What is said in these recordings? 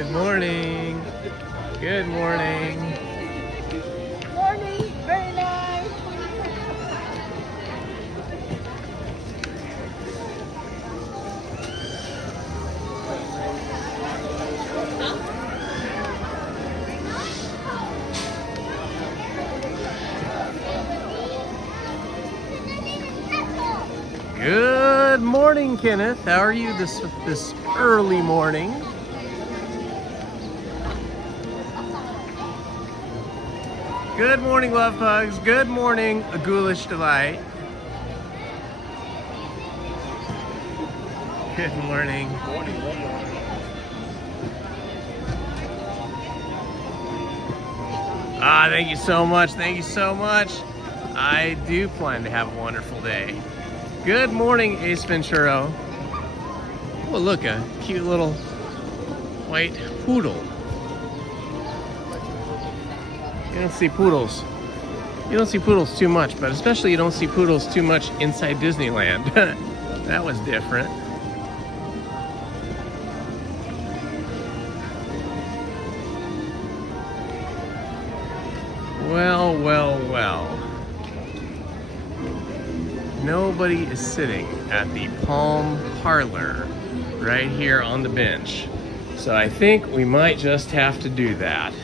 Good morning. Good morning. Morning, very nice. Good morning, Kenneth. How are you this early morning? Good morning, love pugs. Good morning, a ghoulish delight. Good morning. Thank you so much. Thank you so much. I do plan to have a wonderful day. Good morning, Ace Venturo. Oh, look, a cute little white poodle. You don't see poodles. You don't see poodles too much, but especially you don't see poodles too much inside Disneyland. That was different. Well, well, well. Nobody is sitting at the Palm Parlor right here on the bench. So I think we might just have to do that.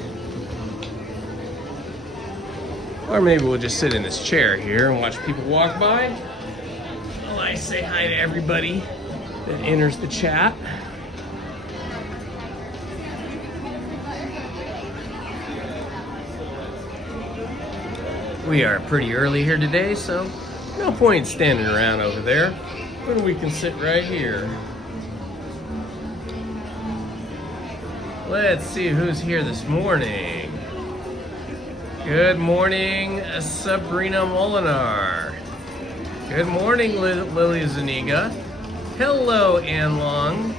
Or maybe we'll just sit in this chair here and watch people walk by while I say hi to everybody that enters the chat. We are pretty early here today, so no point standing around over there when we can sit right here. Let's see who's here this morning. Good morning, Sabrina Molinar. Good morning, Lily Zuniga. Hello, Ann Long.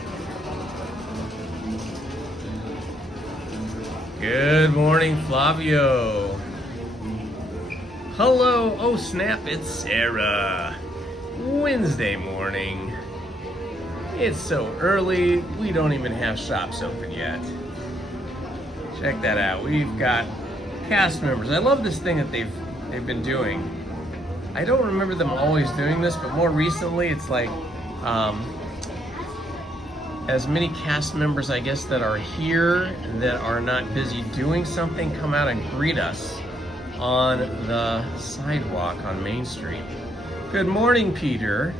Good morning, Flavio. Hello, oh snap, it's Sarah. Wednesday morning. It's so early, we don't even have shops open yet. Check that out, we've got cast members. I love this thing that they've been doing. I don't remember them always doing this, but more recently it's like as many cast members, I guess, that are here that are not busy doing something come out and greet us on the sidewalk on Main Street. Good morning, Peter.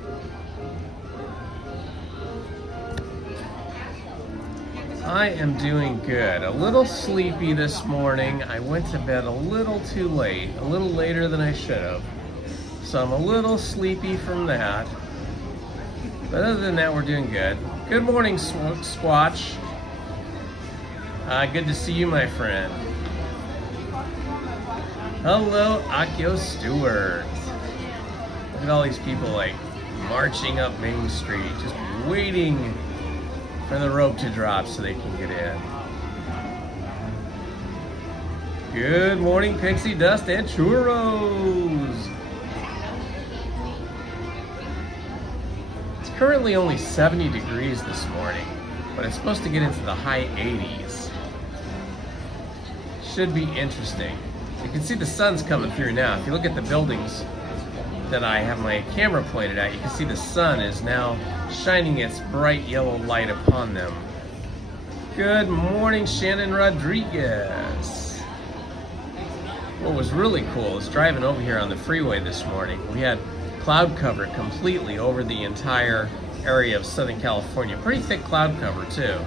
I am doing good. A little sleepy this morning. I went to bed a little too late, a little later than I should have. So I'm a little sleepy from that. But other than that, we're doing good. Good morning, Squatch. Good to see you, my friend. Hello, Akio Stewart. Look at all these people like marching up Main Street, just waiting for the rope to drop so they can get in. Good morning, Pixie Dust and Churros. It's currently only 70 degrees this morning, but it's supposed to get into the high 80s. Should be interesting. You can see the sun's coming through now. If you look at the buildings that I have my camera pointed at, you can see the sun is now shining its bright yellow light upon them. Good morning, Shannon Rodriguez. What was really cool is driving over here on the freeway this morning. We had cloud cover completely over the entire area of Southern California. Pretty thick cloud cover too.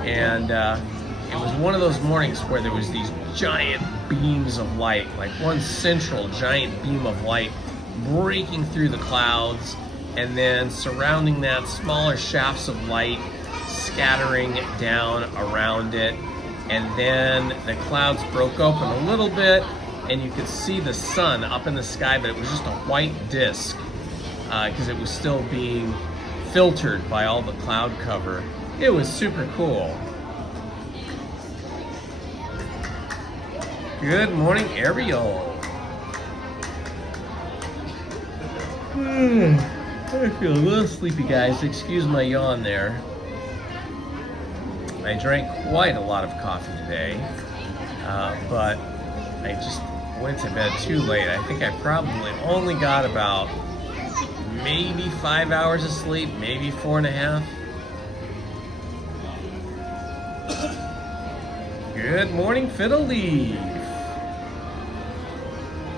And it was one of those mornings where there was these giant beams of light, like one central giant beam of light breaking through the clouds, and then surrounding that, smaller shafts of light scattering down around it. And then the clouds broke open a little bit, and you could see the sun up in the sky, but it was just a white disk because it was still being filtered by all the cloud cover. It was super cool. Good morning, Ariel. I feel a little sleepy, guys. Excuse my yawn there. I drank quite a lot of coffee today, but I just went to bed too late. I think I probably only got about maybe 5 hours of sleep, maybe 4.5. Good morning, Fiddle Leaf.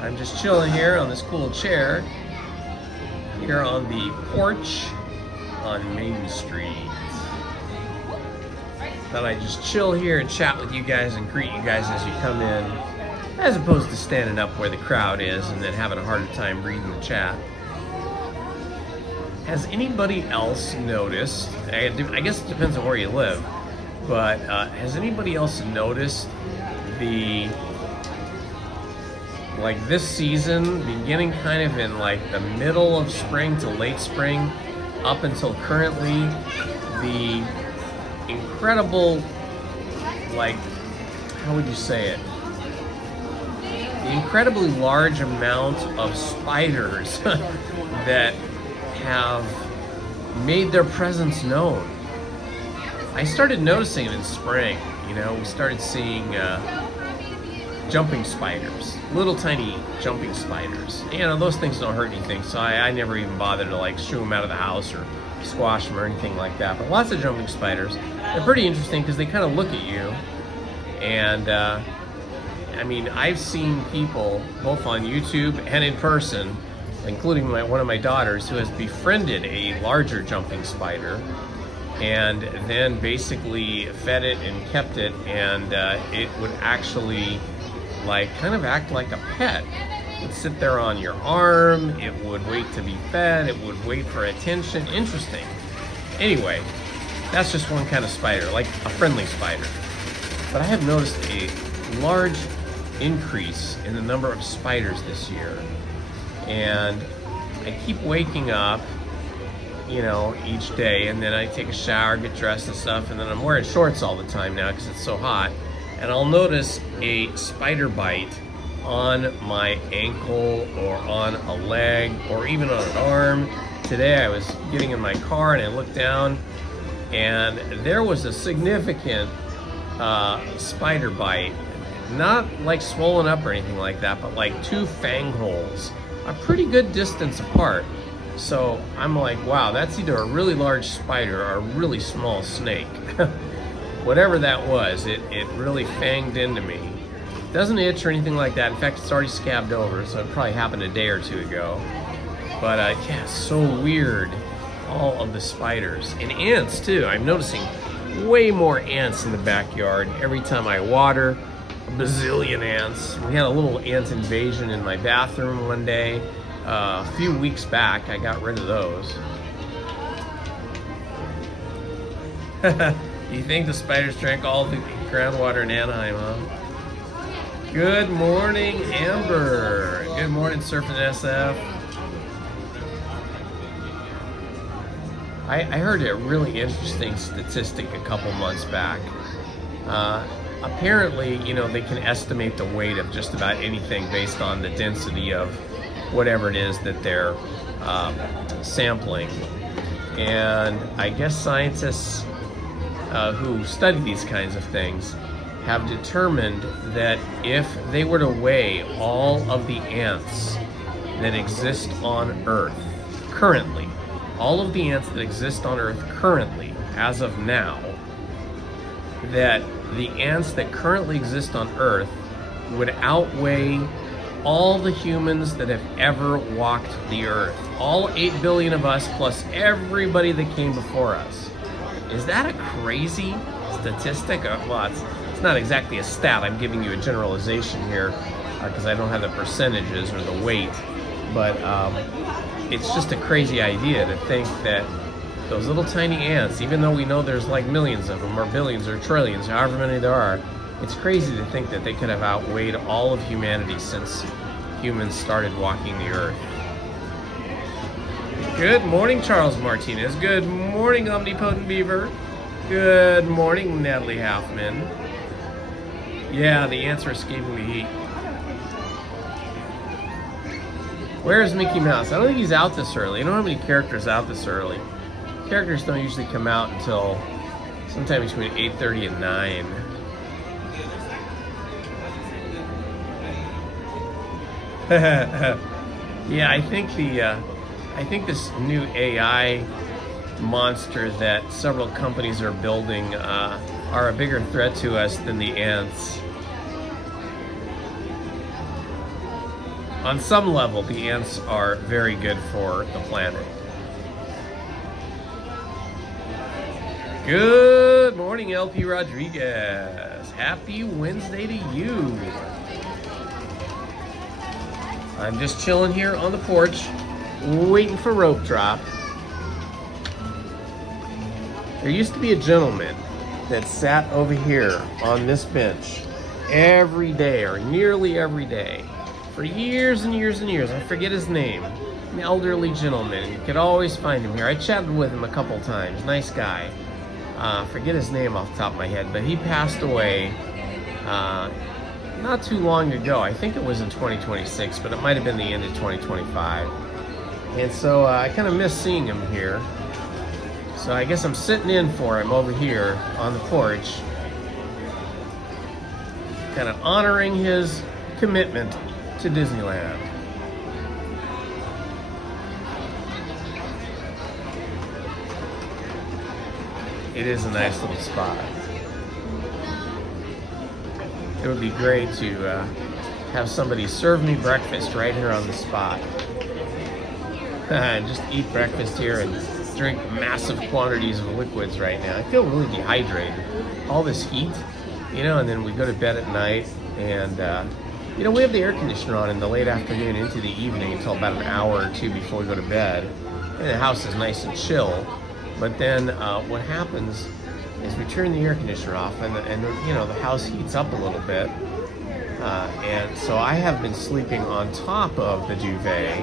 I'm just chilling here on this cool chair here on the porch on Main Street. Thought I'd just chill here and chat with you guys and greet you guys as you come in, as opposed to standing up where the crowd is and then having a harder time reading the chat. Has anybody else noticed, I guess it depends on where you live, but has anybody else noticed like this season, beginning kind of in like the middle of spring to late spring, up until currently, the incredible, like, how would you say it? The incredibly large amount of spiders that have made their presence known. I started noticing it in spring. You know, we started seeing jumping spiders, little tiny jumping spiders. You know, those things don't hurt anything, so I never even bothered to like shoo them out of the house or squash them or anything like that. But lots of jumping spiders. They're pretty interesting because they kind of look at you. And I mean, I've seen people both on YouTube and in person, including one of my daughters, who has befriended a larger jumping spider and then basically fed it and kept it, and it would actually like kind of act like a pet. It would sit there on your arm, it would wait to be fed, it would wait for attention. Interesting. Anyway, that's just one kind of spider, like a friendly spider. But I have noticed a large increase in the number of spiders this year. And I keep waking up, you know, each day, and then I take a shower, get dressed and stuff, and then I'm wearing shorts all the time now because it's so hot. And I'll notice a spider bite on my ankle or on a leg or even on an arm. Today I was getting in my car and I looked down and there was a significant spider bite, not like swollen up or anything like that, but like 2 fang holes, a pretty good distance apart. So I'm like, wow, that's either a really large spider or a really small snake. Whatever that was, it really fanged into me. It doesn't itch or anything like that. In fact, it's already scabbed over, so it probably happened a day or 2 ago. But yeah, so weird, all of the spiders. And ants too. I'm noticing way more ants in the backyard every time I water. A bazillion ants. We had a little ant invasion in my bathroom one day. A few weeks back, I got rid of those. You think the spiders drank all the groundwater in Anaheim, huh? Good morning, Amber. Good morning, Surfing SF. I heard a really interesting statistic a couple months back. Apparently, you know, they can estimate the weight of just about anything based on the density of whatever it is that they're sampling. And I guess scientists who study these kinds of things have determined that if they were to weigh all of the ants that exist on Earth currently, all of the ants that exist on Earth currently, as of now, that the ants that currently exist on Earth would outweigh all the humans that have ever walked the Earth. All 8 billion of us, plus everybody that came before us. Is that a crazy statistic? Well, it's not exactly a stat. I'm giving you a generalization here because I don't have the percentages or the weight. But it's just a crazy idea to think that those little tiny ants, even though we know there's like millions of them or billions or trillions, however many there are, it's crazy to think that they could have outweighed all of humanity since humans started walking the Earth. Good morning, Charles Martinez. Good morning, Omnipotent Beaver. Good morning, Natalie Halfman. Yeah, the ants are escaping the heat. Where's Mickey Mouse? I don't think he's out this early. I don't have any characters out this early. Characters don't usually come out until sometime between 8:30 and 9. Yeah, I think this new AI monster that several companies are building are a bigger threat to us than the ants. On some level, the ants are very good for the planet. Good morning, LP Rodriguez. Happy Wednesday to you. I'm just chilling here on the porch, waiting for rope drop. There used to be a gentleman that sat over here on this bench every day, or nearly every day, for years and years and years. I forget his name. An elderly gentleman. You could always find him here. I chatted with him a couple times. Nice guy. Forget his name off the top of my head, but he passed away not too long ago. I think it was in 2026, but it might have been the end of 2025. And so I kind of miss seeing him here. So I guess I'm sitting in for him over here on the porch, kind of honoring his commitment to Disneyland. It is a nice little spot. It would be great to have somebody serve me breakfast right here on the spot. Just eat breakfast here and drink massive quantities of liquids right now. I feel really dehydrated. All this heat, and then we go to bed at night, and we have the air conditioner on in the late afternoon into the evening until about an hour or two before we go to bed. And the house is nice and chill. But then what happens is we turn the air conditioner off, and the house heats up a little bit. And so I have been sleeping on top of the duvet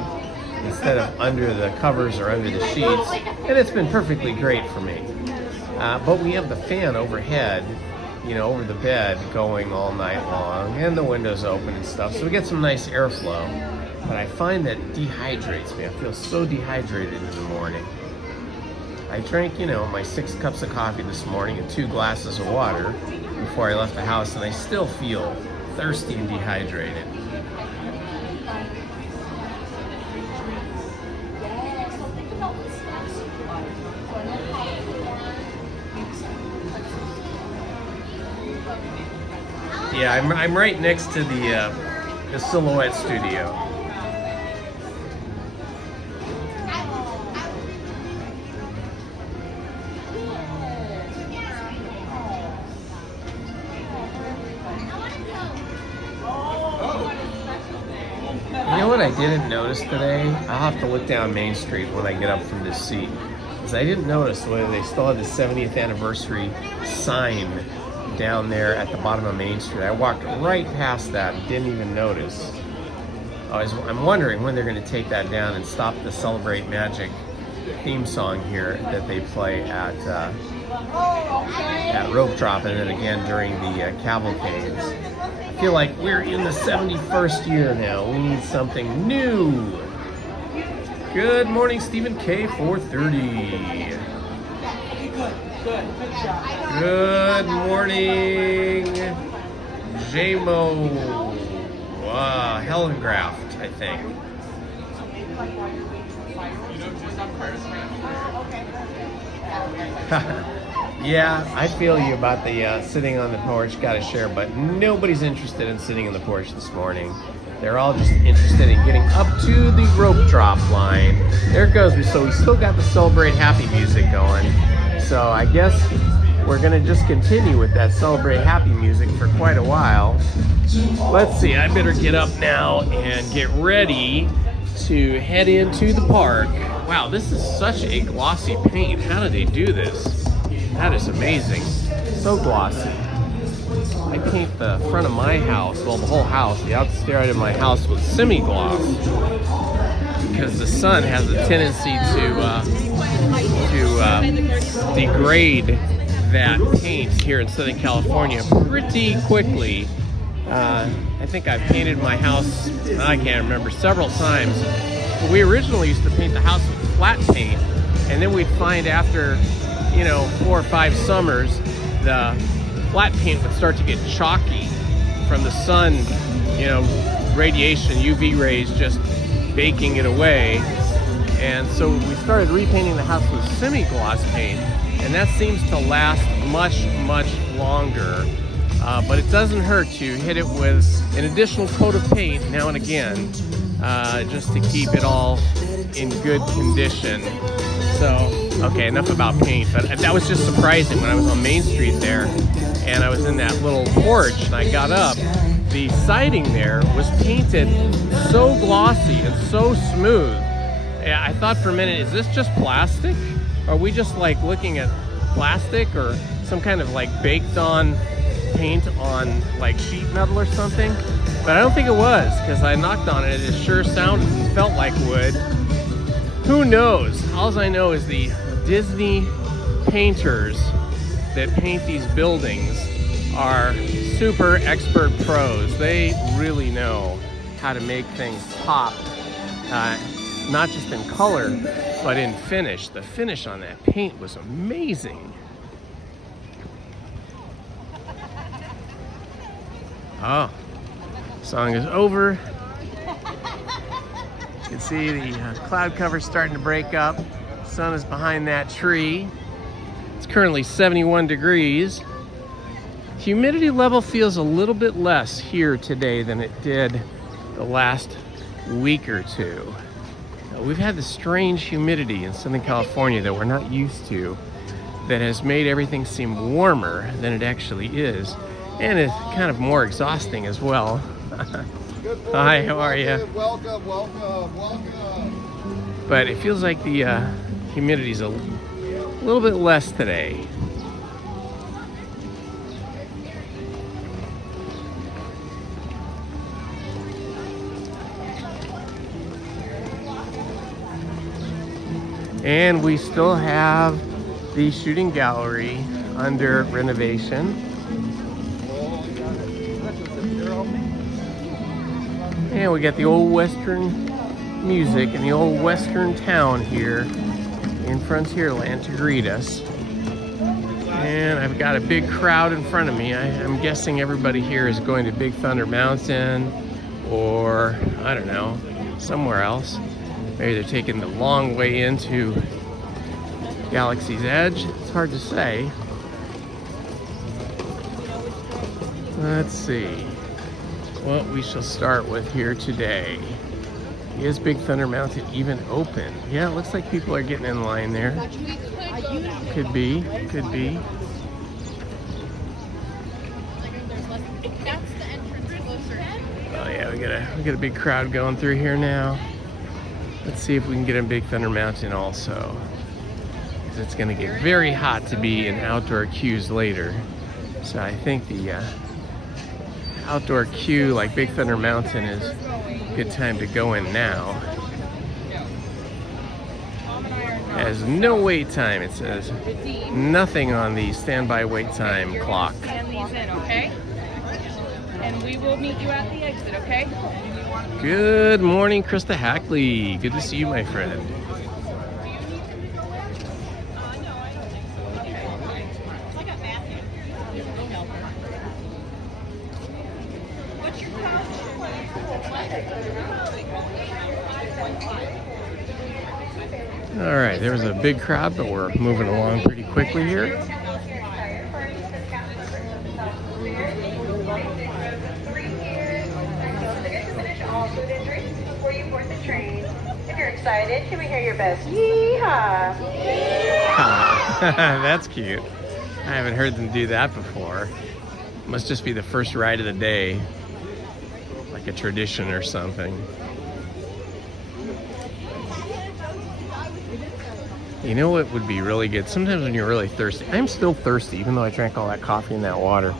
instead of under the covers or under the sheets, and it's been perfectly great for me. But we have the fan overhead, over the bed going all night long, and the windows open and stuff, so we get some nice airflow. But I find that it dehydrates me. I feel so dehydrated in the morning. I drank, my 6 cups of coffee this morning and 2 glasses of water before I left the house, and I still feel thirsty and dehydrated. Yeah, I'm right next to the Silhouette Studio. You know what I didn't notice today? I'll have to look down Main Street when I get up from this seat, because I didn't notice whether they still had the 70th anniversary sign down there at the bottom of Main Street. I walked right past that and didn't even notice. I'm wondering when they're going to take that down and stop the Celebrate Magic theme song here that they play at Rope Drop, and then again during the cavalcades. I feel like we're in the 71st year now. We need something new. Good morning, Stephen K. 430. Good morning, JMO Hellengraft, I think. Yeah, I feel you about the sitting on the porch, gotta share, but nobody's interested in sitting on the porch this morning. They're all just interested in getting up to the rope drop line. There it goes. So we still got the Celebrate Happy music going. So I guess we're gonna just continue with that Celebrate Happy music for quite a while. Let's see, I better get up now and get ready to head into the park. Wow, this is such a glossy paint. How do they do this? That is amazing. So glossy. I paint the front of my house, well, the whole house, the outside of my house with semi-gloss, because the sun has a tendency to degrade that paint here in Southern California pretty quickly. I think I've painted my house, I can't remember, several times. But we originally used to paint the house with flat paint, and then we'd find after you know, 4 or 5 summers, the flat paint would start to get chalky from the sun, you know, radiation, UV rays just baking it away. And so we started repainting the house with semi-gloss paint, and that seems to last much, much longer. But it doesn't hurt to hit it with an additional coat of paint now and again, just to keep it all in good condition. So, okay, enough about paint, but that was just surprising when I was on Main Street there, and I was in that little porch, and I got up. The siding there was painted so glossy and so smooth. I thought for a minute, is this just plastic? Are we just like looking at plastic or some kind of like baked on paint on like sheet metal or something? But I don't think it was, because I knocked on it. It sure sounded and felt like wood. Who knows? All I know is the Disney painters that paint these buildings are super expert pros. They really know how to make things pop, not just in color, but in finish. The finish on that paint was amazing. Oh, song is over. You can see the cloud cover starting to break up. Sun is behind that tree. It's currently 71 degrees. Humidity level feels a little bit less here today than it did the last week or two. We've had this strange humidity in Southern California that we're not used to, that has made everything seem warmer than it actually is, and it's kind of more exhausting as well. Good morning. Hi, how are you? Welcome, welcome, welcome. But it feels like the humidity's a little bit less today. And we still have the shooting gallery under renovation. And we got the old Western music and the old Western town here in Frontierland to greet us. And I've got a big crowd in front of me. I'm guessing everybody here is going to Big Thunder Mountain, or I don't know, somewhere else. Maybe they're taking the long way into Galaxy's Edge. It's hard to say. Let's see what we shall start with here today. Is Big Thunder Mountain even open? Yeah, it looks like people are getting in line there. Could be, could be. Oh yeah, we got a big crowd going through here now. Let's see if we can get in Big Thunder Mountain also. Because it's going to get very hot to be in outdoor queues later. So I think the outdoor queue like Big Thunder Mountain is a good time to go in now. It has no wait time. It says nothing on the standby wait time clock. Scan these in, okay? And we will meet you at the exit, okay? Good morning, Krista Hackley. Good to see you, my friend. All right, there was a big crowd, but we're moving along pretty quickly here. If you're excited, can we hear your best yeehaw? That's cute. I haven't heard them do that before. Must just be the first ride of the day, like a tradition or something. You know what would be really good? Sometimes when you're really thirsty, I'm still thirsty even though I drank all that coffee and that water.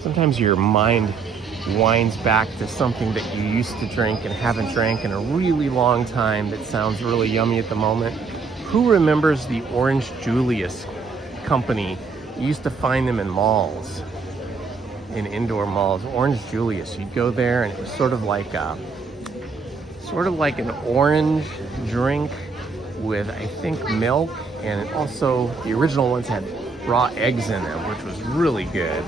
Sometimes your mind winds back to something that you used to drink and haven't drank in a really long time that sounds really yummy at the moment. Who remembers the Orange Julius company? You used to find them in malls, in indoor malls. Orange Julius, you'd go there and it was sort of like an orange drink with, I think, milk, and also the original ones had raw eggs in them, which was really good.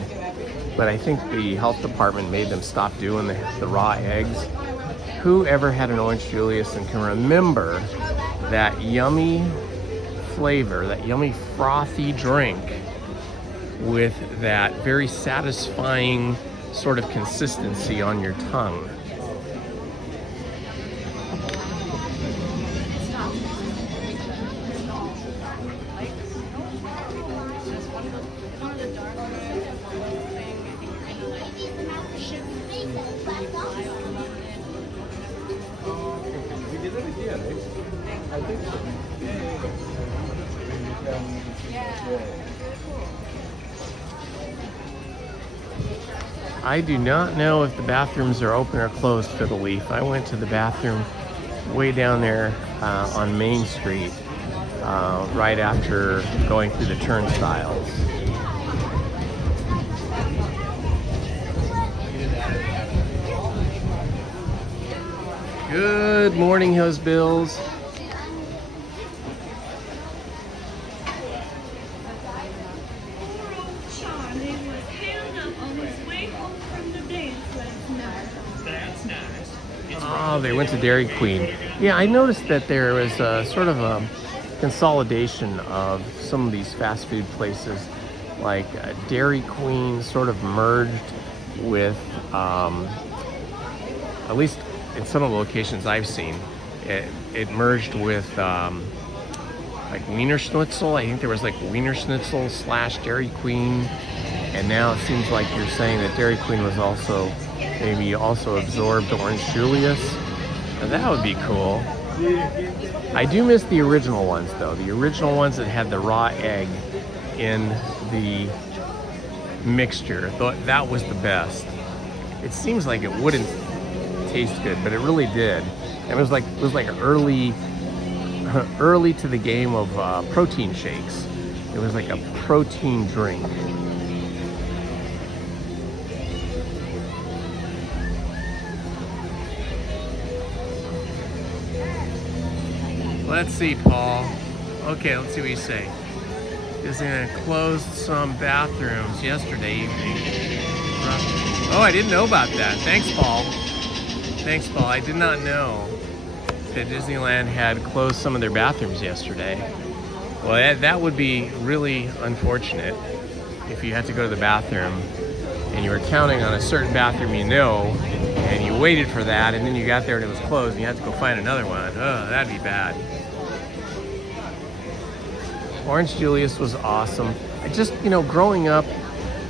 But I think the health department made them stop doing the raw eggs. Who ever had an Orange Julius and can remember that yummy flavor, that yummy frothy drink with that very satisfying sort of consistency on your tongue? I do not know if the bathrooms are open or closed for the Leaf. I went to the bathroom way down there on Main Street right after going through the turnstiles. Good morning, Hills Bills. Oh, they went to Dairy Queen. Yeah, I noticed that there was sort of a consolidation of some of these fast food places. Like Dairy Queen sort of merged with, at least in some of the locations I've seen, it merged with like Wiener Schnitzel. I think there was like Wiener Schnitzel / Dairy Queen. And now it seems like you're saying that Dairy Queen was also, maybe also absorbed Orange Julius. Now that would be cool. I do miss the original ones though. The original ones that had the raw egg in the mixture. That was the best. It seems like it wouldn't taste good, but it really did. And it was like early to the game of protein shakes. It was like a protein drink. Let's see, Paul. Okay, let's see what you say. Disneyland closed some bathrooms yesterday evening. Oh, I didn't know about that. Thanks, Paul. Thanks, Paul. I did not know that Disneyland had closed some of their bathrooms yesterday. Well, that would be really unfortunate if you had to go to the bathroom and you were counting on a certain bathroom and you waited for that, and then you got there and it was closed and you had to go find another one. Oh, that'd be bad. Orange Julius was awesome. I just, growing up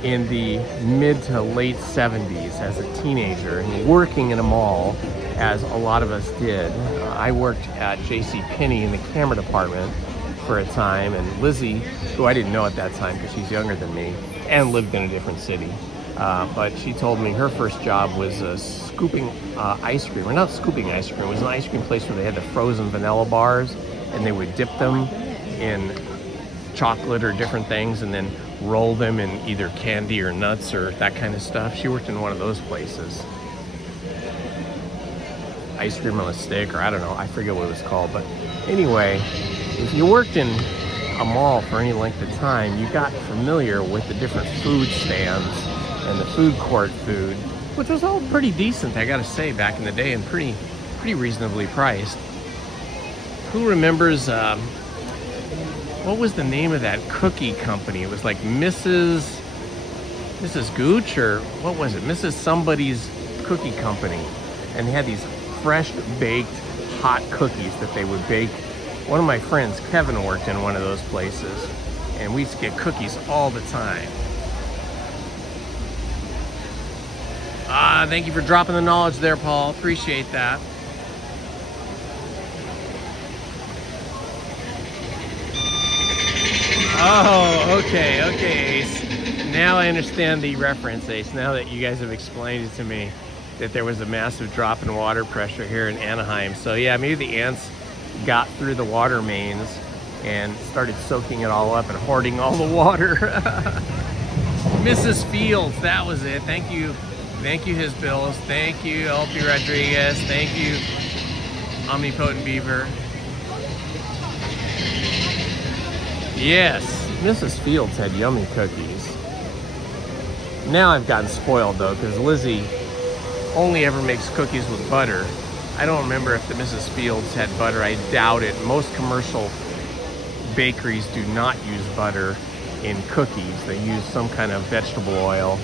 in the mid to late 70s as a teenager and working in a mall, as a lot of us did. I worked at JCPenney in the camera department for a time, and Lizzie, who I didn't know at that time because she's younger than me and lived in a different city, but she told me her first job was scooping ice cream. Or not scooping ice cream, it was an ice cream place where they had the frozen vanilla bars and they would dip them in chocolate or different things and then roll them in either candy or nuts or that kind of stuff. She worked in one of those places. Ice cream on a stick, or I don't know, I forget what it was called. But anyway, if you worked in a mall for any length of time, you got familiar with the different food stands and the food court food, which was all pretty decent, I gotta say, back in the day, and pretty reasonably priced. Who remembers what was the name of that cookie company? It was like Mrs. Gooch, or what was it? Mrs. Somebody's Cookie Company. And they had these fresh baked hot cookies that they would bake. One of my friends, Kevin, worked in one of those places, and we used to get cookies all the time. Thank you for dropping the knowledge there, Paul. Appreciate that. Oh, okay, Ace. Now I understand the reference, Ace. Now that you guys have explained it to me, that there was a massive drop in water pressure here in Anaheim. So yeah, maybe the ants got through the water mains and started soaking it all up and hoarding all the water. Mrs. Fields, that was it. Thank you, His Bills. Thank you, LP Rodriguez. Thank you, Omnipotent Beaver. Yes, Mrs. Fields had yummy cookies. Now I've gotten spoiled though, because Lizzie only ever makes cookies with butter. I don't remember if the Mrs. Fields had butter. I doubt it. Most commercial bakeries do not use butter in cookies. They use some kind of vegetable oil.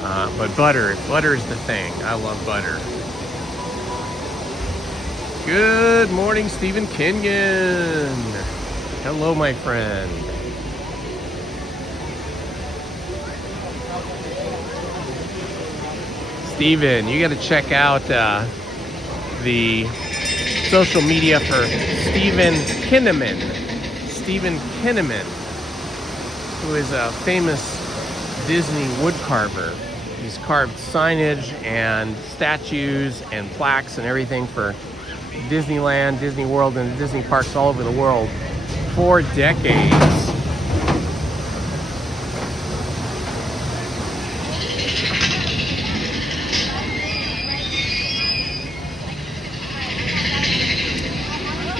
But butter is the thing. I love butter. Good morning, Stephen Kenyon. Hello, my friend. Stephen, you got to check out the social media for Stephen Kinnaman. Stephen Kinnaman, who is a famous Disney woodcarver. He's carved signage and statues and plaques and everything for Disneyland, Disney World, and Disney parks all over the world for decades.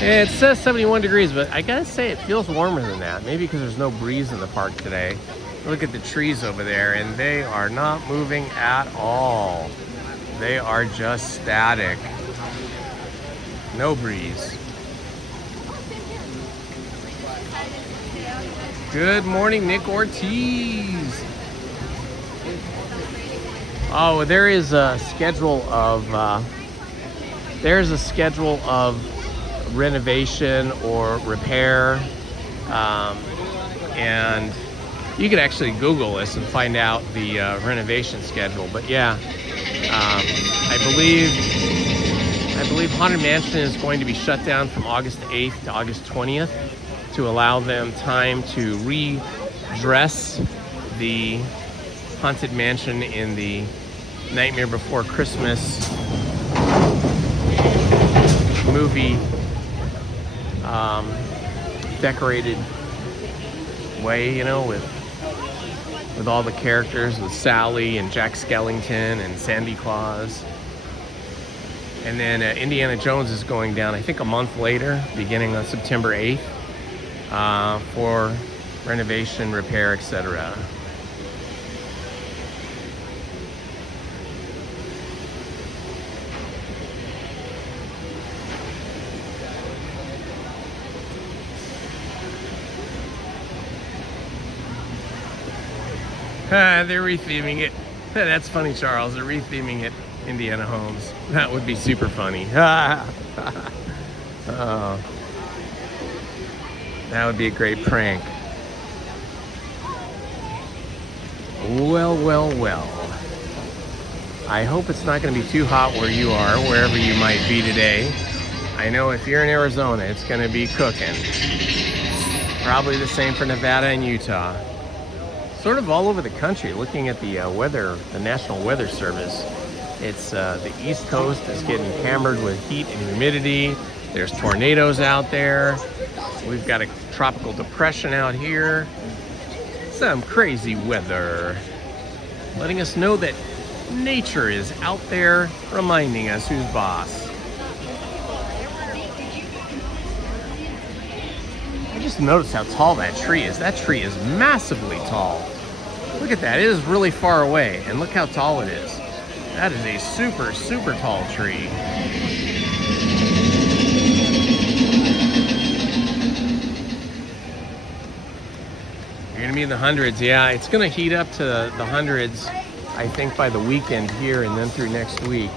It says 71 degrees, but I gotta say it feels warmer than that. Maybe because there's no breeze in the park today. Look at the trees over there, and they are not moving at all. They are just static. No breeze. Good morning, Nick Ortiz. Oh, there is a schedule of renovation or repair, and you could actually Google this and find out the renovation schedule. But yeah, I believe Haunted Mansion is going to be shut down from August 8th to August 20th to allow them time to redress the Haunted Mansion in the Nightmare Before Christmas movie decorated way, you know, with all the characters, with Sally and Jack Skellington and Sandy Claus. And then Indiana Jones is going down, I think, a month later, beginning on September 8th, for renovation, repair, etc. They're retheming it. That's funny, Charles. They're retheming it Indiana Homes. That would be super funny. Oh, that would be a great prank. Well, well, well. I hope it's not going to be too hot where you are, wherever you might be today. I know if you're in Arizona, it's going to be cooking. Probably the same for Nevada and Utah. Sort of all over the country, looking at the weather, the National Weather Service. It's the East Coast is getting hammered with heat and humidity. There's tornadoes out there. We've got a tropical depression out here. Some crazy weather. Letting us know that nature is out there reminding us who's boss. I just noticed how tall that tree is. That tree is massively tall. Look at that. It is really far away. And look how tall it is. That is a super, super tall tree. You're going to be in the hundreds. Yeah, it's going to heat up to the hundreds, I think, by the weekend here and then through next week.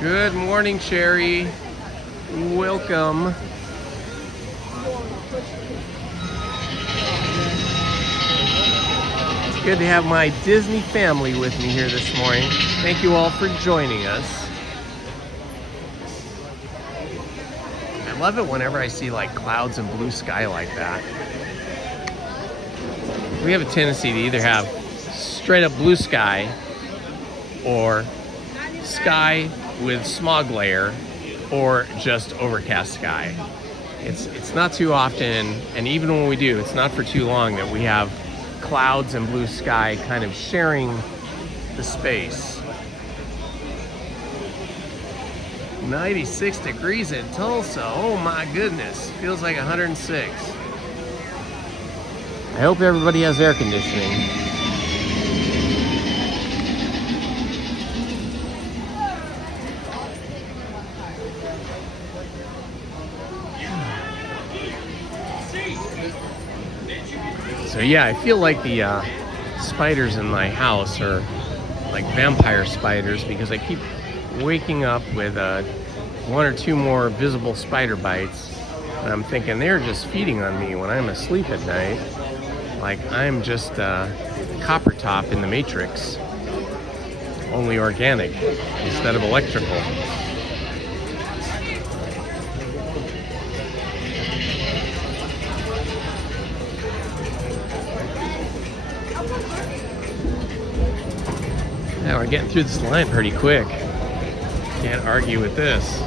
Good morning, Cherry. Welcome. It's good to have my Disney family with me here this morning. Thank you all for joining us. I love it whenever I see like clouds and blue sky like that. We have a tendency to either have straight up blue sky or sky with smog layer or just overcast sky. It's not too often, and even when we do, it's not for too long, that we have clouds and blue sky kind of sharing the space. 96 degrees in Tulsa. Oh my goodness. Feels like 106. I hope everybody has air conditioning. So yeah, I feel like the spiders in my house are like vampire spiders because I keep waking up with 1 or 2 more visible spider bites. And I'm thinking they're just feeding on me when I'm asleep at night. Like I'm just copper top in the Matrix, only organic instead of electrical. Yeah, we're getting through this line pretty quick. Can't argue with this.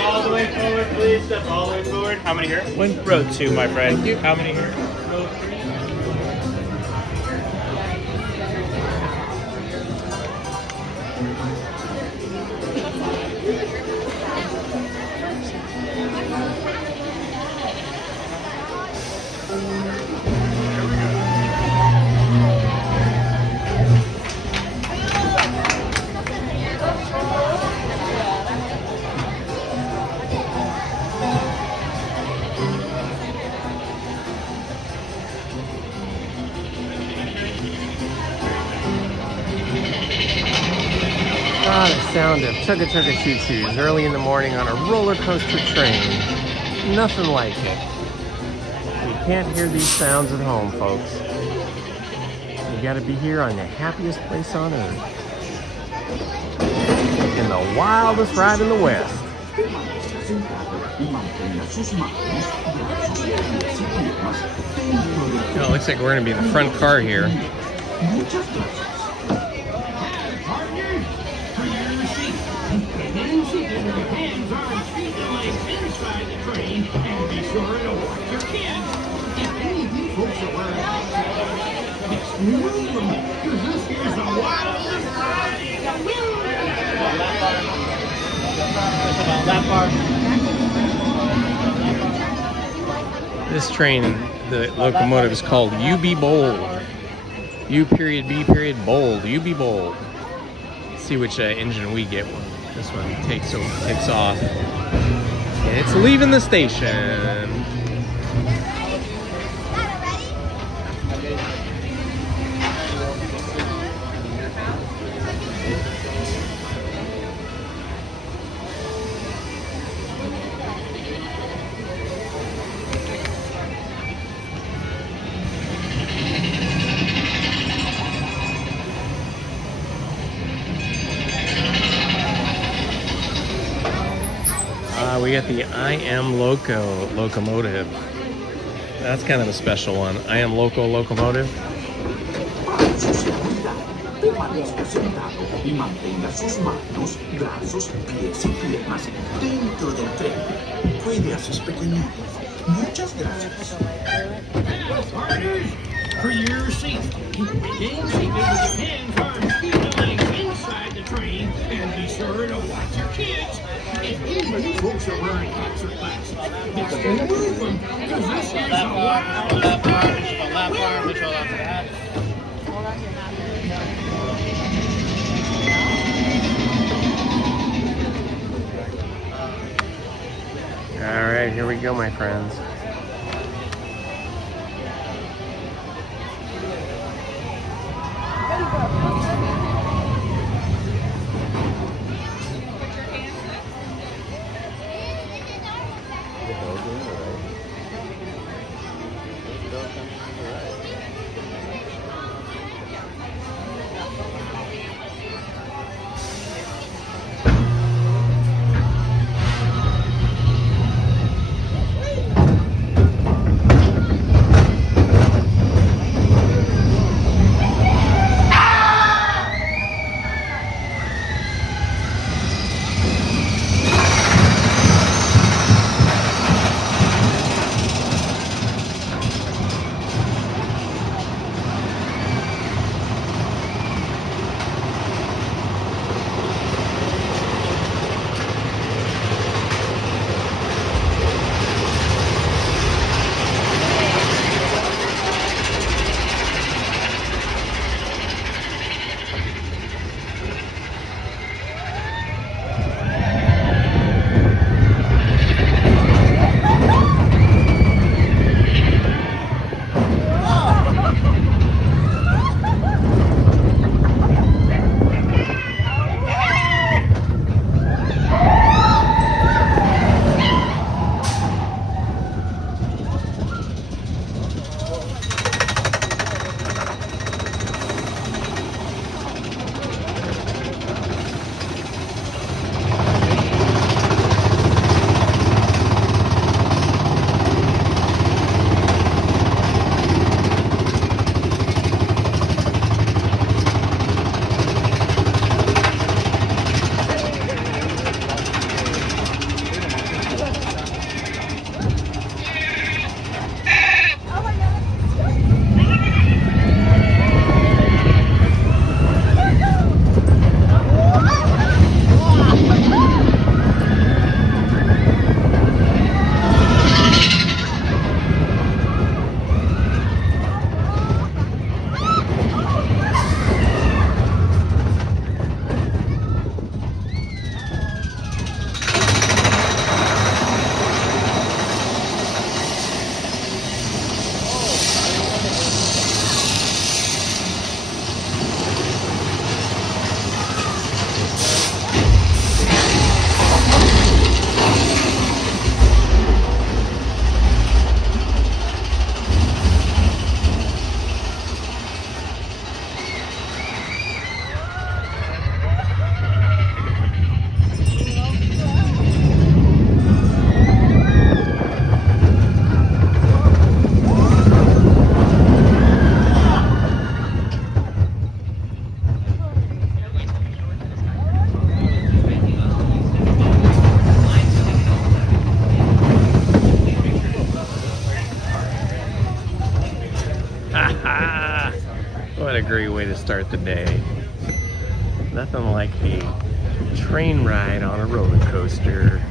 All the way forward, please. Step all the way forward. How many here? One. Row 2, my friend. How many here? Row 3. Ah, the sound of chugga chugga choo choos early in the morning on a roller coaster train. Nothing like it. You can't hear these sounds at home, folks. You gotta be here on the happiest place on earth. In the wildest ride in the West. Oh, it looks like we're gonna be in the front car here. This train, the locomotive is called You Be Bold. U period B period bold. You be bold. Let's see which engine we get when this one takes off. And it's leaving the station. We got the I Am Loco locomotive. That's kind of a special one. I Am Loco locomotive. Permanezca sentado y mantenga sus manos, brazos, pies y piernas dentro del tren. Cuide a sus pequeñitos. Muchas gracias. For your safety, begin seated with your hands, arms, feet, and legs inside the train, and be sure to watch your kids. If any of you folks are wearing hats or glasses, it's to move them, because this here's a wild Left arm, control onto the hat. All right, here we go, my friends. great way to start the day. Nothing like a train ride on a roller coaster.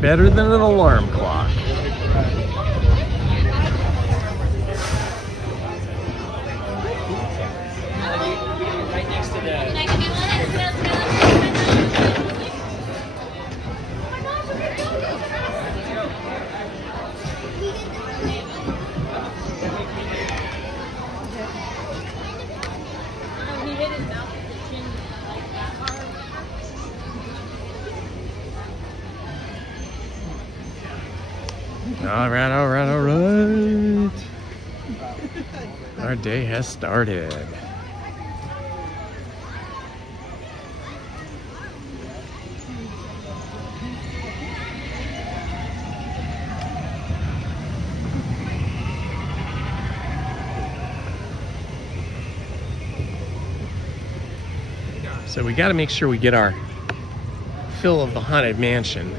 Better than an alarm clock. Right next to the. All right. Our day has started. So we got to make sure we get our fill of the Haunted Mansion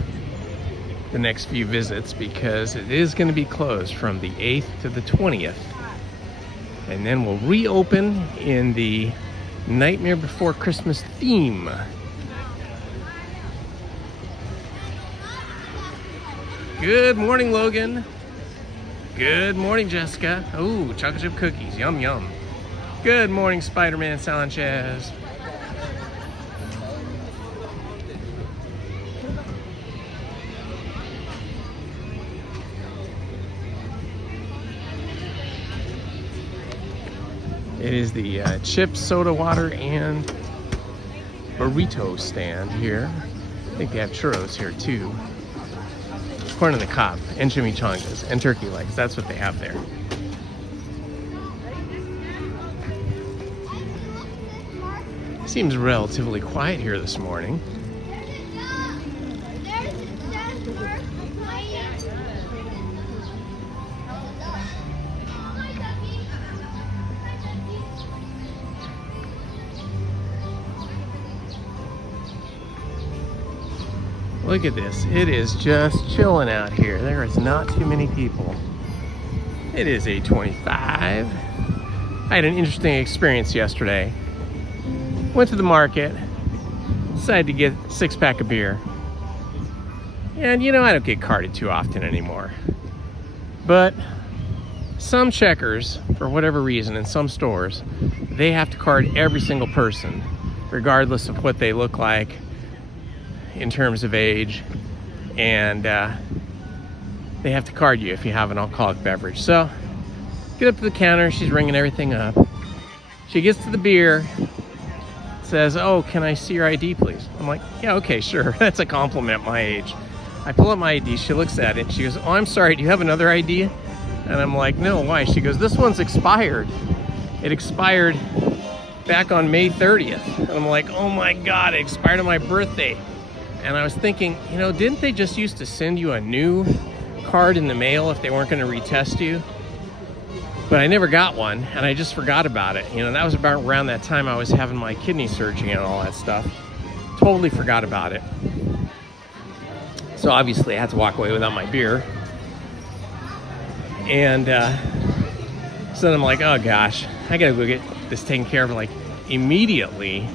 the next few visits, because it is going to be closed from the 8th to the 20th. And then we'll reopen in the Nightmare Before Christmas theme. Good morning, Logan. Good morning, Jessica. Ooh, chocolate chip cookies. Yum, yum. Good morning, Spider-Man Sanchez. It is the chip, soda water, and burrito stand here. I think they have churros here too. Corn on the cob, and chimichangas, and turkey legs. That's what they have there. Seems relatively quiet here this morning. Look at this. It is just chilling out here. There is not too many people. It is 8:25. I had an interesting experience yesterday. Went to the market, decided to get a 6-pack of beer. And you know, I don't get carded too often anymore. But some checkers, for whatever reason, in some stores, they have to card every single person, regardless of what they look like in terms of age, and they have to card you if you have an alcoholic beverage. So get up to the counter, she's ringing everything up. She gets to the beer, says, "Oh, can I see your ID, please?" I'm like, "Yeah, okay, sure." That's a compliment my age. I pull up my ID, she looks at it, she goes, "Oh, I'm sorry, do you have another ID?" And I'm like, "No, why?" She goes, "This one's expired. It expired back on May 30th. And I'm like, "Oh my God, it expired on my birthday." And I was thinking, you know, didn't they just used to send you a new card in the mail if they weren't going to retest you? But I never got one, and I just forgot about it. You know, that was about around that time I was having my kidney surgery and all that stuff. Totally forgot about it. So obviously I had to walk away without my beer. And so then I'm like, oh gosh, I gotta go get this taken care of like immediately,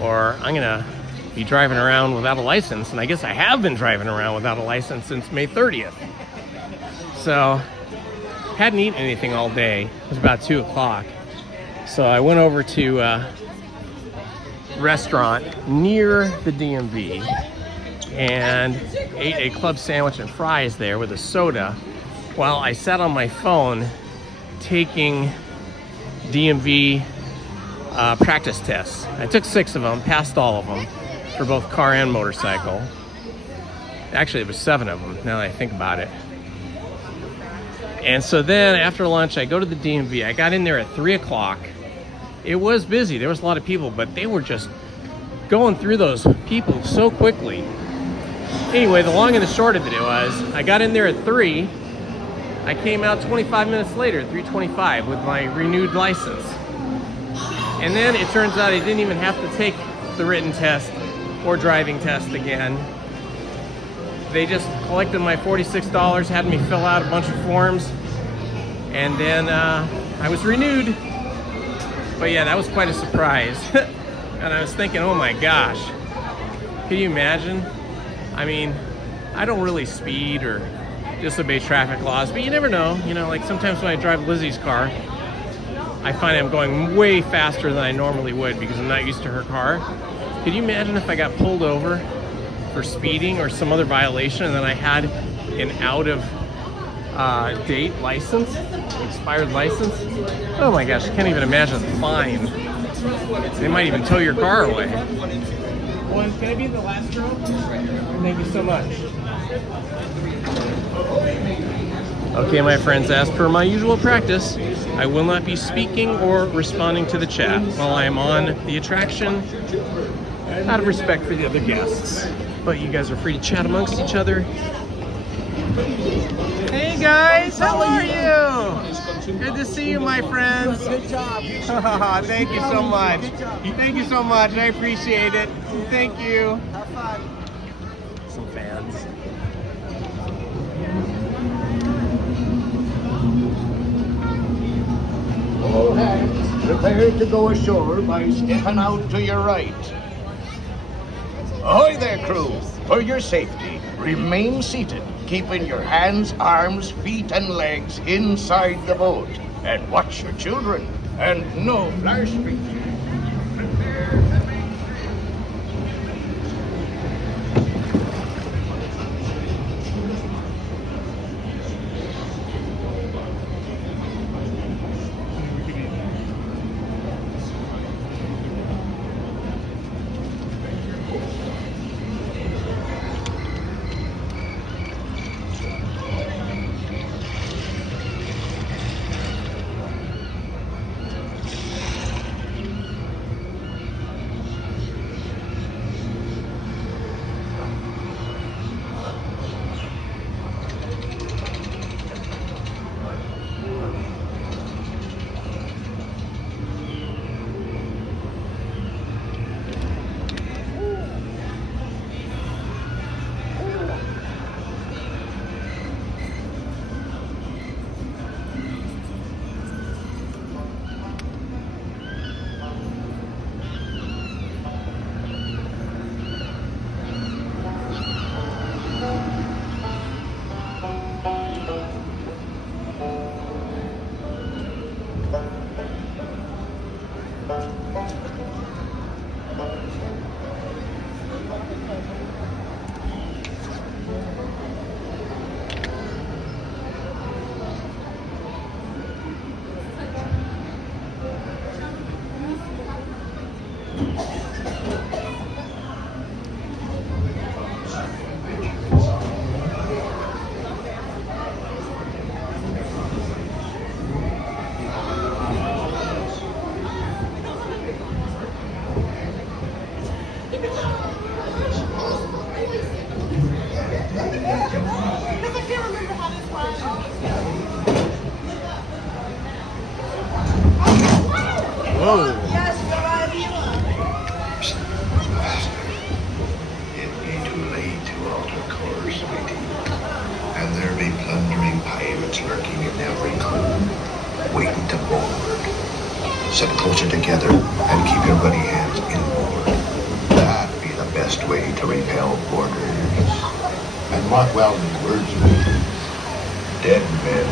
or I'm gonna be driving around without a license. And I guess I have been driving around without a license since May 30th. So hadn't eaten anything all day. It was about 2 o'clock. So I went over to a restaurant near the DMV and ate a club sandwich and fries there with a soda while I sat on my phone taking DMV practice tests. I took 6 of them, passed all of them for both car and motorcycle. Actually, it was 7 of them now that I think about it. And so then after lunch, I go to the DMV. I got in there at 3 o'clock. It was busy. There was a lot of people, but they were just going through those people so quickly. Anyway, the long and the short of it was, I got in there at 3. I came out 25 minutes later, 3:25, with my renewed license. And then it turns out I didn't even have to take the written test or driving test again. they just collected my $46, had me fill out a bunch of forms, and then I was renewed. But yeah, that was quite a surprise. And I was thinking, oh my gosh, can you imagine? I mean, I don't really speed or disobey traffic laws, but you never know. You know, like sometimes when I drive Lizzie's car, I find I'm going way faster than I normally would because I'm not used to her car. Could you imagine if I got pulled over for speeding or some other violation and then I had an out of date license, expired license? Oh my gosh, I can't even imagine the fine. They might even tow your car away. One, can I be the last girl? Thank you so much. Okay, my friends, as per my usual practice, I will not be speaking or responding to the chat while I am on the attraction, out of respect for the other guests. But you guys are free to chat amongst each other. Hey guys, how are you? Good to see you, my friends. Good job. Thank you so much. Thank you so much. I appreciate it. Thank you. Have fun. Some fans. All hands prepare to go ashore by stepping out to your right. Ahoy there, crew! For your safety, remain seated, keeping your hands, arms, feet, and legs inside the boat. And watch your children, and no flash speaking. Sit closer together and keep your buddy hands inboard. That'd be the best way to repel boarders. And mark well the words of dead men.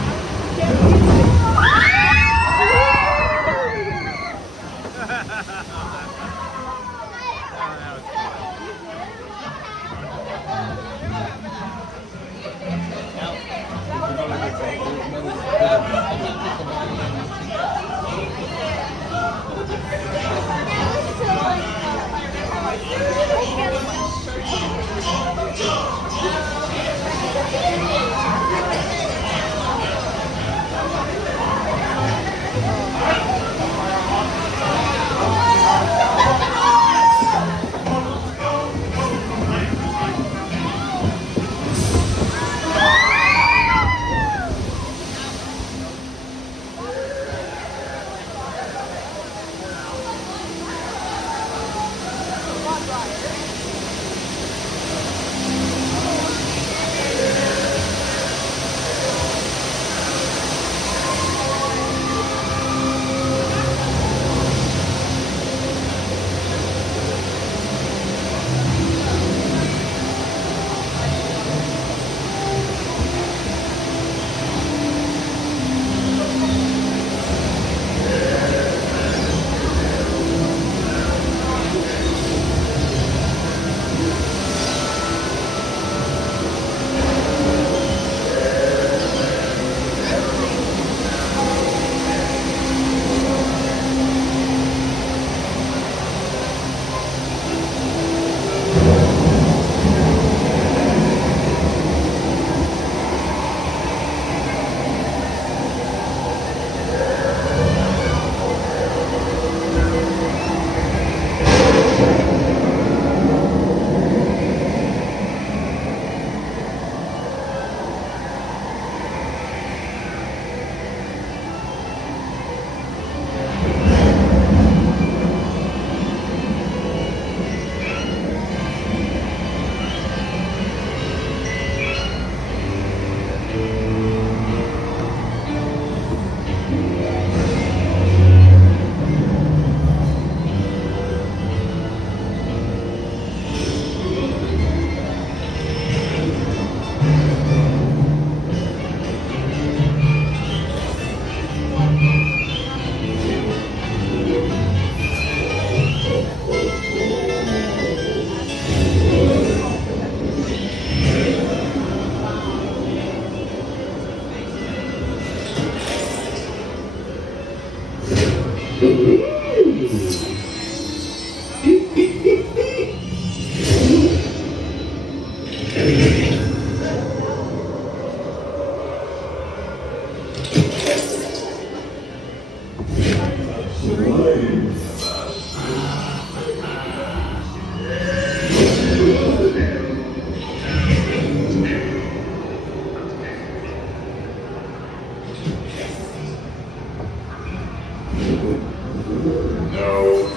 No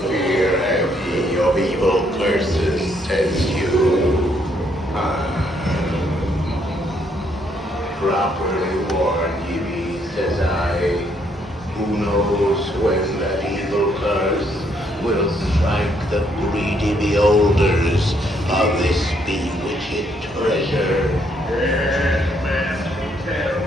fear have ye of evil curses, says you. Properly warned ye be, says I. Who knows when that evil curse will strike the greedy beholders of this bewitched treasure? Yes, man, tell.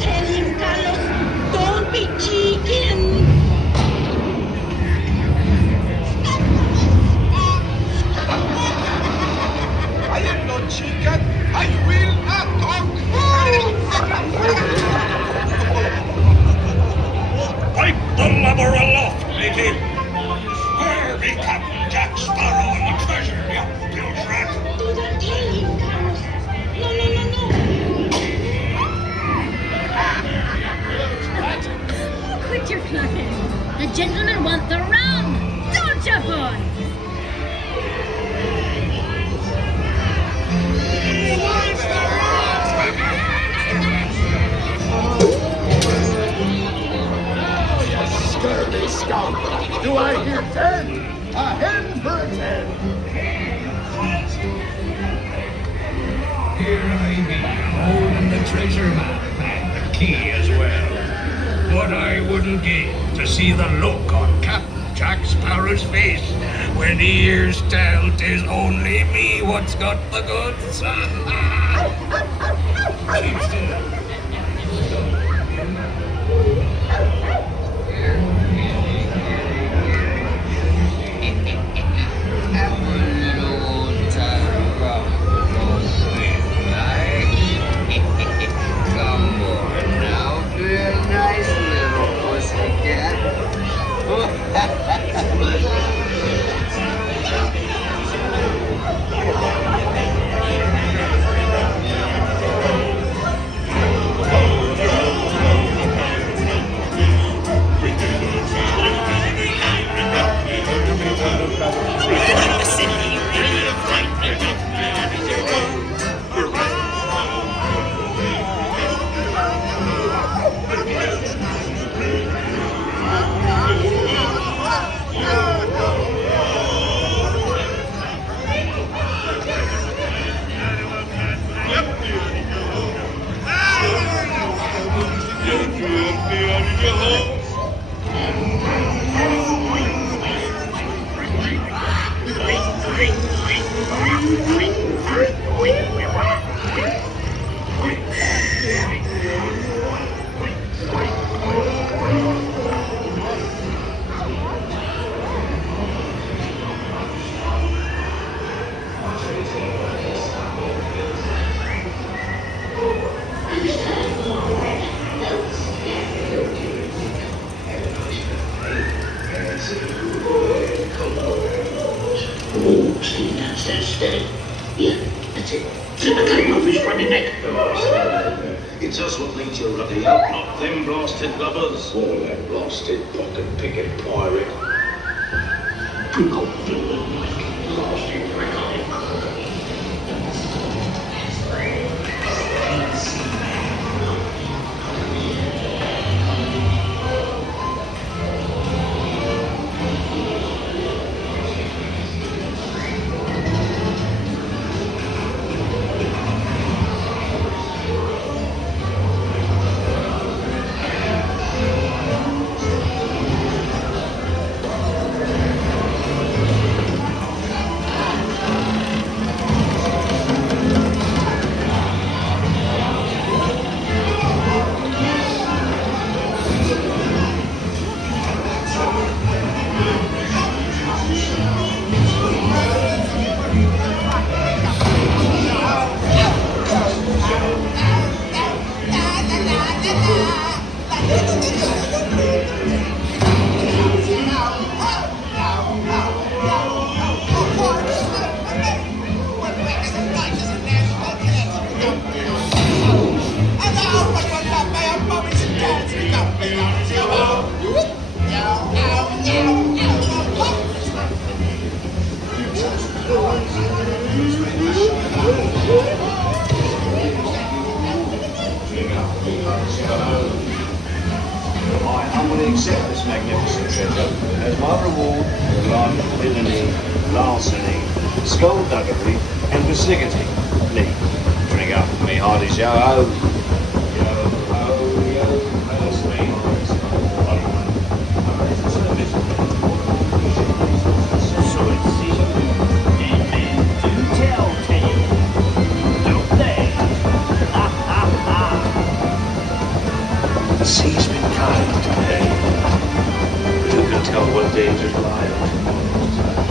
Tell him, Carlos, don't be cheeking. I am not chicken. I will not talk. Wipe the lubber aloft, matey. Where be Captain Jack Sparrow and the treasure, you bilge rat? Do not tell him, Carlos. No. Quit your clucking. The gentlemen want the rum. Don't you, boy? Scurvy skunk. Do I hear 10? A hen for a 10. Here I be, holding the treasure map and the key as well. What I wouldn't give to see the look on Captain Jack Sparrow's face when he hears tell 'tis only me what's got the goods. Keep still. Come on now, be a nice little pussycat. children up, not them blasted lovers. All that blasted pocket-picking pirate. I humbly accept this magnificent treasure as my reward for life, villainy, larceny, skullduggery, and besiggity. Lee, drink up for me hearties, yo-ho. Yo-ho, yo, that's me. So it seems, and men do tell tales, don't they? Ha ha ha. The sea's been kind today, but who can tell what dangers lie on tomorrow's tide?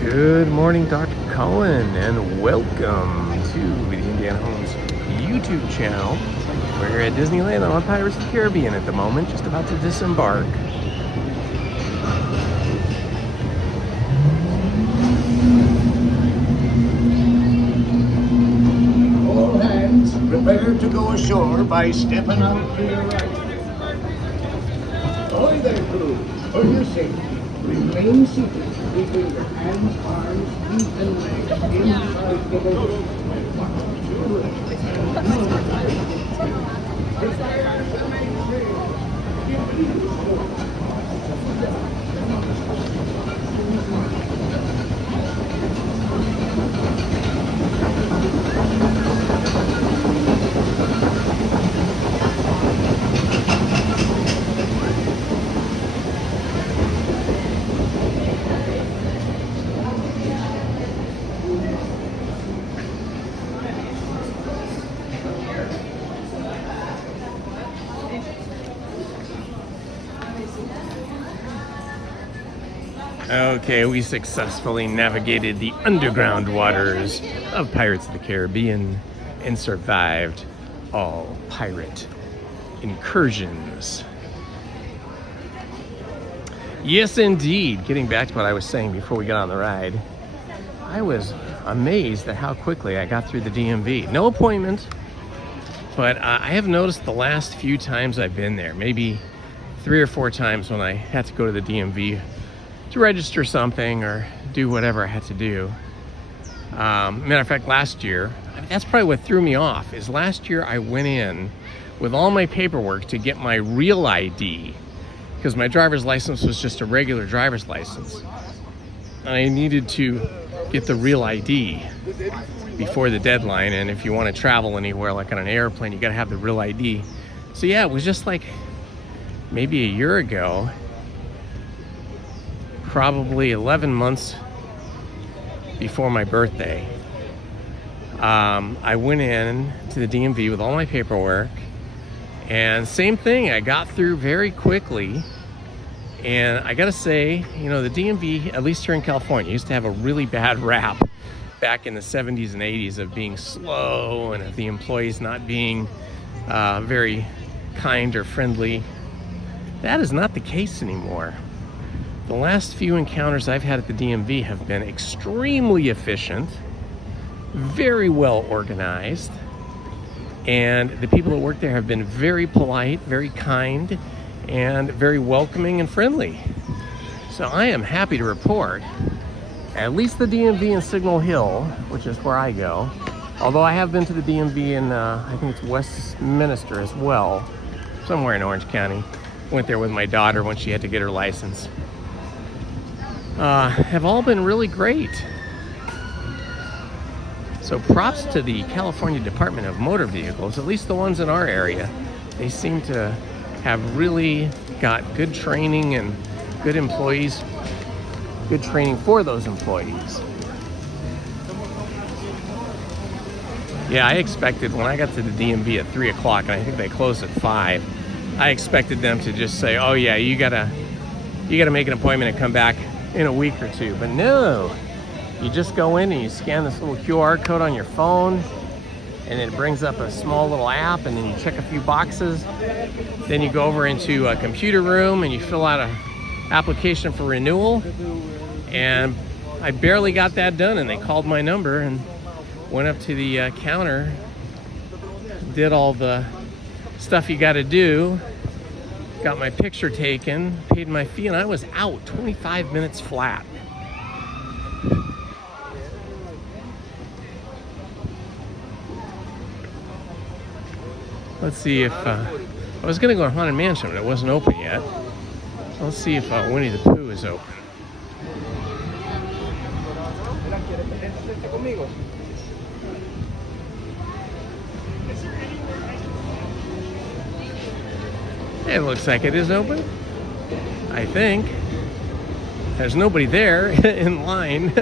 Good morning, Dr. Cullen, and welcome to the Indiana Holmes YouTube channel. We're here at Disneyland on Pirates of the Caribbean at the moment, just about to disembark. All hands, prepare to go ashore by stepping out to your right. Ahoy there, crew. For your safety, remain seated, keeping your hands, arms, feet, and legs inside the boat. Okay, we successfully navigated the underground waters of Pirates of the Caribbean and survived all pirate incursions. Yes, indeed. Getting back to what I was saying before we got on the ride, I was amazed at how quickly I got through the DMV. No appointment, but I have noticed the last few times I've been there, maybe 3 or 4 times when I had to go to the DMV to register something or do whatever I had to do. Matter of fact, last year, that's probably what threw me off, is last year I went in with all my paperwork to get my real ID, because my driver's license was just a regular driver's license. I needed to get the real ID before the deadline, and if you want to travel anywhere, like on an airplane, you got to have the real ID. So yeah, it was just like maybe a year ago, probably 11 months before my birthday. I went in to the DMV with all my paperwork, and same thing, I got through very quickly. And I gotta say, you know, the DMV, at least here in California, used to have a really bad rap back in the 70s and 80s of being slow and of the employees not being very kind or friendly. That is not the case anymore. The last few encounters I've had at the DMV have been extremely efficient, very well organized, and the people that work there have been very polite, very kind, and very welcoming and friendly. So I am happy to report, at least the DMV in Signal Hill, which is where I go, although I have been to the DMV in, I think it's Westminster as well, somewhere in Orange County. Went there with my daughter when she had to get her license. Have all been really great. So props to the California Department of Motor Vehicles, at least the ones in our area. They seem to have really got good training and good employees, good training for those employees. Yeah, I expected when I got to the DMV at 3 o'clock, and I think they closed at 5, I expected them to just say, oh yeah, you gotta make an appointment and come back in a week or 2. But no, you just go in and you scan this little QR code on your phone, and it brings up a small little app, and then you check a few boxes. Then you go over into a computer room and you fill out an application for renewal. And I barely got that done, and they called my number and went up to the counter, did all the stuff you got to do, got my picture taken, paid my fee, and I was out 25 minutes flat. Let's see if, I was going to go to Haunted Mansion, but it wasn't open yet. So let's see if Winnie the Pooh is open. It looks like it is open, I think. There's nobody there in line.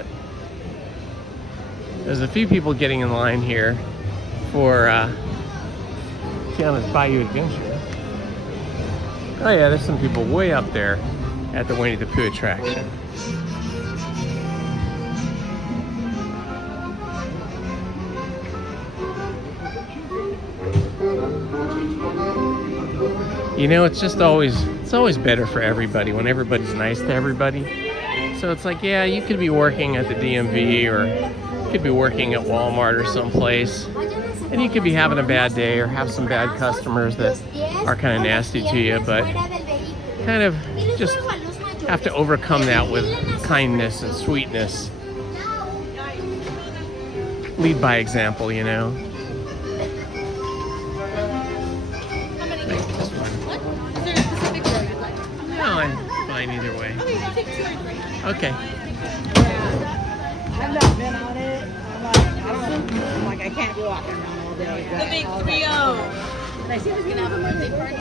There's a few people getting in line here for Tiana's Bayou Adventure. Oh yeah, there's some people way up there at the Winnie the Pooh attraction. You know, it's always better for everybody when everybody's nice to everybody. So it's like, yeah, you could be working at the DMV, or you could be working at Walmart or someplace, and you could be having a bad day or have some bad customers that are kind of nasty to you, but kind of just have to overcome that with kindness and sweetness. Lead by example, you know. Either way. Okay. I've not been on it. I'm like, I can't be walking around all day. The big 3-0. And I see this gonna have a birthday party.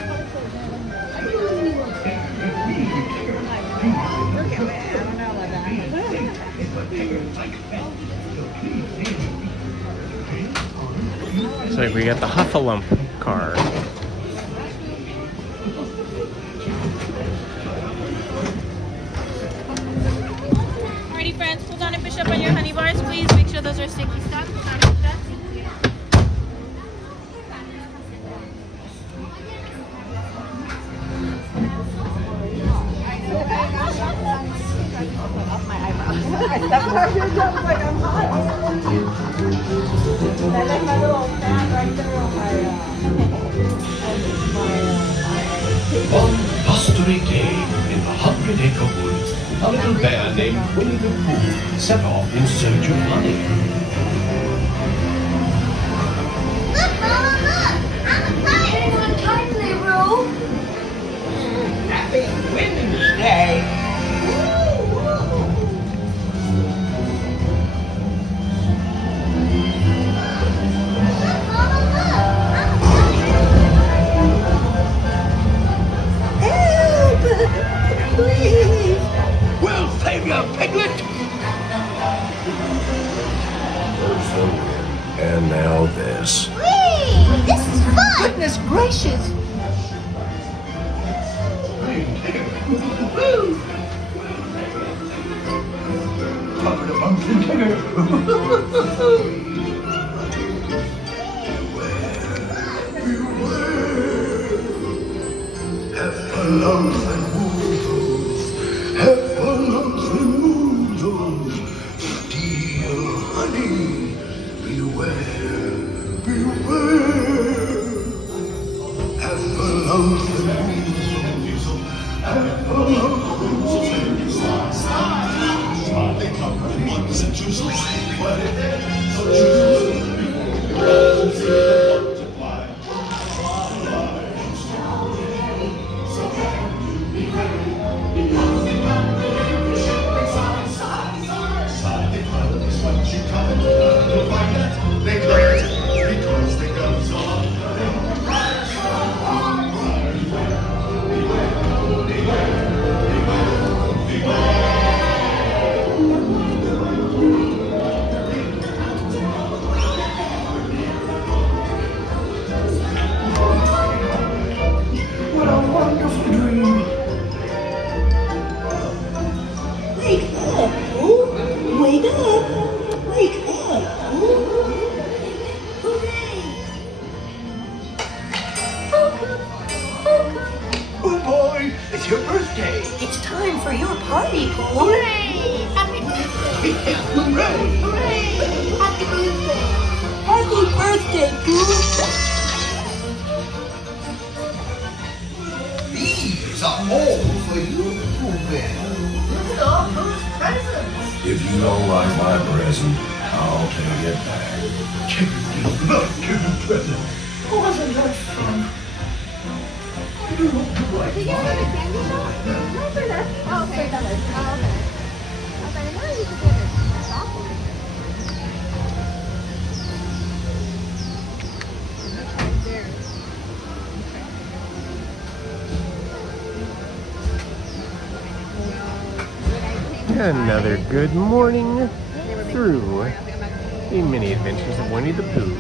Look at me. I don't know about that. So we got the Huffalump car. I stepped on your jump like I'm hot. And I left my little fan right there on One blustery day in the 100-acre woods, a little bear named Winnie the Pooh set off in search of honey. Look, Mama, look! I'm flying on tightly, Roo. Happy Wednesday! We'll save you, Piglet! There's the wind. And now this. Whee! This is fun! Goodness gracious! Talking to Pumpkin Tigger. Heffalumps and woozles, heffalumps and woozles, steal honey. Beware, beware. Heffalumps and woozles, heffalumps and woozles. They come with ones and twos. What a wonderful dream! Wake up, Pooh! Wake up! Wake up, Pooh! Oh boy, it's your birthday! It's time for your party, Pooh! Hooray! Happy birthday! Hooray! Hooray! Happy birthday! Happy birthday, Pooh! These are all for you, Pooh Bear. Look at all those presents! If you don't like my present, I'll take it back. Chicken did not give a present. Wasn't that fun? I don't know like Did you go to the candy shop? No, for that. Oh, okay. Oh, okay. I was like, I know you could get a chocolate. Another good morning through the mini adventures of Winnie the Pooh.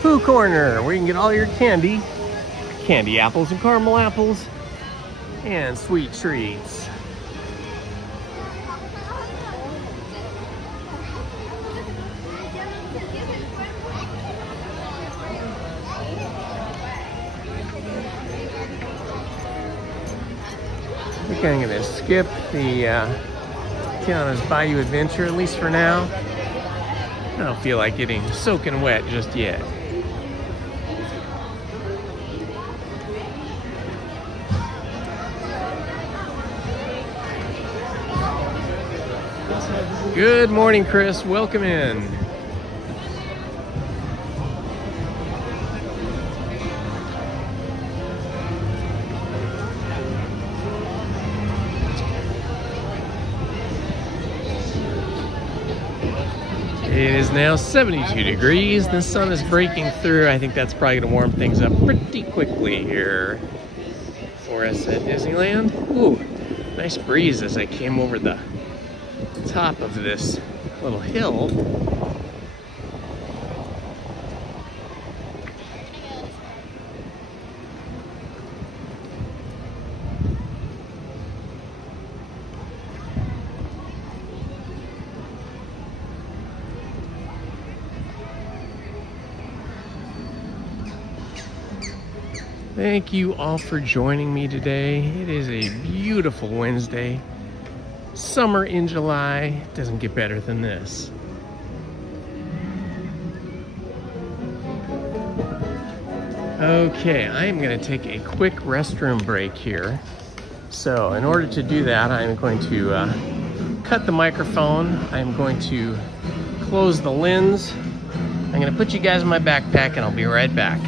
Pooh Corner, where you can get all your candy apples and caramel apples, and sweet treats. I think I'm gonna skip the Tiana's Bayou Adventure, at least for now. I don't feel like getting soaking wet just yet. Good morning, Chris. Welcome in. It is now 72 degrees. The sun is breaking through. I think that's probably going to warm things up pretty quickly here for us at Disneyland. Ooh, nice breeze as I came over the top of this little hill. Thank you all for joining me today. It is a beautiful Wednesday. Summer in July. Doesn't get better than this. Okay, I am going to take a quick restroom break here. So in order to do that, I'm going to cut the microphone. I'm going to close the lens. I'm going to put you guys in my backpack and I'll be right back.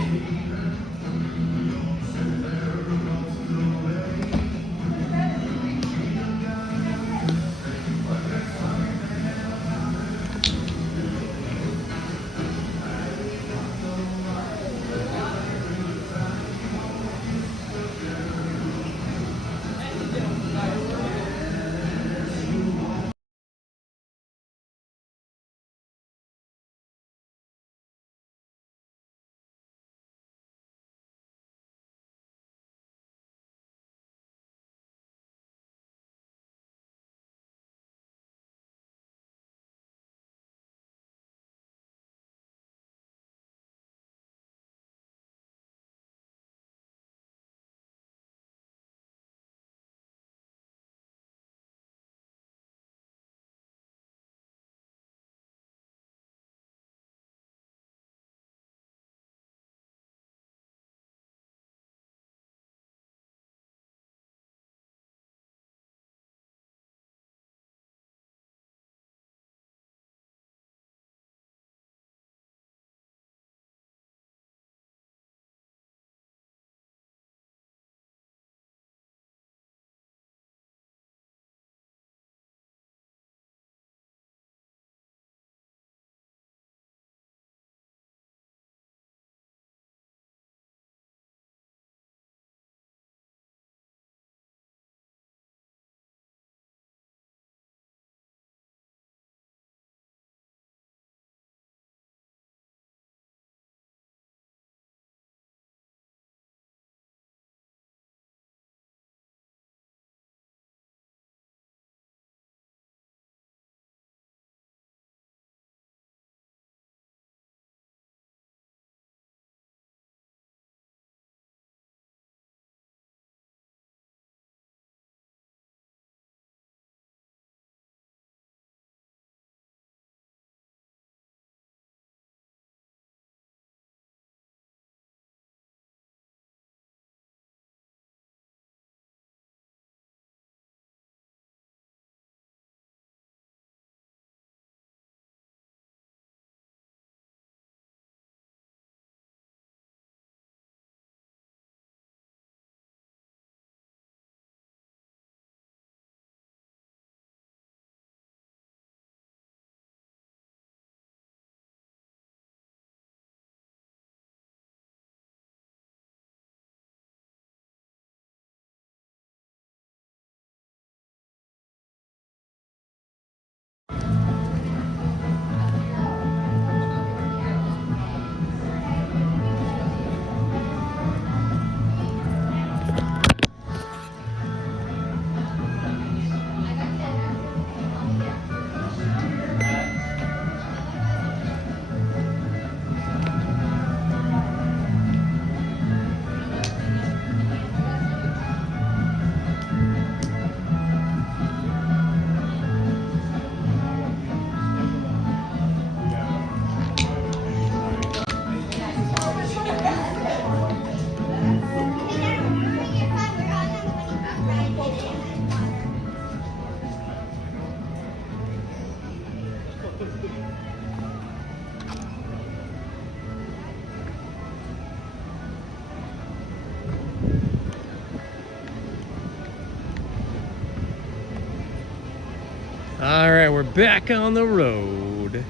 All right, we're back on the road.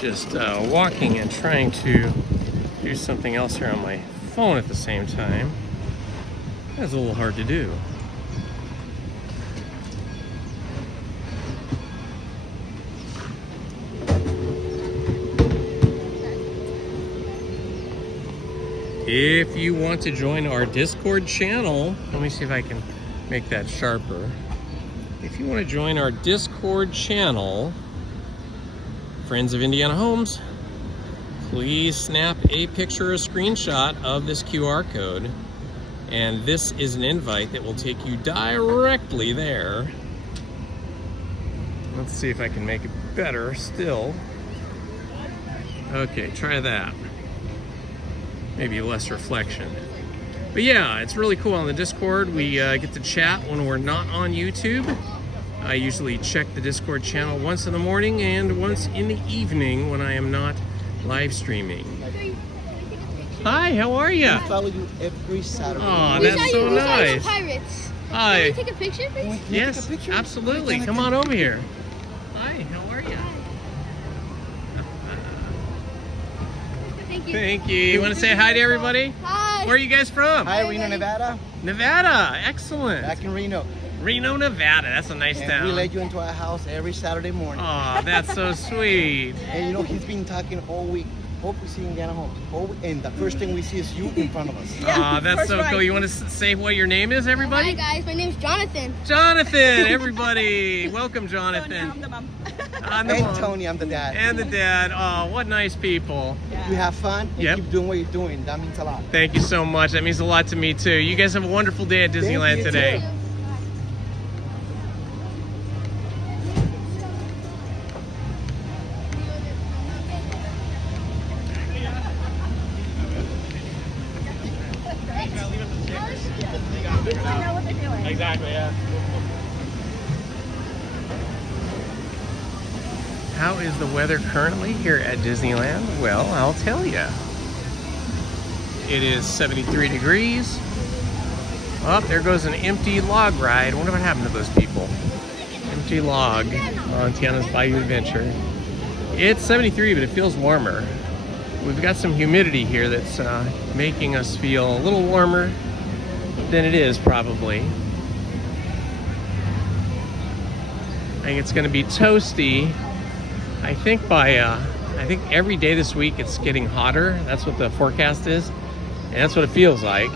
Just walking and trying to do something else here on my phone at the same time. That's a little hard to do. If you want to join our Discord channel, let me see if I can make that sharper. If you want to join our Discord channel, Friends of Indiana Homes, please snap a picture or screenshot of this QR code. And this is an invite that will take you directly there. Let's see if I can make it better still. Okay, try that. Maybe less reflection. But yeah, it's really cool on the Discord. We get to chat when we're not on YouTube. I usually check the Discord channel once in the morning and once in the evening when I am not live streaming. Hi, how are you? I follow you every Saturday. Oh, that's so nice. Pirates. Hi. Can we take a picture, please? Yes, absolutely. Come on over here. Hi, how are you? Thank you. Thank you. You want to say hi to everybody? Hi. Where are you guys from? Hi, Reno, Nevada. Nevada. Excellent. Back in Reno. Reno, Nevada. That's a nice And town. we let you into our house every Saturday morning. Oh, that's so sweet. And you know, he's been talking all week. Hope we see Indiana Homes. And the first thing we see is you in front of us. Oh, that's so cool. You want to say what your name is, everybody? Hi guys, my name's Jonathan. Jonathan, everybody. Welcome, Jonathan. I'm the mom. I'm the And mom. Tony, I'm the dad. And the dad. Oh, what nice people. You have fun and Yep. keep doing what you're doing. That means a lot. Thank you so much. That means a lot to me, too. You guys have a wonderful day at Disneyland you, today. too. Exactly, yeah. How is the weather currently here at Disneyland? Well, I'll tell you. It is 73 degrees. Oh, there goes an empty log ride. I wonder what happened to those people. Empty log on Tiana's Bayou Adventure. It's 73, but it feels warmer. We've got some humidity here that's making us feel a little warmer than it is, probably. I think it's going to be toasty. I think every day this week it's getting hotter. That's what the forecast is, and that's what it feels like.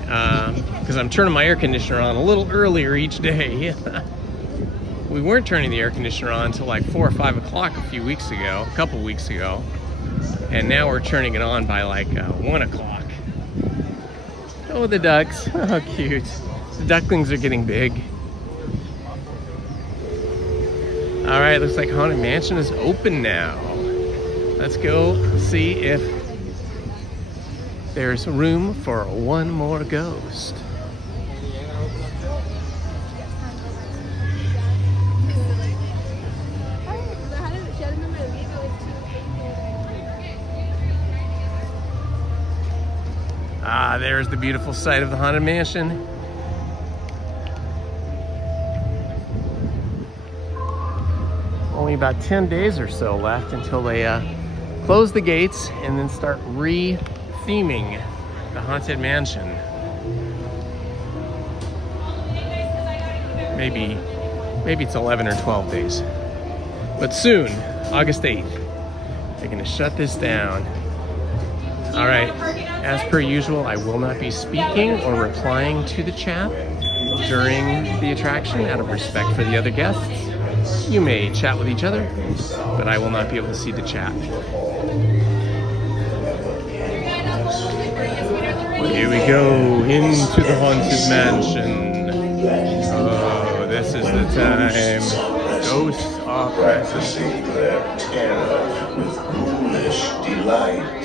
Because I'm turning my air conditioner on a little earlier each day. We weren't turning the air conditioner on until like 4 or 5 o'clock a couple weeks ago, and now we're turning it on by like 1 o'clock. Oh, the ducks! How cute! The ducklings are getting big. All right, looks like Haunted Mansion is open now. Let's go see if there's room for one more ghost. Ah, there's the beautiful sight of the Haunted Mansion. Only about 10 days or so left until they close the gates and then start re-theming the Haunted Mansion. Maybe it's 11 or 12 days. But soon, August 8th, they're gonna shut this down. All right, as per usual, I will not be speaking or replying to the chat during the attraction out of respect for the other guests. You may chat with each other, but I will not be able to see the chat. Here we go into the Haunted Mansion. Oh, this is the time. Ghosts are present. Their terror with ghoulish delight.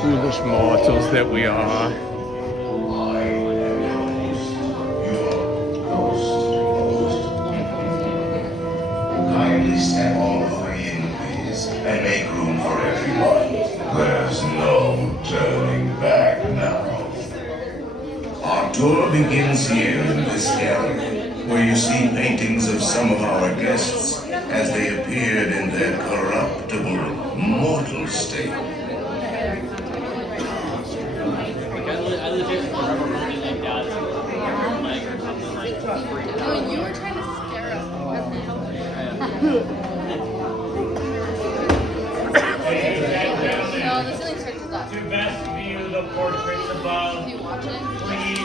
Foolish mortals that we are. Kindly step over in, please, and make room for everyone. There's no turning back now. Our tour begins here in this gallery, where you see paintings of some of our guests as they appeared in their corruptible, mortal state. You were trying to scare us. best view the portraits above. Please.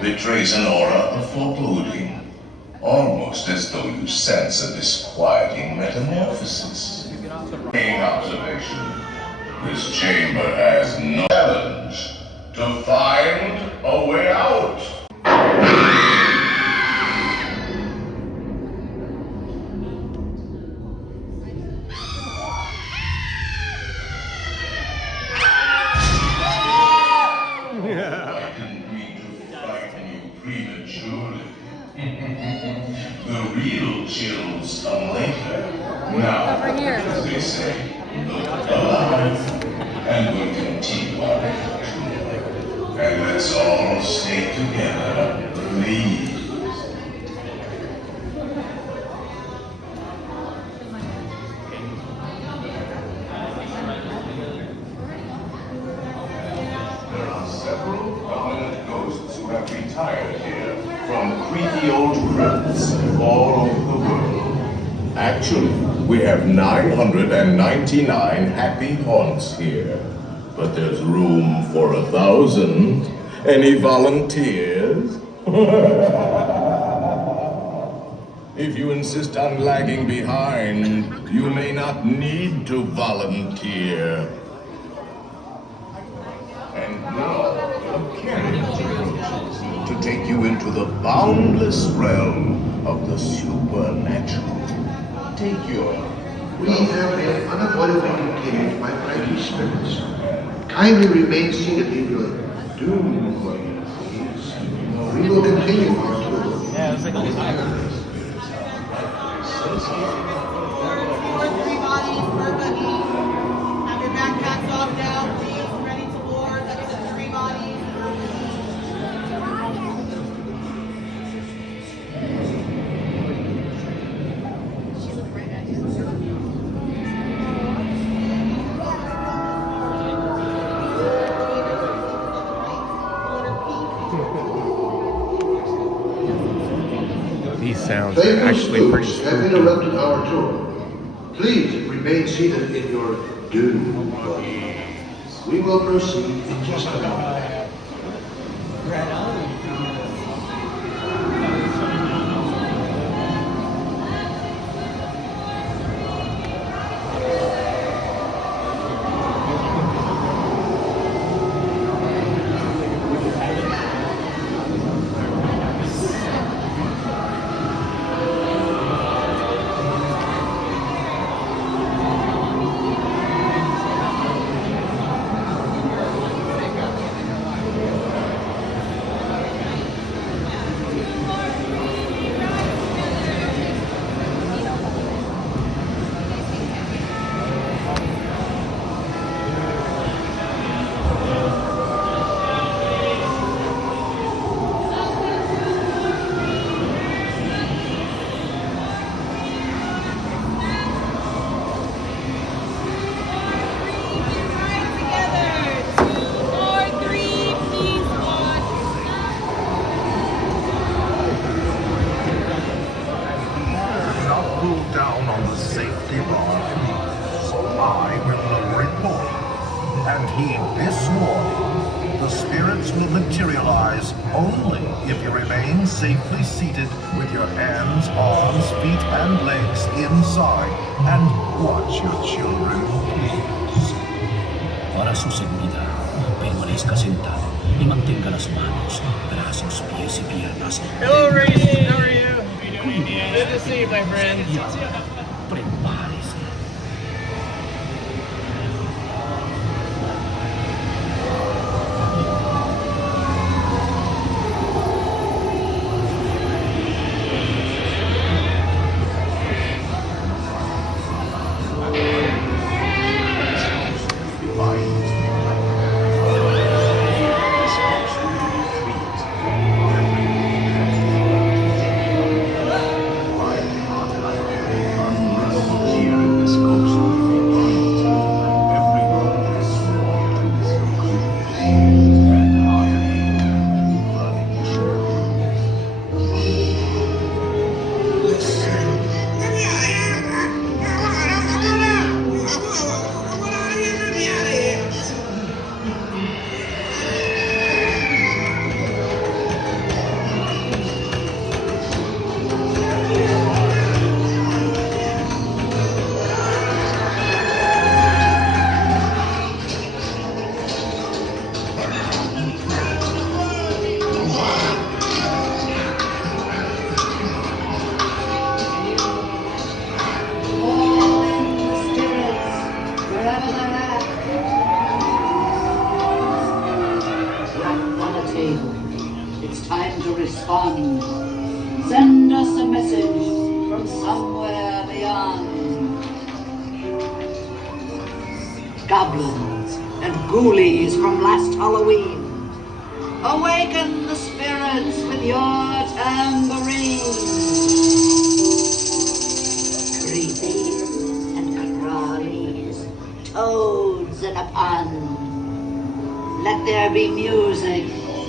Betrays an aura of foreboding, almost as though you sense a disquieting metamorphosis. In observation, this chamber has no challenge to find a way out. I didn't mean to frighten you prematurely. The real chills come later. Now, as they say, look alive, and we'll continue our tour. And let's all stay together, please. There are several prominent ghosts who have retired here from creepy old crypts all over the world. Actually, we have 999 happy haunts here, but there's room for 1,000. Any volunteers? If you insist on lagging behind, you may not need to volunteer. And now, a carriage approaches to take you into the boundless realm of the supernatural. Take your... We have been unavoidably detained by friendly spirits. Kindly remain seated in your doom, please. We will continue our tour. Yeah, it's like all time. 3 bodies per buggy. Have your backpacks off now, please. Ready to board. That's 3 bodies per buggy. These sounds are actually pretty Spooks have spooky. interrupted our tour. Please remain seated in your doom, please. We will proceed in just a moment. Down on the safety bar, I will lower it more. And heed this warning. The spirits will materialize only if you remain safely seated with your hands, arms, feet, and legs inside. And watch your children, please. Para su seguridad, permanezca sentado y mantenga las manos, brazos, pies y piernas. Hello, Raiden. How are you? Good to see you, my friend. Prepárese. Here train. Send us a message from somewhere beyond. Goblins and ghoulies from last Halloween. Awaken the spirits with your tambourine. Creepies and crawlies, toads in a pond. Let there be music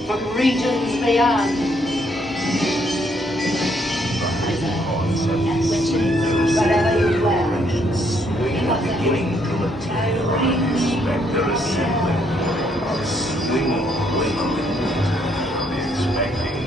from regions beyond. Wizards and witches, wherever you dwell. Swing beginning to materialize. Spectre assembly. Swinging wave of the expecting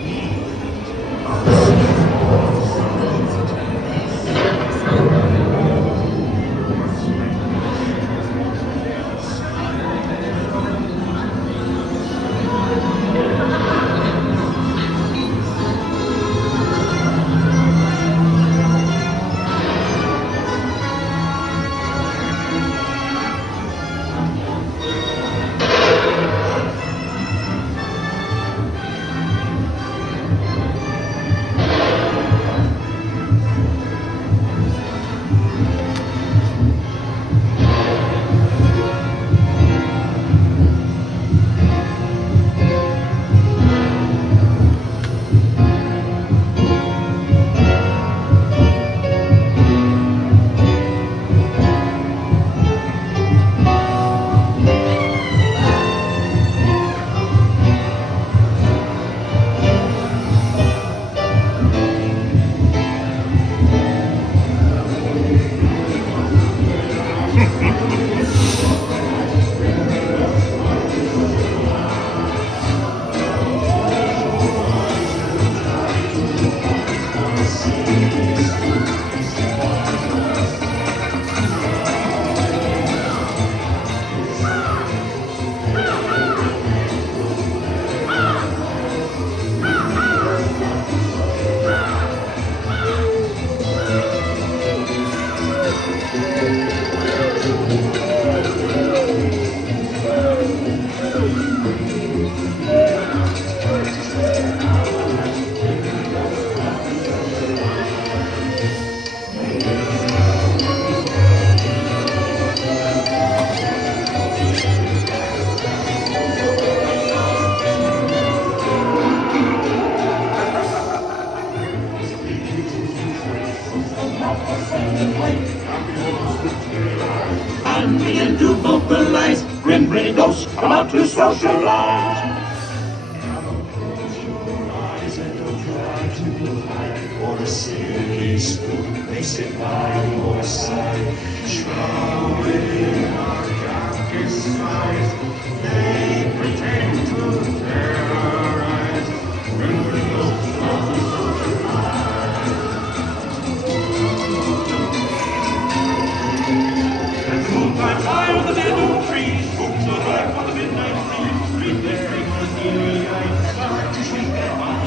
And begin to vocalize, grim grinning ghosts come out to socialize. Or a silly spook, they sit by your side, shrouded in our darkest skies. They pretend to terrorize, bringing those And the moonlight high on the bamboo trees, books the light on the midnight breeze, read their faces eerie eyes, start to shake their bodies.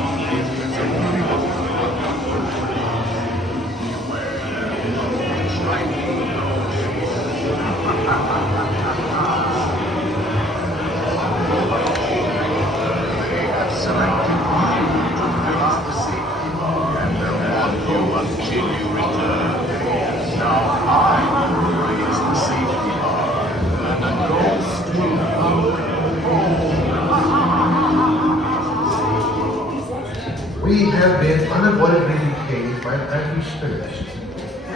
We have been unavoidably detained by angry spirits.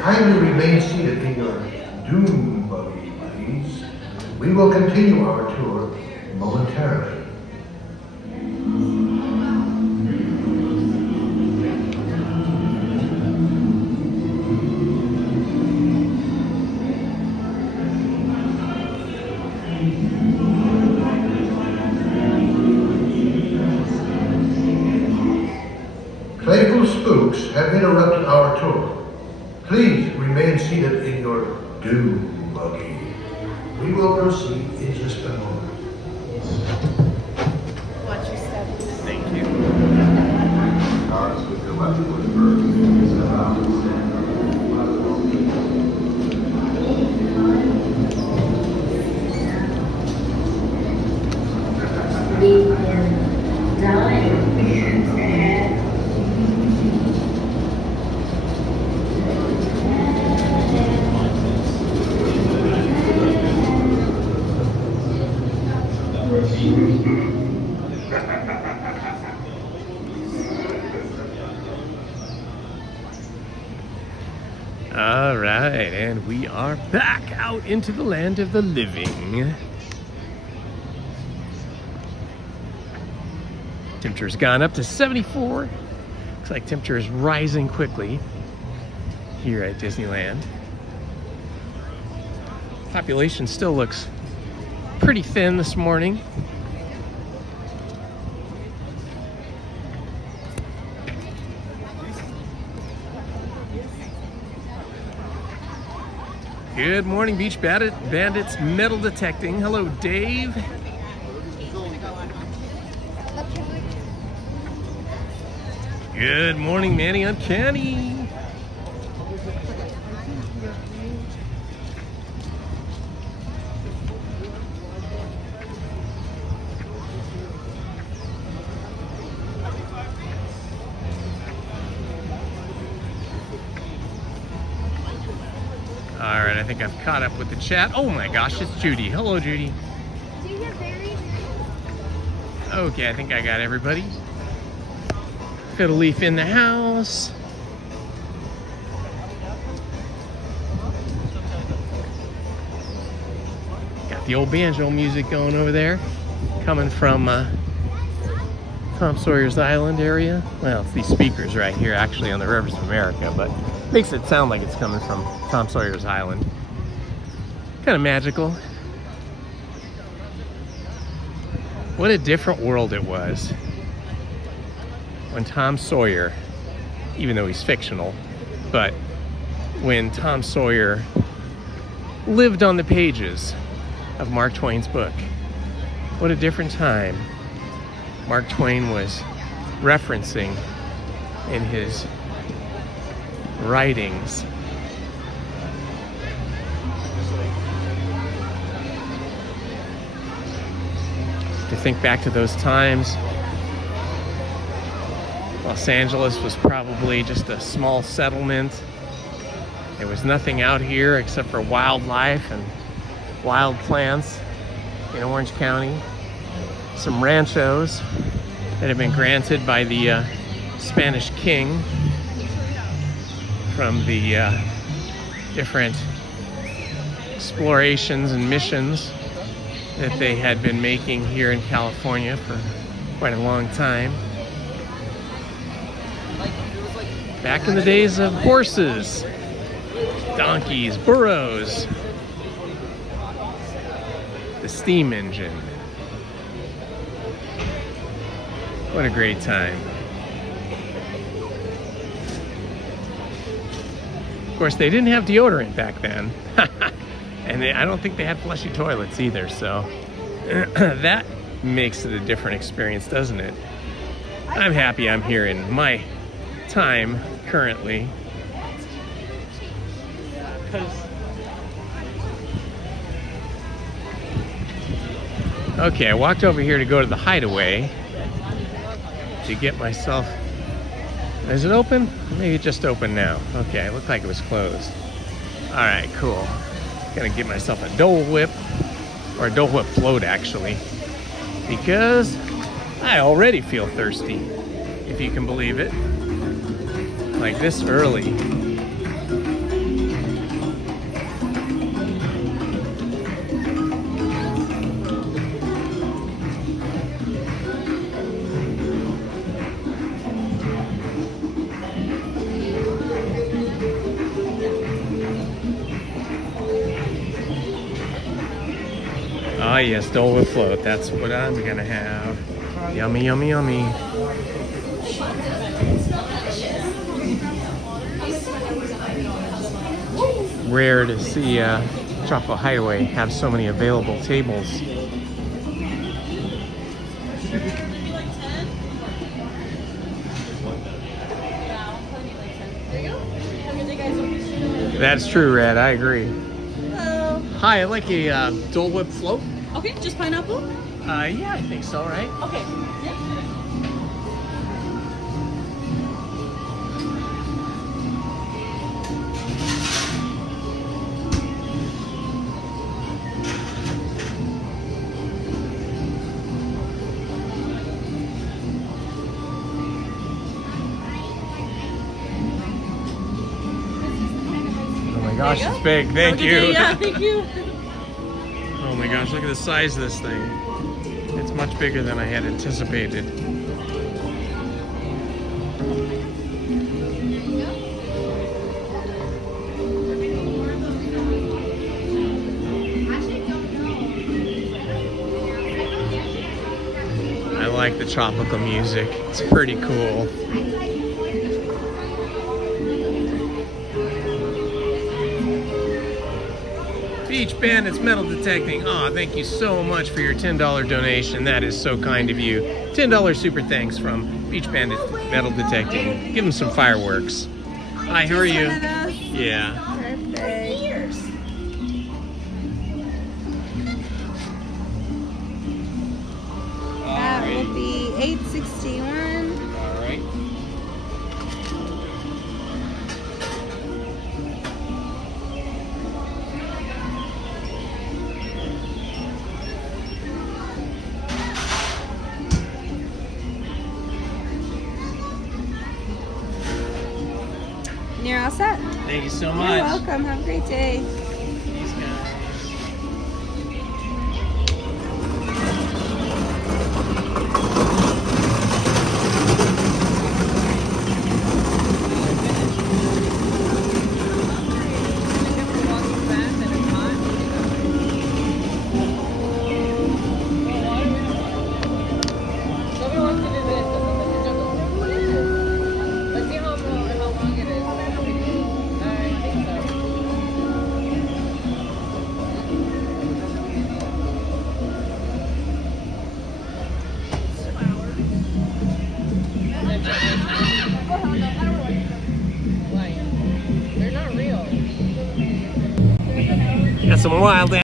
Kindly remain seated in your doom buggy, please. We will continue our tour momentarily. Playful spooks have interrupted our tour. Please remain seated in your doom buggy. We will proceed in just a moment. Watch your step. Thank you. Nine ahead. And we are back out into the land of the living. Temperature's gone up to 74. Looks like temperature is rising quickly here at Disneyland. Population still looks pretty thin this morning. Good morning, Beach Bandits metal detecting. Hello, Dave. Good morning, Manny Uncanny. All right, I think I've caught up with the chat. Oh my gosh, it's Judy. Hello, Judy. Okay, I think I got everybody. Fiddle Leaf in the house. Got the old banjo music going over there, coming from Tom Sawyer's Island area. Well, it's these speakers right here, actually on the Rivers of America, but makes it sound like it's coming from Tom Sawyer's Island. Kind of magical. What a different world it was when Tom Sawyer, even though he's fictional, but when Tom Sawyer lived on the pages of Mark Twain's book. What a different time Mark Twain was referencing in his writings. To think back to those times, Los Angeles was probably just a small settlement. There was nothing out here except for wildlife and wild plants in Orange County. Some ranchos that had been granted by the Spanish king from the different explorations and missions that they had been making here in California for quite a long time. Back in the days of horses, donkeys, burros, the steam engine. What a great time. Of course, they didn't have deodorant back then. And I don't think they had flushy toilets either, so that makes it a different experience, doesn't it? I'm happy I'm here in my time currently. Okay, I walked over here to go to the Hideaway to get myself... Is it open? Maybe it just opened now. Okay, it looked like it was closed. Alright, cool. Gonna get myself a Dole Whip, or a Dole Whip float actually, because I already feel thirsty, if you can believe it. Like this early. Ah yes, Dole Whip float, that's what I'm gonna have. Yummy, yummy, yummy. Rare to see Tropical Hideaway have so many available tables. That's true, Red, I agree. Hello. Hi, I'd like a Dole Whip float. Okay, just pineapple? Yeah, I think so, right? Okay. Yep. gosh, it's big. Thank you. Yeah, thank you. Oh my gosh, look at the size of this thing. It's much bigger than I had anticipated. I like the tropical music. It's pretty cool. Beach Bandits Metal Detecting. Aw, thank you so much for your $10 donation. That is so kind of you. $10 super thanks from Beach Bandits Metal Detecting. Give them some fireworks. Hi, how are you? Yeah. That will be $8.61. All right. You're all set. Thank you so You're much. welcome. Have a great day. Got some wild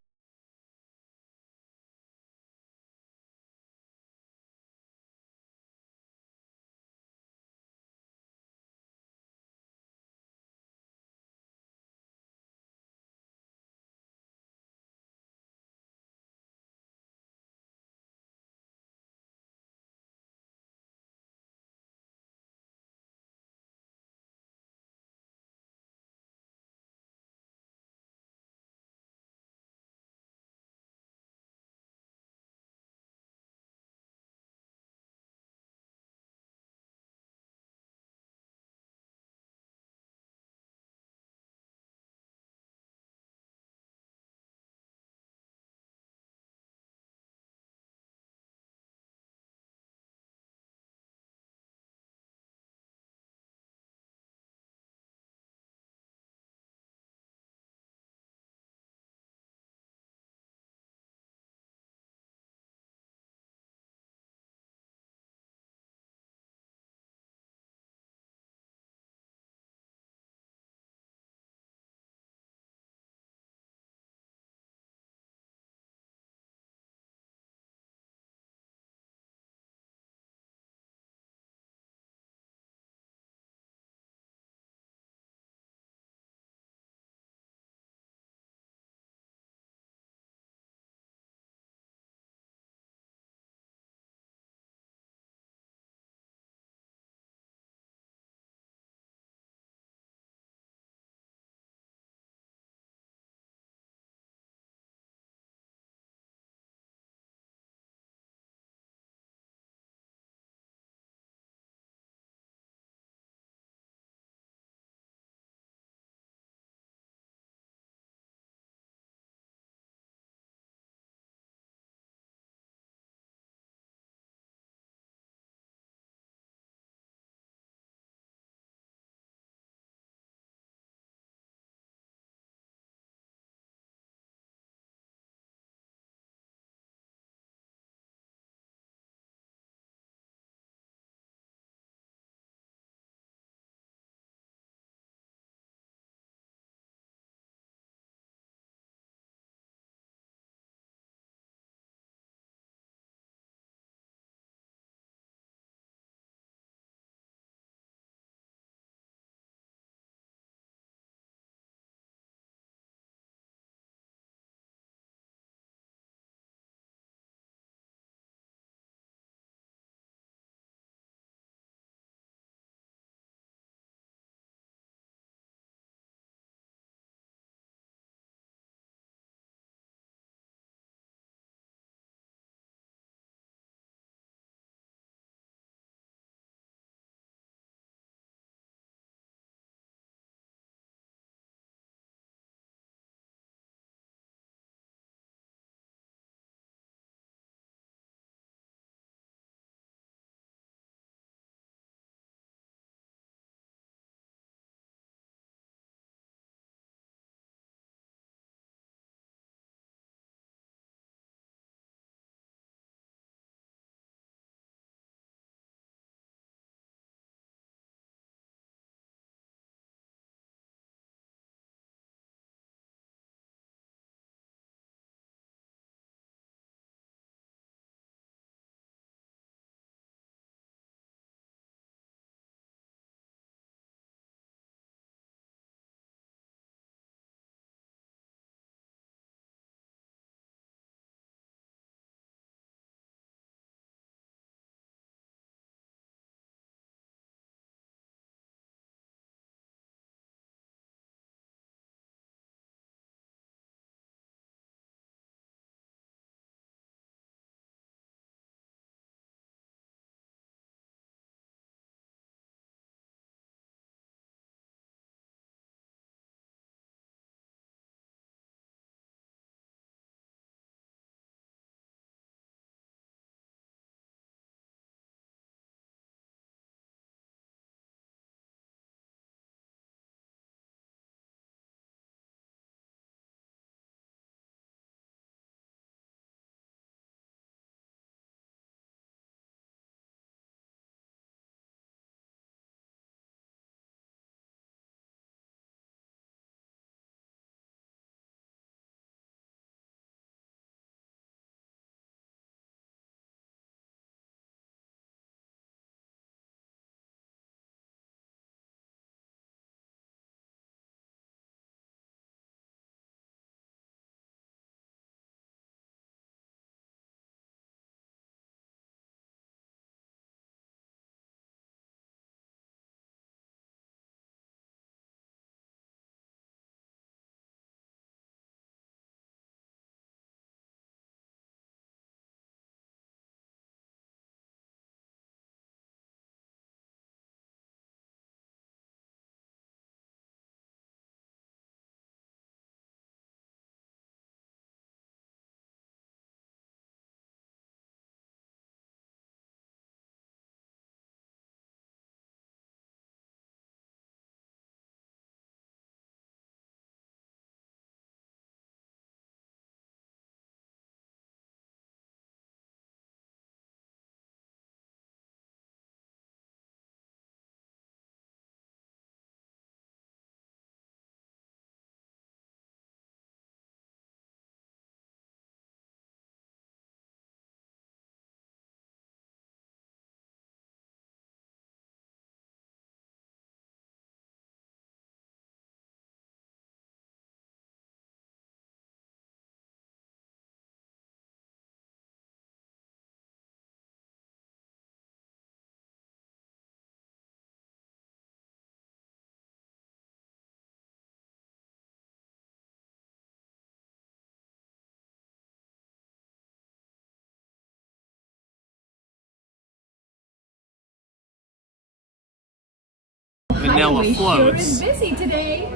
vanilla Sure floats. is busy today.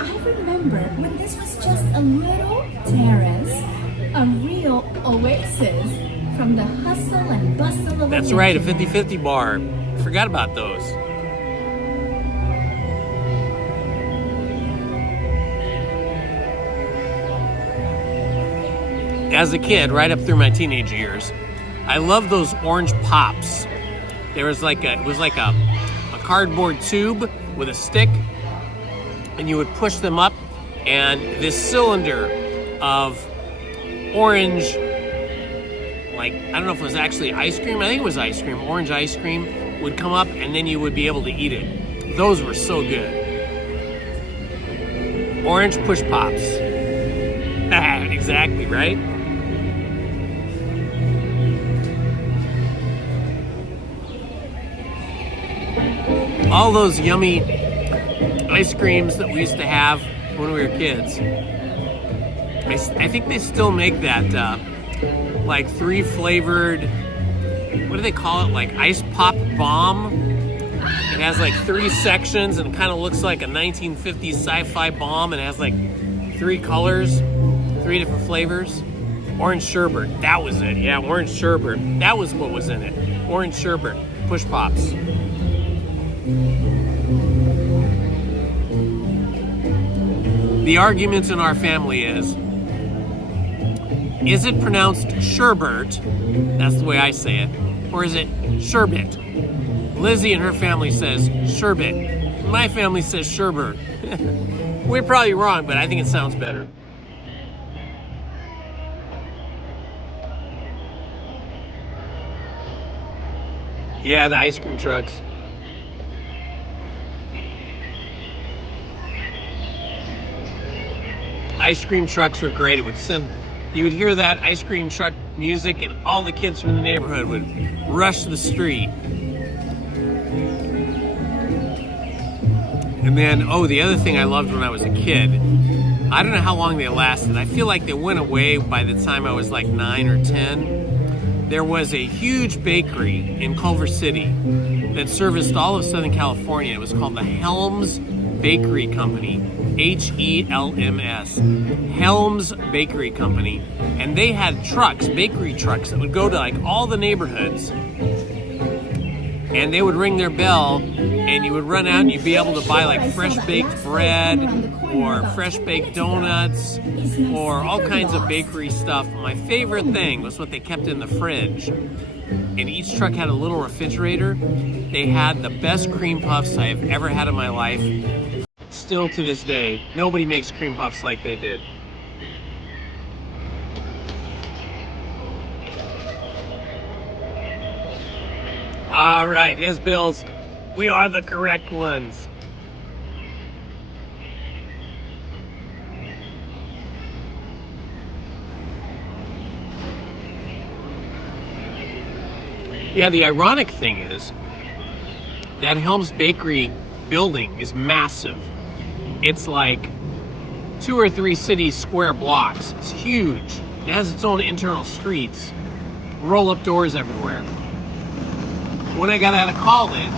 I remember when this was just a little terrace, a real oasis from the hustle and bustle of That's the right, a internet. 50-50 bar. Forgot about those. As a kid, right up through my teenage years, I loved those orange pops. It was like a cardboard tube with a stick, and you would push them up, and this cylinder of orange, like, I don't know if it was actually ice cream, I think it was ice cream, orange ice cream, would come up, and then you would be able to eat it. Those were so good. Orange push pops. Exactly, right? All those yummy ice creams that we used to have when we were kids. I think they still make that, like 3 flavored, what do they call it? Like ice pop bomb. It has like 3 sections and it kind of looks like a 1950s sci-fi bomb, and it has like 3 colors, 3 different flavors. Orange sherbet, that was it. Yeah, orange sherbet. That was what was in it. Orange sherbet, push pops. The argument in our family is it pronounced sherbet? That's the way I say it. Or is it sherbet? Lizzie and her family says sherbet. My family says sherbet. We're probably wrong, but I think it sounds better. Yeah, the ice cream trucks. Ice cream trucks were great. It would send, you would hear that ice cream truck music, and all the kids from the neighborhood would rush the street. And then, oh, the other thing I loved when I was a kid, I don't know how long they lasted. I feel like they went away by the time I was like 9 or 10. There was a huge bakery in Culver City that serviced all of Southern California. It was called the Helms Bakery Company. H-E-L-M-S. Helms Bakery Company. And they had trucks, bakery trucks, that would go to like all the neighborhoods. And they would ring their bell, and you would run out and you'd be able to buy like fresh baked bread or fresh baked donuts or all kinds of bakery stuff. My favorite thing was what they kept in the fridge. And each truck had a little refrigerator. They had the best cream puffs I have ever had in my life. Still to this day, nobody makes cream puffs like they did. All right, yes, Bills, we are the correct ones. Yeah, the ironic thing is that Helms Bakery building is massive. It's like 2 or 3 city square blocks. It's huge. It has its own internal streets, roll-up doors everywhere. When I got out of college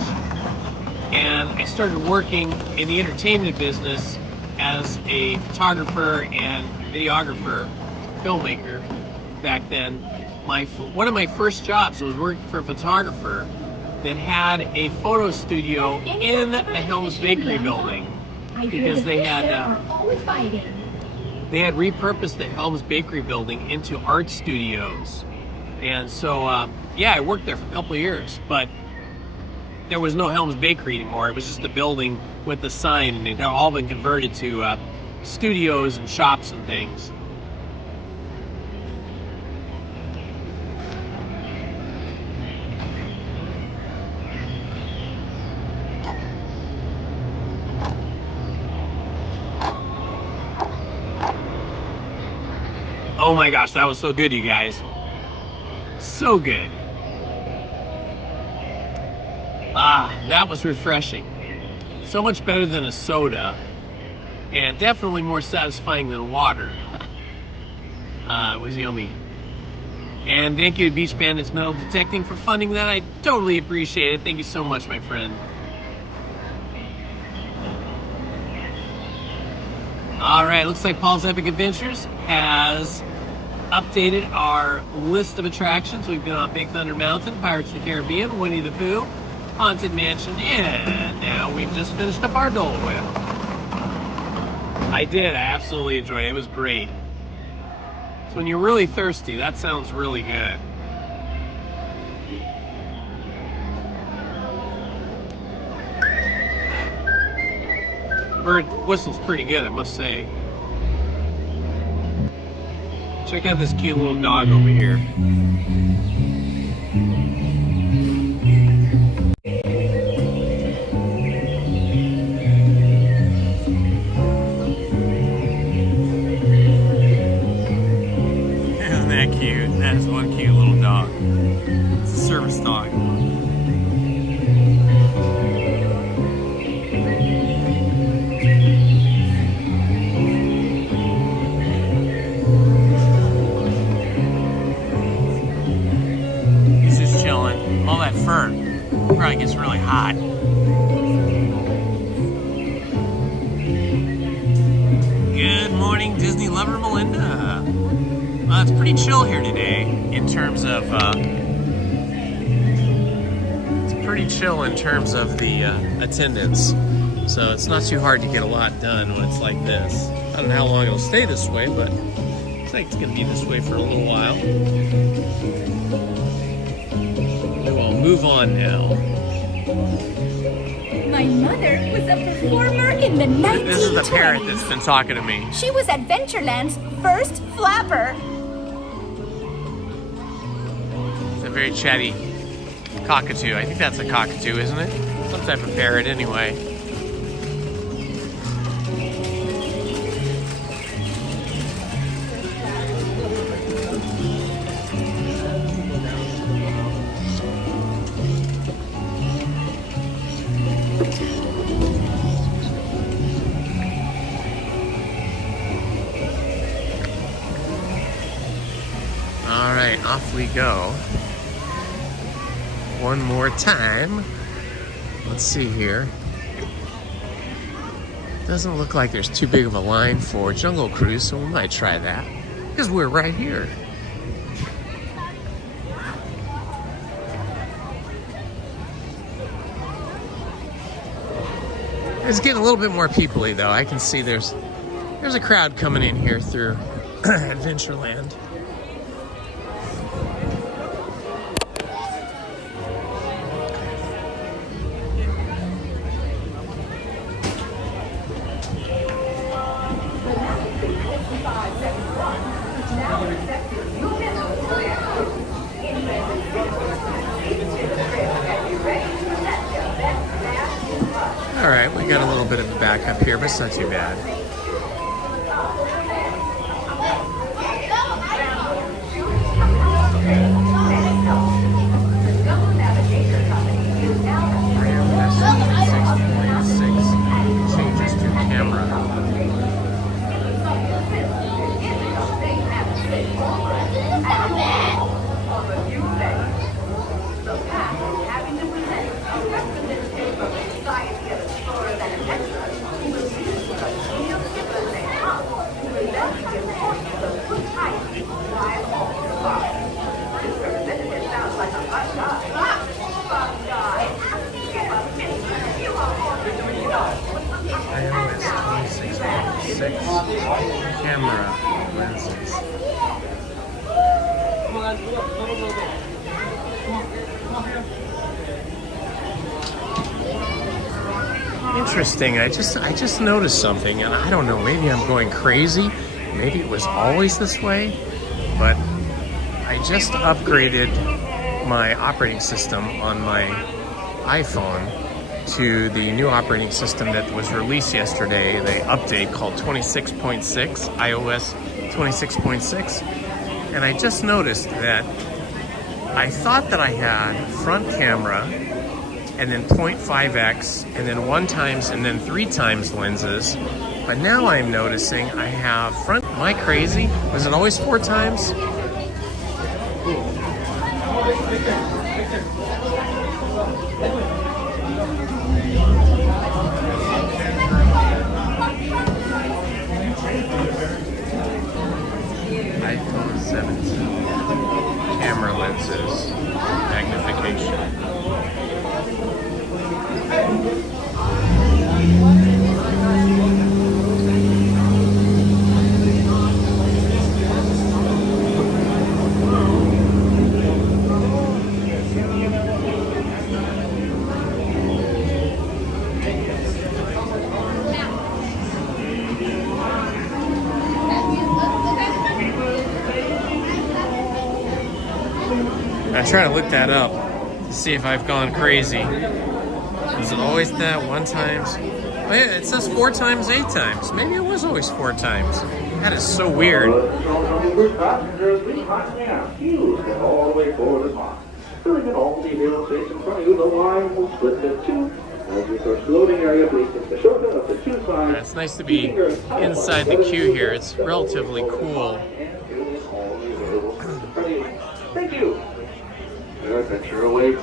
and I started working in the entertainment business as a photographer and videographer, filmmaker back then, one of my first jobs was working for a photographer that had a photo studio in the Helms Bakery building, because they had repurposed the Helms Bakery building into art studios. And so, yeah, I worked there for a couple of years, but there was no Helms Bakery anymore. It was just a building with the sign, and it had all been converted to studios and shops and things. Oh my gosh, that was so good, you guys. So good. Ah, that was refreshing. So much better than a soda, and definitely more satisfying than water. It was yummy. And thank you to Beach Bandits Metal Detecting for funding that. I totally appreciate it. Thank you so much, my friend. All right, looks like Paul's Epic Adventures has updated our list of attractions. We've been on Big Thunder Mountain, Pirates of the Caribbean, Winnie the Pooh, Haunted Mansion, and now we've just finished up our Dole Whip. I did. I absolutely enjoyed it. It was great. So when you're really thirsty, that sounds really good. Bird whistle's pretty good, I must say. Check out this cute little dog over here. Isn't that cute? That is one cute little dog. It's a service dog. All that fur probably gets really hot. Good morning, Disney lover Melinda. It's pretty chill here today in terms of the attendance. So it's not too hard to get a lot done when it's like this. I don't know how long it'll stay this way, but I think it's gonna be this way for a little while. We'll move on now. My mother was a performer in the 1920s. This is the parrot that's been talking to me. She was Adventureland's first flapper. It's a very chatty cockatoo. I think that's a cockatoo, isn't it? Some type of parrot anyway. All right, off we go. One more time. Let's see here. Doesn't look like there's too big of a line for Jungle Cruise, so we might try that because we're right here. It's getting a little bit more people-y though. I can see there's a crowd coming in here through Adventureland. All right, we got a little bit of a backup here, but it's not too bad. Changes to camera. iOS 26.6 camera lenses. Interesting. I just noticed something, and I don't know, maybe I'm going crazy. Maybe it was always this way, but I just upgraded my operating system on my iPhone to the new operating system that was released yesterday, the update called 26.6, iOS 26.6. And I just noticed that I thought that I had front camera and then 0.5x and then 1x and then 3x lenses. But now I'm noticing I have front, am I crazy? Was it always 4x? iPhone 17 camera lenses magnification. I try to look that up to see if I've gone crazy. Is it always that 1 times? Oh yeah, it says 4 times, 8 times. Maybe it was always 4 times. That is so weird. It's nice to be inside the queue here. It's relatively cool. Thank you. Your adventure awaits.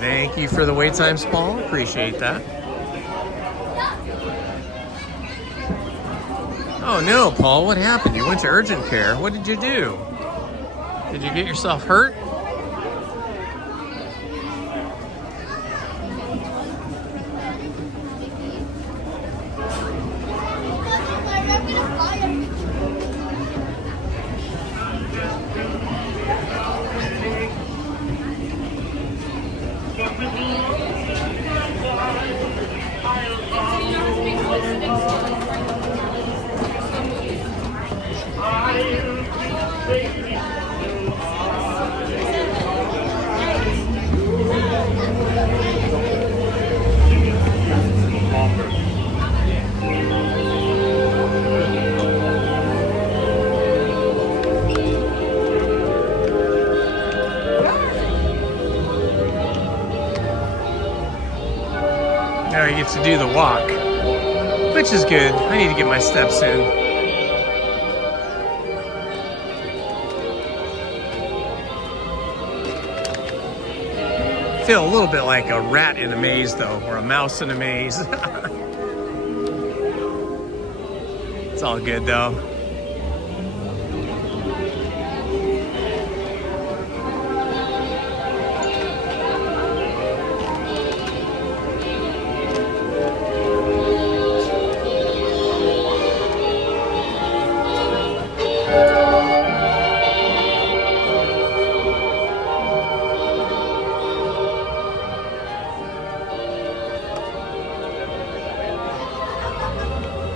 Thank you for the wait times, Paul. Appreciate that. Oh no, Paul, what happened? You went to urgent care. What did you do? Did you get yourself hurt? Now I get to do the walk, which is good. I need to get my steps in. Feel a little bit like a rat in a maze though, or a mouse in a maze. It's all good though.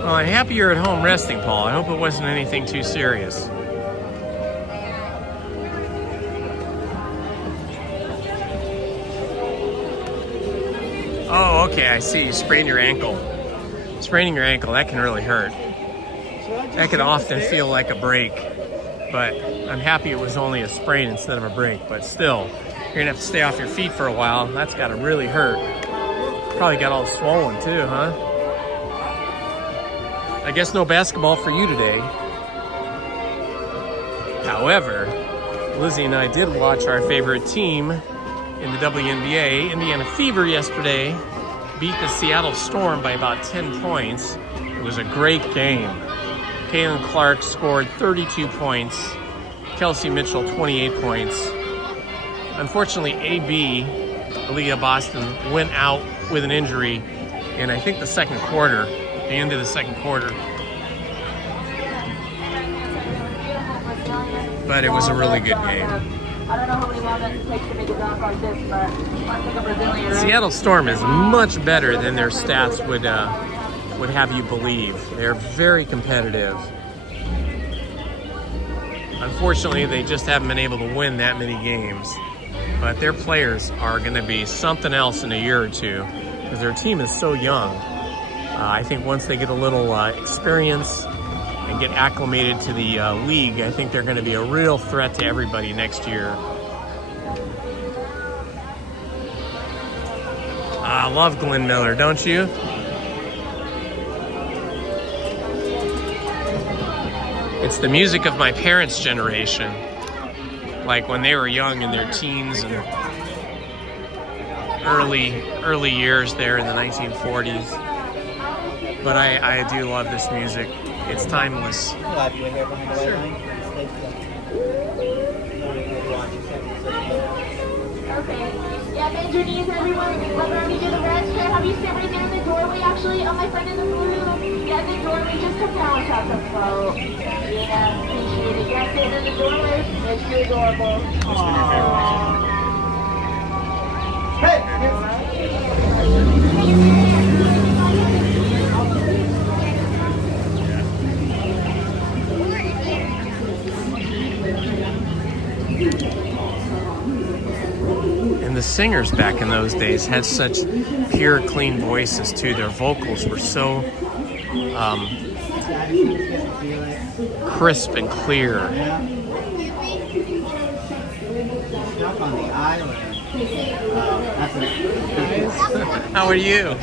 Well, I'm happy you're at home resting, Paul. I hope it wasn't anything too serious. Oh, okay, I see. You sprained your ankle. Spraining your ankle, that can really hurt. That can often feel like a break, but I'm happy it was only a sprain instead of a break. But still, you're gonna have to stay off your feet for a while. That's gotta really hurt. Probably got all swollen too, huh? I guess no basketball for you today. However, Lizzie and I did watch our favorite team in the WNBA, Indiana Fever, yesterday. Beat the Seattle Storm by about 10 points. It was a great game. Caitlin Clark scored 32 points. Kelsey Mitchell, 28 points. Unfortunately, AB, Aaliyah Boston, went out with an injury in, I think, the second quarter. The end of the second quarter. But it was a really good game. Seattle Storm is much better than their stats would have you believe. They're very competitive. Unfortunately, they just haven't been able to win that many games. But their players are going to be something else in a year or two because their team is so young. I think once they get a little experience and get acclimated to the league, I think they're going to be a real threat to everybody next year. I love Glenn Miller, don't you? It's the music of my parents' generation. Like when they were young in their teens and early years there in the 1940s. But I do love this music. It's timeless. Sure. bend your knees, everyone. Let Brody do the rest. Try have you sit right there in the doorway, actually. Oh, my friend in the blue. Yeah, in the doorway. Just come down and shot some photo. Yeah, appreciate it. Yeah, sitting in the doorway. It's too adorable. Aww. Hey! And the singers back in those days had such pure, clean voices too. Their vocals were so crisp and clear. Stuck on the island. How are you?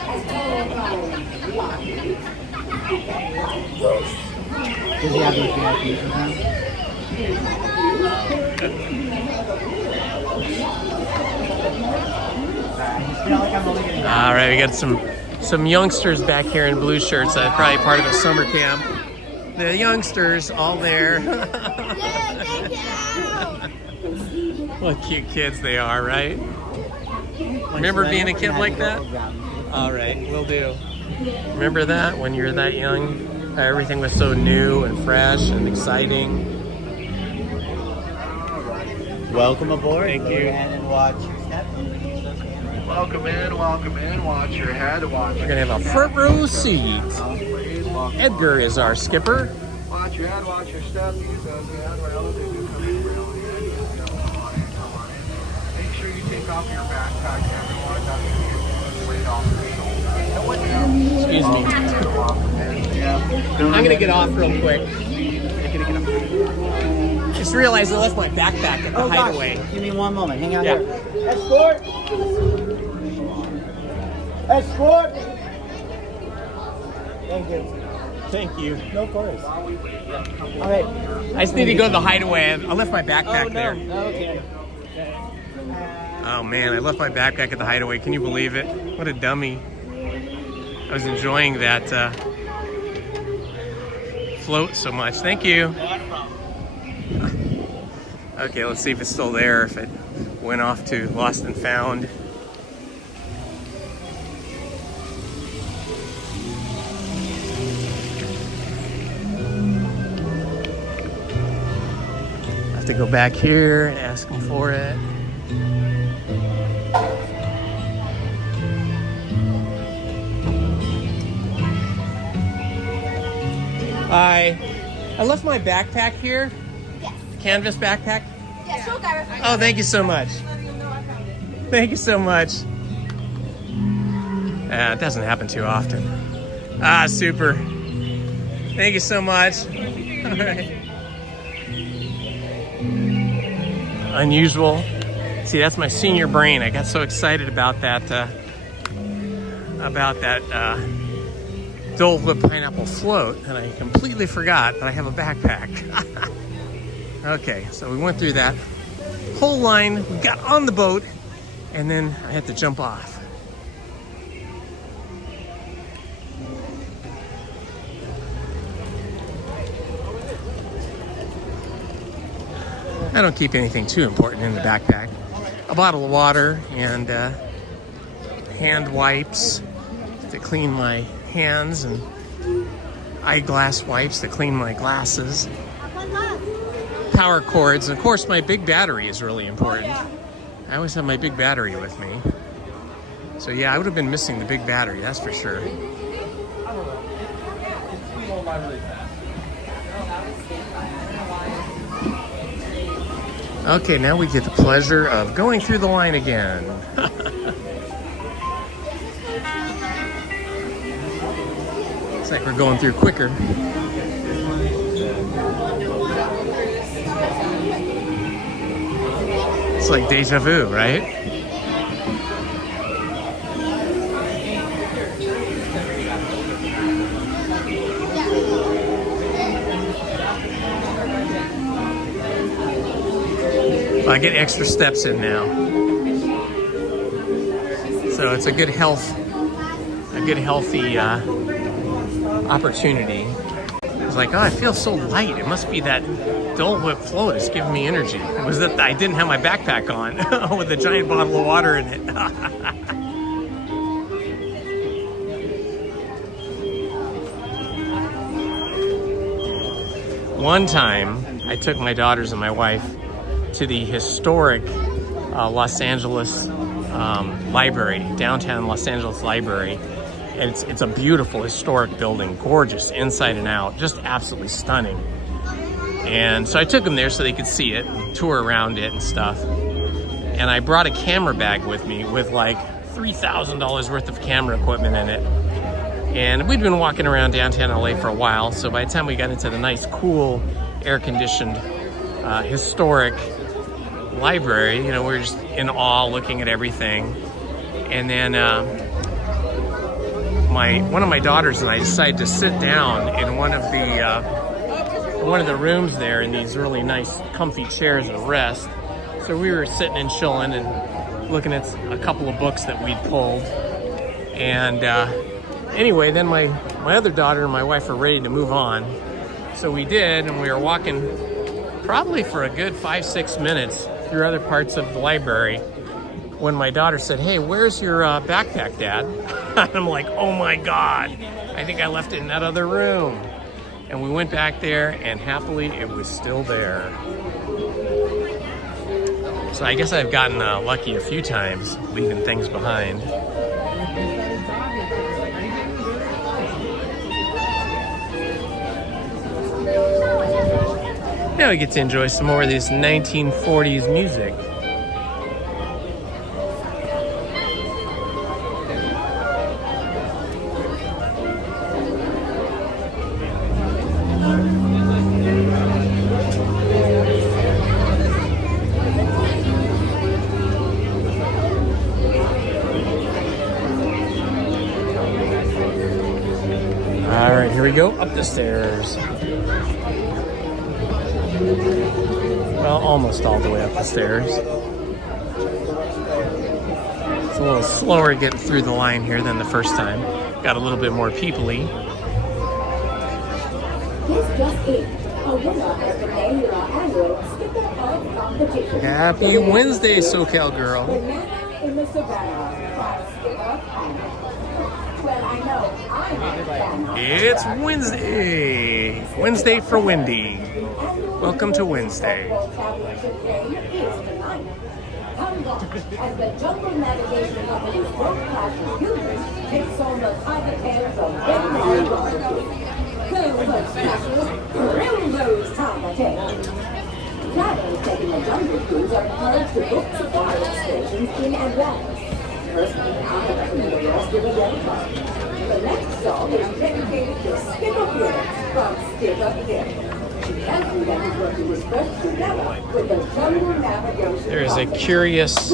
Does he have those VIPs with him? All right, we got some youngsters back here in blue shirts. Probably part of a summer camp. The youngsters all there. What cute kids they are, right? Remember being a kid like that? All right, will do. Remember that when you were that young? Everything was so new and fresh and exciting. Welcome aboard. Thank you. And watch your step. Welcome in, watch your head, watch We're gonna have a front row seat. Edgar is our skipper. Watch your head, watch your step. Use those handrails. They do come in really handy. Come on in. Make sure you take off your backpack, everyone. That's weight off your shoulder. Excuse me. I'm gonna get off real quick. Just realized I left my backpack at the hideaway. Gosh. Give me one moment. Hang out Yeah. here. Escort! Escort! Thank you. Thank you. No worries. All right. I just need to go to the hideaway. I left my backpack there. Okay. Oh man, I left my backpack at the hideaway. Can you believe it? What a dummy. I was enjoying that float so much. Thank you. Okay, let's see if it's still there, if it went off to Lost and Found. I have to go back here and ask him for it. I left my backpack here. Yes. Canvas backpack. Yeah, sure, Gareth. Oh, thank you so much. Thank you so much. It doesn't happen too often. Ah, super. Thank you so much. All right. Unusual. See, that's my senior brain. I got so excited about that Dole Whip pineapple float, and I completely forgot that I have a backpack. Okay, so we went through that whole line, we got on the boat, and then I had to jump off. I don't keep anything too important in the backpack. A bottle of water and hand wipes to clean my hands and eyeglass wipes to clean my glasses. Power cords, and of course my big battery is really important. I always have my big battery with me. So yeah, I would have been missing the big battery, that's for sure. Okay, now we get the pleasure of going through the line again. Looks like we're going through quicker. It's like deja vu, right? I get extra steps in now. So it's a good healthy opportunity. was like, oh, I feel so light. It must be that Dole Whip float is giving me energy. It was that I didn't have my backpack on with a giant bottle of water in it. One time, I took my daughters and my wife to the historic Los Angeles library, downtown Los Angeles library. And it's a beautiful historic building, gorgeous inside and out, just absolutely stunning. And so I took them there so they could see it, tour around it and stuff. And I brought a camera bag with me with like $3,000 worth of camera equipment in it. And we'd been walking around downtown LA for a while, so by the time we got into the nice, cool, air-conditioned, historic library, you know, we were just in awe looking at everything. And then one of my daughters and I decided to sit down in one of the rooms there in these really nice, comfy chairs and rest. So we were sitting and chilling and looking at a couple of books that we'd pulled. And anyway, then my other daughter and my wife were ready to move on. So we did, and we were walking probably for a good 5-6 minutes through other parts of the library when my daughter said, hey, where's your backpack, Dad? And I'm like, oh my God, I think I left it in that other room. And we went back there, and happily it was still there. So I guess I've gotten lucky a few times leaving things behind. Now we get to enjoy some more of this 1940s music. All right, here we go, up the stairs. Well, almost all the way up the stairs. It's a little slower getting through the line here than the first time. Got a little bit more people-y. Happy Wednesday, SoCal girl. It's Wednesday. Wednesday for Wendy. Welcome to Wednesday. As the jungle navigation company's world-class computers takes on the tiger tails of veterinary robots. Silver specialists grill those tiger tails. Travelers taking a jungle cruise are encouraged to book safari excursions in advance. Personally, I recommend the rest of the day. The next song is dedicated to Stick Up Here from Stick Up Here. There is a curious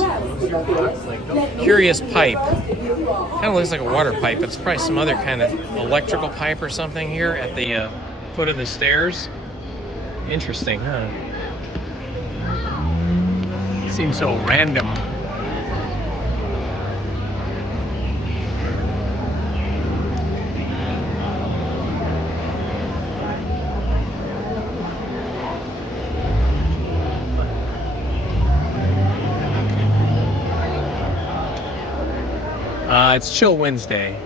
pipe. Kind of looks like a water pipe. It's probably some other kind of electrical pipe or something here at the foot of the stairs. Interesting, huh? Seems so random. It's Chill Wednesday.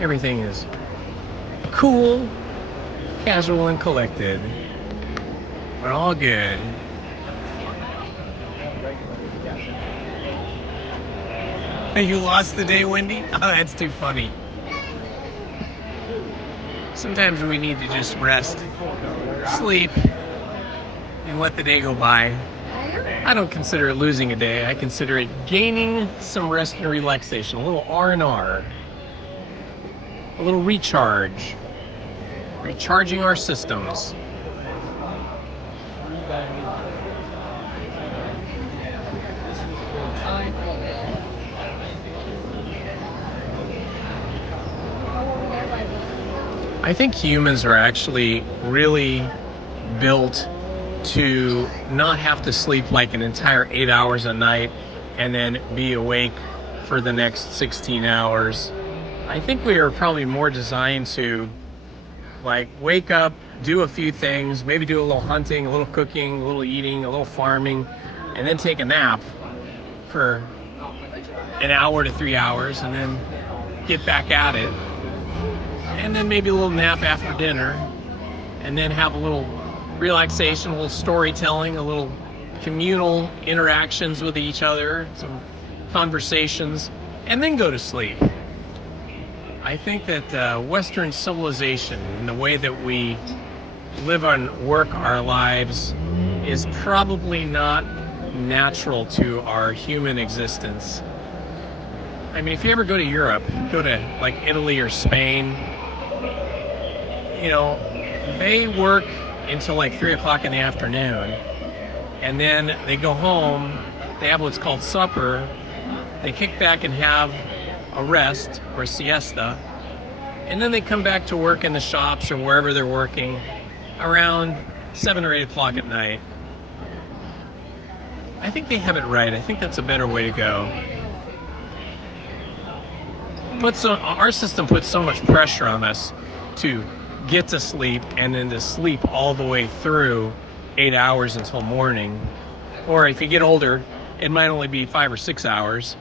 Everything is cool, casual, and collected. We're all good. You lost the day, Wendy? Oh, that's too funny. Sometimes we need to just rest, sleep, and let the day go by. I don't consider it losing a day. I consider it gaining some rest and relaxation, a little R&R, a little recharge, recharging our systems. I think humans are actually really built to not have to sleep like an entire 8 hours a night and then be awake for the next 16 hours. I think we are probably more designed to Like wake up, do a few things, maybe do a little hunting, a little cooking, a little eating, a little farming, and then take a nap for an hour to 3 hours, and then get back at it. And then maybe a little nap after dinner, and then have a little relaxation, a little storytelling, a little communal interactions with each other, some conversations, and then go to sleep. I think that Western civilization and the way that we live and work our lives is probably not natural to our human existence. I mean, if you ever go to Europe, go to like Italy or Spain, you know, they work until like 3 o'clock in the afternoon, and then they go home, they have what's called supper, they kick back and have a rest or a siesta, and then they come back to work in the shops or wherever they're working around 7 or 8 o'clock at night. I think they have it right. I think that's a better way to go. Our system puts so much pressure on us to get to sleep and then to sleep all the way through 8 hours until morning. Or if you get older, it might only be 5 or 6 hours.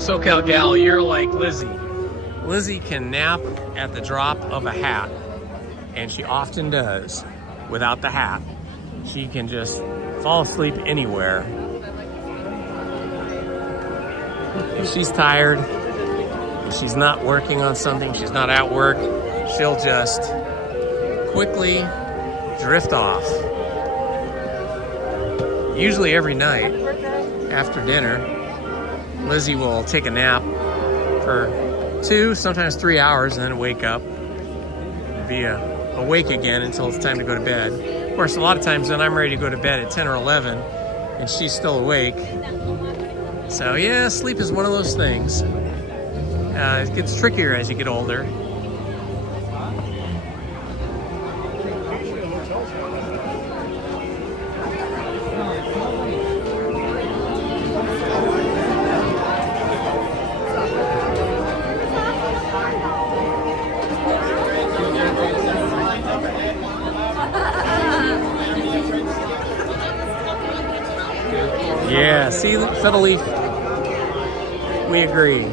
SoCal gal, you're like Lizzie. Lizzie can nap at the drop of a hat, and she often does without the hat. She can just fall asleep anywhere. If she's tired, if she's not working on something, she's not at work, she'll just quickly drift off. Usually every night after dinner, Lizzie will take a nap for 2, sometimes 3 hours, and then wake up, be awake again until it's time to go to bed. Of course, a lot of times then I'm ready to go to bed at 10 or 11, and she's still awake. So yeah, sleep is one of those things. It gets trickier as you get older. Yeah, see, subtly, we agree.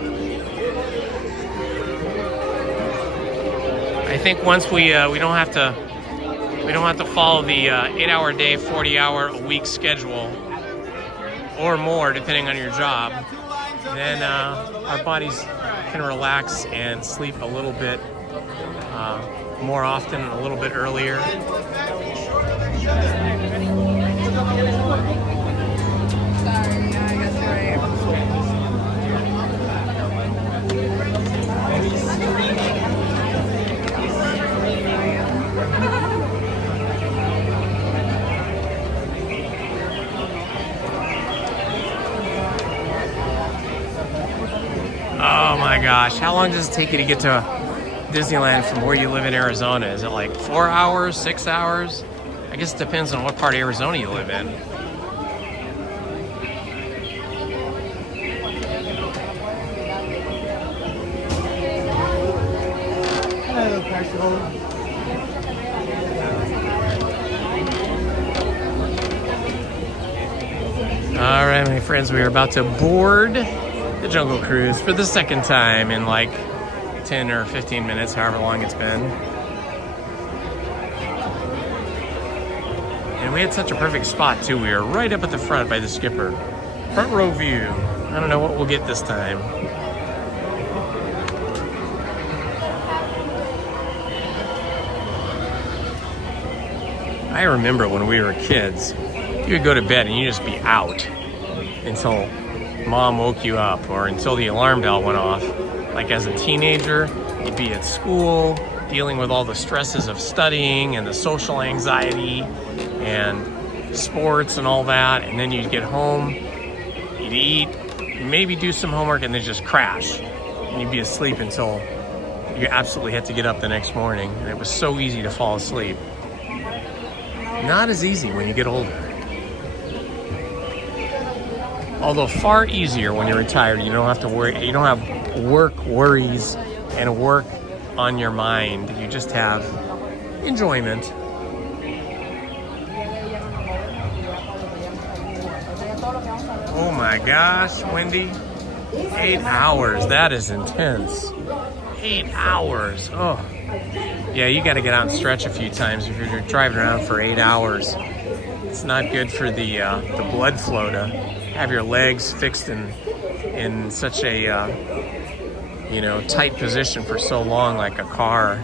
I think once we don't have to follow the 8-hour day, 40-hour a week schedule or more, depending on your job, then our bodies can relax and sleep a little bit more often, a little bit earlier. Oh my gosh, how long does it take you to get to Disneyland from where you live in Arizona? Is it like 4 hours, 6 hours? I guess it depends on what part of Arizona you live in. All right, my friends, we are about to board the Jungle Cruise for the second time in like 10 or 15 minutes, however long it's been. And we had such a perfect spot too. We were right up at the front by the skipper. Front row view. I don't know what we'll get this time. I remember when we were kids, you would go to bed and you'd just be out until mom woke you up or until the alarm bell went off. Like as a teenager, you'd be at school dealing with all the stresses of studying and the social anxiety and sports and all that, and then you'd get home, you'd eat, maybe do some homework, and then just crash. And you'd be asleep until you absolutely had to get up the next morning, and it was so easy to fall asleep. Not as easy when you get older. Although far easier when you're retired. You don't have to worry. You don't have work worries and work on your mind. You just have enjoyment. Oh my gosh, Wendy. 8 hours. That is intense. 8 hours. Oh. Yeah, you got to get out and stretch a few times if you're driving around for 8 hours. It's not good for the blood flow to have your legs fixed in such a tight position for so long, like a car.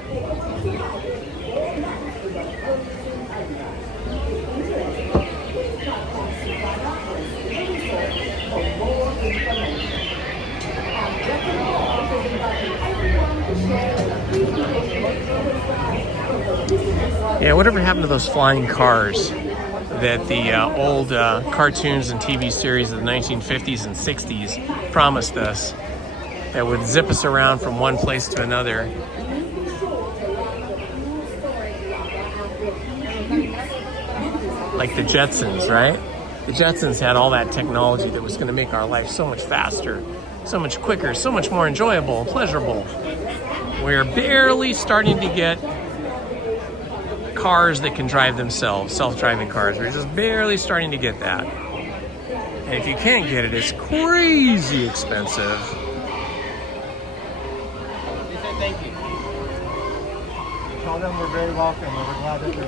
Yeah, whatever happened to those flying cars that the old cartoons and TV series of the 1950s and 60s promised us, that would zip us around from one place to another? Like the Jetsons, right? The Jetsons had all that technology that was going to make our life so much faster, so much quicker, so much more enjoyable and pleasurable. We're barely starting to get cars that can drive themselves, self-driving cars. We're just barely starting to get that. And if you can't get it, it's crazy expensive. Thank you. Tell them we're very welcome and we're glad that they're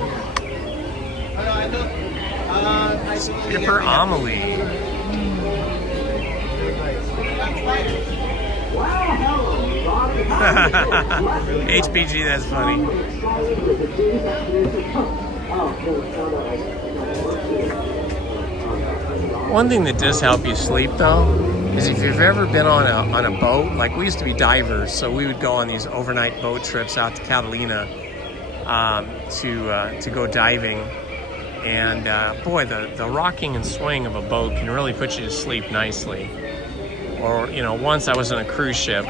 here. Skipper Amelie. HPG, that's funny. One thing that does help you sleep, though, is if you've ever been on a boat. Like, we used to be divers, so we would go on these overnight boat trips out to Catalina to go diving. And boy, the rocking and swaying of a boat can really put you to sleep nicely. Or, once I was on a cruise ship,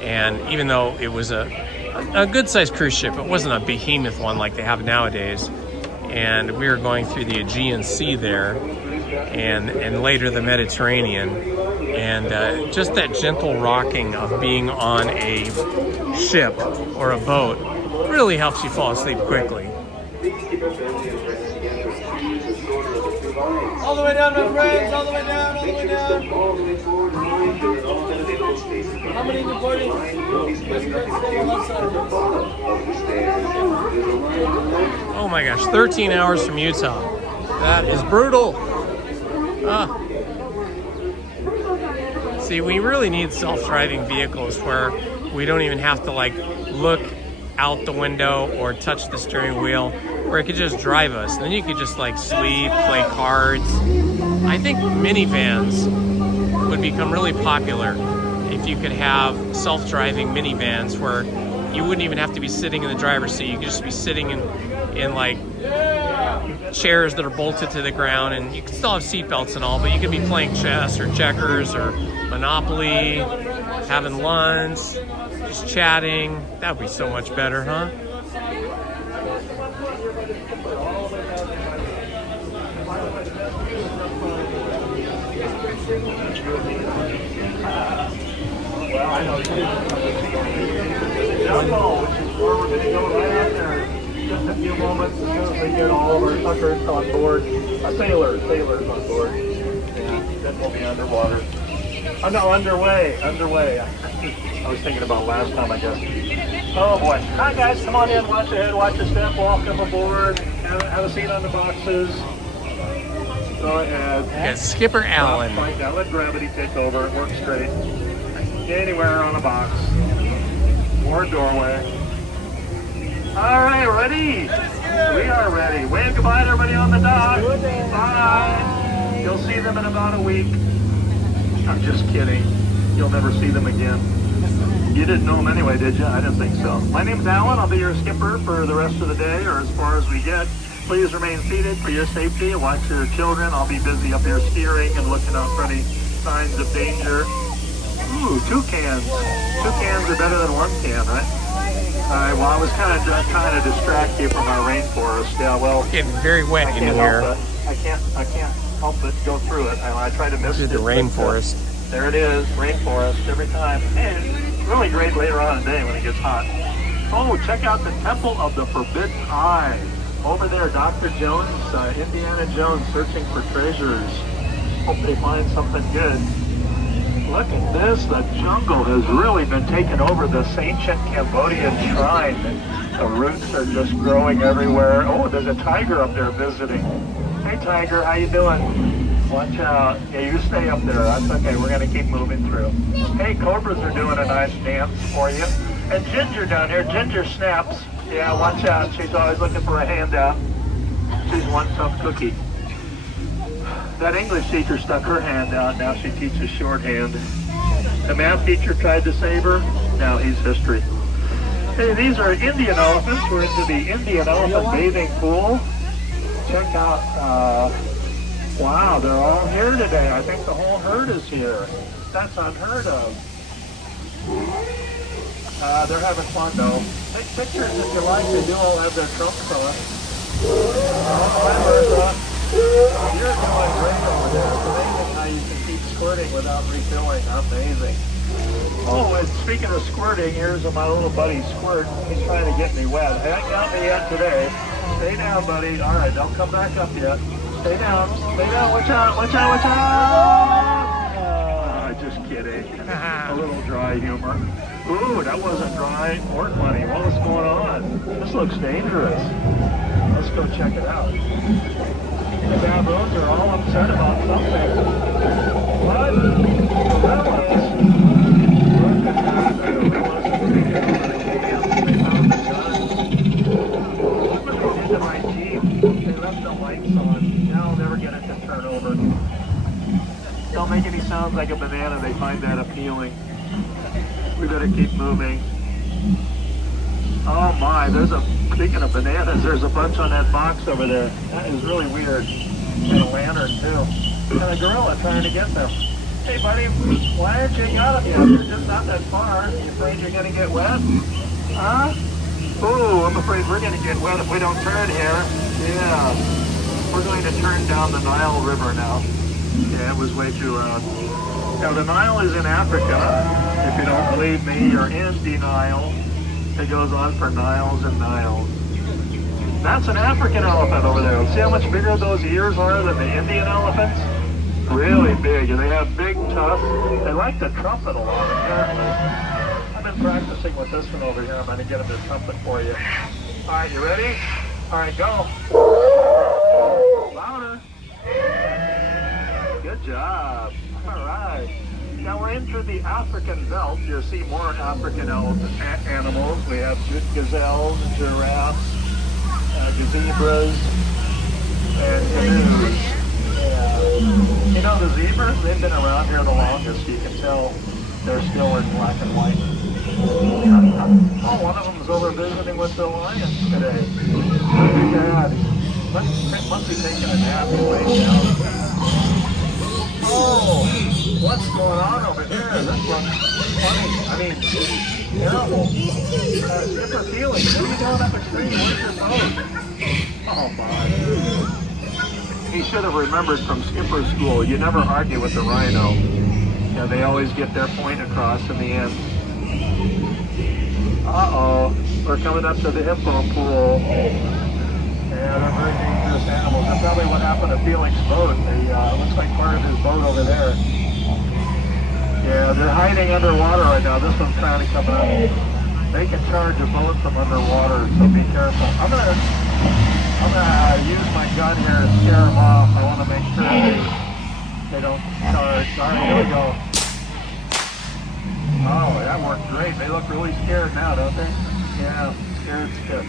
and even though it was a good-sized cruise ship, it wasn't a behemoth one like they have nowadays. And we were going through the Aegean Sea there, and later the Mediterranean. And just that gentle rocking of being on a ship or a boat really helps you fall asleep quickly. All the way down, my friends, all the way down, all the way down. How many reporting? Oh my gosh, 13 hours from Utah. That is brutal. See, we really need self-driving vehicles where we don't even have to look out the window or touch the steering wheel, where it could just drive us. And then you could just sleep, play cards. I think minivans would become really popular if you could have self-driving minivans where you wouldn't even have to be sitting in the driver's seat. You could just be sitting in chairs that are bolted to the ground, and you could still have seatbelts and all, but you could be playing chess or checkers or Monopoly, having lunch, just chatting. That would be so much better, huh? Well, I know you Jungle, which is where we're going to go right out there in just a few moments as soon as we get all of our suckers on board. Sailors on board. Yeah, then we'll be underwater. Oh no, underway. I was thinking about last time, I guess. Oh boy. Hi guys, come on in, watch ahead, watch your step, welcome aboard, have a seat on the boxes. Go ahead. Yeah, Skipper Allen. Right now, let gravity take over, it works great. Anywhere on a box or a doorway. All right, ready? We are ready. Wave goodbye to everybody on the dock. Bye. You'll see them in about a week. I'm just kidding. You'll never see them again. You didn't know them anyway, did you? I didn't think so. My name's Alan. I'll be your skipper for the rest of the day, or as far as we get. Please remain seated for your safety and watch your children. I'll be busy up here steering and looking out for any signs of danger. Ooh, 2 cans. 2 cans are better than 1 can, right? All right, well, I was kind of trying to distract you from our rainforest. Yeah, well. It's getting very wet in here. I can't help but go through it. And I try to miss Through it. the rainforest. There it is, rainforest every time. And it's really great later on in the day when it gets hot. Oh, check out the Temple of the Forbidden Eye. Over there, Dr. Jones, Indiana Jones searching for treasures. Hope they find something good. Look at this, the jungle has really been taken over. This ancient Cambodian shrine. The roots are just growing everywhere. Oh, there's a tiger up there visiting. Hey tiger, how you doing? Watch out. Yeah, you stay up there. That's okay, we're gonna keep moving through. Hey, cobras are doing a nice dance for you. And Ginger down here, Ginger snaps. Yeah, watch out, she's always looking for a handout. She's one tough cookie. That English teacher stuck her hand out, now she teaches shorthand. The math teacher tried to save her, now he's history. Hey, these are Indian elephants. We're into the Indian elephant bathing pool. Check out, wow, they're all here today. I think the whole herd is here. That's unheard of. They're having fun though. Take pictures if you like. They do all have their trunks on. Hi, Bertha. You're doing great over there. It's amazing how you can keep squirting without refilling. Amazing. Oh, and speaking of squirting, here's my little buddy Squirt. He's trying to get me wet. He hasn't got me yet today. Stay down, buddy. All right, don't come back up yet. Stay down. Stay down. Watch out. Watch out. Watch out. Just kidding. A little dry humor. Ooh, that wasn't dry or funny. What was going on? This looks dangerous. Let's go check it out. The baboons are all upset about something. What? Gorillas? Into my Jeep. They left the lights on. Now I'll never get it to turn over. Don't make any sounds like a banana. They find that appealing. We better keep moving. Oh my, speaking of bananas, there's a bunch on that box over there. That is really weird. And a lantern too. And a gorilla trying to get them. Hey buddy, why aren't you out of here? You're just not that far. You afraid you're gonna get wet? Huh? Ooh, I'm afraid we're gonna get wet if we don't turn here. Yeah. We're going to turn down the Nile River now. Yeah, it was way too loud. Now the Nile is in Africa. If you don't believe me, you're in denial. It goes on for Niles and Niles. That's an African elephant over there. See how much bigger those ears are than the Indian elephants? Really big, and they have big tusks. They like to trumpet a lot, apparently. I've been practicing with this one over here. I'm going to get him to trumpet for you. All right, you ready? All right, go. Louder. Good job. All right. Now we're into the African belt. You'll see more African animals. We have gazelles, giraffes, zebras, and canoes. Yeah. You know the zebras, they've been around here the longest. You can tell they're still in black and white. Oh, one of them is over visiting with the lions today. Look at that. Must be taking a nap and laying down. Oh, what's going on over here? This looks funny. I mean, terrible. Skipper Felix, what are you doing up extreme? Where's your boat? Oh, my. He should have remembered from Skipper School, you never argue with the rhino. You know, they always get their point across in the end. Uh-oh, we're coming up to the hippo pool. Yeah, they're very dangerous animals. That's probably what happened to Felix's boat. Looks like part of his boat over there. Yeah, they're hiding underwater right now. This one's trying to come out. They can charge a boat from underwater, so be careful. I'm gonna use my gun here to scare them off. I want to make sure they don't charge. All right, here we go. Oh, that worked great. They look really scared now, don't they? Yeah, scared stiff.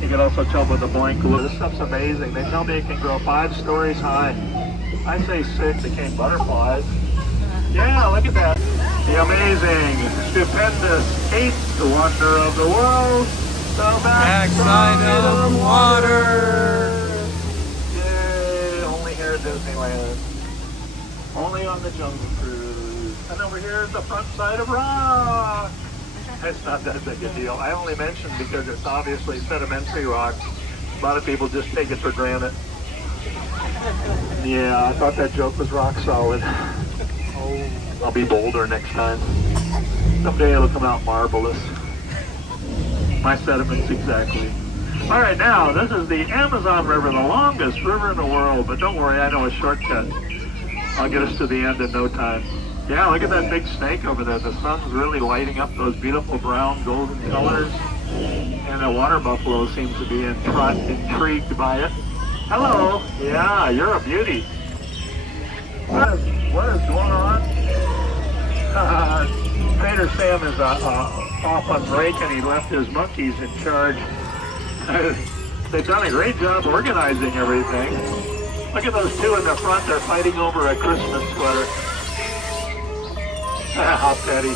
You can also tell by the blank look. This stuff's amazing. They tell me it can grow 5 stories high. I say 6 became butterflies. Yeah, look at that. The amazing, stupendous, 8th wonder of the world. The backside of the water. Yay, only here at Disneyland. Only on the Jungle Cruise. And over here is the front side of rock. It's not that big a deal. I only mentioned because it's obviously sedimentary rock. A lot of people just take it for granted. Yeah, I thought that joke was rock solid. I'll be bolder next time. Someday it'll come out marvelous. My sentiments exactly. All right, now, this is the Amazon River, the longest river in the world, but don't worry, I know a shortcut. I'll get us to the end in no time. Yeah, look at that big snake over there. The sun's really lighting up those beautiful brown, golden colors, and a water buffalo seems to be intrigued by it. Hello. Yeah, you're a beauty. What is going on? Painter Sam is off on break, and he left his monkeys in charge. They've done a great job organizing everything. Look at those two in the front. They're fighting over a Christmas sweater. How petty.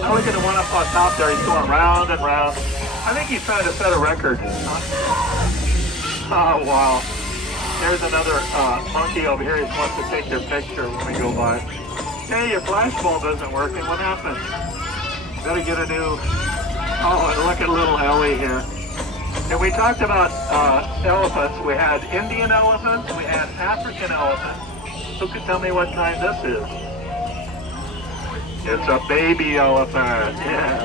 I look at the one up on top there. He's going round and round. I think he's trying to set a record. Oh, wow. There's another monkey over here. He wants to take your picture when we go by. Hey, your flashbulb isn't working. What happened? Gotta get a new... Oh, and look at little Ellie here. And we talked about elephants. We had Indian elephants. We had African elephants. Who could tell me what kind this is? It's a baby elephant. Yeah.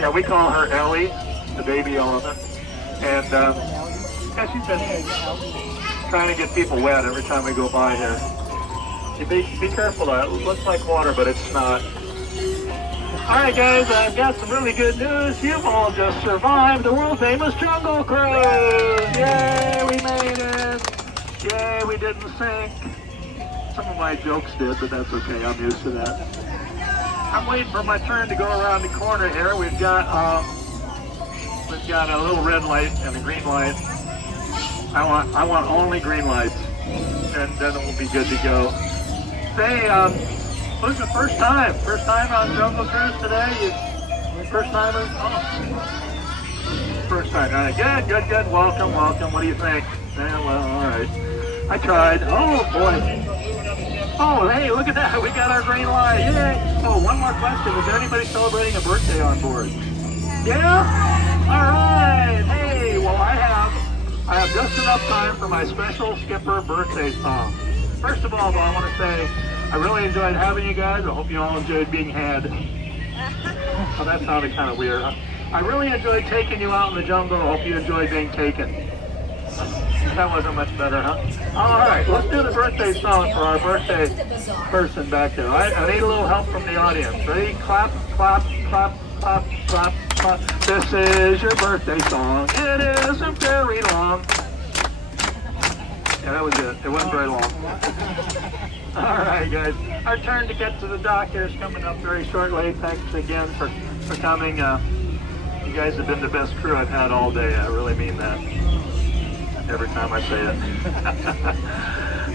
Yeah, we call her Ellie, the baby elephant. And yeah, she's been trying to get people wet every time we go by here. You be careful though. It looks like water, but it's not. Alright guys, I've got some really good news. You've all just survived the world famous jungle cruise! Yay, we made it! Yay, we didn't sink. Some of my jokes did, but that's okay, I'm used to that. I'm waiting for my turn to go around the corner here. We've got a little red light and a green light. I want only green lights, and then it will be good to go. Say, this is the first time on Jungle Cruise today. First time? Oh. First time. All right, good. Welcome. What do you think? Yeah, well, all right. I tried. Oh boy. Oh, hey, look at that. We got our green light. Yay. Oh, one more question. Is there anybody celebrating a birthday on board? Yeah? All right. Hey, well, I have just enough time for my special skipper birthday song. First of all, I want to say I really enjoyed having you guys. I hope you all enjoyed being had. Oh, that sounded kind of weird. Huh? I really enjoyed taking you out in the jungle. I hope you enjoyed being taken. That wasn't much better, huh? All right, let's do the birthday song for our birthday person back there. I need a little help from the audience. Ready? Clap, clap, clap, clap, clap, clap. This is your birthday song. It isn't very long. Yeah, that was it. It wasn't very long. All right, guys. Our turn to get to the dock here is coming up very shortly. Thanks again for coming. You guys have been the best crew I've had all day. I really mean that. Every time I say it.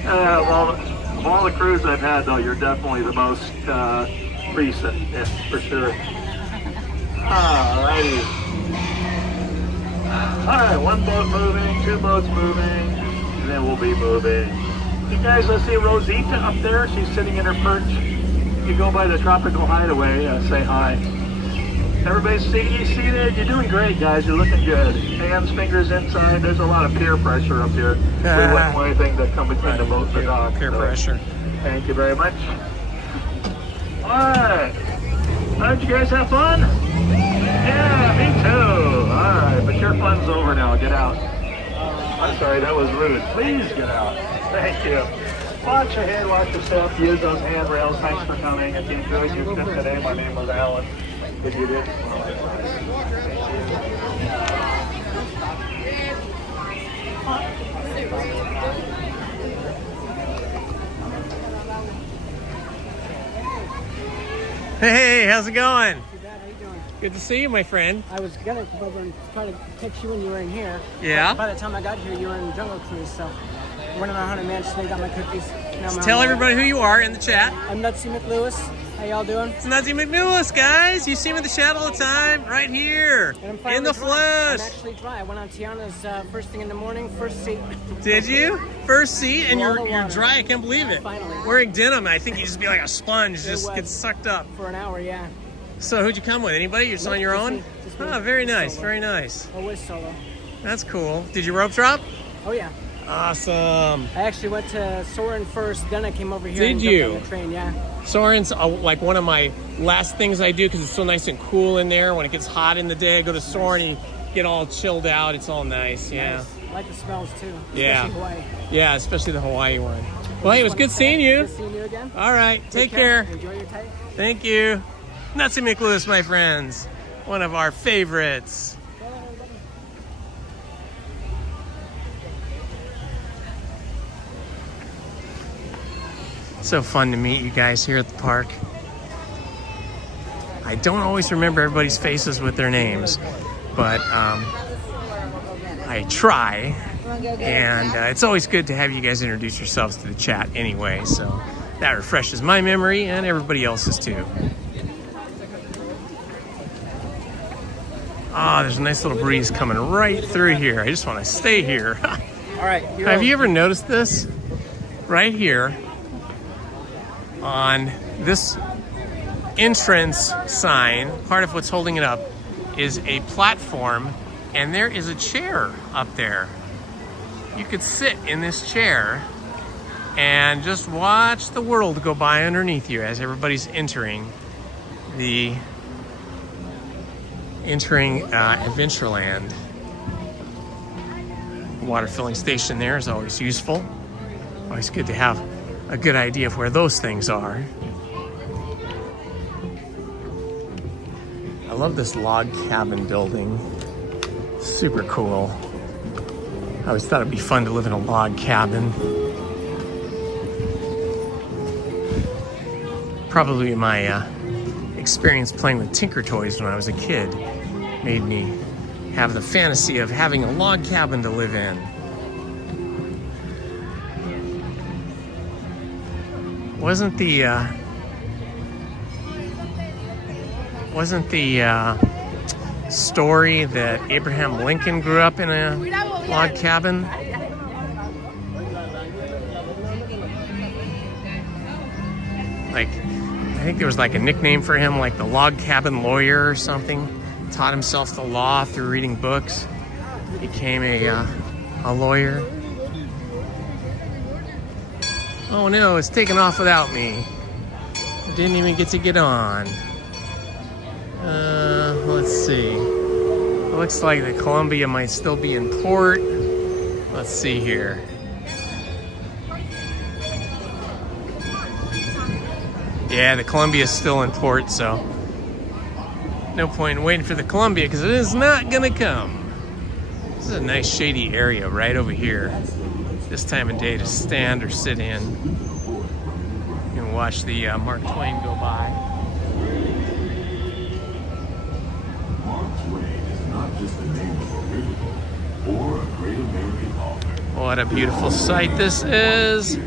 Well, of all the crews I've had, though, you're definitely the most recent, yeah, for sure. All righty. All right, one boat moving, two boats moving, and then we'll be moving. You guys, let's see Rosita up there. She's sitting in her perch. You go by the Tropical Hideaway, say hi. Everybody's seated. You're doing great, guys. You're looking good. Hands, fingers inside. There's a lot of peer pressure up here. We wouldn't want anything to come between the boat and the dock. Peer pressure. Thank you very much. All right. Did you guys have fun? Yeah, me too. All right, but your fun's over now. Get out. I'm sorry, that was rude. Please get out. Thank you. Watch your head, watch your step. Use those handrails. Thanks for coming. If you enjoyed your trip today, my name was Alan. If you did. Hey, how's it going? Too bad. How you doing? Good to see you, my friend. I was gonna come over and try to catch you when you were in here. Yeah? By the time I got here, you were in Jungle Cruise, so I went on a 100-man today, got my cookies. Now I'm Tell everybody who you are in the chat. I'm Nutsy McLewis. How y'all doing? It's Nutsy McLewis, guys. You see him in the chat all the time, right here, in the flesh. I'm actually dry. I went on Tiana's first thing in the morning, first seat. Did you? First seat, and you're dry. I can't believe it. Finally. Wearing denim, I think you just be like a sponge, just get sucked up. For an hour, yeah. So who'd you come with? Anybody? You're just on your own? Just me. Oh, very nice, Solo. very nice. Always solo. That's cool. Did you rope drop? Oh yeah. Awesome. I actually went to Soren first, then I came over here. Did and you? jumped on the train, yeah. Soren's like one of my last things I do because it's so nice and cool in there. When it gets hot in the day, I go to Soren and get all chilled out. It's all nice, yeah. Nice. I like the smells too. Yeah. Especially Hawaii. Yeah, especially the Hawaii one. Well, hey, it was good seeing you. Good seeing you again. All right, take care. Enjoy your time. Thank you. Nazi McLewis, my friends. One of our favorites. So fun to meet you guys here at the park. I don't always remember everybody's faces with their names, but I try. And it's always good to have you guys introduce yourselves to the chat anyway, so that refreshes my memory and everybody else's too. Ah, there's a nice little breeze coming right through here. I just want to stay here. All right. Have you ever noticed this? Right here on this entrance sign, part of what's holding it up is a platform, and there is a chair up there. You could sit in this chair and just watch the world go by underneath you as everybody's entering Adventureland. Water filling station there is always useful. Always good to have a good idea of where those things are. I love this log cabin building. Super cool. I always thought it'd be fun to live in a log cabin. Probably my experience playing with Tinker Toys when I was a kid made me have the fantasy of having a log cabin to live in. Wasn't the story that Abraham Lincoln grew up in a log cabin? Like, I think there was like a nickname for him, like the log cabin lawyer or something. Taught himself the law through reading books. Became a lawyer. Oh no, it's taken off without me. Didn't even get to get on. Let's see. It looks like the Columbia might still be in port. Let's see here. Yeah, the Columbia is still in port, so no point in waiting for the Columbia because it is not gonna come. This is a nice shady area right over here. This time of day to stand or sit in and watch the Mark Twain go by. What a beautiful sight this is. That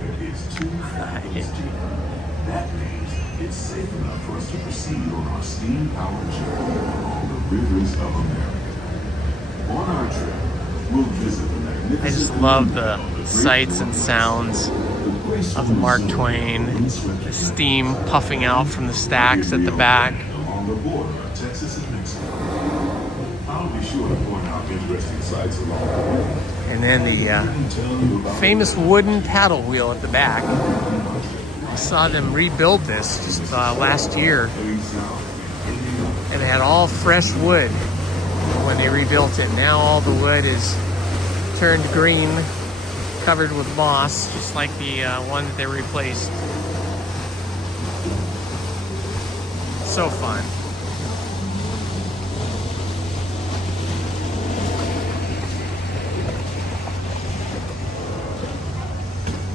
means it's safe enough for us to proceed on our steam-powered journey along the rivers of America. On our trip, we'll visit the magnificent... I just love the sights and sounds of Mark Twain. The steam puffing out from the stacks at the back. Along the border of Texas and Mexico. I'll be sure to point out interesting sights along the way. And then the famous wooden paddle wheel at the back. I saw them rebuild this just last year. And it had all fresh wood when they rebuilt it. Now all the wood is turned green, covered with moss, just like the one that they replaced. So fun.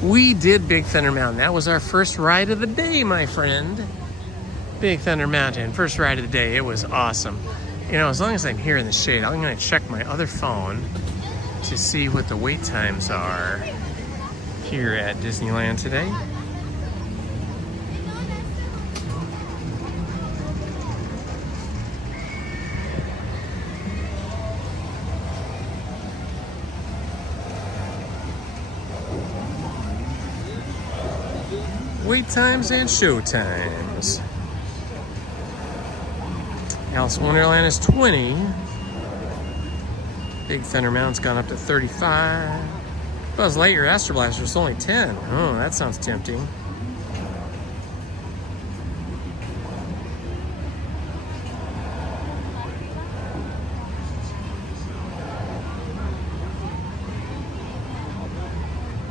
We did Big Thunder Mountain. That was our first ride of the day, my friend. Big Thunder Mountain, first ride of the day. It was awesome. You know, as long as I'm here in the shade, I'm gonna check my other phone to see what the wait times are here at Disneyland today. Wait times and show times. Alice in Wonderland is 20. Big Thunder Mountain's gone up to 35. Buzz Lightyear Astro Blaster is only 10. Oh, that sounds tempting.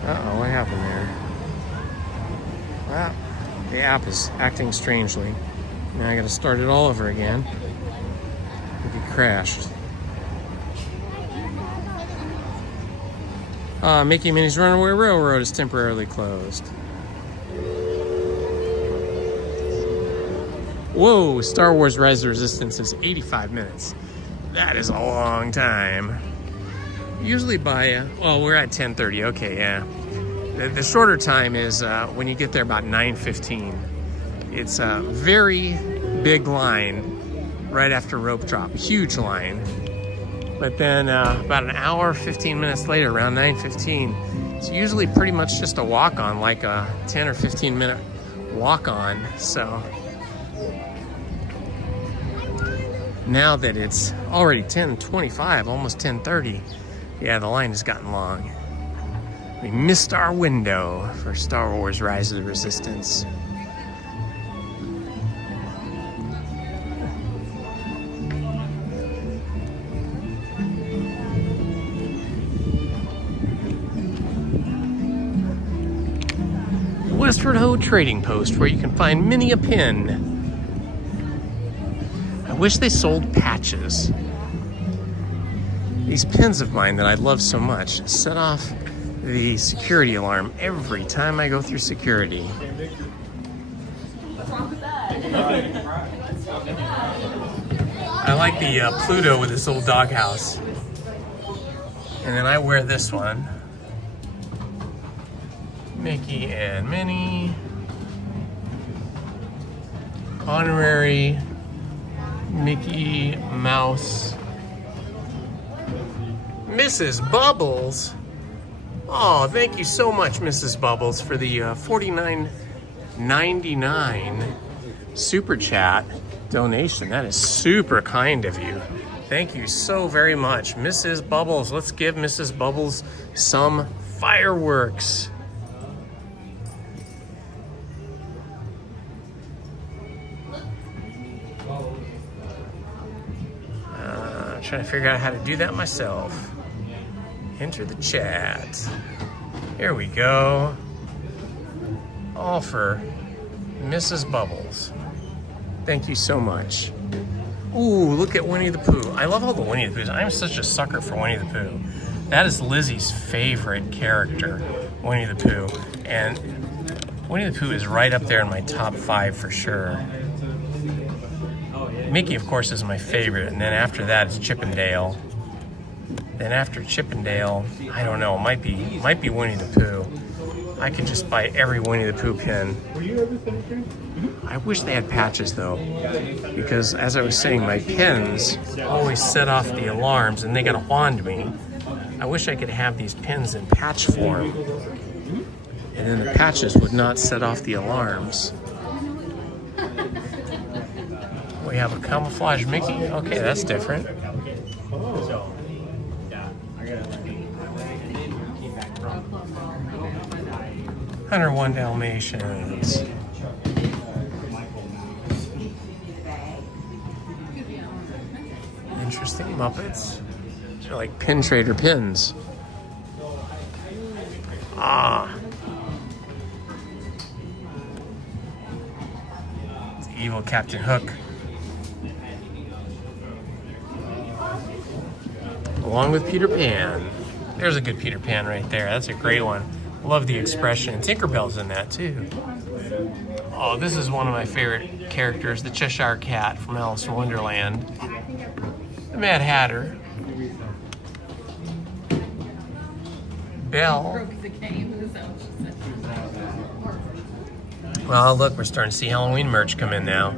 Uh-oh, what happened there? Well, the app is acting strangely. Now I gotta start it all over again. I think it crashed. Mickey and Minnie's Runaway Railroad is temporarily closed. Whoa, Star Wars Rise of the Resistance is 85 minutes. That is a long time. Usually by, well, we're at 10:30, okay, yeah. The shorter time is when you get there about 9:15. It's a very big line right after rope drop, huge line. But then about an hour, 15 minutes later, around 9:15, it's usually pretty much just a walk-on, like a 10 or 15 minute walk-on. So now that it's already 10:25, almost 10:30, yeah, the line has gotten long. We missed our window for Star Wars Rise of the Resistance. Westward Ho Trading Post, where you can find many a pin. I wish they sold patches. These pins of mine that I love so much set off the security alarm every time I go through security. I like the Pluto with this little doghouse. And then I wear this one. Mickey and Minnie. Honorary Mickey Mouse. Mrs. Bubbles. Oh, thank you so much, Mrs. Bubbles, for the $49.99 super chat donation. That is super kind of you. Thank you so very much, Mrs. Bubbles. Let's give Mrs. Bubbles some fireworks. Trying to figure out how to do that myself. Enter the chat. Here we go. All for Mrs. Bubbles. Thank you so much. Ooh, look at Winnie the Pooh. I love all the Winnie the Poohs. I'm such a sucker for Winnie the Pooh. That is Lizzie's favorite character, Winnie the Pooh. And Winnie the Pooh is right up there in my top 5 for sure. Mickey, of course, is my favorite, and then after that it's Chip and Dale. Then after Chip and Dale, I don't know, might be Winnie the Pooh. I could just buy every Winnie the Pooh pin. I wish they had patches though, because as I was saying, my pins always set off the alarms, and they gotta wand me. I wish I could have these pins in patch form, and then the patches would not set off the alarms. We have a camouflage Mickey. Okay, that's different. 101 Dalmatians. Interesting Muppets. They're like pin trader pins. Ah. It's evil Captain Hook. Along with Peter Pan. There's a good Peter Pan right there. That's a great one. Love the expression. Tinkerbell's in that too. Oh, this is one of my favorite characters, the Cheshire Cat from Alice in Wonderland. The Mad Hatter. Belle. Well, look, we're starting to see Halloween merch come in now.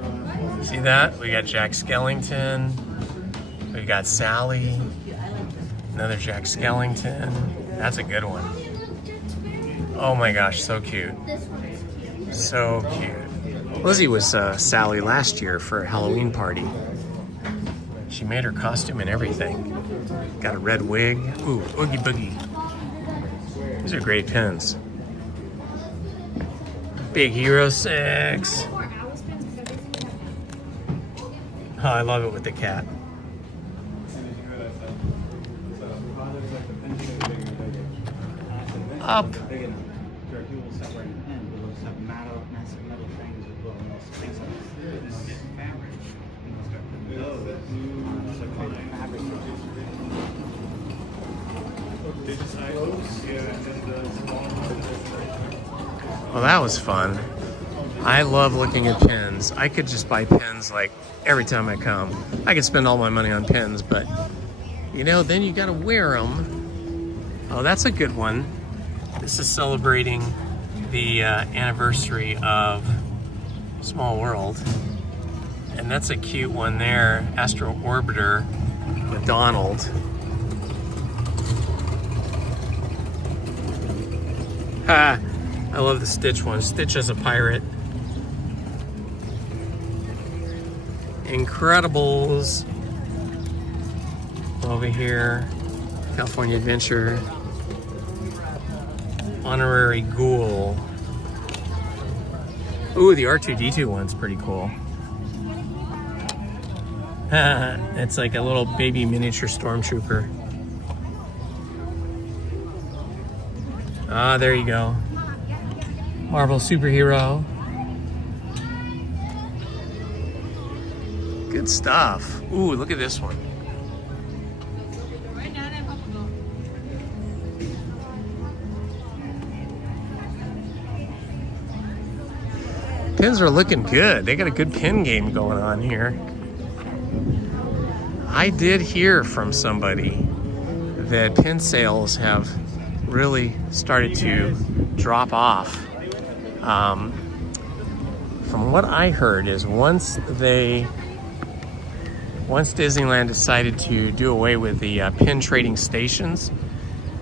See that? We got Jack Skellington. We got Sally. Another Jack Skellington. That's a good one. Oh my gosh, so cute. So cute. Lizzie was Sally last year for a Halloween party. She made her costume and everything. Got a red wig. Ooh, Oogie Boogie. These are great pins. Big Hero 6. Oh, I love it with the cat. Up. Well, that was fun. I love looking at pins. I could just buy pins like every time I come. I could spend all my money on pins, but you know, then you gotta wear them. Oh, that's a good one. This is celebrating the anniversary of Small World. And that's a cute one there. Astro Orbiter with Donald. Ha! I love the Stitch one. Stitch as a pirate. Incredibles. Over here. California Adventure. Honorary Ghoul. Ooh, the R2-D2 one's pretty cool. It's like a little baby miniature stormtrooper. Ah, there you go. Marvel superhero. Good stuff. Ooh, look at this one. Pins are looking good. They got a good pin game going on here. I did hear from somebody that pin sales have really started to drop off. From what I heard is once Disneyland decided to do away with the pin trading stations,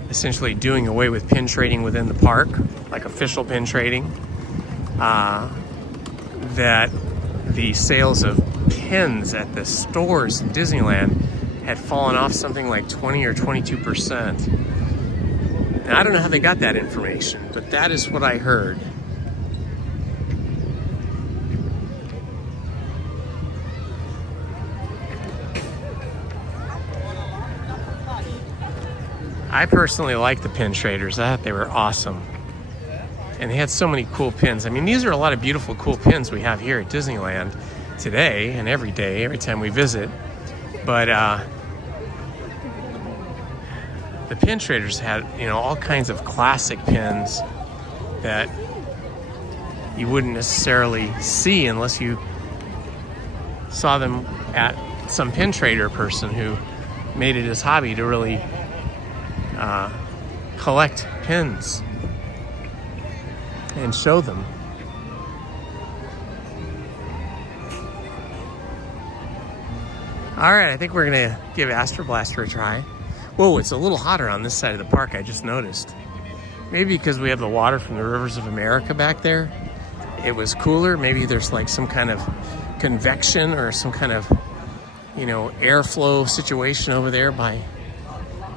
essentially doing away with pin trading within the park, like official pin trading, that the sales of pins at the stores in Disneyland had fallen off something like 20 or 22%. Now, I don't know how they got that information, but that is what I heard. I personally like the pin traders. I thought they were awesome. And they had so many cool pins. I mean, these are a lot of beautiful, cool pins we have here at Disneyland today and every day, every time we visit. But the pin traders had, you know, all kinds of classic pins that you wouldn't necessarily see unless you saw them at some pin trader person who made it his hobby to really collect pins and show them. All right, I think we're gonna give Astro Blaster a try. Whoa, it's a little hotter on this side of the park, I just noticed. Maybe because we have the water from the rivers of America back there, it was cooler. Maybe there's like some kind of convection or some kind of, you know, airflow situation over there by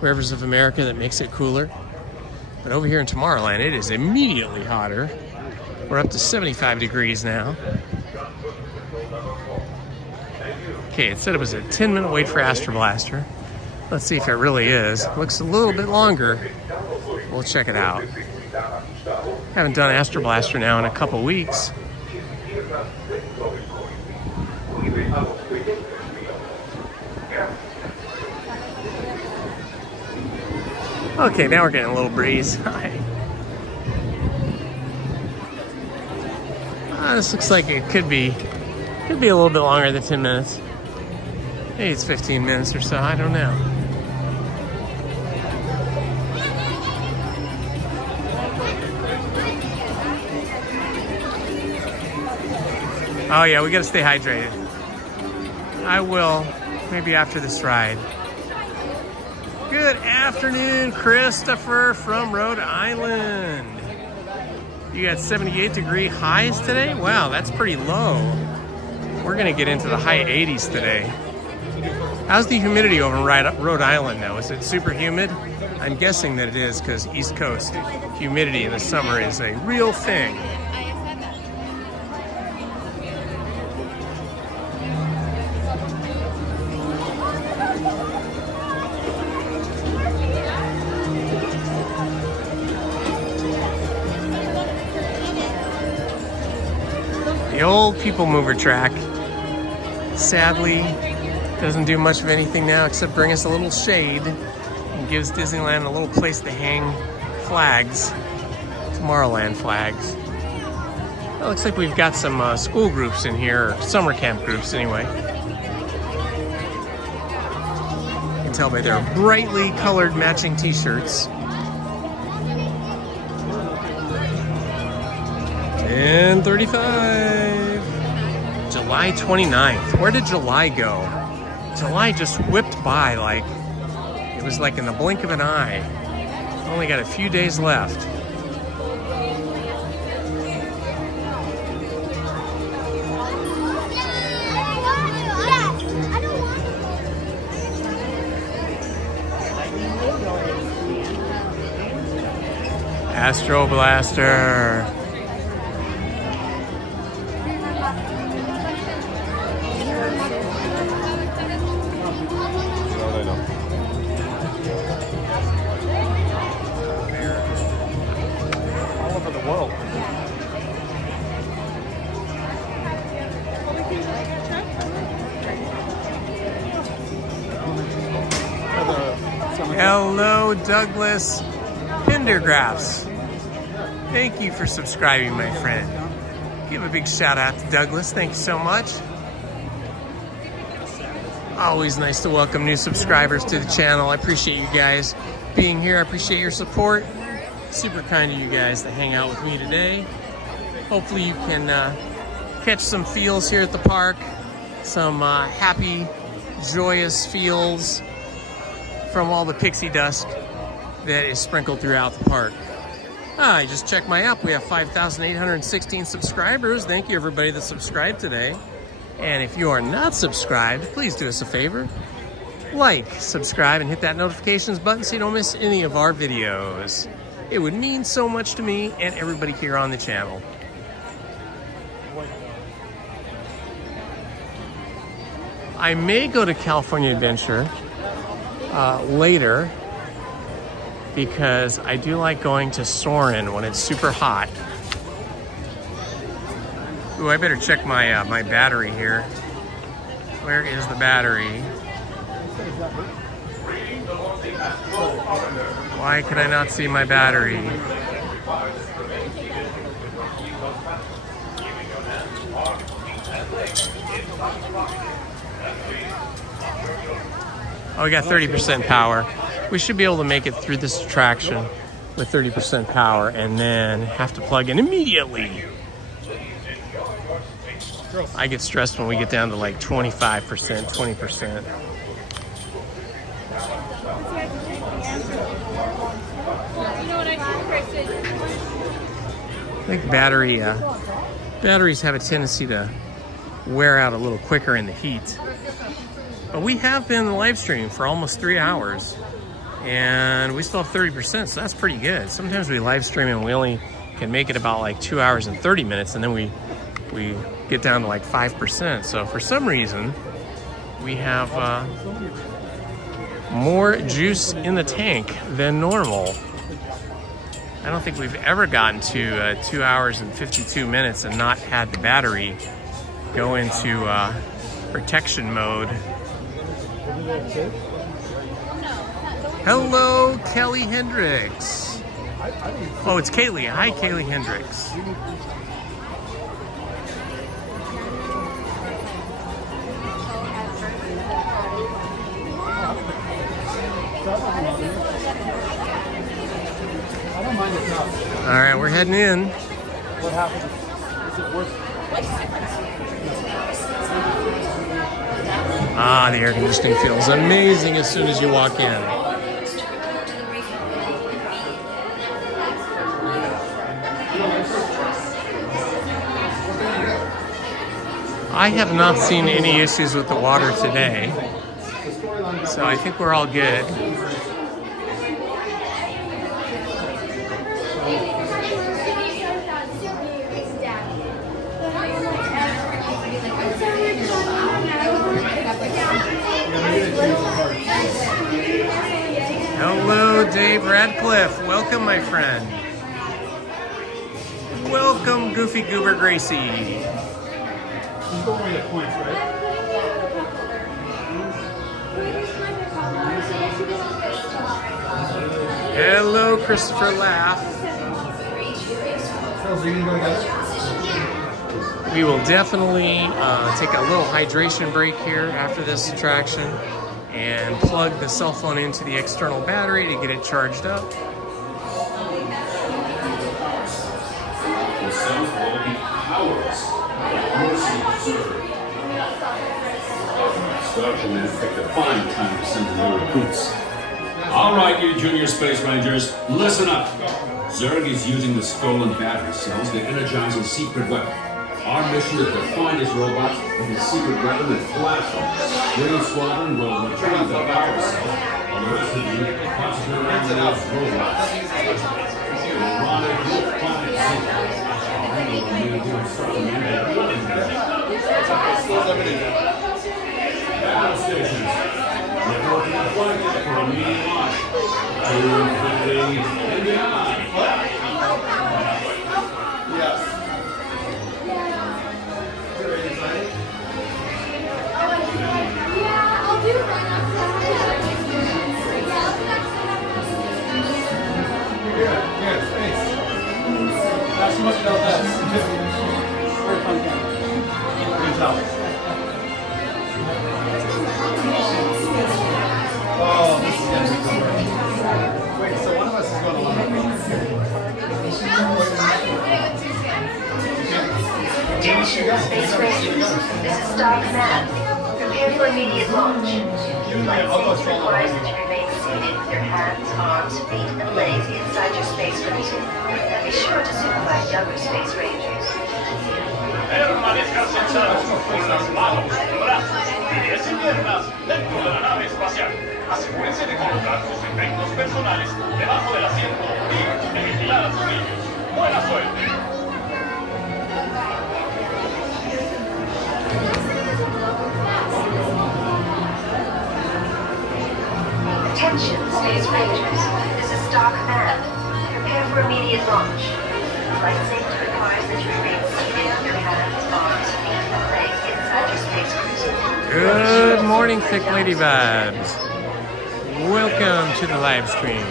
rivers of America that makes it cooler. But over here in Tomorrowland, it is immediately hotter. We're up to 75 degrees now. Okay, it said it was a 10-minute wait for Astro Blaster. Let's see if it really is. Looks a little bit longer. We'll check it out. Haven't done Astro Blaster now in a couple weeks. Okay, now we're getting a little breeze. This looks like it could be a little bit longer than 10 minutes. Maybe it's 15 minutes or so, I don't know. Oh yeah, we gotta stay hydrated. I will, maybe after this ride. Good afternoon, Christopher from Rhode Island. You got 78-degree highs today? Wow, that's pretty low. We're gonna get into the high 80s today. How's the humidity over in Rhode Island now? Is it super humid? I'm guessing that it is because East Coast humidity in the summer is a real thing. The old people mover track, sadly, doesn't do much of anything now except bring us a little shade and gives Disneyland a little place to hang flags, Tomorrowland flags. Well, it looks like we've got some school groups in here, or summer camp groups anyway. You can tell by their brightly colored matching t-shirts. 10:35. July 29th. Where did July go? July just whipped by like it was like in the blink of an eye. Only got a few days left. Astro Blaster. All over the world. Hello, Douglas Pendergraphs. Thank you for subscribing, my friend. Give a big shout out to Douglas. Thank you so much. Always nice to welcome new subscribers to the channel. I appreciate you guys being here. I appreciate your support. Super kind of you guys to hang out with me today. Hopefully you can catch some feels here at the park. Some happy, joyous feels from all the pixie dust that is sprinkled throughout the park. I just checked my app. We have 5,816 subscribers. Thank you everybody that subscribed today. And if you are not subscribed, please do us a favor. Like, subscribe, and hit that notifications button so you don't miss any of our videos. It would mean so much to me and everybody here on the channel. I may go to California Adventure later because I do like going to Soarin' when it's super hot. Ooh, I better check my my battery here. Where is the battery? Why could I not see my battery? Oh, we got 30% power. We should be able to make it through this attraction with 30% power and then have to plug in immediately. I get stressed when we get down to like 25%, 20%. I think batteries have a tendency to wear out a little quicker in the heat. But we have been live streaming for almost 3 hours and we still have 30%, so that's pretty good. Sometimes we live stream and we only can make it about like 2 hours and 30 minutes and then we get down to like 5%. So for some reason, we have more juice in the tank than normal. I don't think we've ever gotten to 2 hours and 52 minutes and not had the battery go into protection mode. Hello, Kelly Hendricks. Oh, it's Kaylee. Hi, Kaylee Hendricks. All right, we're heading in. What happens? Is it worth? Ah, the air conditioning feels amazing as soon as you walk in. I have not seen any issues with the water today, so I think we're all good. Hello, Dave Radcliffe. Welcome, my friend. Welcome, Goofy Goober Gracie. He's going to the points, right? Hello, Christopher Laugh. We will definitely take a little hydration break here after this attraction and plug the cell phone into the external battery to get it charged up. The cells will be powerless. Sergeant Man picked a fine time to send the new recruits. All right, you junior space rangers, listen up. Zurg is using the stolen battery cells to energize his secret weapon. Our mission is to find his robots with his secret weapon and flash them. Green Squadron will retrieve the power cells, while the rest of you concentrate on those robots. Battle stations. Reporting the flight deck for immediate launch. To infinity and beyond. Yes. Yeah, I'll do it right after. Yes, thanks. Not so much about that. Very fun game. Good job. Oh, this is going to be good. Wait, so one of us is going to learn. Attention, Space Rangers. This is Star Command. Prepare for immediate launch. Flight safety requires that you remain seated with your hands, arms, feet, and legs inside your spacesuit. And be sure to supervise younger Space Rangers. Permanezcan sentados con las manos, brazos, pies y piernas dentro de la nave espacial. Asegúrense de colocar sus efectos personales debajo del asiento y de vigilar a sus niños. ¡Buena suerte! Attention, Space Rangers. This is Star Command. Prepare for immediate launch. Flight safety requires that you remain seated with your hands, arms, feet, and legs inside your space cruiser. Good morning, Thick Lady Vibes. Welcome to the live stream.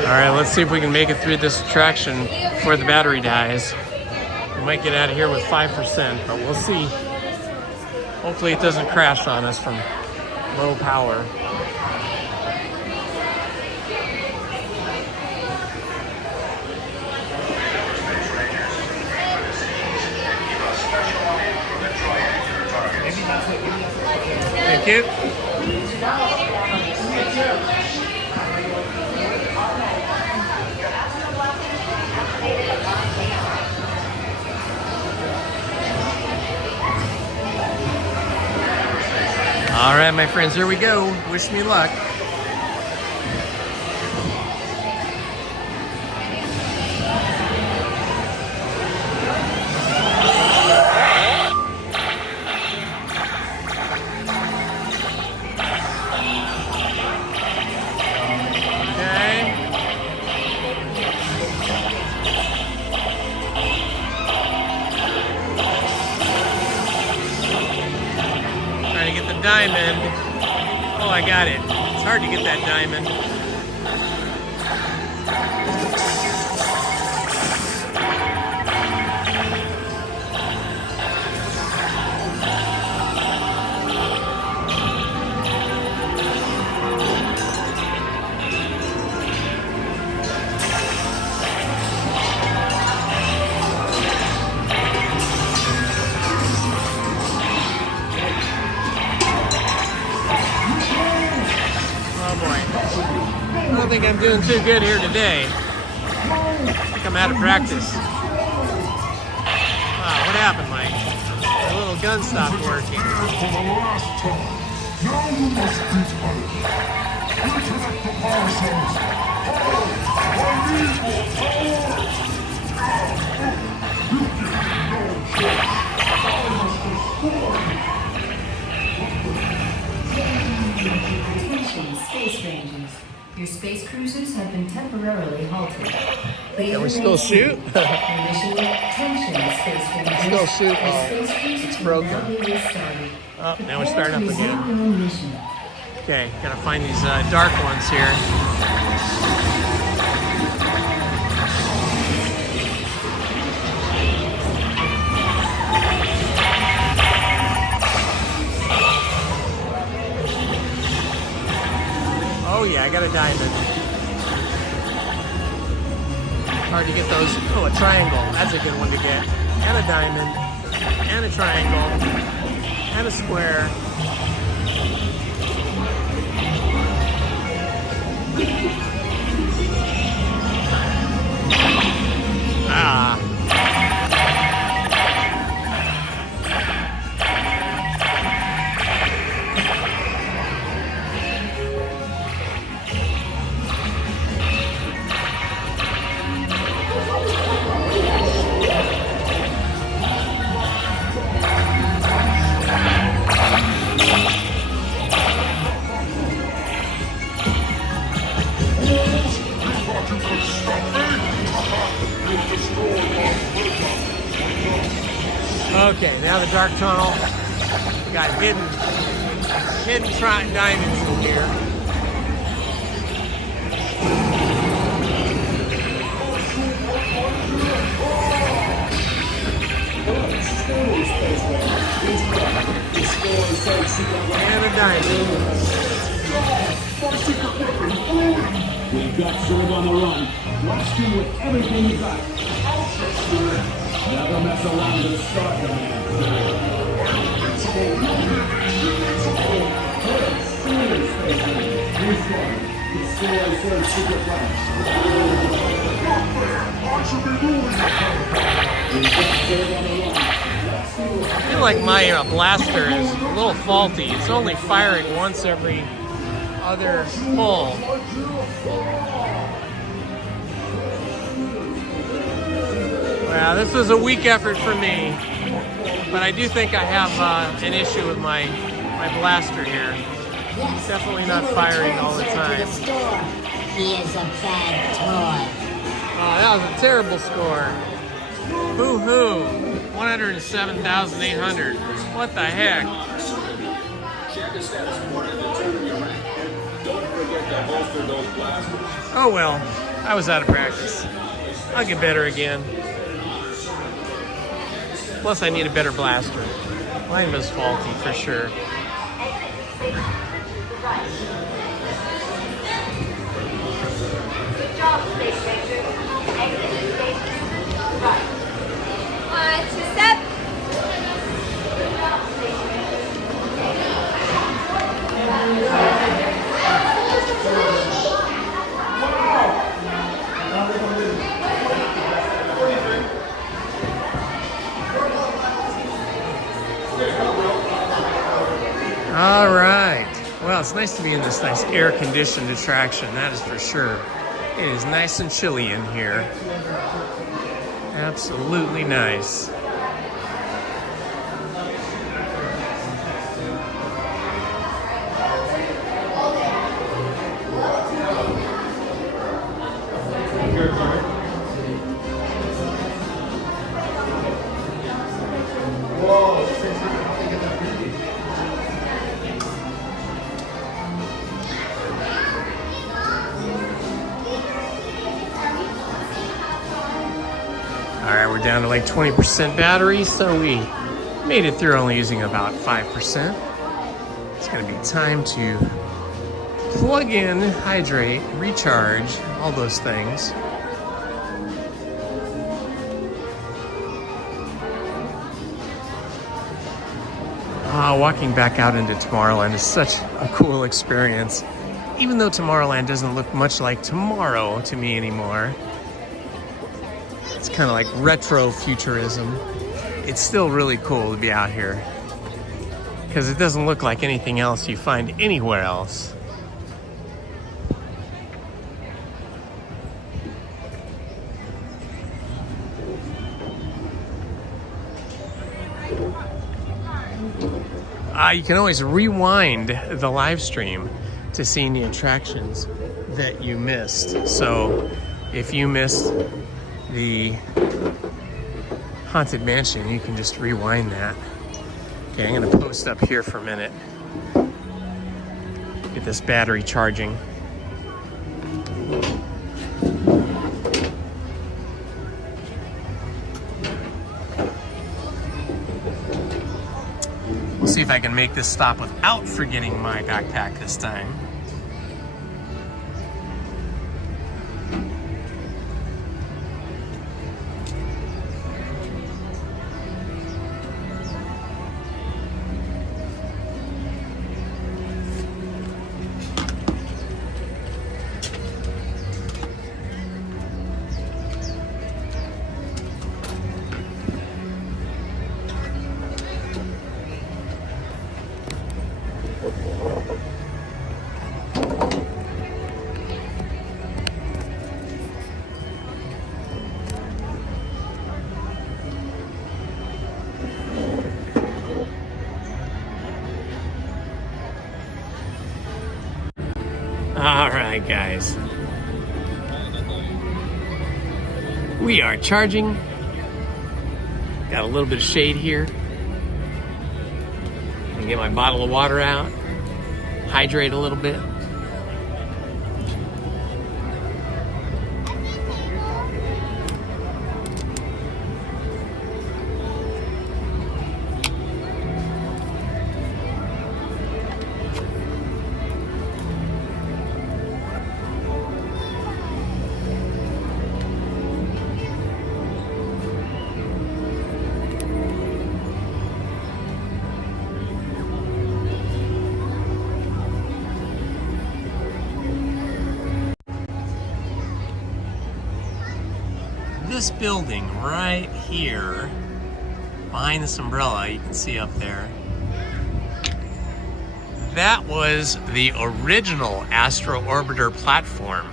All right, let's see if we can make it through this attraction before the battery dies. We might get out of here with 5%, but we'll see. Hopefully it doesn't crash on us from low power. Thank you. All right, my friends, here we go. Wish me luck. Diamond. Oh, I got it. It's hard to get that diamond. think I'm doing too good here today. I think I'm out of practice. Wow, what happened, Mike? My little gun stopped working. For the last time, now you must beat us. Reconnect the power source. I need more power. You give me no choice. I must destroy you. Attention, Space Rangers. Your space cruisers have been temporarily halted. Can we still shoot? Attention, Space Rangers. Still shoot. Your Oh, space cruisers it's will broken. now be restarted. Oh, now we're starting up Resume again. your mission. Okay, gotta find these dark ones here. Oh yeah, I got a diamond. Hard to get those. Oh, a triangle. That's a good one to get. And a diamond. And a triangle. And a square. Ah. Okay, now the dark tunnel. We got hidden diamonds in here. And a diamond. We've got Zerg on the run. Blast him with everything you got. Never mess around and start the man. I feel like my blaster is a little faulty. It's only firing once every other pull. Well, this was a weak effort for me, but I do think I have an issue with my blaster here. Yes, Definitely not firing all the time. He is a bad toy. Oh, that was a terrible score. Boo-hoo. 107,800. What the heck? Oh well, I was out of practice. I'll get better again. Plus, I need a better blaster. Mine was faulty for sure. Good job, Space Rangers. Exit Space Cruiser right. 1, 2, step. Good job, Space All right. Well, it's nice to be in this nice air-conditioned attraction, that is for sure. It is nice and chilly in here. Absolutely nice. Alright, we're down to like 20% battery, so we made it through only using about 5%. It's going to be time to plug in, hydrate, recharge, all those things. Walking back out into Tomorrowland is such a cool experience. even though Tomorrowland doesn't look much like tomorrow to me anymore, it's kind of like retro futurism. It's still really cool to be out here because it doesn't look like anything else you find anywhere else. You can always rewind the live stream to see any attractions that you missed. So if you missed the Haunted Mansion, you can just rewind that. Okay, I'm gonna post up here for a minute. Get this battery charging. We'll see if I can make this stop without forgetting my backpack this time. All right, guys. We are charging. Got a little bit of shade here. And get my bottle of water out. Hydrate a little bit. This building right here, behind this umbrella, you can see up there, that was the original Astro Orbiter platform.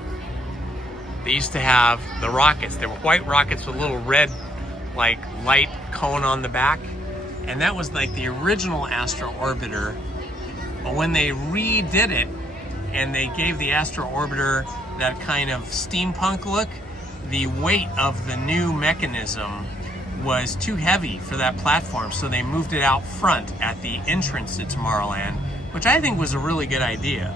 They used to have the rockets. They were white rockets with a little red, like, light cone on the back. And that was like the original Astro Orbiter. But when they redid it and they gave the Astro Orbiter that kind of steampunk look, the weight of the new mechanism was too heavy for that platform, so they moved it out front at the entrance to Tomorrowland, which I think was a really good idea.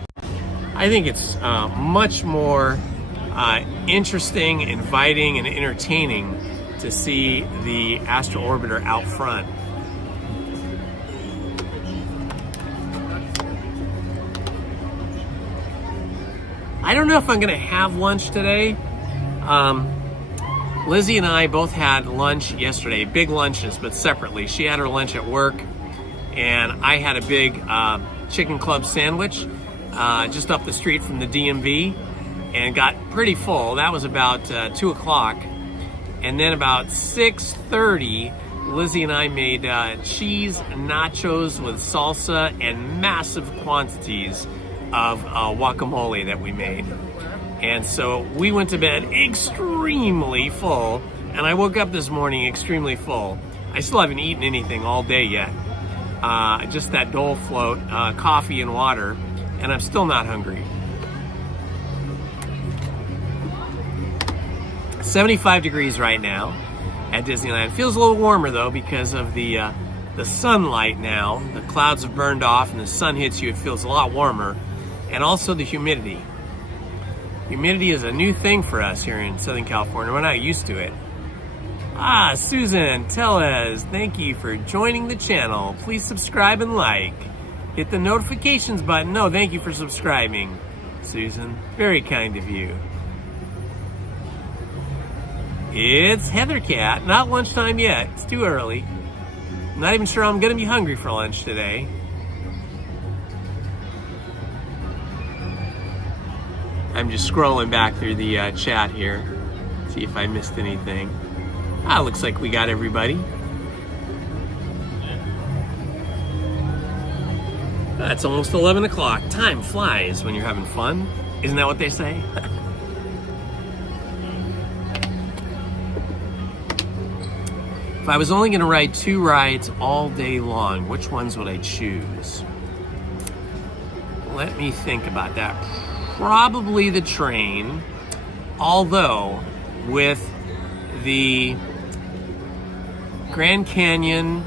I think it's much more interesting, inviting, and entertaining to see the Astro Orbiter out front. I don't know if I'm gonna have lunch today. Lizzie and I both had lunch yesterday, big lunches, but separately. She had her lunch at work, and I had a big chicken club sandwich just up the street from the DMV, and got pretty full. That was about 2 o'clock. And then about 6:30, Lizzie and I made cheese nachos with salsa and massive quantities of guacamole that we made. And so we went to bed extremely full, and I woke up this morning extremely full. I still haven't eaten anything all day yet. Just that Dole float, coffee and water, and I'm still not hungry. 75 degrees right now at Disneyland. Feels a little warmer though because of the sunlight now. The clouds have burned off and the sun hits you, it feels a lot warmer. And also the humidity. Humidity is a new thing for us here in Southern California. We're not used to it. Susan Tellez, thank you for joining the channel. Please subscribe and like. Hit the notifications button. No, thank you for subscribing, Susan. Very kind of you. It's Heather Cat. Not lunchtime yet. It's too early. I'm not even sure I'm going to be hungry for lunch today. I'm just scrolling back through the chat here, see if I missed anything. Looks like we got everybody. It's almost 11 o'clock. Time flies when you're having fun. Isn't that what they say? If I was only going to ride 2 rides all day long, which ones would I choose? Let me think about that. Probably the train, although with the Grand Canyon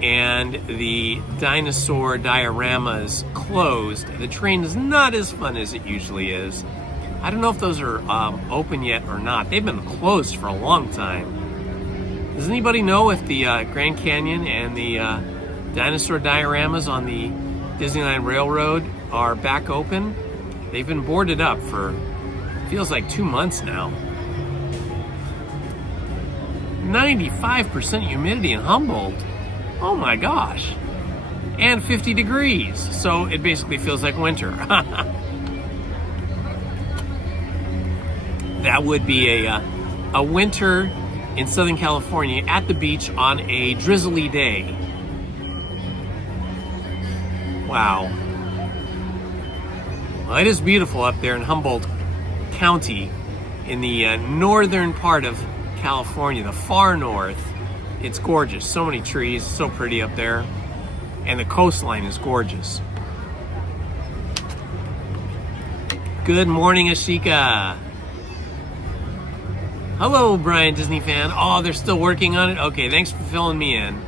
and the dinosaur dioramas closed, the train is not as fun as it usually is. I don't know if those are open yet or not. They've been closed for a long time. Does anybody know if the Grand Canyon and the dinosaur dioramas on the Disneyland Railroad are back open? They've been boarded up for, feels like 2 months now. 95% humidity in Humboldt. Oh my gosh. And 50 degrees. So it basically feels like winter. That would be a winter in Southern California at the beach on a drizzly day. Wow. Well, it is beautiful up there in Humboldt County in the northern part of California, the far north. It's gorgeous. So many trees, so pretty up there. And the coastline is gorgeous. Good morning, Ashika. Hello, Brian Disney fan. Oh, they're still working on it? Okay, thanks for filling me in.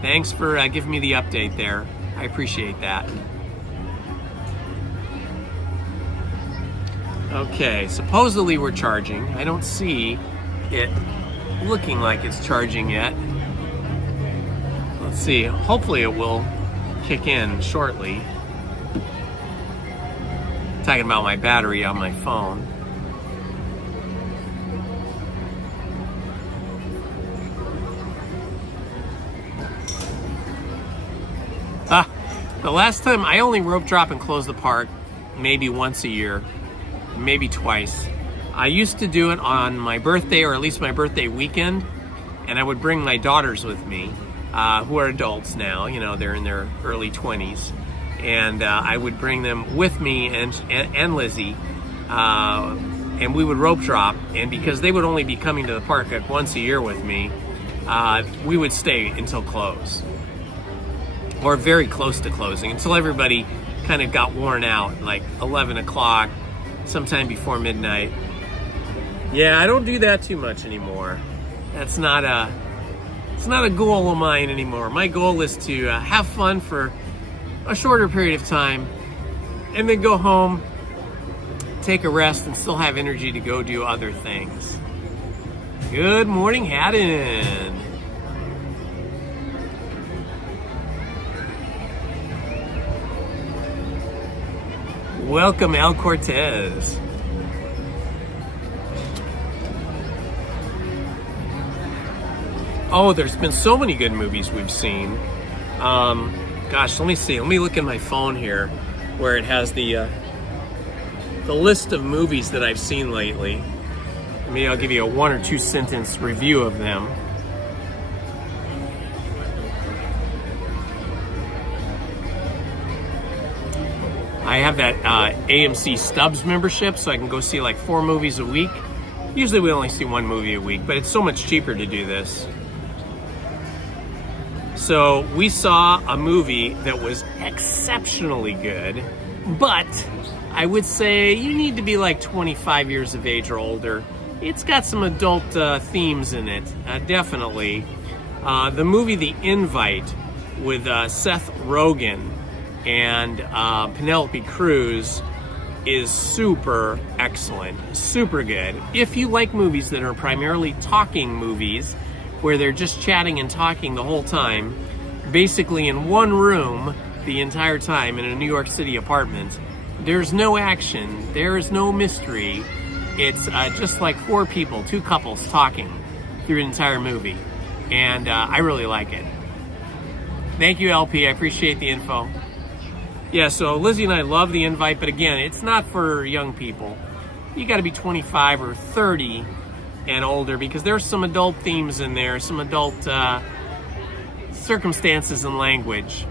Thanks for giving me the update there. I appreciate that. Okay, supposedly we're charging. I don't see it looking like it's charging yet. Let's see. Hopefully it will kick in shortly. Talking about my battery on my phone. The last time I only rope drop and close the park maybe once a year, maybe twice. I used to do it on my birthday, or at least my birthday weekend, and I would bring my daughters with me, who are adults now, you know, they're in their early 20s, and I would bring them with me and Lizzie, and we would rope drop, and because they would only be coming to the park like once a year with me, we would stay until close. Or very close to closing, until everybody kind of got worn out, like 11 o'clock, sometime before midnight. Yeah, I don't do that too much anymore. It's not a goal of mine anymore. My goal is to have fun for a shorter period of time, and then go home, take a rest, and still have energy to go do other things. Good morning, Haddon. Welcome, Al Cortez. Oh, there's been so many good movies we've seen. Gosh, let me see. Let me look in my phone here, where it has the list of movies that I've seen lately. Maybe I'll give you a 1 or 2 sentence review of them. I have that AMC Stubs membership, so I can go see like 4 movies a week. Usually we only see 1 movie a week, but it's so much cheaper to do this. So we saw a movie that was exceptionally good, but I would say you need to be like 25 years of age or older. It's got some adult themes in it, definitely. The movie The Invite with Seth Rogen and Penelope Cruz is super excellent, super good. If you like movies that are primarily talking movies, where they're just chatting and talking the whole time, basically in one room the entire time in a New York City apartment, there's no action, there is no mystery. It's just like 4 people, 2 couples talking through an entire movie, and I really like it. Thank you, LP. I appreciate the info. Yeah, so Lizzie and I love the invite, but again, it's not for young people. You got to be 25 or 30 and older, because there's some adult themes in there, some adult circumstances and language.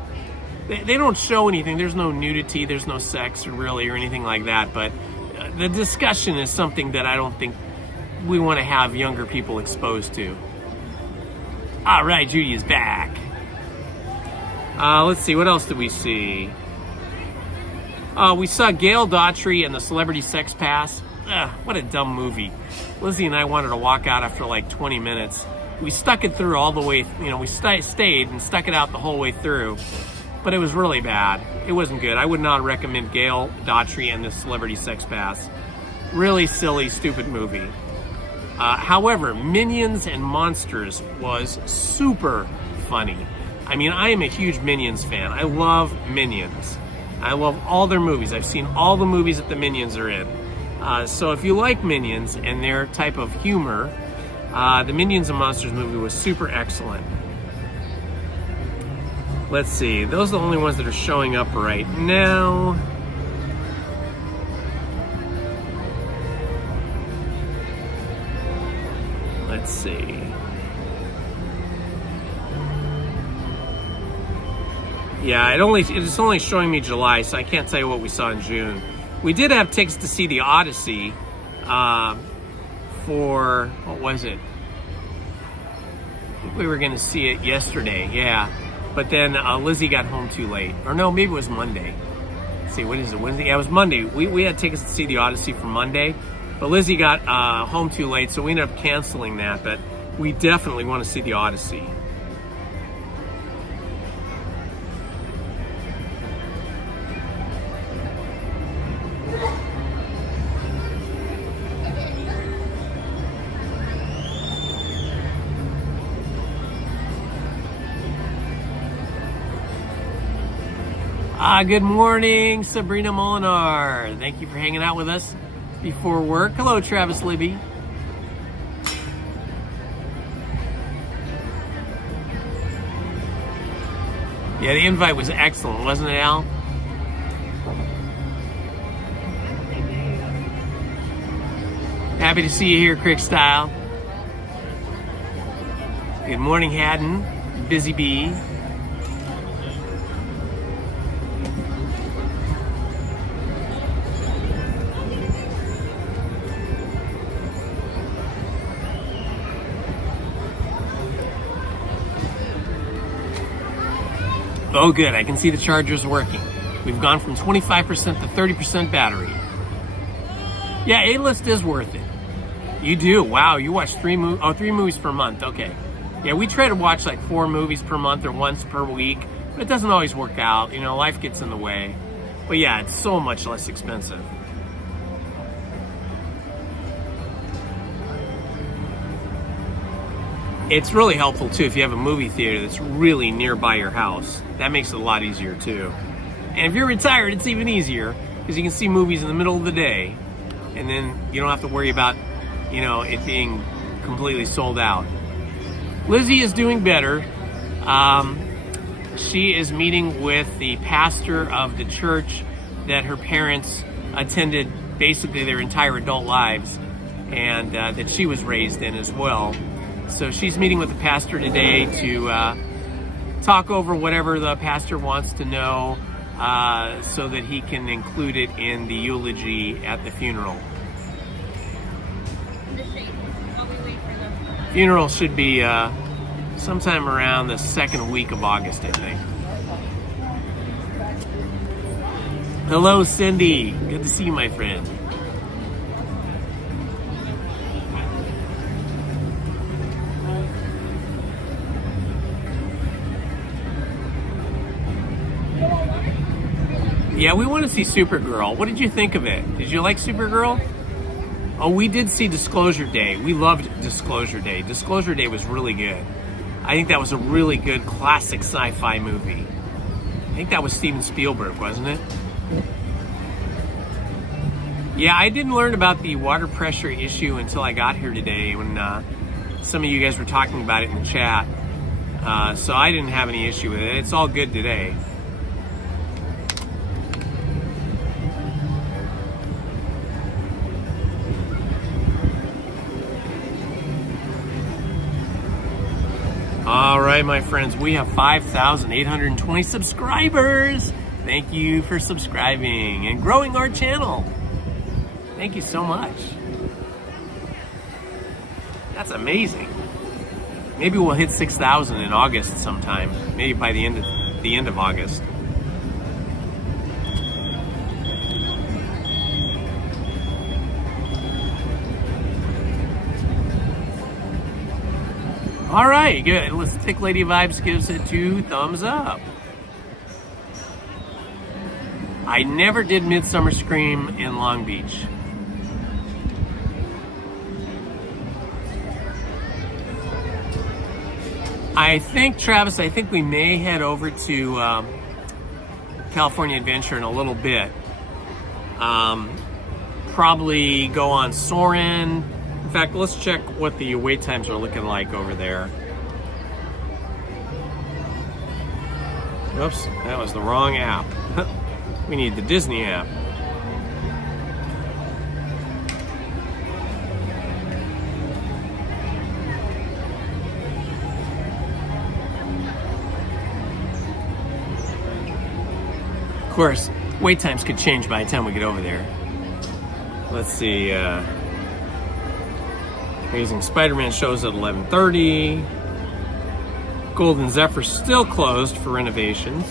They don't show anything. There's no nudity, there's no sex really or anything like that, but the discussion is something that I don't think we want to have younger people exposed to. All right, Judy is back. Let's see, what else did we see? We saw Gail Daughtry and the Celebrity Sex Pass. What a dumb movie. Lizzie and I wanted to walk out after like 20 minutes. We stuck it through all the way, we stayed and stuck it out the whole way through, but it was really bad. It wasn't good. I would not recommend Gail Daughtry and the Celebrity Sex Pass. Really silly, stupid movie. However, Minions and Monsters was super funny. I mean, I am a huge Minions fan. I love Minions. I love all their movies. I've seen all the movies that the Minions are in. So if you like Minions and their type of humor, the Minions and Monsters movie was super excellent. Let's see. Those are the only ones that are showing up right now. Let's see. Yeah, it's only showing me July, so I can't tell you what we saw in June. We did have tickets to see the Odyssey for, what was it? I think we were going to see it yesterday, yeah. But then Lizzie got home too late. Or no, maybe it was Monday. Let's see, what is it, Wednesday? Yeah, it was Monday. We had tickets to see the Odyssey for Monday, but Lizzie got home too late, so we ended up canceling that. But we definitely want to see the Odyssey. Good morning, Sabrina Molinar. Thank you for hanging out with us before work. Hello, Travis Libby. Yeah, the invite was excellent, wasn't it, Al? Happy to see you here, Crick Style. Good morning, Haddon. Busy Bee. Oh good, I can see the charger's working. We've gone from 25% to 30% battery. Yeah, A-List is worth it. You do, wow, you watch 3 movies per month, okay. Yeah, we try to watch like 4 movies per month or once per week, but it doesn't always work out, life gets in the way. But yeah, it's so much less expensive. It's really helpful too if you have a movie theater that's really nearby your house. That makes it a lot easier too. And if you're retired, it's even easier because you can see movies in the middle of the day and then you don't have to worry about, it being completely sold out. Lizzie is doing better. She is meeting with the pastor of the church that her parents attended basically their entire adult lives and that she was raised in as well. So she's meeting with the pastor today to talk over whatever the pastor wants to know so that he can include it in the eulogy at the funeral. Funeral should be sometime around the second week of August, I think. Hello, Cindy. Good to see you, my friend. Yeah, we want to see Supergirl. What did you think of it? Did you like Supergirl? Oh, we did see Disclosure Day. We loved Disclosure Day. Disclosure Day was really good. I think that was a really good classic sci-fi movie. I think that was Steven Spielberg, wasn't it? Yeah, I didn't learn about the water pressure issue until I got here today when some of you guys were talking about it in the chat. So I didn't have any issue with it. It's all good today. right, my friends, we have 5,820 subscribers. Thank you for subscribing and growing our channel. Thank you so much. That's amazing. Maybe we'll hit 6,000 in August sometime. Maybe by the end of August. All right, good. Let's take Lady Vibes gives it 2 thumbs up. I never did Midsummer Scream in Long Beach. I think, Travis, we may head over to California Adventure in a little bit. Probably go on Soarin'. In fact, let's check what the wait times are looking like over there. Oops, that was the wrong app. We need the Disney app. Of course, wait times could change by the time we get over there. Let's see. Amazing Spider-Man shows at 11:30. Golden Zephyr still closed for renovations.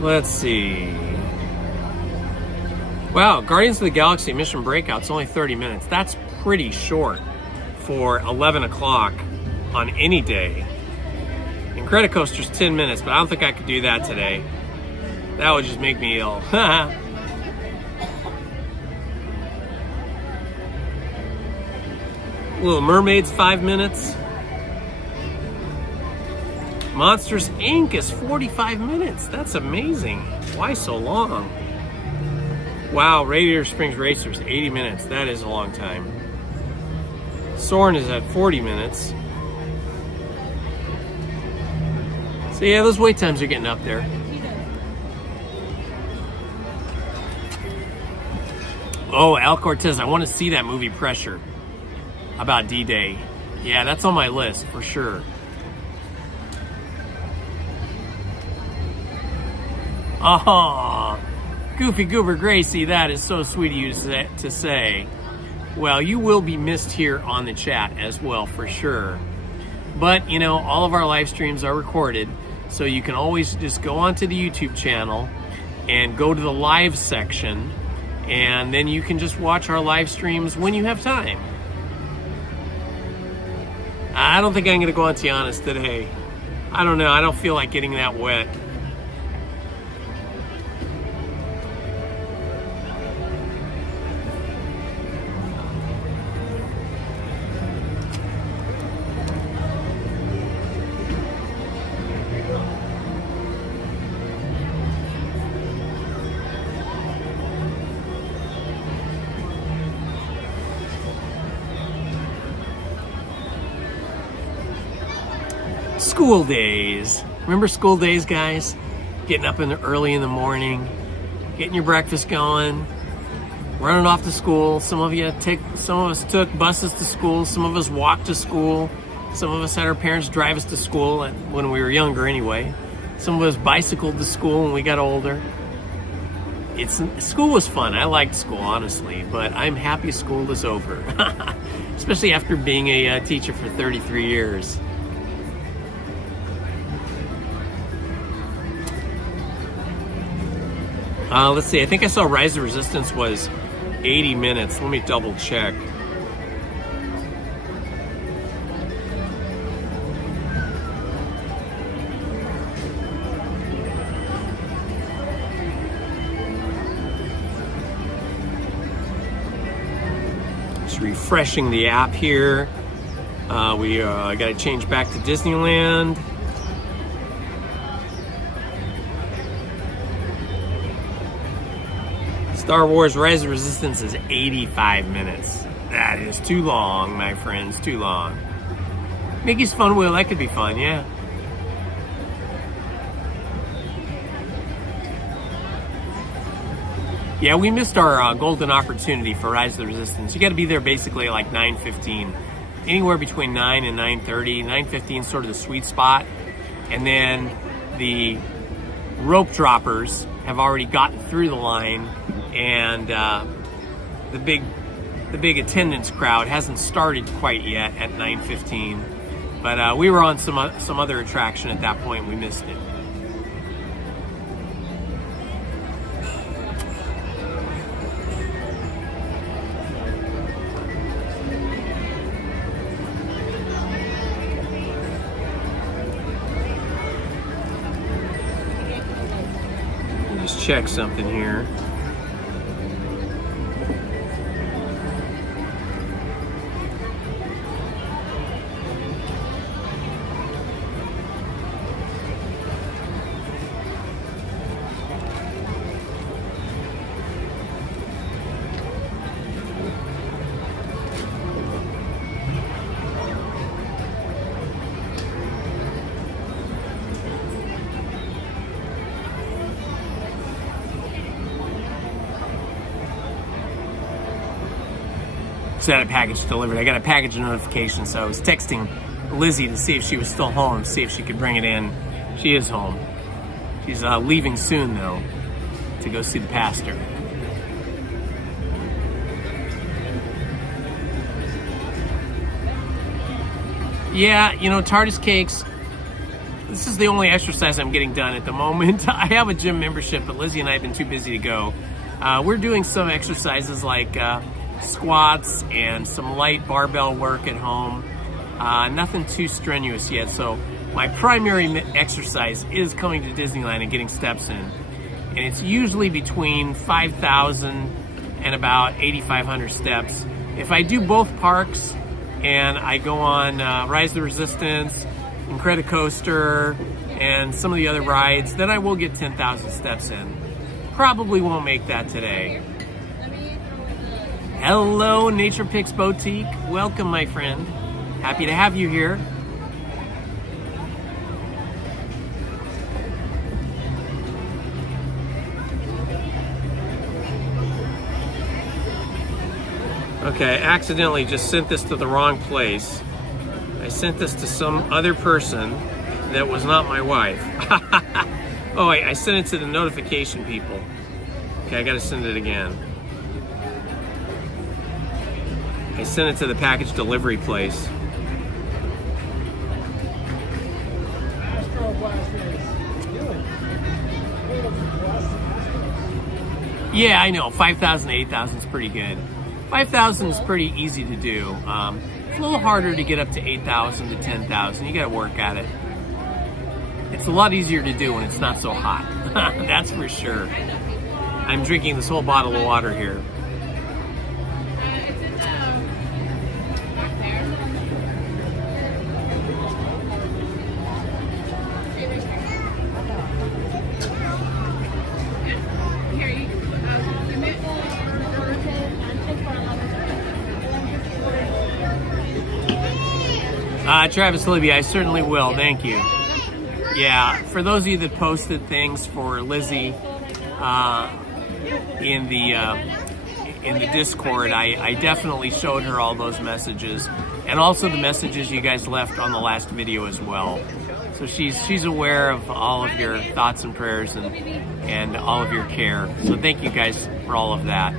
Let's see. Wow, Guardians of the Galaxy Mission Breakout's only 30 minutes. That's pretty short for 11 o'clock on any day. Incredicoaster's 10 minutes, but I don't think I could do that today. That would just make me ill. Little Mermaid's 5 minutes. Monsters Inc. is 45 minutes. That's amazing. Why so long? Wow, Radiator Springs Racers, 80 minutes. That is a long time. Soarin' is at 40 minutes. So yeah, those wait times are getting up there. Oh, Al Cortez, I want to see that movie Pressure about D-Day. Yeah, that's on my list for sure. Oh, Goofy Goober Gracie, that is so sweet of you to say. Well, you will be missed here on the chat as well, for sure. But, you know, all of our live streams are recorded, so you can always just go onto the YouTube channel and go to the live section, and then you can just watch our live streams when you have time. I don't think I'm going to go on Tiana's today. I don't know. I don't feel like getting that wet. School days. Remember school days, guys? Getting up early in the morning, getting your breakfast going, running off to school. Some of us took buses to school. Some of us walked to school. Some of us had our parents drive us to school when we were younger anyway. Some of us bicycled to school when we got older. School was fun. I liked school, honestly, but I'm happy school is over. Especially after being a teacher for 33 years. Let's see, I think I saw Rise of Resistance was 80 minutes. Let me double check. Just refreshing the app here. We got to change back to Disneyland. Star Wars Rise of Resistance is 85 minutes. That is too long, my friends, too long. Mickey's Fun Wheel, that could be fun, yeah. Yeah, we missed our golden opportunity for Rise of the Resistance. You got to be there basically like 9:15. Anywhere between 9 and 9:30. 9:15 is sort of the sweet spot. And then the rope droppers have already gotten through the line, and the big attendance crowd hasn't started quite yet at 9:15. But we were on some other attraction at that point. We missed it. Check something here. Just had a package delivered. I got a package notification, so I was texting Lizzie to see if she was still home, see if she could bring it in. She is home. She's leaving soon, though, to go see the pastor. Yeah, you know, TARDIS cakes, this is the only exercise I'm getting done at the moment. I have a gym membership, but Lizzie and I have been too busy to go. We're doing some exercises like squats and some light barbell work at home. Nothing too strenuous yet, so my primary exercise is coming to Disneyland and getting steps in. And it's usually between 5,000 and about 8,500 steps. If I do both parks and I go on Rise of the Resistance, Incredicoaster, and some of the other rides, then I will get 10,000 steps in. Probably won't make that today. Hello, Nature Picks Boutique. Welcome, my friend. Happy to have you here. Okay, I accidentally just sent this to the wrong place. I sent this to some other person that was not my wife. Oh, I sent it to the notification people. Okay, I gotta send it again. I sent it to the package delivery place. Yeah, I know. 5,000, 8,000 is pretty good. 5,000 is pretty easy to do. It's a little harder to get up to 8,000 to 10,000. You got to work at it. It's a lot easier to do when it's not so hot. That's for sure. I'm drinking this whole bottle of water here. Travis Libby, I certainly will. Thank you. Yeah, for those of you that posted things for Lizzie in the Discord, I definitely showed her all those messages, and also the messages you guys left on the last video as well. So she's aware of all of your thoughts and prayers and all of your care. So thank you guys for all of that.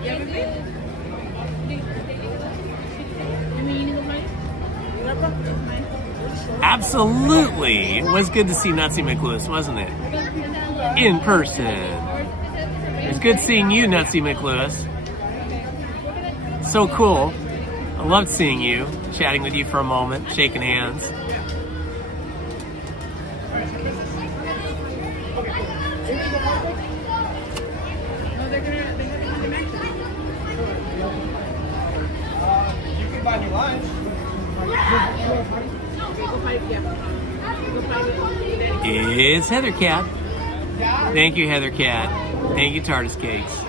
Absolutely. It was good to see Nutsy McLewis, wasn't it? In person. It was good seeing you, Nutsy McLewis. So cool. I loved seeing you, chatting with you for a moment, shaking hands. You can buy me lunch. It's Heather Cat. Thank you, Heather Cat. Thank you, TARDIS Cakes.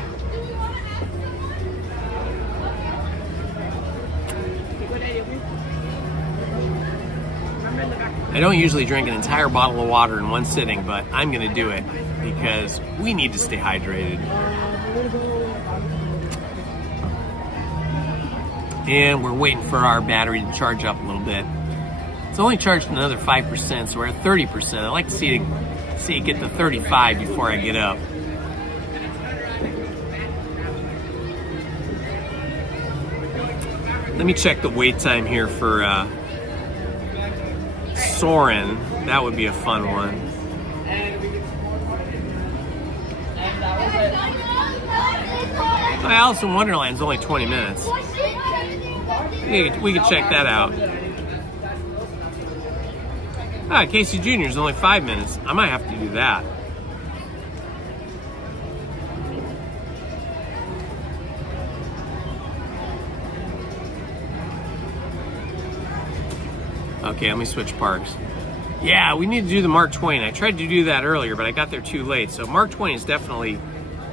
I don't usually drink an entire bottle of water in one sitting, but I'm going to do it because we need to stay hydrated. And we're waiting for our battery to charge up a little bit. It's only charged another 5%, so we're at 30%. I like to see it get to 35 before I get up. Let me check the wait time here for Soarin'. That would be a fun one. Alice in Wonderland's only 20 minutes. We could check that out. Casey Jr. is only 5 minutes. I might have to do that. Okay, let me switch parks. Yeah, we need to do the Mark Twain. I tried to do that earlier, but I got there too late. So Mark Twain is definitely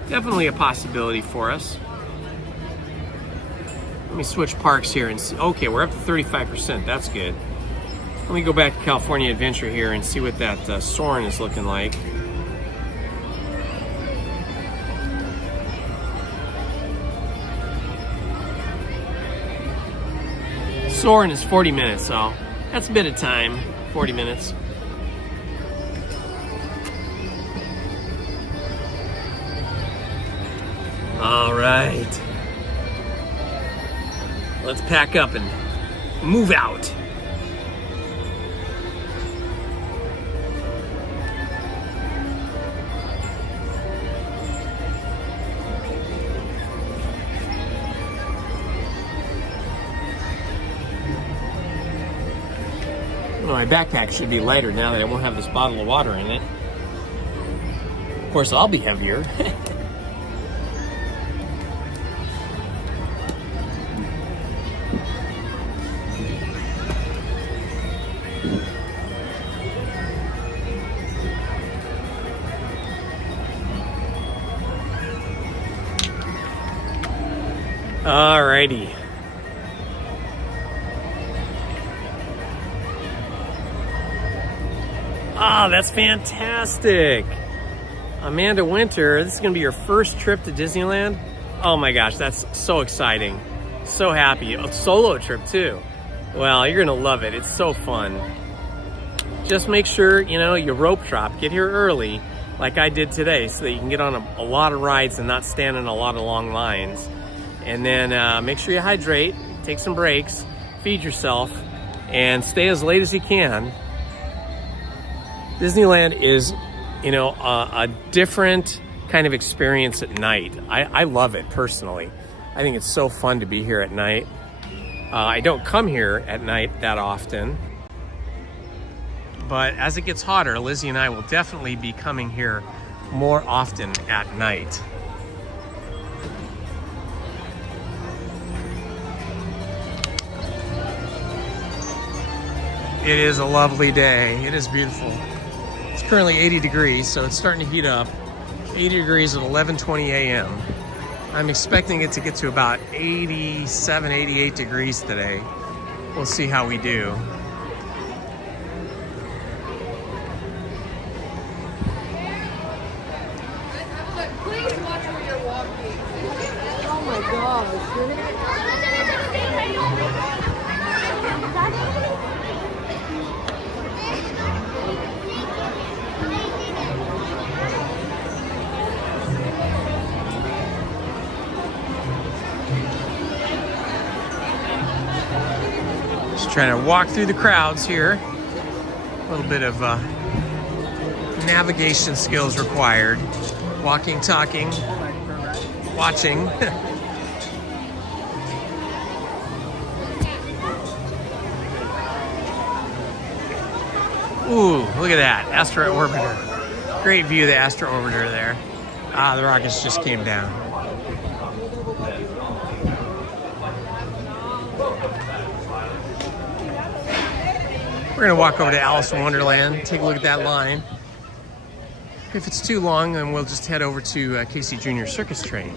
a possibility for us. Let me switch parks here and see. Okay, we're up to 35%. That's good. Let me go back to California Adventure here and see what that Soarin' is looking like. Soarin' is 40 minutes, so that's a bit of time. 40 minutes. All right. Let's pack up and move out. Well, my backpack should be lighter now that I won't have this bottle of water in it. Of course, I'll be heavier. Alrighty. Ah, that's fantastic. Amanda Winter, this is going to be your first trip to Disneyland? Oh my gosh, that's so exciting. So happy. A solo trip too. Well, you're going to love it. It's so fun. Just make sure, you rope drop. Get here early, like I did today, so that you can get on a lot of rides and not stand in a lot of long lines. And then make sure you hydrate, take some breaks, feed yourself, and stay as late as you can. Disneyland is, a different kind of experience at night. I love it personally. I think it's so fun to be here at night. I don't come here at night that often. But as it gets hotter, Lizzie and I will definitely be coming here more often at night. It is a lovely day. It is beautiful. It's currently 80 degrees, so it's starting to heat up. 80 degrees at 11:20 a.m. I'm expecting it to get to about 87, 88 degrees today. We'll see how we do. Please watch where you're walking. Oh my gosh. Just trying to walk through the crowds here. A little bit of navigation skills required. Walking, talking, watching. Ooh, look at that, Astro Orbiter. Great view of the Astro Orbiter there. Ah, the rockets just came down. We're gonna walk over to Alice in Wonderland, take a look at that line. If it's too long, then we'll just head over to Casey Jr. Circus Train.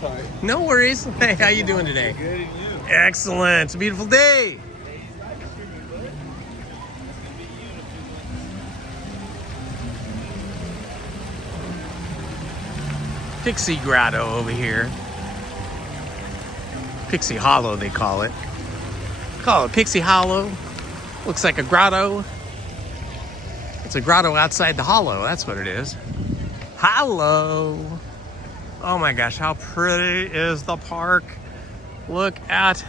Sorry. No worries. Hey, how you doing today? Good, and you? Excellent. It's a beautiful day. Pixie Grotto over here. Pixie Hollow, they call it. Call it Pixie Hollow. Looks like a grotto. It's a grotto outside the hollow. That's what it is. Hollow. Oh my gosh, how pretty is the park? Look at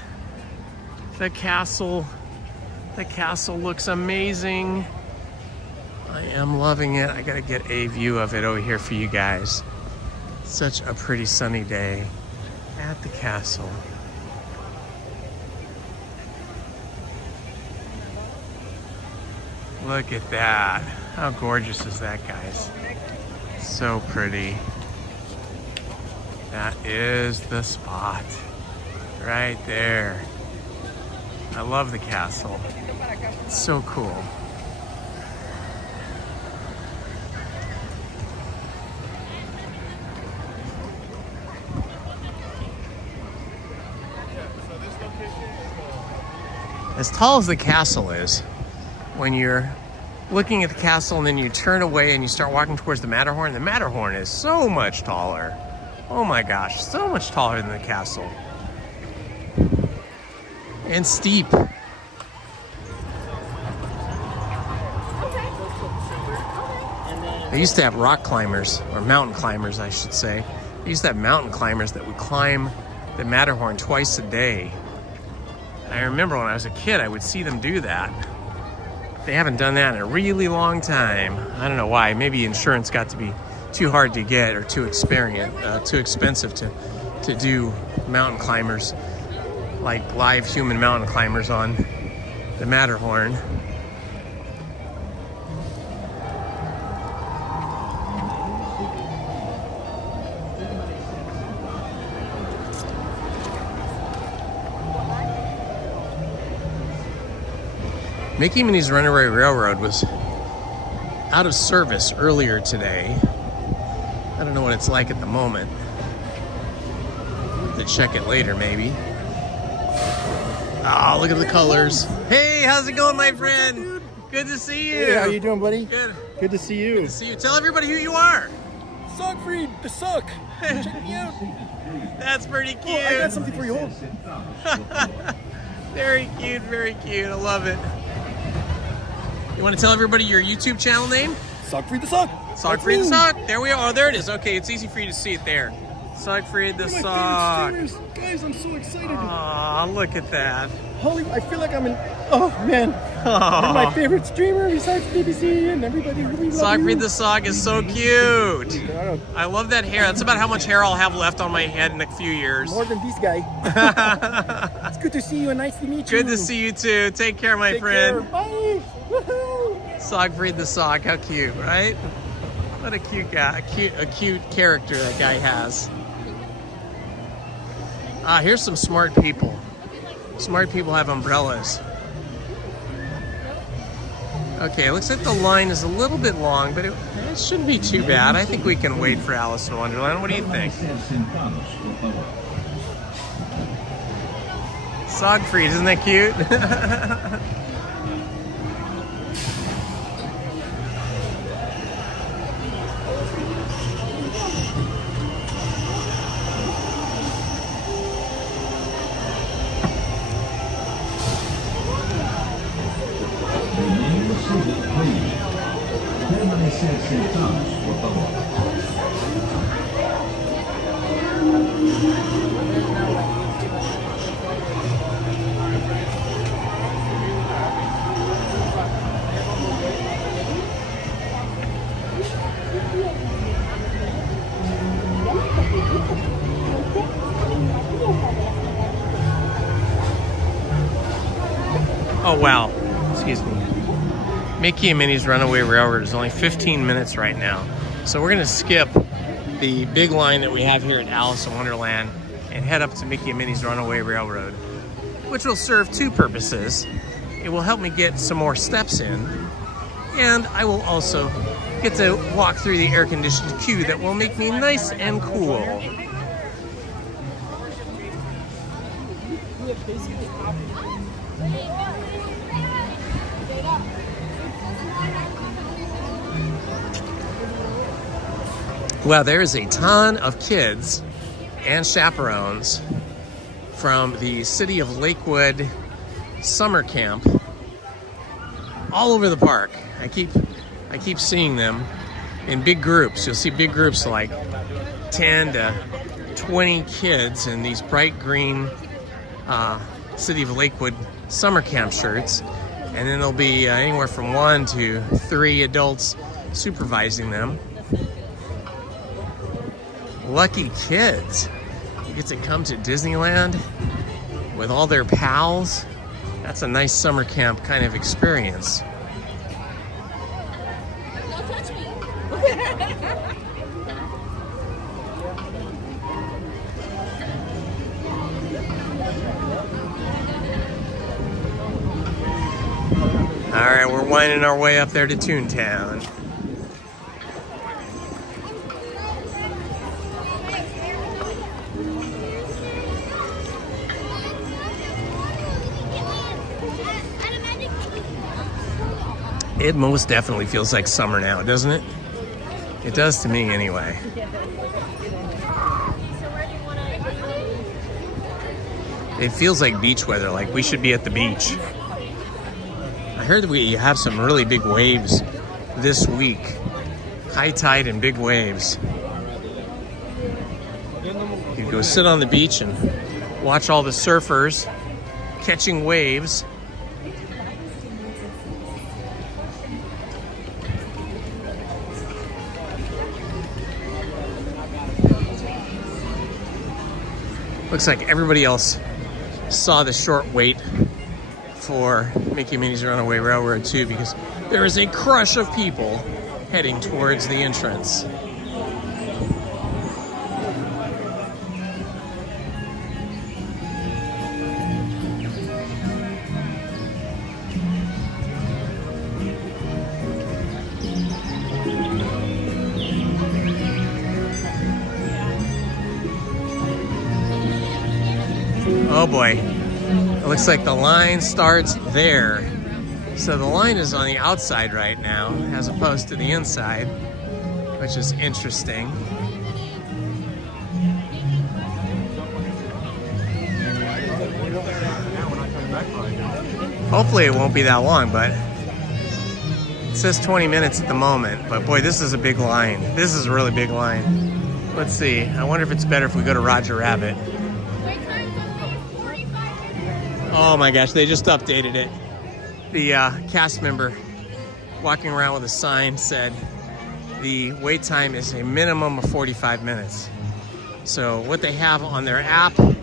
the castle. The castle looks amazing. I am loving it. I gotta get a view of it over here for you guys. Such a pretty sunny day at the castle. Look at that. How gorgeous is that, guys? So pretty. That is the spot right there. I love the castle. It's so cool. As tall as the castle is, when you're looking at the castle and then you turn away and you start walking towards the Matterhorn is so much taller. Oh my gosh, so much taller than the castle. And steep. They used to have rock climbers, or mountain climbers, I should say. They used to have mountain climbers that would climb the Matterhorn twice a day. I remember when I was a kid, I would see them do that. They haven't done that in a really long time. I don't know why. Maybe insurance got to be too hard to get or too expensive to do mountain climbers, like live human mountain climbers on the Matterhorn. Mickey and Minnie's Runaway Railroad was out of service earlier today. I don't know what it's like at the moment. To check it later, maybe. Oh, look at the colors. Hey, how's it going, my friend? Good to see you. Hey, how you doing, buddy? Good. Good to see you. Good to see you. Tell everybody who you are. Siegfried, the suck. Check me out. That's pretty cute. Oh, I got something for you. Hold. Very cute, very cute. I love it. You want to tell everybody your YouTube channel name? Siegfried the Suck. Siegfried the Suck. There we are. Oh, there it is. Okay, it's easy for you to see it there. Siegfried the Suck. Guys, I'm so excited. Aw, look at that. Holy, I feel like I'm in. Oh man, you're my favorite streamer besides BBC, and everybody really loves you. Siegfried the Suck is so cute. I love that hair. That's about how much hair I'll have left on my head in a few years. More than this guy. It's good to see you and nice to meet you. Good to see you too. Take care, my friend. Care. Bye. Woohoo. Siegfried the Sock, how cute, right? What a cute guy, a cute character that guy has. Ah, here's some smart people. Smart people have umbrellas. Okay, looks like the line is a little bit long, but it shouldn't be too bad. I think we can wait for Alice in Wonderland. What do you think? Siegfried, isn't that cute? Oh wow, excuse me. Mickey and Minnie's Runaway Railroad is only 15 minutes right now. So we're gonna skip the big line that we have here at Alice in Wonderland and head up to Mickey and Minnie's Runaway Railroad, which will serve two purposes. It will help me get some more steps in, and I will also get to walk through the air-conditioned queue that will make me nice and cool. Well, there's a ton of kids and chaperones from the City of Lakewood summer camp all over the park. I keep seeing them in big groups. You'll see big groups like 10 to 20 kids in these bright green City of Lakewood summer camp shirts. And then there'll be anywhere from 1 to 3 adults supervising them. Lucky kids. You get to come to Disneyland with all their pals. That's a nice summer camp kind of experience. Don't touch me. All right, we're winding our way up there to Toontown. It most definitely feels like summer now, doesn't it? It does to me anyway. It feels like beach weather, like we should be at the beach. I heard that we have some really big waves this week. High tide and big waves. You can go sit on the beach and watch all the surfers catching waves. Looks like everybody else saw the short wait for Mickey and Minnie's Runaway Railroad too, because there is a crush of people heading towards the entrance. Oh boy, it looks like the line starts there. So the line is on the outside right now, as opposed to the inside, which is interesting. Hopefully it won't be that long, but it says 20 minutes at the moment. But boy, this is a big line. This is a really big line. Let's see, I wonder if it's better if we go to Roger Rabbit. Oh my gosh, they just updated it. The cast member walking around with a sign said the wait time is a minimum of 45 minutes. So what they have on their app and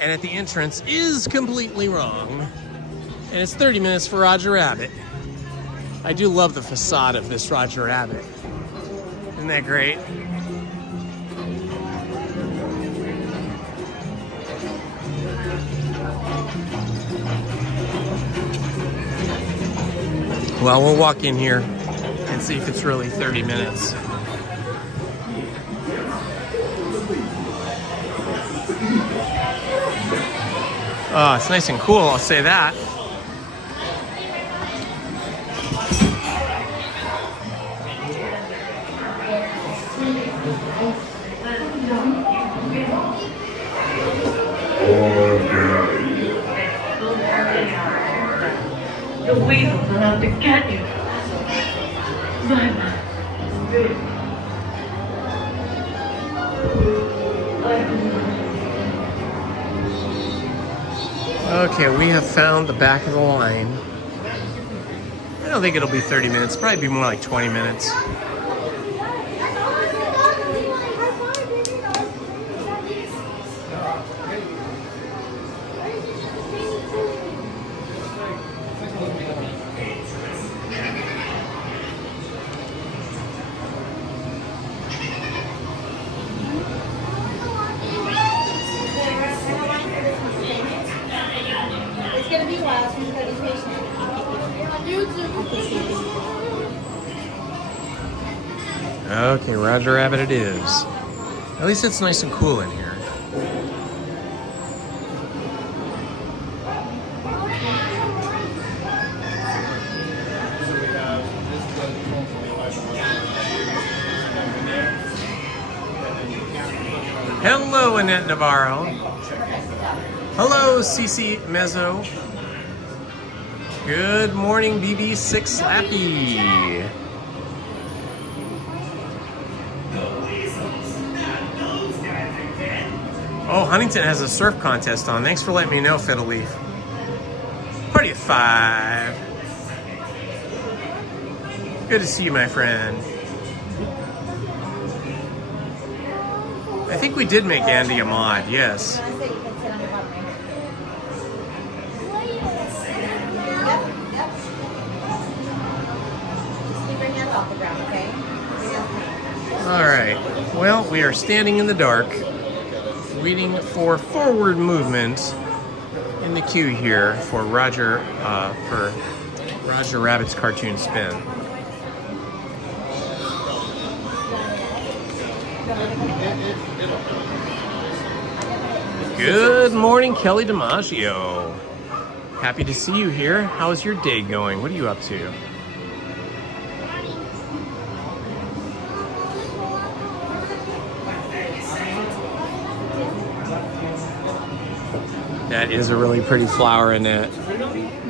at the entrance is completely wrong. And it's 30 minutes for Roger Rabbit. I do love the facade of this Roger Rabbit. Isn't that great? Well, we'll walk in here and see if it's really 30 minutes. Oh, it's nice and cool, I'll say that. The weasels are out to get you. Okay, we have found the back of the line. I don't think it'll be 30 minutes, probably be more like 20 minutes. It's gonna be a while, so you gotta be patient. Okay, Roger Rabbit it is. At least it's nice and cool in here. Hello, Annette Navarro. Hello, Cece Mezzo. Good morning, BB6 Slappy. Oh, Huntington has a surf contest on. Thanks for letting me know, Fiddle Leaf. Party of 5. Good to see you, my friend. I think we did make Andy a mod, yes. All right, well, we are standing in the dark, waiting for forward movement in the queue here for Roger Rabbit's cartoon spin. Good morning, Kelly DiMaggio. Happy to see you here. How's your day going? What are you up to? That is a really pretty flower, Annette.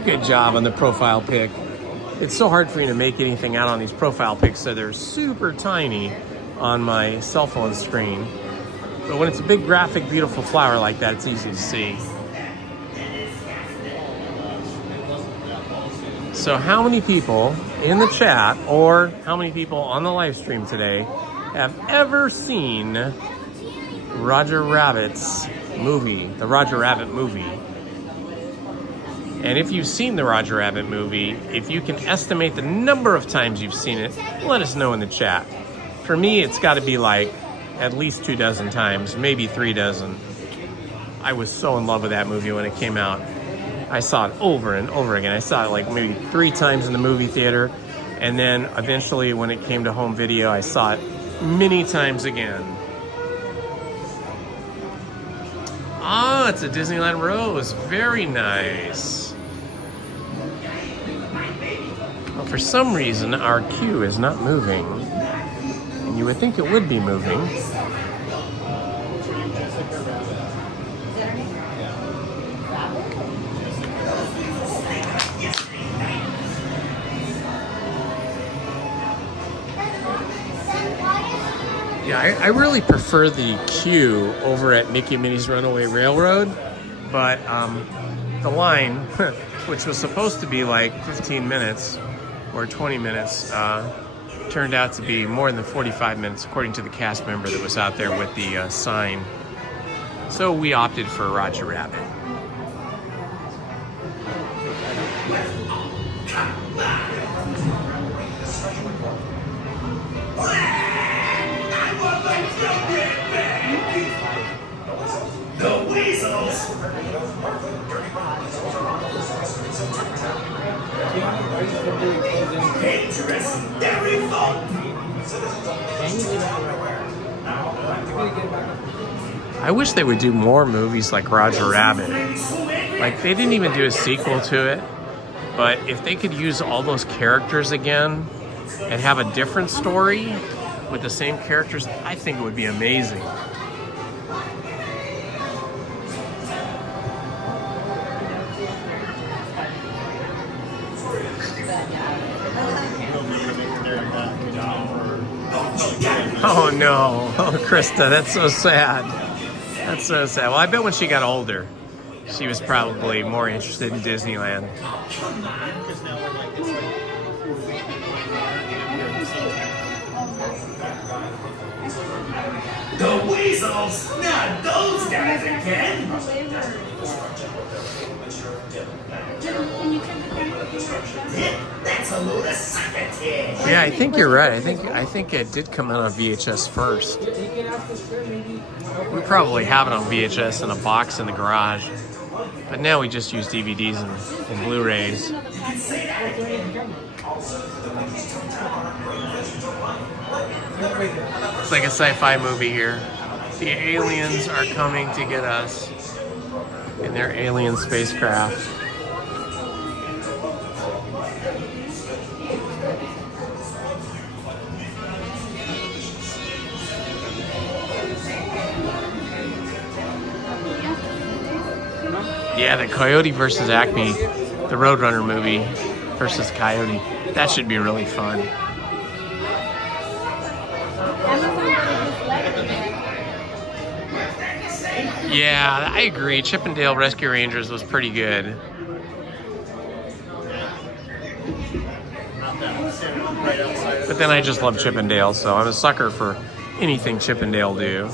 Good job on the profile pic. It's so hard for me to make anything out on these profile pics, so they're super tiny on my cell phone screen. But when it's a big, graphic, beautiful flower like that, it's easy to see. So how many people in the chat, or how many people on the live stream today, have ever seen Roger Rabbit's movie, the Roger Rabbit movie? And if you've seen the Roger Rabbit movie, if you can estimate the number of times you've seen it, let us know in the chat. For me, it's got to be like at least 24 times, maybe 36. I was so in love with that movie when it came out. I saw it over and over again. I saw it like maybe 3 times in the movie theater, and then eventually when it came to home video, I saw it many times again. Ah, it's a Disneyland rose. Very nice. Well, for some reason, our queue is not moving. And you would think it would be moving. Yeah, I really prefer the queue over at Mickey and Minnie's Runaway Railroad, but the line, which was supposed to be like 15 minutes or 20 minutes, turned out to be more than 45 minutes, according to the cast member that was out there with the sign. So we opted for Roger Rabbit. The weasels! Dangerous, very funky! I wish they would do more movies like Roger Rabbit. Like, they didn't even do a sequel to it, but if they could use all those characters again and have a different story with the same characters, I think it would be amazing. Oh no, oh Krista, that's so sad. That's so sad. Well, I bet when she got older, she was probably more interested in Disneyland. The weasels! Not those guys again! That's a load of succotash! Yeah, I think you're right. I think it did come out on VHS first. We probably have it on VHS in a box in the garage, but now we just use DVDs and Blu-rays. It's like a sci-fi movie here. The aliens are coming to get us in their alien spacecraft. Yeah, the Coyote versus Acme, the Roadrunner movie versus Coyote. That should be really fun. Yeah, I agree. Chippendale Rescue Rangers was pretty good. But then I just love Chippendale, so I'm a sucker for anything Chippendale do.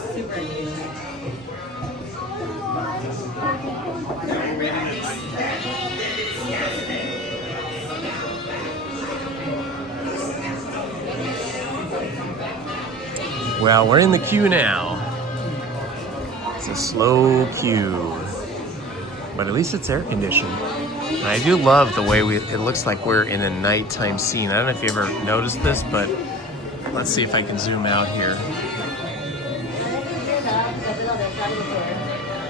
Well, we're in the queue now. It's a slow queue, but at least it's air conditioned. And I do love the way it looks like we're in a nighttime scene. I don't know if you ever noticed this, but let's see if I can zoom out here.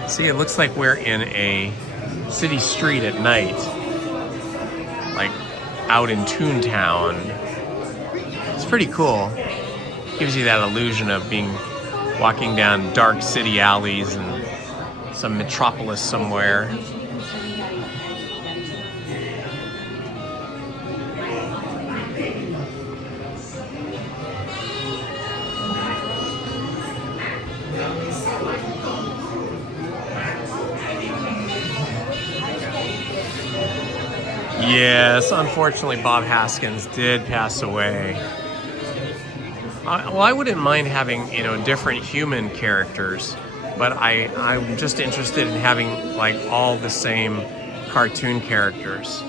See, it looks like we're in a city street at night, like out in Toontown. It's pretty cool. Gives you that illusion of being walking down dark city alleys and some metropolis somewhere. Yes, unfortunately Bob Haskins did pass away. Well, I wouldn't mind having, different human characters, but I'm just interested in having like all the same cartoon characters,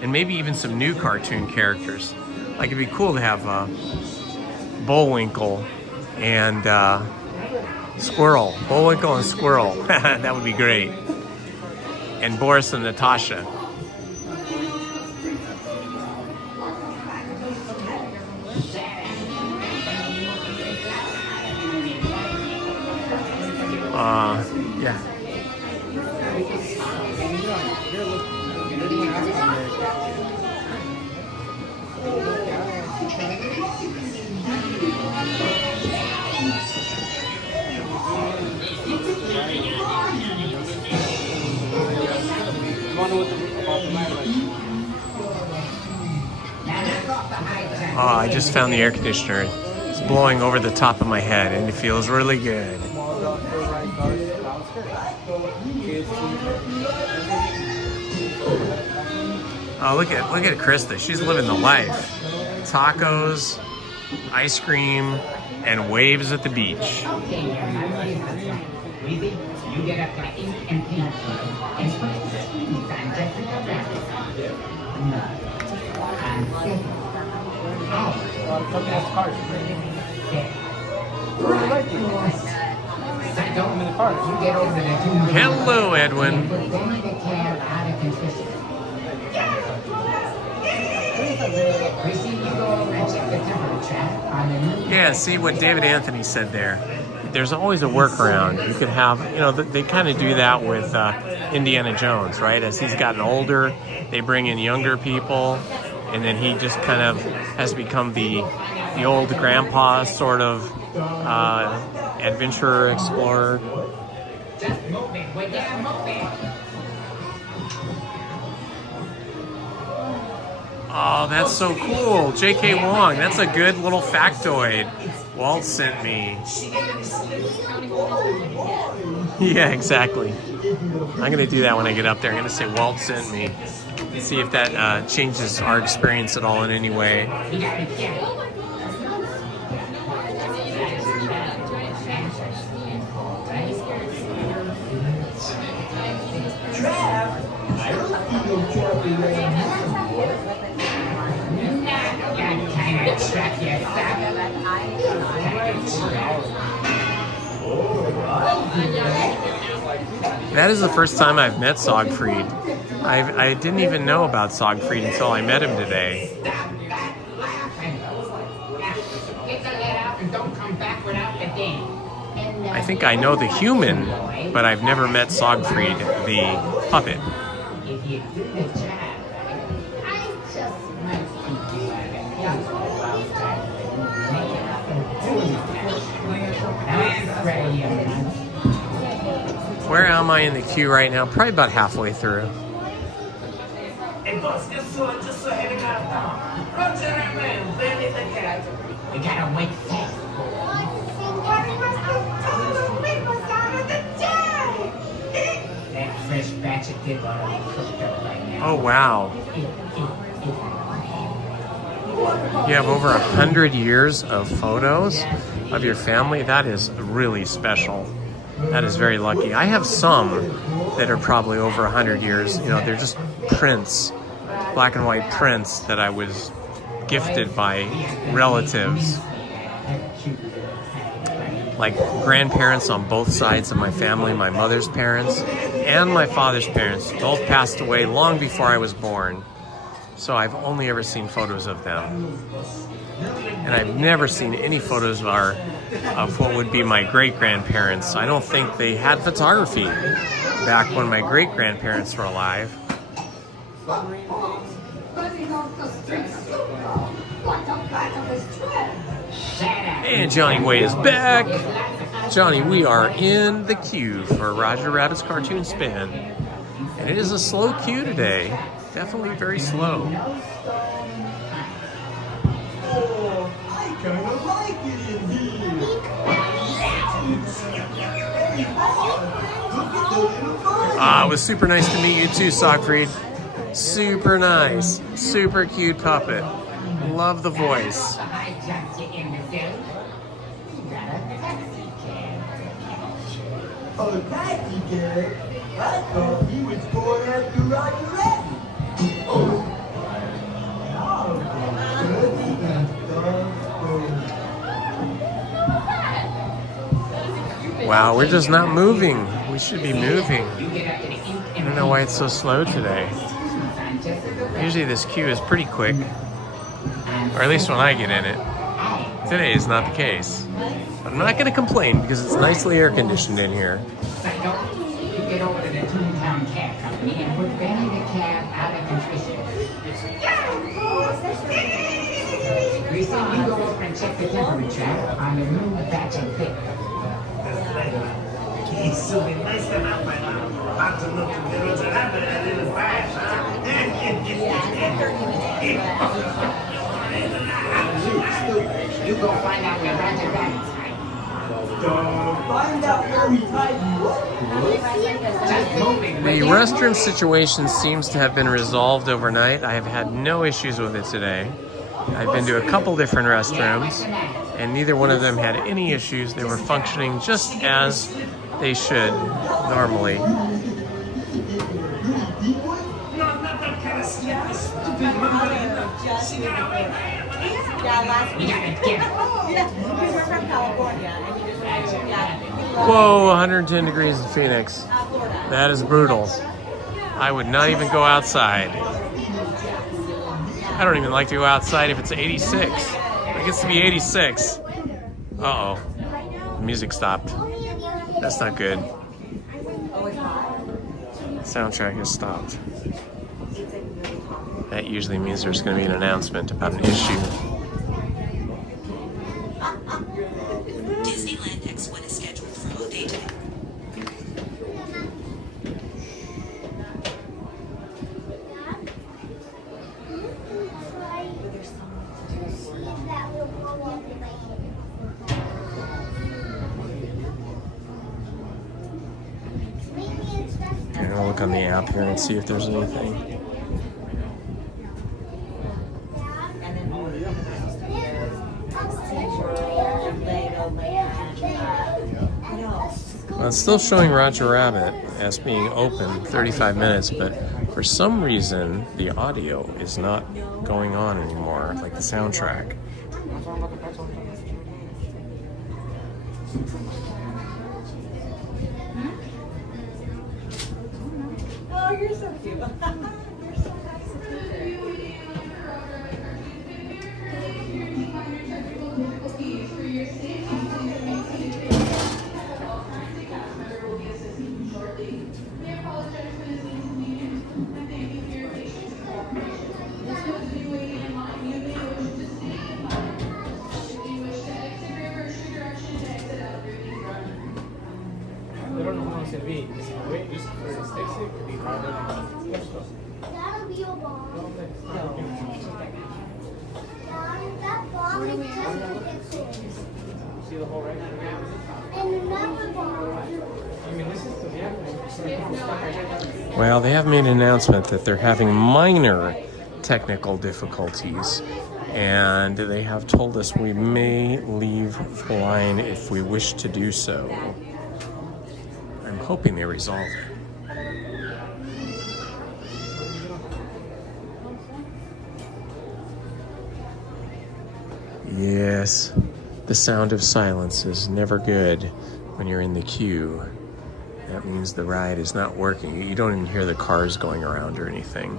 and maybe even some new cartoon characters. Like it'd be cool to have Bullwinkle and Squirrel. Bullwinkle and Squirrel. That would be great. And Boris and Natasha. Yeah. Oh, I just found the air conditioner. It's blowing over the top of my head and it feels really good. Oh, look at Krista. She's living the life. Tacos, ice cream, and waves at the beach. Hello, Edwin. Yeah, see what David Anthony said there. There's always a workaround. You could have, they kind of do that with Indiana Jones, right? As he's gotten older, they bring in younger people, and then he just kind of has become the old grandpa sort of adventurer, explorer. Oh, that's so cool. J.K. Wong, that's a good little factoid Walt sent me. Yeah, exactly. I'm going to do that when I get up there. I'm going to say Walt sent me. See if that changes our experience at all in any way. That is the first time I've met Siegfried. I didn't even know about Siegfried until I met him today. I think I know the human, but I've never met Siegfried, the puppet. Where How am I in the queue right now? Probably about halfway through. Hey, boss, just so heading out of town. Run to that man, where is the cat? We gotta wait fast. That fresh batch of dip already cooked up right now. Oh, wow. You have over 100 years of photos of your family. That is really special. That is very lucky. I have some that are probably over 100 years. You know, they're just prints, black and white prints that I was gifted by relatives. Like grandparents on both sides of my family, my mother's parents and my father's parents both passed away long before I was born. So I've only ever seen photos of them. And I've never seen any photos of what would be my great-grandparents. I don't think they had photography back when my great-grandparents were alive. And Johnny Way is back. Johnny, we are in the queue for Roger Rabbit's cartoon spin. And it is a slow queue today. Definitely very slow. Oh, I kind of like it in here. It was super nice to meet you too, Siegfried. Super nice. Super cute puppet. Love the voice. Oh, taxi cab? I thought he was going after Roger Rabbit. Wow, we're just not moving. We should be moving. I don't know why it's so slow today. Usually this queue is pretty quick, or at least when I get in it. Today is not the case. But I'm not going to complain because it's nicely air conditioned in here. You get over to the Toontown Cab Company and put Benny the Cab out of contrition. Greasy, you go over and check the temperature on the new batch of pick. He's so nice to have my about to look at the Roger Rabbit and a little fast, You go find out where Roger Rabbit's hiding. Find out where he's hiding. The restroom situation seems to have been resolved overnight. I have had no issues with it today. I've been to a couple different restrooms, and neither one of them had any issues. They were functioning just as they should normally. Whoa, 110 degrees in Phoenix. That is brutal. I would not even go outside. I don't even like to go outside if it's 86. It gets to be 86. Uh-oh. The music stopped. That's not good. Soundtrack has stopped. That usually means there's going to be an announcement about an issue. Disneyland X1 is scheduled for all day today. I'm gonna look on the app here and see if there's anything. Well, it's still showing Roger Rabbit as being open 35 minutes, but for some reason the audio is not going on anymore, like the soundtrack. Oh, you're so cute. You're so nice. That'll be a bomb. That bomb is just ridiculous. See the hole right And another bomb. Well, they have made an announcement that they're having minor technical difficulties, and they have told us we may leave the line if we wish to do so. I'm hoping they resolve it. Yes, the sound of silence is never good when you're in the queue. That means the ride is not working. You don't even hear the cars going around or anything.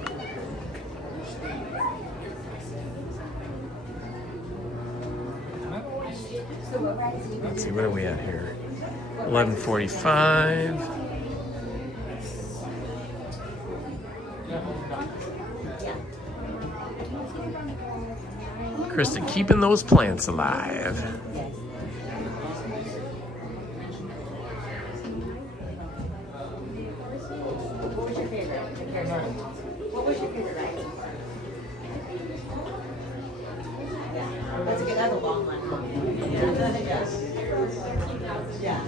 Let's see, what are we at here? 11:45. Kristen, keeping those plants alive. What was your favorite? What was your favorite ride? Yeah. That's a good, that's a long one. Yeah.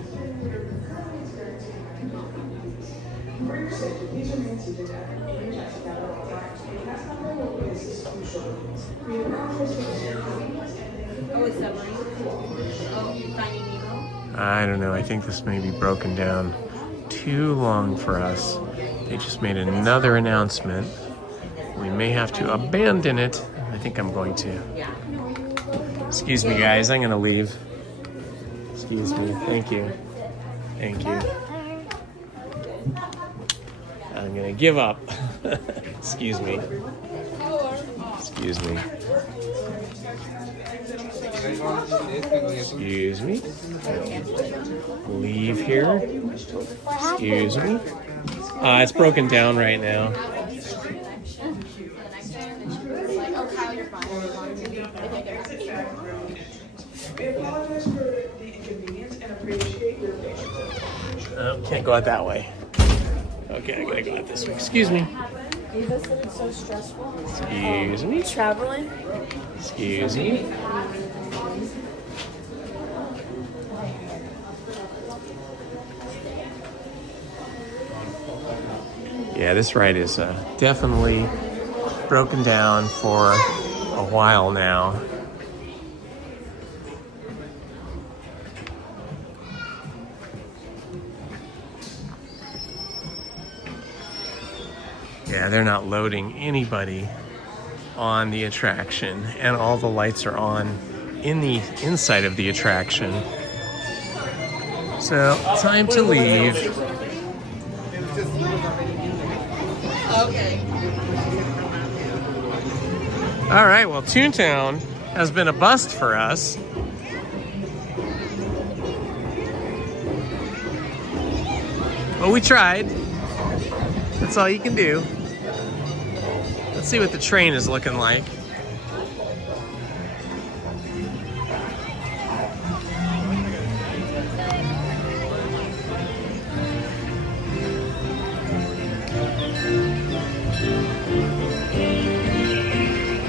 Oh, it's submarine? Oh, Finding Nemo? I don't know. I think this may be broken down too long for us. They just made another announcement. We may have to abandon it. I think I'm going to. Excuse me, guys. I'm going to leave. Excuse me. Thank you. Thank you. I'm going to give up. Excuse me. Excuse me. Excuse me. Leave here. Excuse me. It's broken down right now. Oh, can't go out that way. Okay, I gotta go out this way. Excuse me. You guys said it's so stressful. Excuse me. Traveling. Excuse me. Yeah, this ride is definitely broken down for a while now. Yeah, they're not loading anybody on the attraction, and all the lights are on in the inside of the attraction. So, time to leave. Okay. All right, well, Toontown has been a bust for us. Well, we tried. That's all you can do. Let's see what the train is looking like.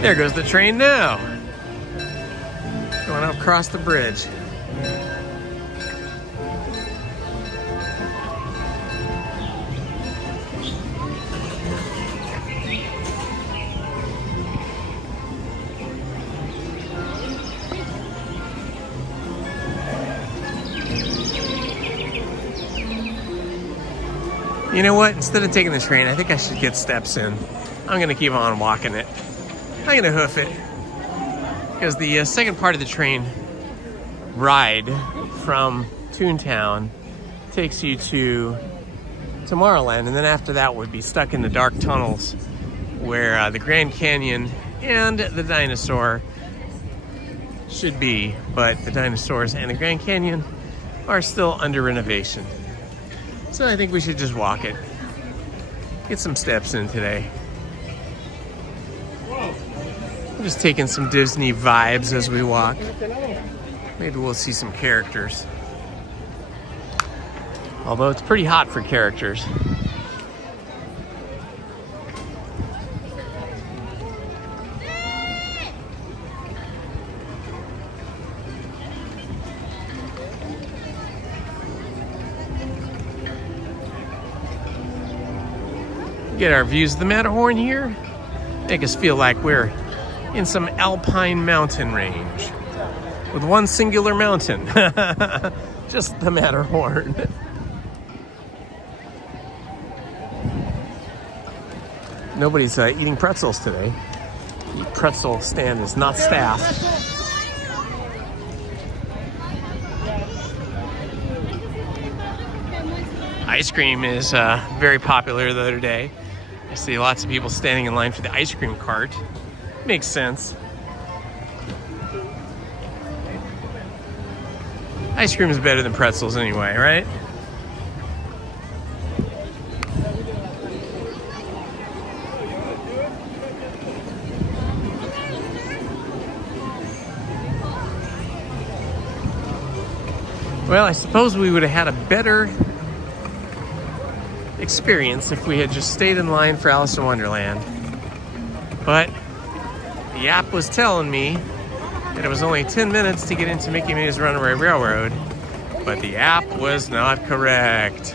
There goes the train now. Going up across the bridge. You know what? Instead of taking the train, I think I should get steps in. I'm gonna keep on walking it. I'm gonna hoof it. Because the second part of the train ride from Toontown takes you to Tomorrowland, and then after that would be stuck in the dark tunnels where the Grand Canyon and the dinosaur should be, but the dinosaurs and the Grand Canyon are still under renovation. So I think we should just walk it. Get some steps in today. I'm just taking some Disney vibes as we walk. Maybe we'll see some characters. Although it's pretty hot for characters. Get our views of the Matterhorn here. Make us feel like we're in some alpine mountain range with one singular mountain. Just the Matterhorn. Nobody's eating pretzels today. The pretzel stand is not staffed. Ice cream is very popular the other day. I see lots of people standing in line for the ice cream cart. Makes sense. Ice cream is better than pretzels anyway, right? Well, I suppose we would have had a better experience if we had just stayed in line for Alice in Wonderland. But the app was telling me that it was only 10 minutes to get into Mickey Minnie's Runaway Railroad, but the app was not correct.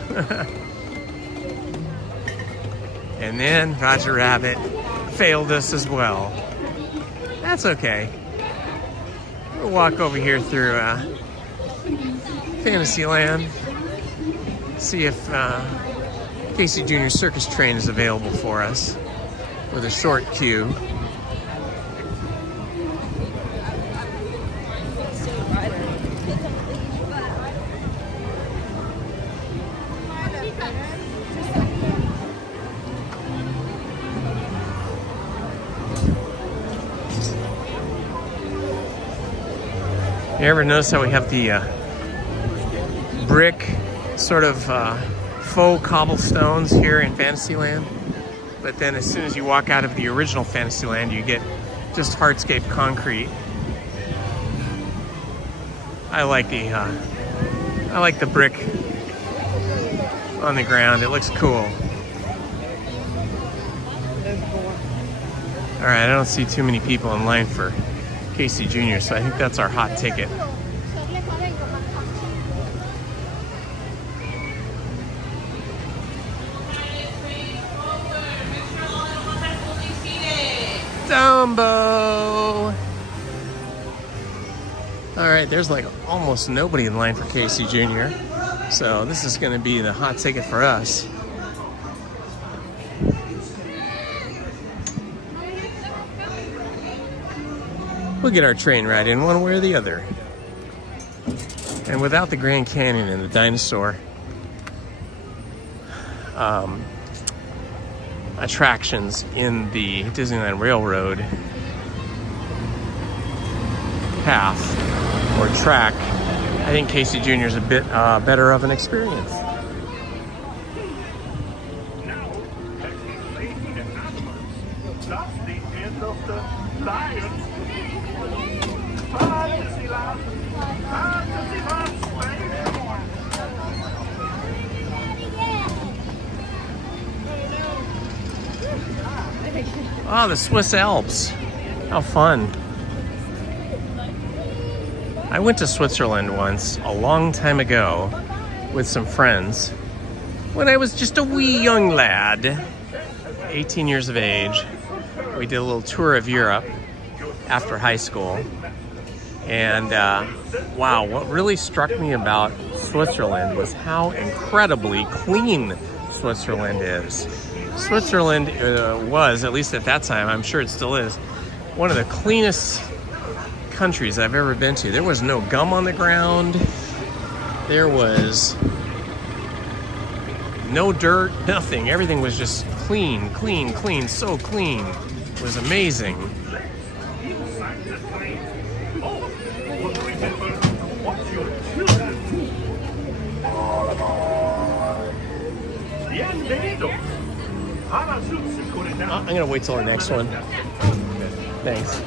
And then Roger Rabbit failed us as well. That's okay. We'll walk over here through Fantasyland, see if Casey Jr. Circus Train is available for us with a short queue. You ever notice how we have the brick sort of faux cobblestones here in Fantasyland? But then as soon as you walk out of the original Fantasyland, you get just hardscape concrete. I like the brick on the ground. It looks cool. All right, I don't see too many people in line for Casey Jr., so I think that's our hot ticket. Dumbo! Alright, there's like almost nobody in line for Casey Jr., so this is going to be the hot ticket for us. We'll get our train ride in one way or the other. And without the Grand Canyon and the dinosaur attractions in the Disneyland Railroad path or track, I think Casey Jr. is a bit better of an experience. Oh, the Swiss Alps. How fun. I went to Switzerland once, a long time ago, with some friends, when I was just a wee young lad, 18 years of age. We did a little tour of Europe after high school. And wow, what really struck me about Switzerland was how incredibly clean Switzerland is. Switzerland was, at least at that time, I'm sure it still is, one of the cleanest countries I've ever been to. There was no gum on the ground. There was no dirt, nothing. Everything was just clean, clean, clean, so clean. It was amazing. I'm gonna wait till the next one. Thanks.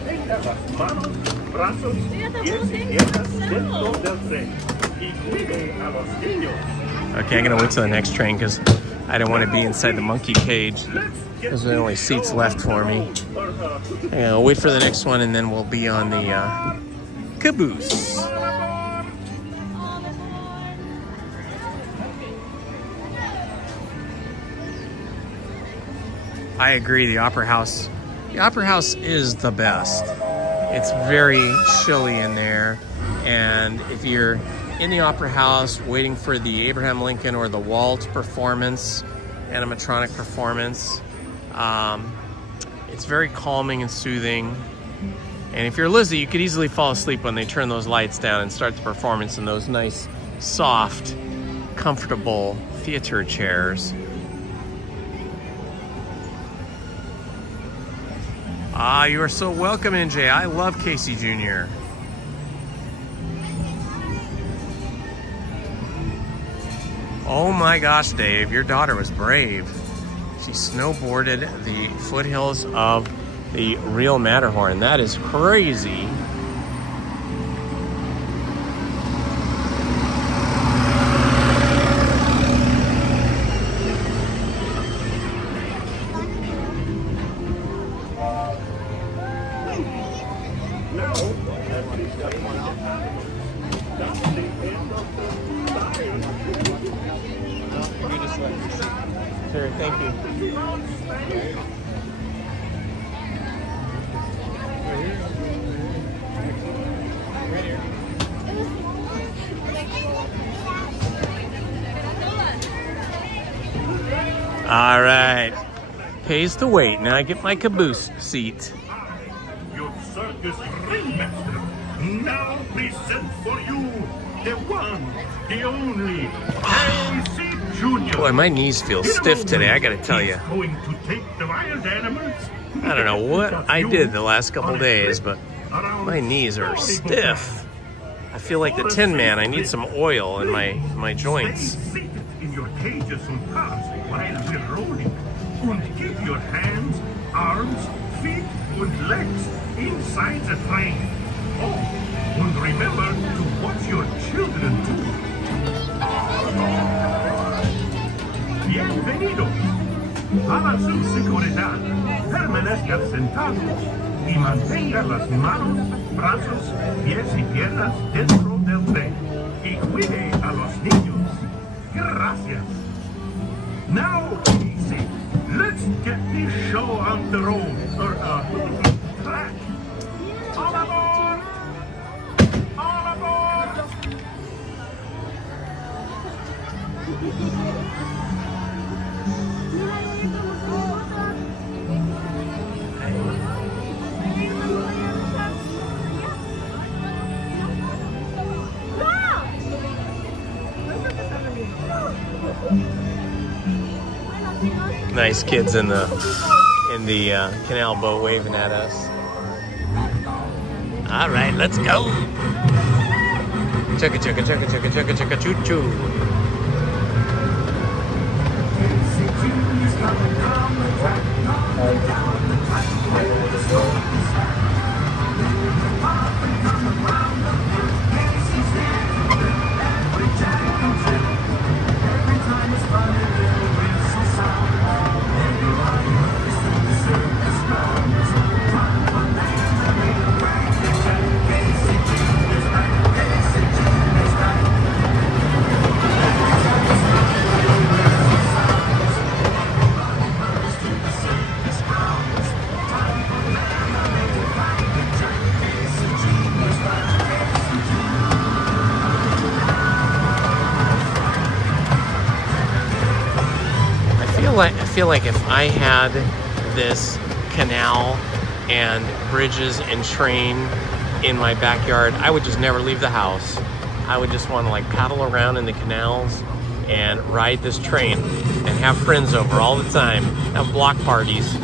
Okay, I'm gonna wait till the next train because I don't want to be inside the monkey cage. Those are the only seats left for me. I'm gonna wait for the next one and then we'll be on the caboose. I agree, the Opera House is the best. It's very chilly in there, and if you're in the Opera House waiting for the Abraham Lincoln or the Walt performance, animatronic performance, it's very calming and soothing. And if you're Lizzie, you could easily fall asleep when they turn those lights down and start the performance in those nice, soft, comfortable theater chairs. Ah, you are so welcome, NJ. I love Casey Jr. Oh my gosh, Dave, your daughter was brave. She snowboarded the foothills of the real Matterhorn. That is crazy. Sure, thank you. All right. Pays to wait. Now I get my caboose seat. Your circus ringmaster now present for you the one, the only, Casey Jr. Boy, my knees feel stiff today, I gotta tell you. Going to take the wild animals. I don't know what I did the last couple days, but my knees are stiff. I feel like the Tin Man. I need some oil in my joints. Stay seated in your cages and cars while we're rolling. And keep your hands, arms, feet, and legs inside the train. Oh, and remember to watch your children too. Bienvenidos. Para su seguridad, permanezca sentado y mantenga las manos, brazos, pies y piernas dentro del tren. Y cuide a los niños. Gracias. Now, easy. Let's get this show on the road, or track. All aboard! All aboard! Nice kids in the canal boat waving at us. All right, let's go. Chugga chugga chugga chugga chugga chugga choo choo. I feel like if I had this canal and bridges and train in my backyard, I would just never leave the house. I would just want to like paddle around in the canals and ride this train and have friends over all the time, have block parties.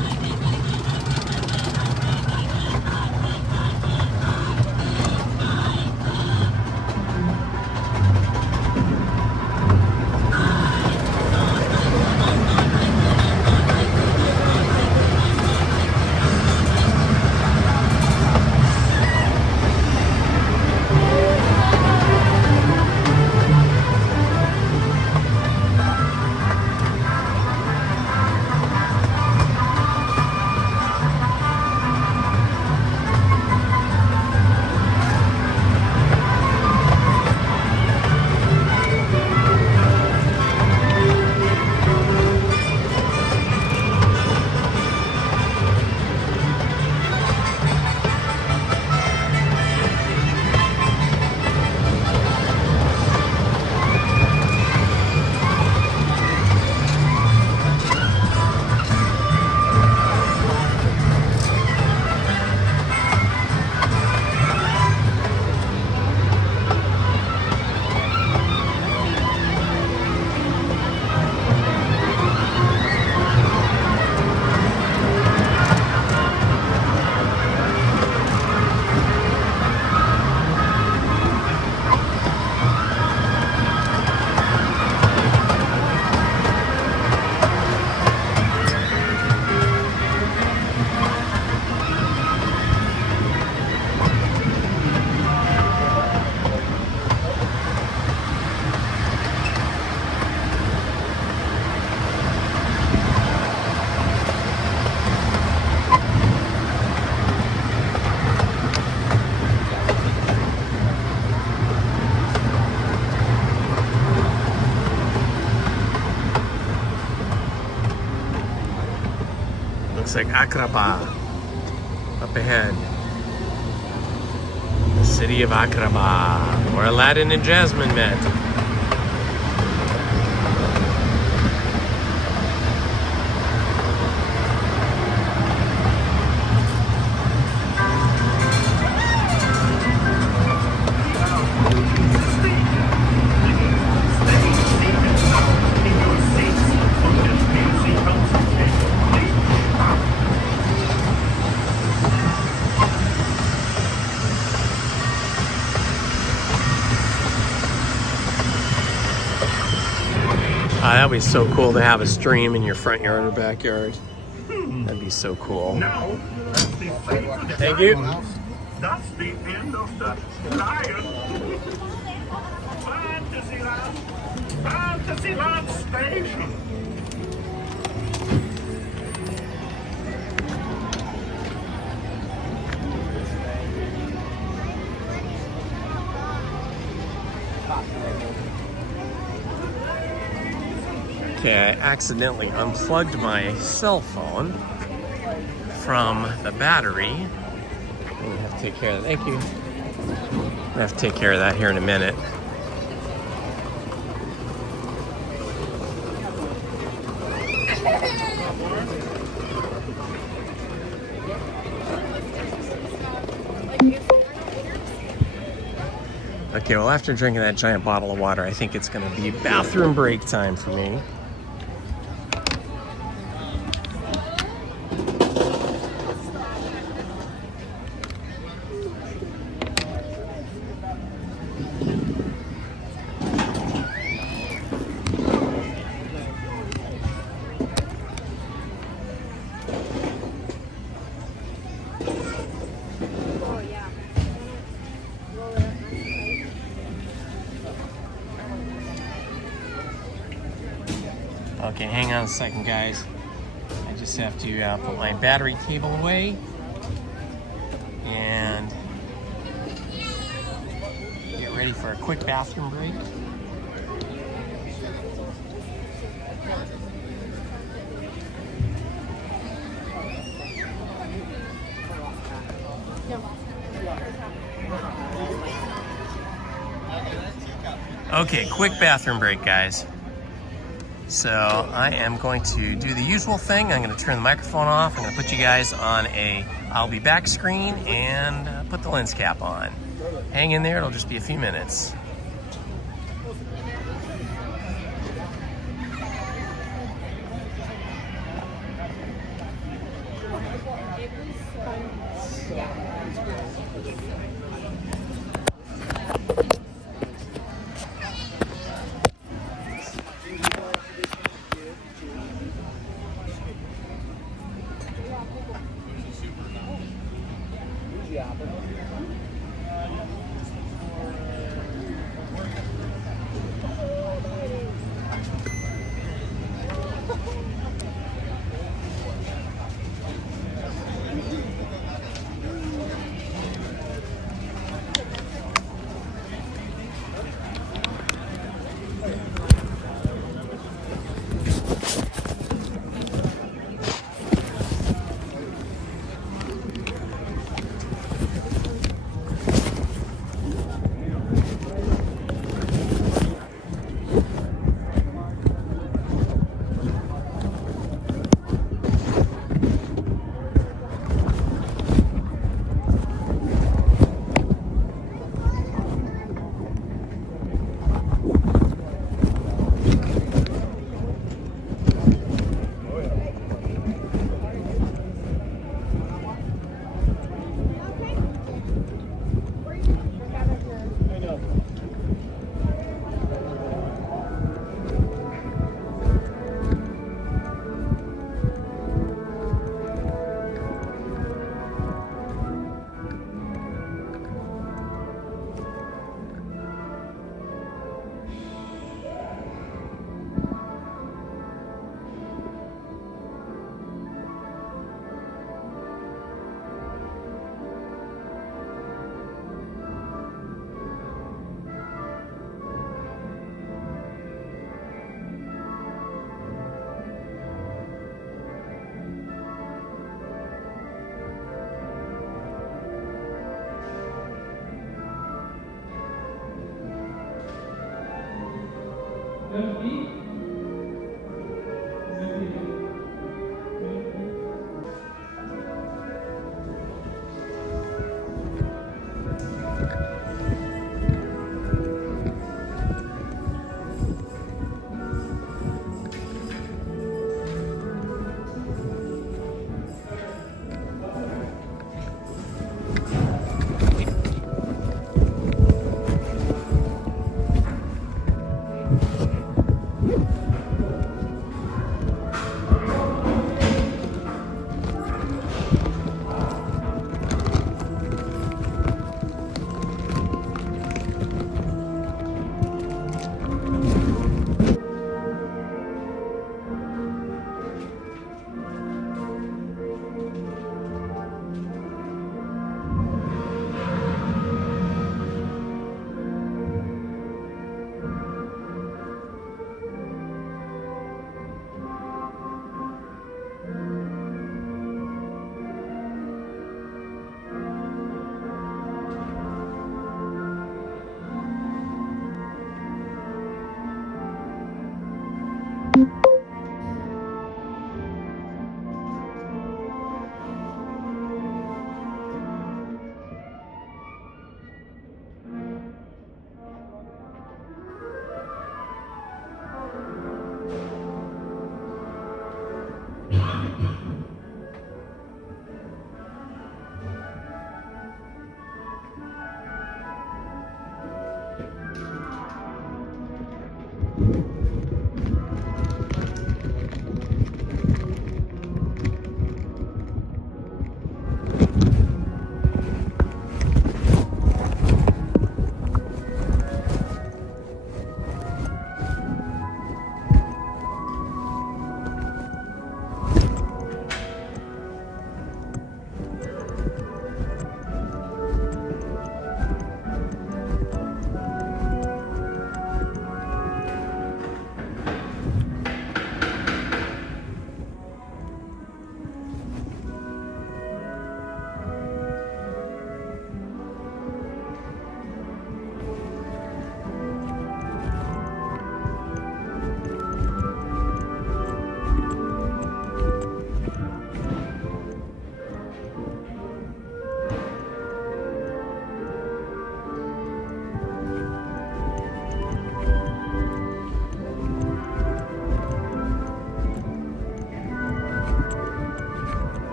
Looks like Aqraba up ahead. The city of Aqraba, where Aladdin and Jasmine met. That'd be so cool to have a stream in your front yard or backyard. That'd be so cool. Now, that's the Thank you. That's the end of the Lion. Fantasyland Station. Okay, I accidentally unplugged my cell phone from the battery. I'm gonna have to take care of that. Thank you. I'm gonna have to take care of that here in a minute. Okay, well, after drinking that giant bottle of water, I think it's gonna be bathroom break time for me. Okay, hang on a second, guys. I just have to put my battery cable away and get ready for a quick bathroom break. Okay, quick bathroom break, guys. So I am going to do the usual thing. I'm going to turn the microphone off. I'm going to put you guys on a I'll be back screen and put the lens cap on. Hang in there, it'll just be a few minutes.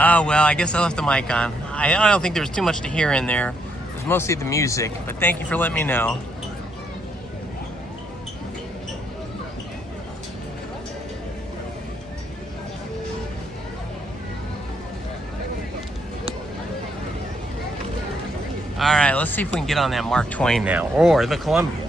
Oh, well, I guess I left the mic on. I don't think there's too much to hear in there. It was mostly the music, but thank you for letting me know. All right, let's see if we can get on that Mark Twain now, or the Columbia.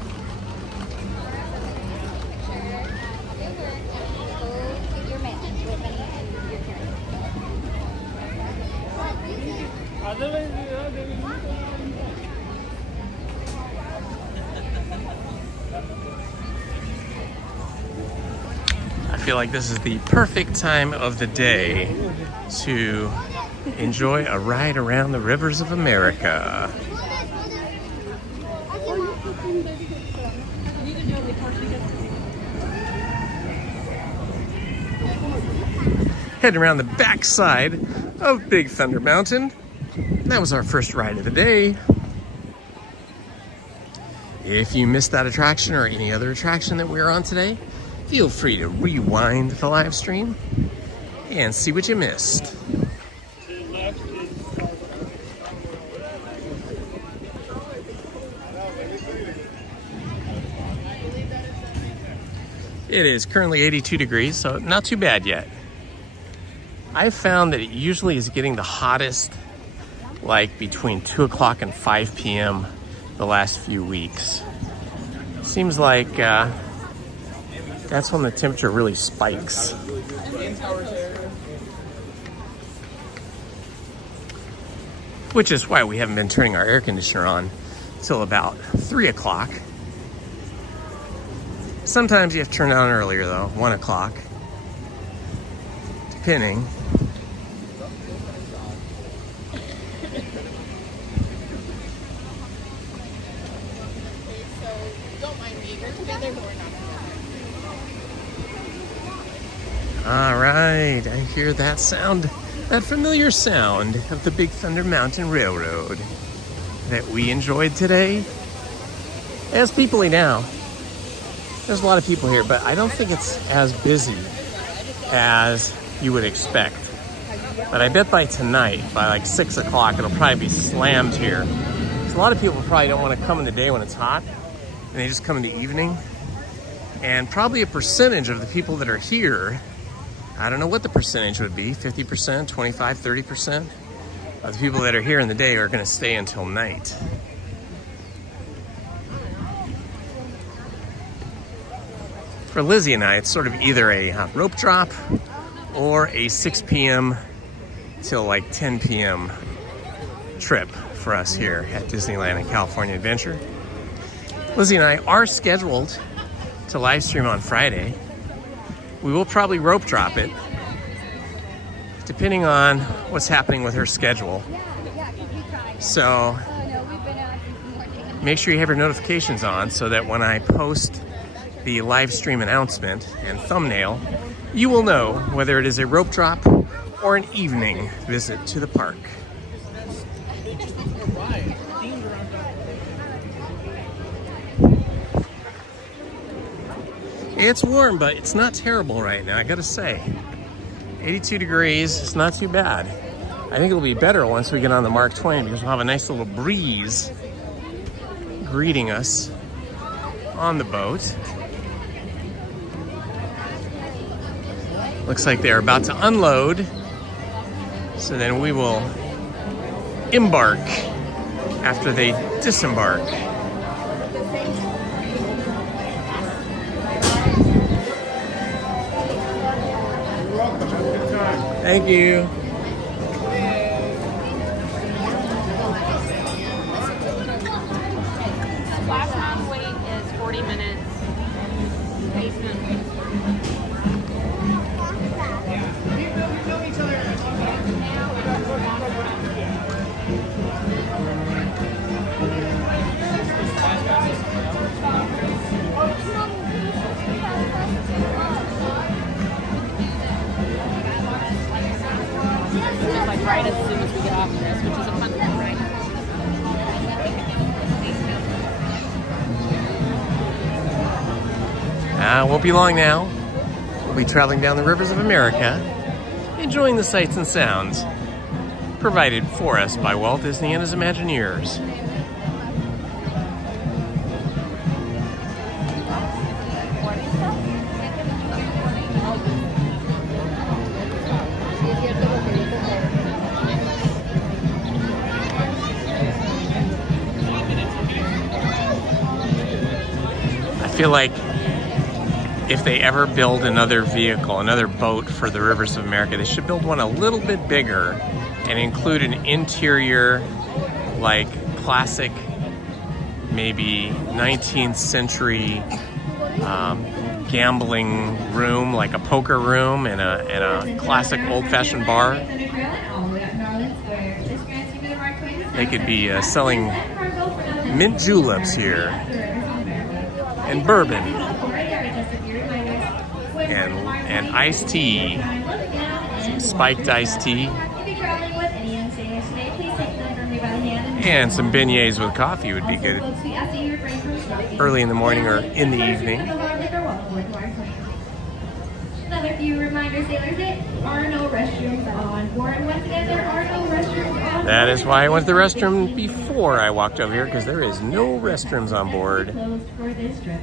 I feel like this is the perfect time of the day to enjoy a ride around the rivers of America. Heading around the backside of Big Thunder Mountain. That was our first ride of the day. If you missed that attraction or any other attraction that we were on today, feel free to rewind the live stream and see what you missed. To the left. It is currently 82 degrees, so not too bad yet. I've found that it usually is getting the hottest like between 2 o'clock and 5 p.m. the last few weeks. Seems like that's when the temperature really spikes. Which is why we haven't been turning our air conditioner on till about 3 o'clock. Sometimes you have to turn it on earlier though, 1 o'clock. Depending. All right, I hear that sound, that familiar sound of the Big Thunder Mountain Railroad that we enjoyed today. As people now, there's a lot of people here, but I don't think it's as busy as you would expect. But I bet by tonight, by like 6 o'clock, it'll probably be slammed here. So a lot of people probably don't want to come in the day when it's hot, and they just come in the evening. And probably a percentage of the people that are here, I don't know what the percentage would be, 50%, 25, 30% of the people that are here in the day are going to stay until night. For Lizzie and I, it's sort of either a rope drop or a 6 p.m. till like 10 p.m. trip for us here at Disneyland and California Adventure. Lizzie and I are scheduled to live stream on Friday. We will probably rope drop it, depending on what's happening with her schedule. So make sure you have your notifications on so that when I post the live stream announcement and thumbnail, you will know whether it is a rope drop or an evening visit to the park. It's warm, but it's not terrible right now, I gotta say. 82 degrees, it's not too bad. I think it'll be better once we get on the Mark Twain because we'll have a nice little breeze greeting us on the boat. Looks like they're about to unload, so then we will embark after they disembark. Thank you. Last time wait is 40 minutes. Like right as soon as we get off this, which is a fun thing, right? Won't be long now. We'll be traveling down the rivers of America, enjoying the sights and sounds provided for us by Walt Disney and his Imagineers. I feel like if they ever build another vehicle, another boat for the rivers of America, they should build one a little bit bigger and include an interior, like classic, maybe 19th century gambling room, like a poker room and a classic old-fashioned bar. They could be selling mint juleps here and bourbon and iced tea, some spiked iced tea, and some beignets with coffee would be good early in the morning or in the evening. Another few reminders, sailors, there are no restrooms on board. Once again, there are no restrooms on board. That is why I went to the restroom before I walked over here, because there is no restrooms on board. Closed for this trip.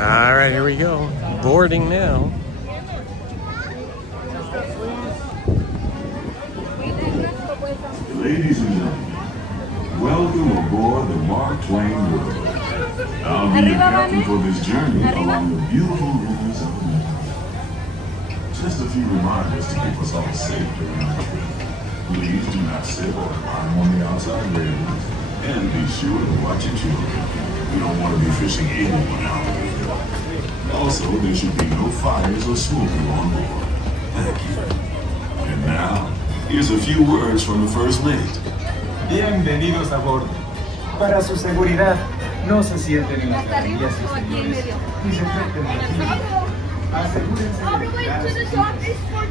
All right, here we go. Boarding now. Ladies and gentlemen, welcome aboard the Mark Twain River. I'll be your captain for this journey along the beautiful rivers of America. Just a few reminders to keep us all safe during our trip. Please do not sit or climb on the outside railings, and be sure to watch your children. We don't want to be fishing anyone out. Also, there should be no fires or smoking on board. Thank you. And now, here's a few words from the First Mate. Bienvenidos a bordo. Para su seguridad, no se sienten en las tablillas, señores, y se treten de asegúrense de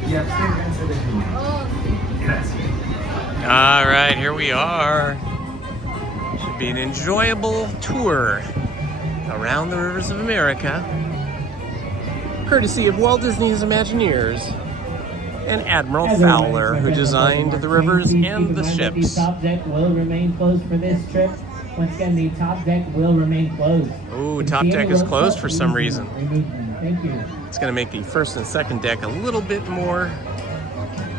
y absténganse de fumar. Gracias. All right, here we are. Should be an enjoyable tour around the rivers of America, courtesy of Walt Disney's Imagineers and Admiral Fowler, who designed the rivers and the ships. The top deck will remain closed for this trip. Once again, the top deck will remain closed. Ooh, top deck is closed for some reason. Thank you. It's going to make the first and second deck a little bit more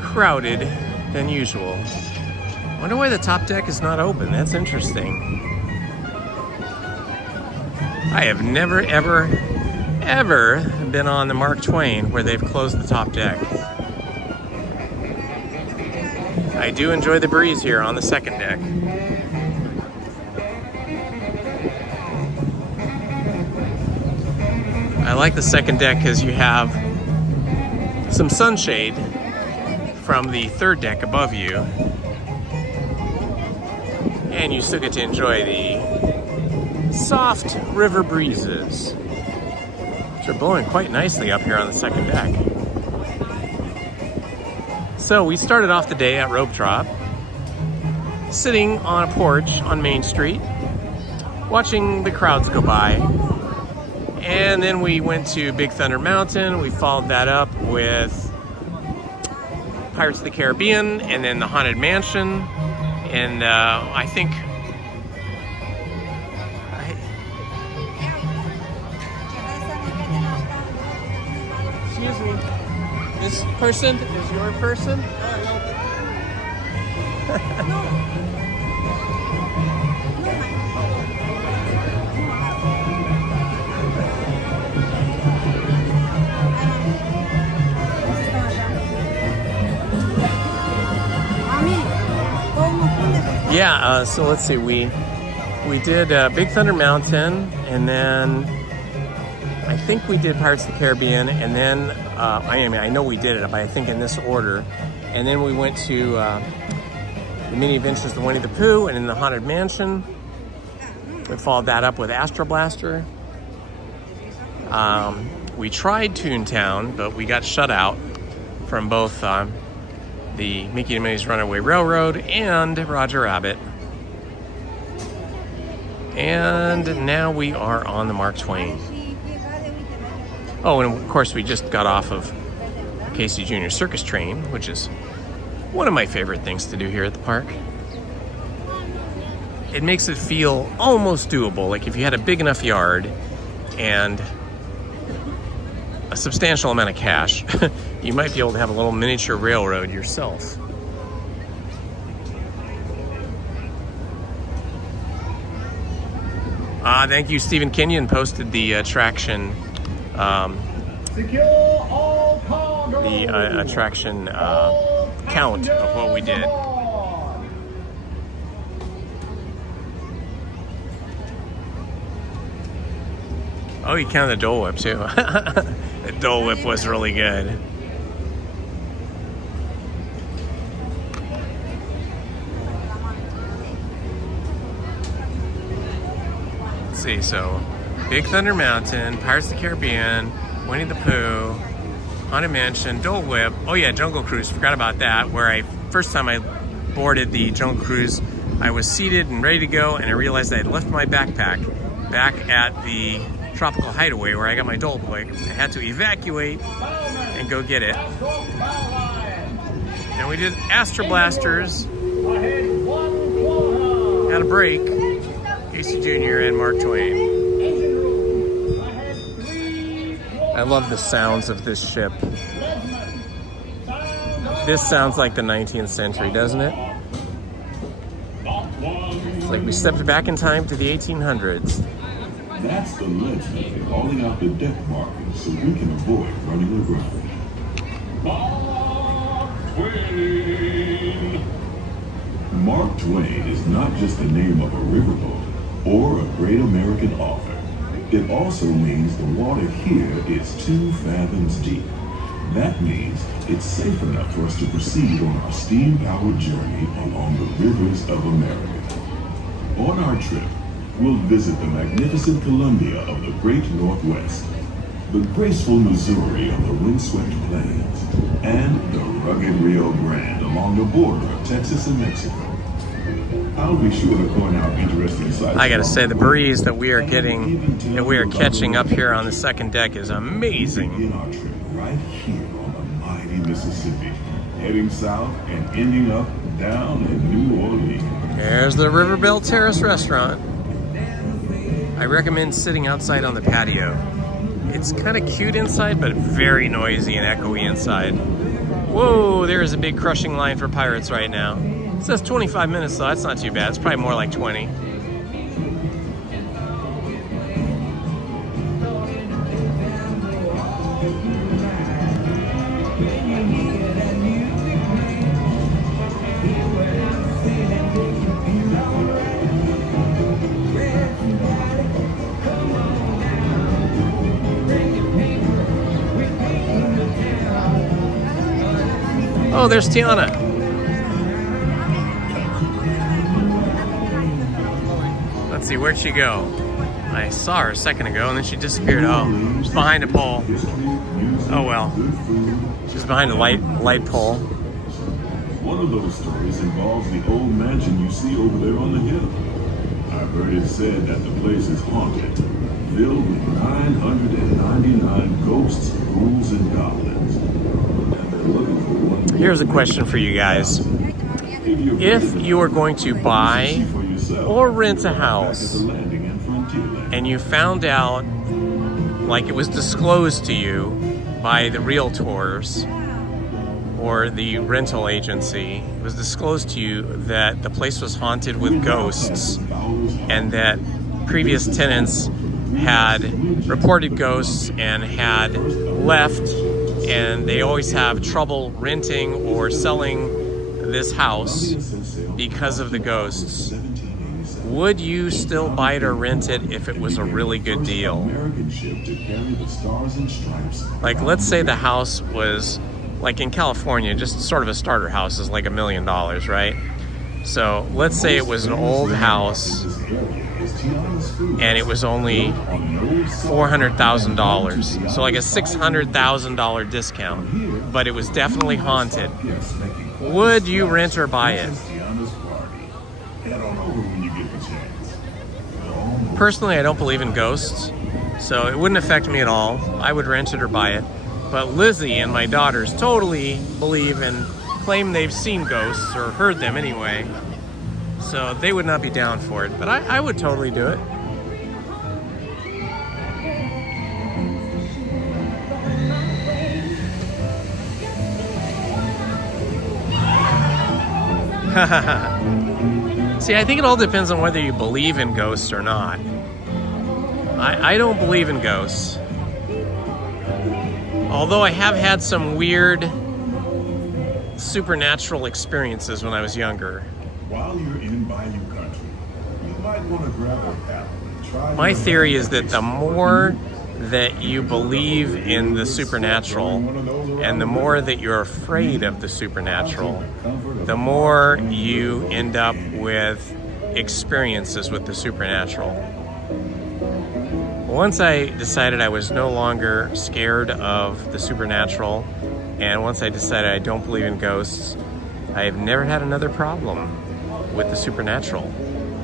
crowded than usual. Wonder why the top deck is not open. That's interesting. I have never, ever been on the Mark Twain where they've closed the top deck. I do enjoy the breeze here on the second deck. I like the second deck because you have some sunshade from the third deck above you, and you still get to enjoy the soft river breezes, which are blowing quite nicely up here on the second deck. So we started off the day at Rope Drop, sitting on a porch on Main Street, watching the crowds go by. And then we went to Big Thunder Mountain. We followed that up with Pirates of the Caribbean, and then the Haunted Mansion. And I think... Excuse me. This person is your person? Yeah, so let's see, we did Big Thunder Mountain, and then I think we did Pirates of the Caribbean, and then, I know we did it, but I think in this order, and then we went to the Mini Adventures of Winnie the Pooh, and in the Haunted Mansion. We followed that up with Astro Blaster. We tried Toontown, but we got shut out from both the Mickey and Minnie's Runaway Railroad and Roger Rabbit. And now we are on the Mark Twain. Oh, and of course we just got off of Casey Jr. Circus Train, which is one of my favorite things to do here at the park. It makes it feel almost doable, like if you had a big enough yard and a substantial amount of cash, you might be able to have a little miniature railroad yourself. Thank you, Stephen Kenyon posted the attraction, attraction count of what we did. Oh, you counted the Dole Whip too. The Dole Whip was really good. Let's see, so Big Thunder Mountain, Pirates of the Caribbean, Winnie the Pooh, Haunted Mansion, Dole Whip. Oh yeah, Jungle Cruise, forgot about that, where first time I boarded the Jungle Cruise, I was seated and ready to go, and I realized I had left my backpack back at the Tropical Hideaway where I got my Dole Whip. I had to evacuate and go get it. And we did Astro Blasters. Had a break. Casey Jr. and Mark Twain. I love the sounds of this ship. This sounds like the 19th century, doesn't it? It's like we stepped back in time to the 1800s. That's the legend calling out the deck markings so we can avoid running aground. Mark Twain! Mark Twain is not just the name of a riverboat or a great American author. It also means the water here is 2 fathoms deep. That means it's safe enough for us to proceed on our steam-powered journey along the rivers of America. On our trip, we'll visit the magnificent Columbia of the Great Northwest, the graceful Missouri of the windswept plains, and the rugged Rio Grande along the border of Texas and Mexico. I'll be sure to point out interesting sights. I gotta say, the breeze that we are getting, that we are catching up here on the second deck is amazing. Begin our trip right here on the mighty Mississippi, heading south and ending up down in New Orleans. There's the Riverbell Terrace restaurant. I recommend sitting outside on the patio. It's kind of cute inside, but very noisy and echoey inside. Whoa, there is a big crushing line for Pirates right now. It says 25 minutes, so that's not too bad. It's probably more like 20. Oh, there's Tiana. Let's see, where'd she go? I saw her a second ago and then she disappeared. Oh, she's behind a pole. Oh well. She's behind a light pole. One of those stories involves the old mansion you see over there on the hill. I've heard it said that the place is haunted, filled with 999 ghosts, ghouls, and goblins. And they're looking for one. Here's a question for you guys. If you are going to buy or rent a house and you found out, like it was disclosed to you by the realtors or the rental agency, it was disclosed to you that the place was haunted with ghosts and that previous tenants had reported ghosts and had left, and they always have trouble renting or selling this house because of the ghosts. Would you still buy it or rent it if it was a really good deal? Like, let's say the house was, like in California, just sort of a starter house is like $1 million, right? So let's say it was an old house and it was only $400,000. So like a $600,000 discount, but it was definitely haunted. Would you rent or buy it? Personally, I don't believe in ghosts, so it wouldn't affect me at all. I would rent it or buy it. But Lizzie and my daughters totally believe and claim they've seen ghosts, or heard them anyway. So they would not be down for it, but I would totally do it. See, I think it all depends on whether you believe in ghosts or not. I don't believe in ghosts. Although I have had some weird supernatural experiences when I was younger. While you're in Bayou Country, you might want to grab a paddle and try. My theory is that the more that you believe in the supernatural and the more that you're afraid of the supernatural, the more you end up with experiences with the supernatural. Once I decided I was no longer scared of the supernatural, and once I decided I don't believe in ghosts, I have never had another problem with the supernatural.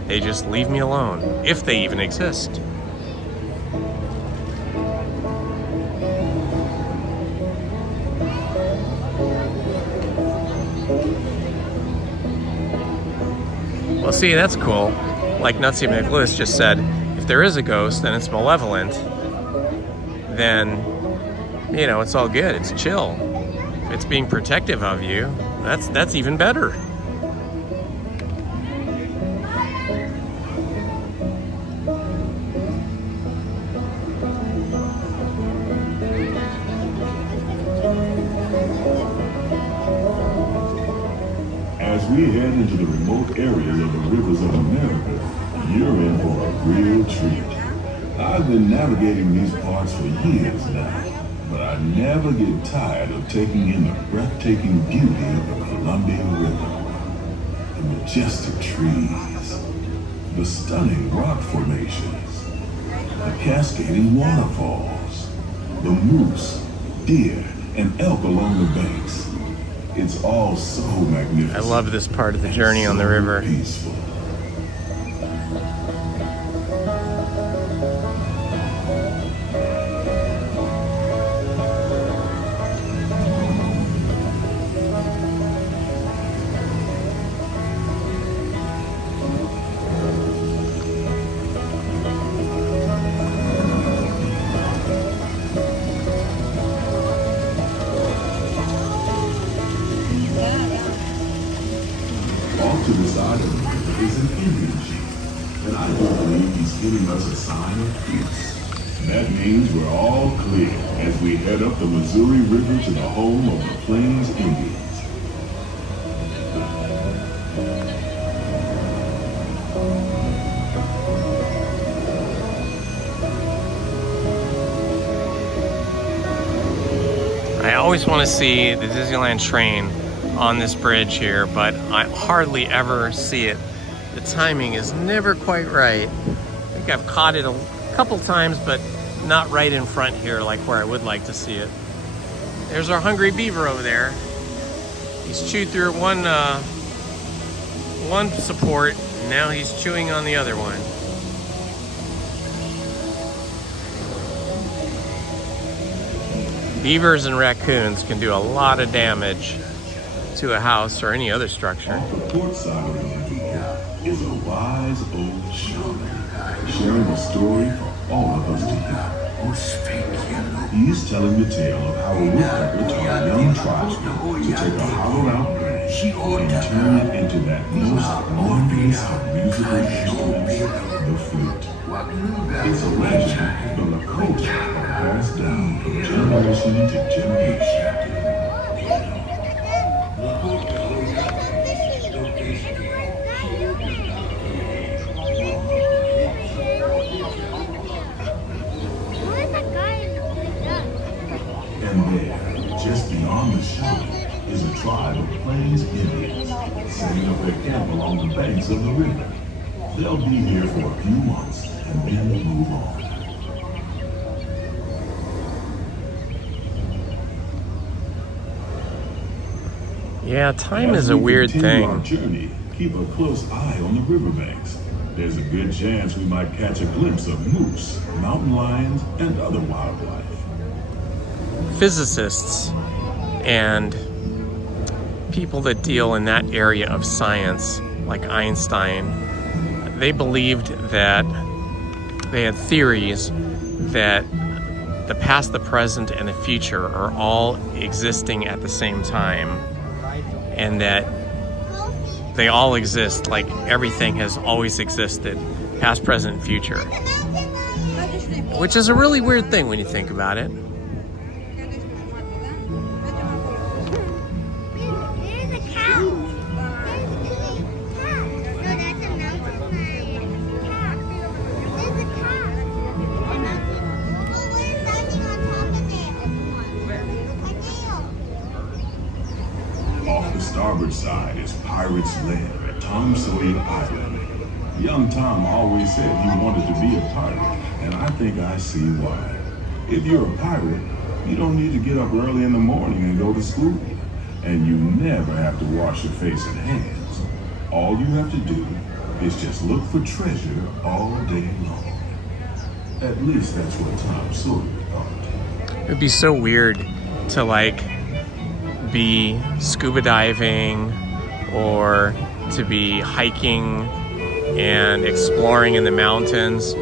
They just leave me alone, if they even exist. Well, see, that's cool. Like Nutsy McLewis just said, if there is a ghost and it's malevolent, then you know, it's all good. It's chill. If it's being protective of you, that's even better. As we head into the remote areas of the rivers of America, you're in for a real treat. I've been navigating these parts for years now, but I never get tired of taking in the breathtaking beauty of the Columbia River. The majestic trees, the stunning rock formations, the cascading waterfalls, the moose, deer, and elk along the banks. It's all so magnificent. I love this part of the journey on the river. Peaceful. Off to the side of the river is an Indian chief, and I do believe he's giving us a sign of peace. That means we're all clear as we head up the Missouri River to the home of the Plains Indians. I always want to see the Disneyland train on this bridge here, but I hardly ever see it. The timing is never quite right. I think I've caught it a couple times, but not right in front here like where I would like to see it. There's our hungry beaver over there. He's chewed through one support, and now he's chewing on the other one. Beavers and raccoons can do a lot of damage to a house or any other structure. Off the port side of the river is a wise old shaman, sharing a story for all of us to hear. He's telling the tale of how a woodpecker taught young tribesmen to take a hollowed out branch and turn it into that most wondrous of musical instruments, the flute. It's a legend, but a culture passed down from generation to generation. And there, just beyond the shaman, is a tribe of Plains Indians setting up their camp along the banks of the river. They'll be here for a few months and then move on. Yeah, time is a weird thing. Our journey, keep a close eye on the riverbanks. There's a good chance we might catch a glimpse of moose, mountain lions, and other wildlife. Physicists and people that deal in that area of science, like Einstein, they believed that they had theories that the past, the present, and the future are all existing at the same time, and that they all exist, like everything has always existed, past, present, and future. Which is a really weird thing when you think about it. Off the starboard side is Pirate's Lair at Tom Sawyer Island. Young Tom always said he wanted to be a pirate, and I think I see why. If you're a pirate, you don't need to get up early in the morning and go to school, and you never have to wash your face and hands. All you have to do is just look for treasure all day long. At least that's what Tom Sawyer thought. It'd be so weird to like be scuba diving or to be hiking and exploring in the mountains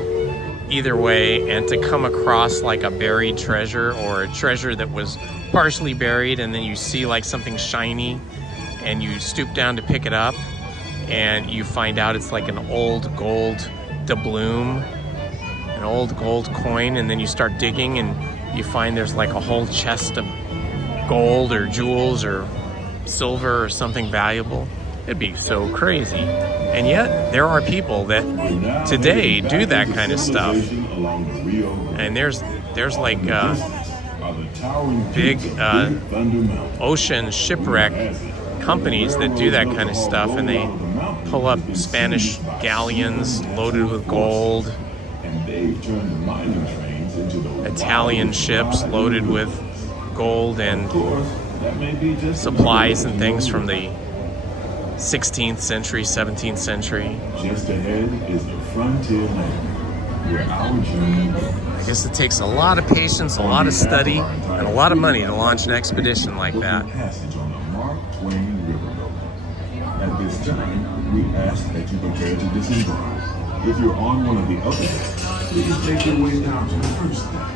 either way, and to come across like a buried treasure or a treasure that was partially buried, and then you see like something shiny and you stoop down to pick it up and you find out it's like an old gold doubloon, an old gold coin, and then you start digging and you find there's like a whole chest of gold or jewels or silver or something valuable. It'd be so crazy. And yet there are people that today do that kind of stuff. And there's like big ocean shipwreck companies that do that kind of stuff, and they pull up Spanish galleons loaded with gold, Italian ships loaded with gold and supplies and things from the 16th century, 17th century. Just ahead is the frontier land, where our journey begins. I guess it takes a lot of patience, a lot of study, and a lot of money to launch an expedition like that. Passage on the Mark Twain Riverboat. At this time, we ask that you prepare to disembark. If you're on one of the other decks, please make your way down to the first deck.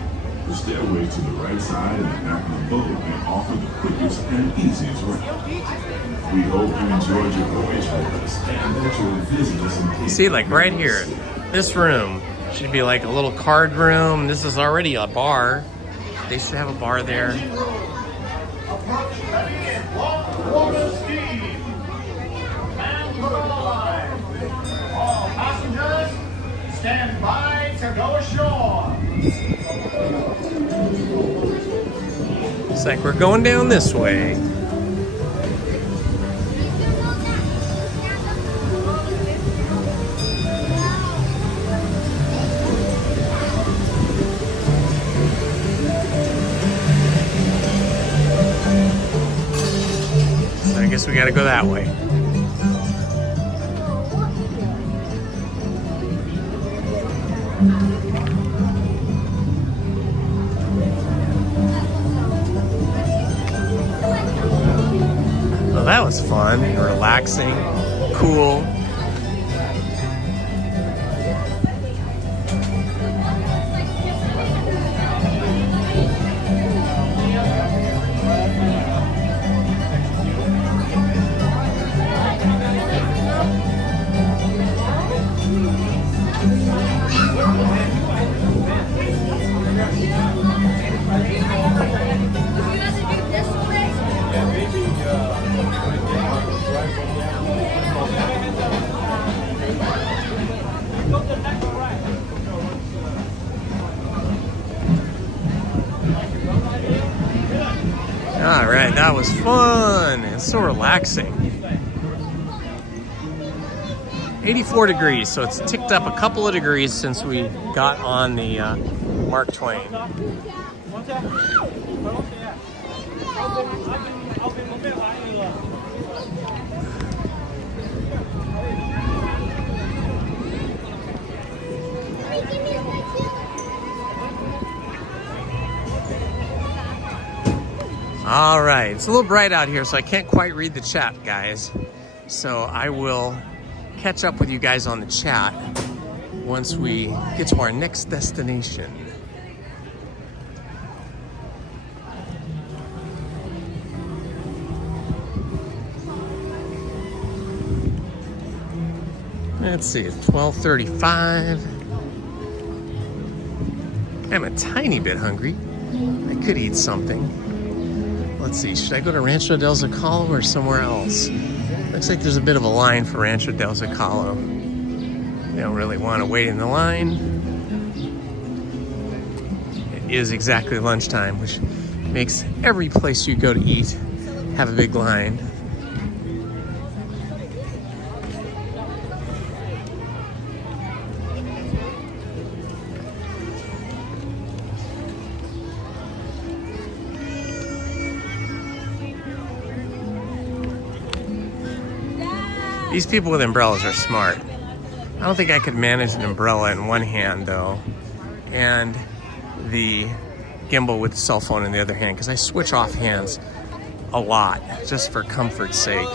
The stairways to the right side and the back of the boat may offer the quickest and easiest route. We hope you enjoyed your voyage with us and that you'll visit us in case. See, like right here, this room should be like a little card room. This is already a bar. They should have a bar there. All passengers, stand by to go ashore. It's like we're going down this way. I guess we gotta go that way. Well, that was fun, relaxing, cool. All right, that was fun. It's so relaxing. 84 degrees, so it's ticked up a couple of degrees since we got on the Mark Twain. All right, it's a little bright out here, so I can't quite read the chat, guys. So I will catch up with you guys on the chat once we get to our next destination. Let's see, it's 12:35. I'm a tiny bit hungry. I could eat something. Let's see, should I go to Rancho del Zocalo or somewhere else? Looks like there's a bit of a line for Rancho del Zocalo. They don't really want to wait in the line. It is exactly lunchtime, which makes every place you go to eat have a big line. These people with umbrellas are smart. I don't think I could manage an umbrella in one hand though, and the gimbal with the cell phone in the other hand, because I switch off hands a lot just for comfort's sake.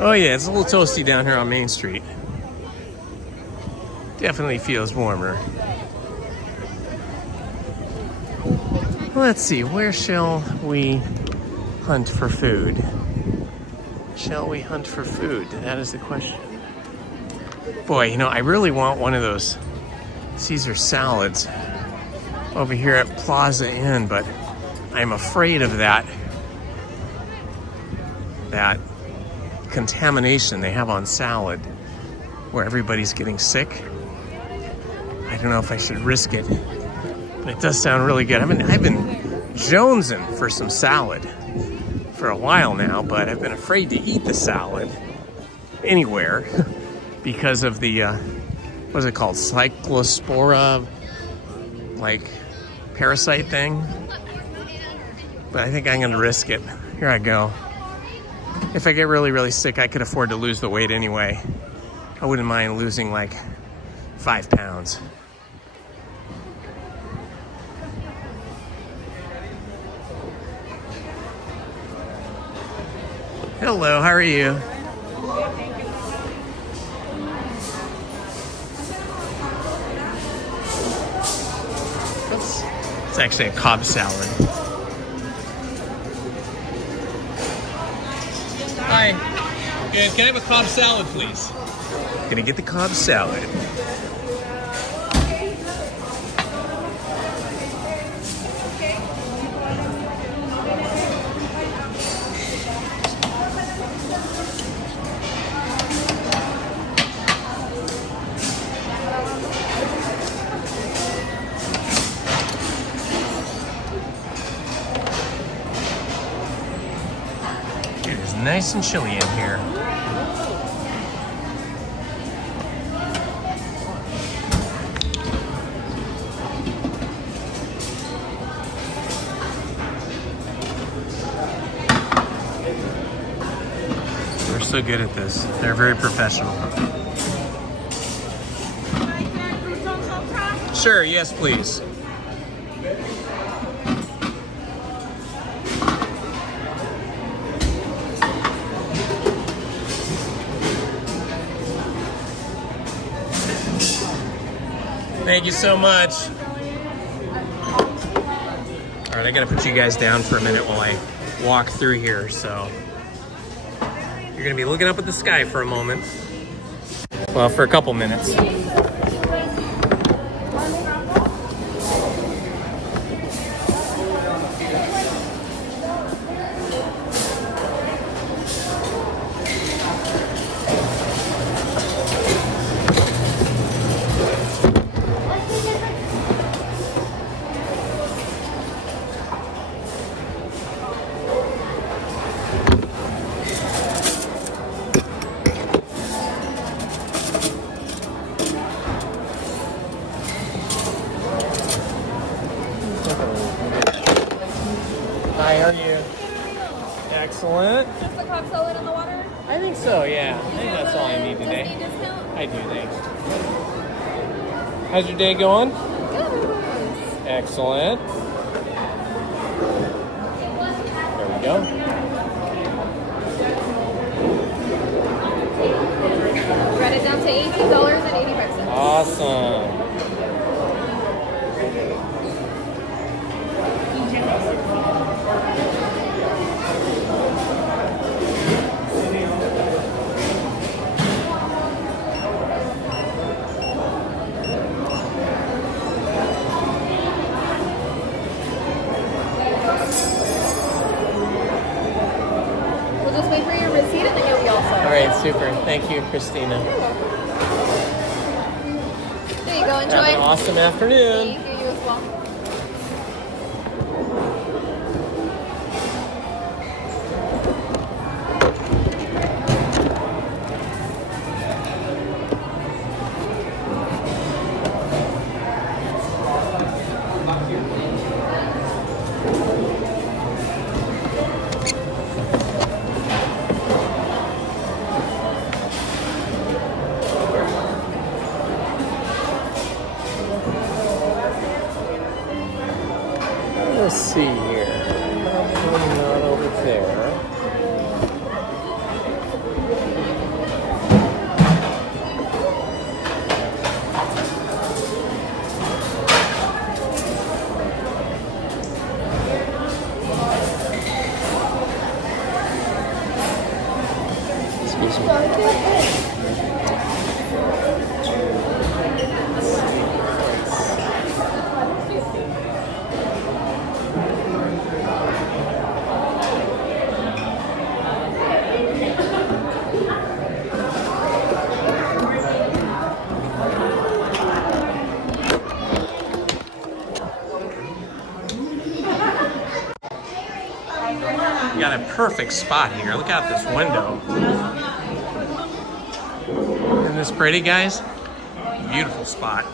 Oh yeah, it's a little toasty down here on Main Street. Definitely feels warmer. Let's see, where shall we hunt for food? Shall we hunt for food? That is the question. Boy, you know, I really want one of those Caesar salads over here at Plaza Inn, but I'm afraid of that contamination they have on salad where everybody's getting sick. I don't know if I should risk it, but it does sound really good. I've been jonesing for some salad for a while now, but I've been afraid to eat the salad anywhere because of the, what's it called? Cyclospora, like parasite thing. But I think I'm gonna risk it. Here I go. If I get really, really sick, I could afford to lose the weight anyway. I wouldn't mind losing like 5 pounds. Hello, how are you? It's actually a Cobb salad. Hi. Good. Can I have a Cobb salad, please? Gonna get the Cobb salad. It is nice and chilly in here. They're so good at this. They're very professional. Sure, yes, please. Thank you so much. All right, I gotta put you guys down for a minute while I walk through here, so. You're gonna be looking up at the sky for a moment. Well, for a couple minutes. Hi, how are you? Excellent. Just the Cobb salad in the water? I think so, yeah. I think that's all I need today. Disney discount? I do, thanks. How's your day going? Good. Excellent. There we go. Write it down to $18.85. Awesome. We'll just wait for your receipt and then you'll be all set. All right, super. Thank you, Christina. There you go. Enjoy. Have an awesome afternoon. Thank you. You as well. Let's see here. Probably not over there. a perfect spot here. Look out this window. Isn't this pretty, guys? Beautiful spot.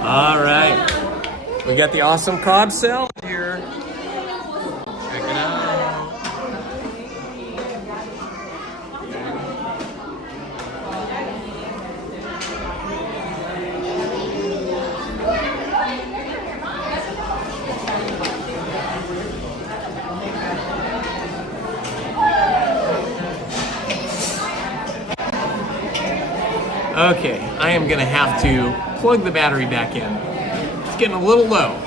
All right, we got the awesome Cobb cell here. Check it out. Okay, I am gonna have to plug the battery back in. It's getting a little low.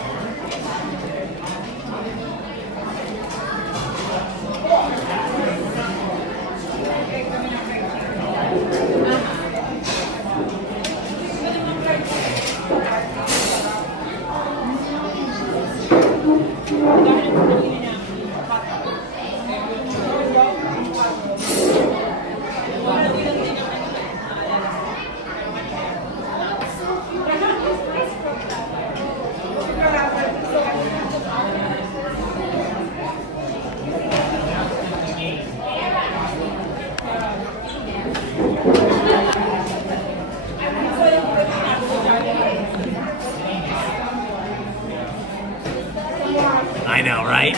I know, right?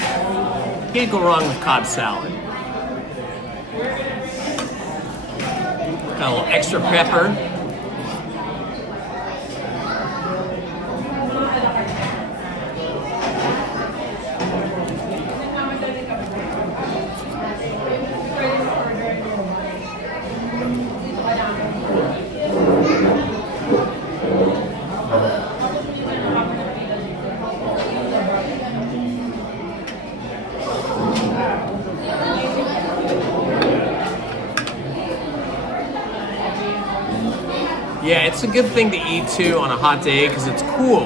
Can't go wrong with Cobb salad. Got a little extra pepper. Yeah, it's a good thing to eat too on a hot day because it's cool.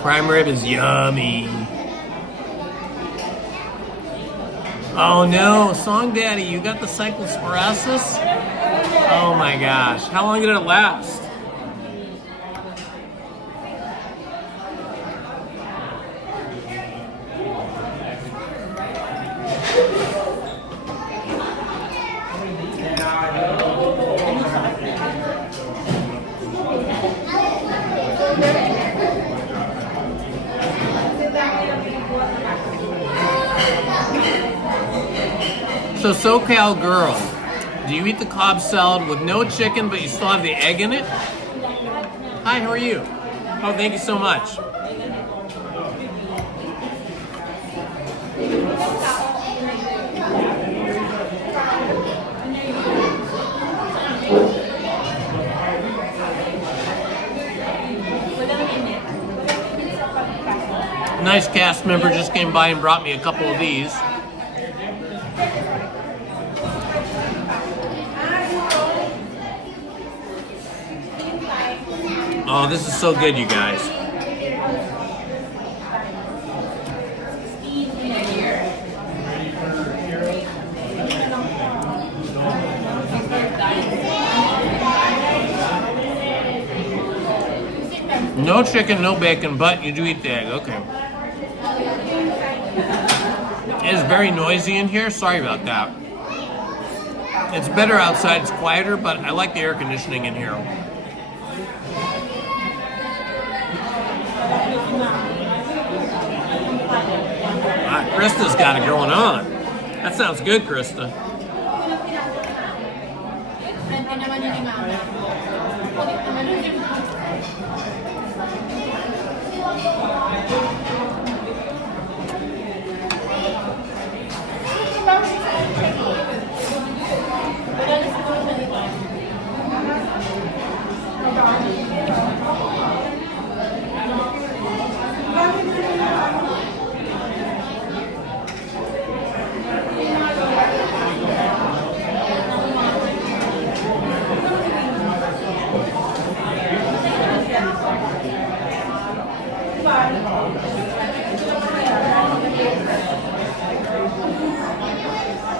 Prime rib is yummy. Oh no, Song Daddy, you got the cyclosporosis? Oh my gosh, how long did it last? So SoCal girl, do you eat the Cobb salad with no chicken but you still have the egg in it? Hi, how are you? Oh, thank you so much. Nice cast member just came by and brought me a couple of these. Oh, this is so good, you guys. No chicken, no bacon, but you do eat the egg. Okay. It is very noisy in here. Sorry about that. It's better outside. It's quieter, but I like the air conditioning in here. Krista's got it going on. That sounds good, Krista.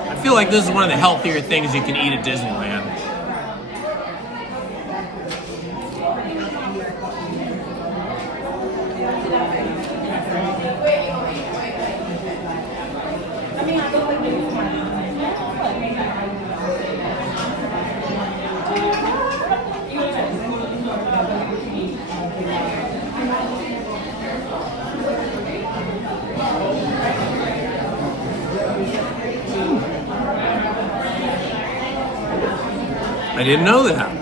I feel like this is one of the healthier things you can eat at Disneyland. I didn't know that.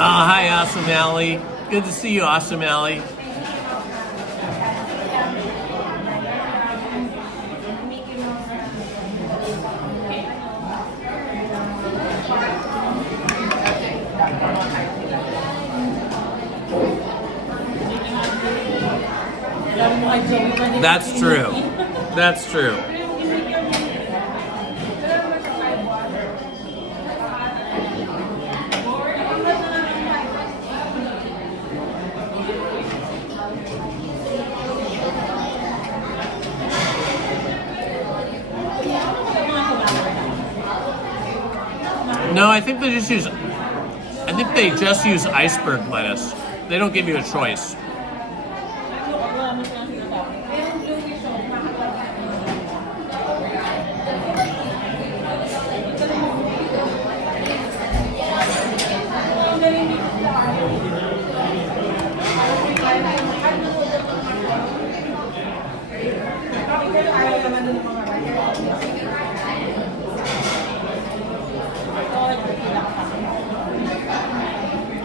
Oh, hi, Awesome Alley. Good to see you, Awesome Alley. That's true. That's true. No, I think they just use iceberg lettuce. They don't give you a choice.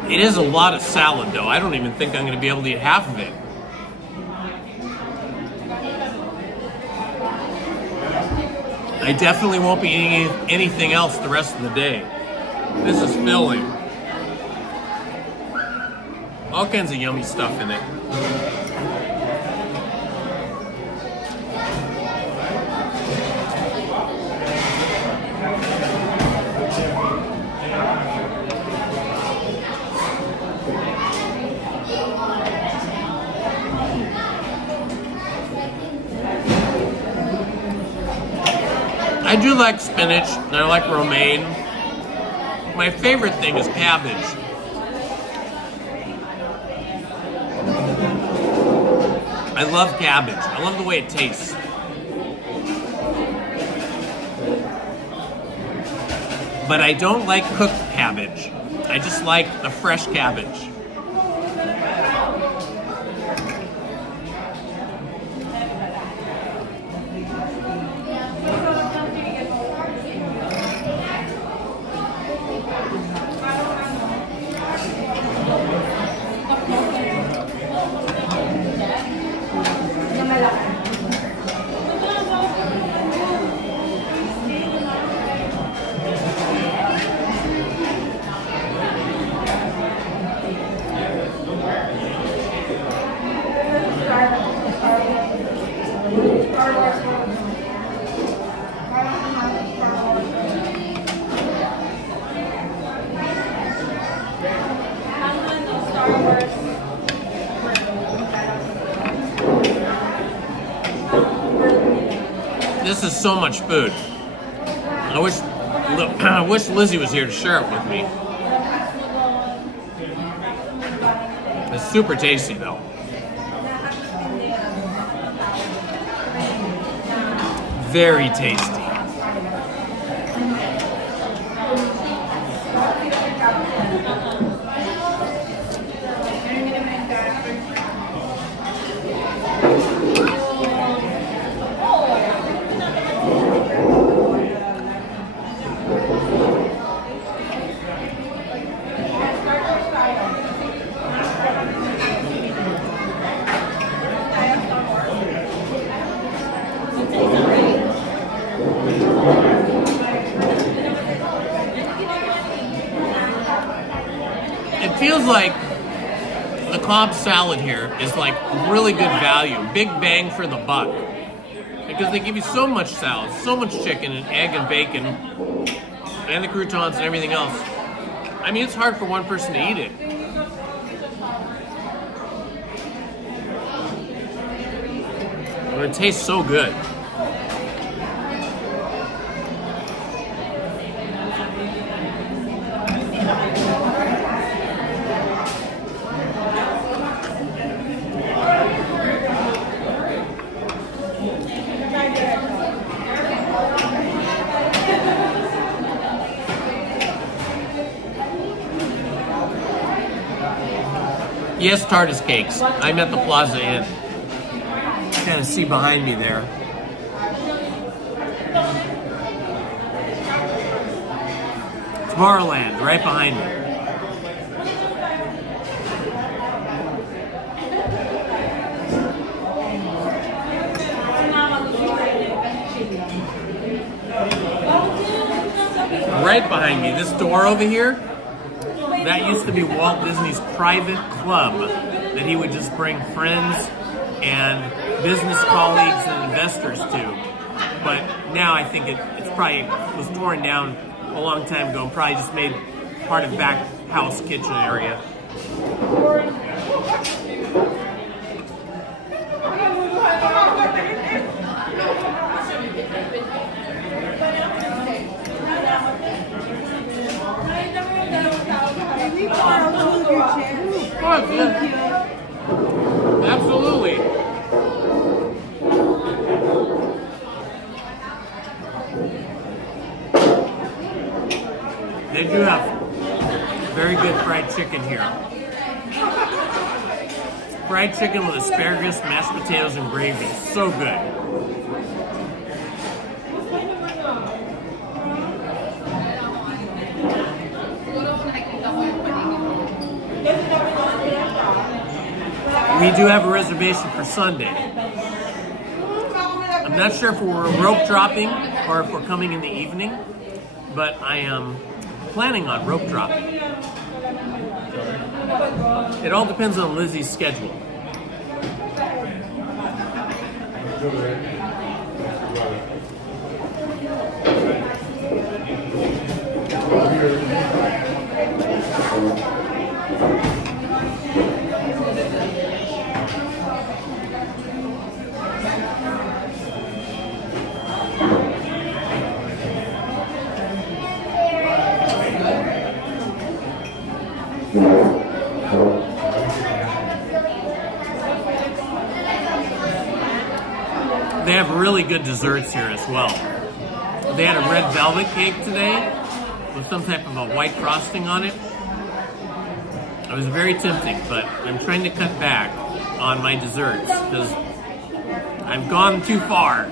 It is a lot of salad, though. I don't even think I'm going to be able to eat half of it. I definitely won't be eating anything else the rest of the day. This is filling. All kinds of yummy stuff in it. I do like spinach, and I like romaine. My favorite thing is cabbage. I love cabbage. I love the way it tastes. But I don't like cooked cabbage. I just like the fresh cabbage. so much food. I wish Lizzie was here to share it with me. It's super tasty though. Very tasty. It feels like the Cobb salad here is like really good value, big bang for the buck. Because they give you so much salad, so much chicken and egg and bacon, and the croutons and everything else. I mean, it's hard for one person to eat it. But it tastes so good. Yes, TARDIS cakes. I'm at the Plaza Inn. You kind of see behind me there. Tomorrowland, right behind me. Right behind me, this door over here, that used to be Walt Disney's private club that he would just bring friends and business colleagues and investors to. But now I think it's probably was torn down a long time ago and probably just made part of back house kitchen area. Absolutely. They do have very good fried chicken here. Fried chicken with asparagus, mashed potatoes, and gravy. So good. We do have a reservation for Sunday. I'm not sure if we're rope dropping or if we're coming in the evening, but I am planning on rope dropping. It all depends on Lizzie's schedule. They have really good desserts here as well. They had a red velvet cake today with some type of a white frosting on it. It was very tempting, but I'm trying to cut back on my desserts because I've gone too far.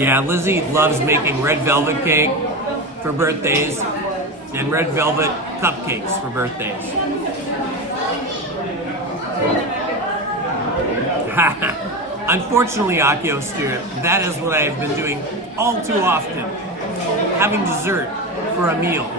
Yeah, Lizzie loves making red velvet cake for birthdays and red velvet cupcakes for birthdays. Unfortunately, Akio Stewart, that is what I have been doing all too often. Having dessert for a meal.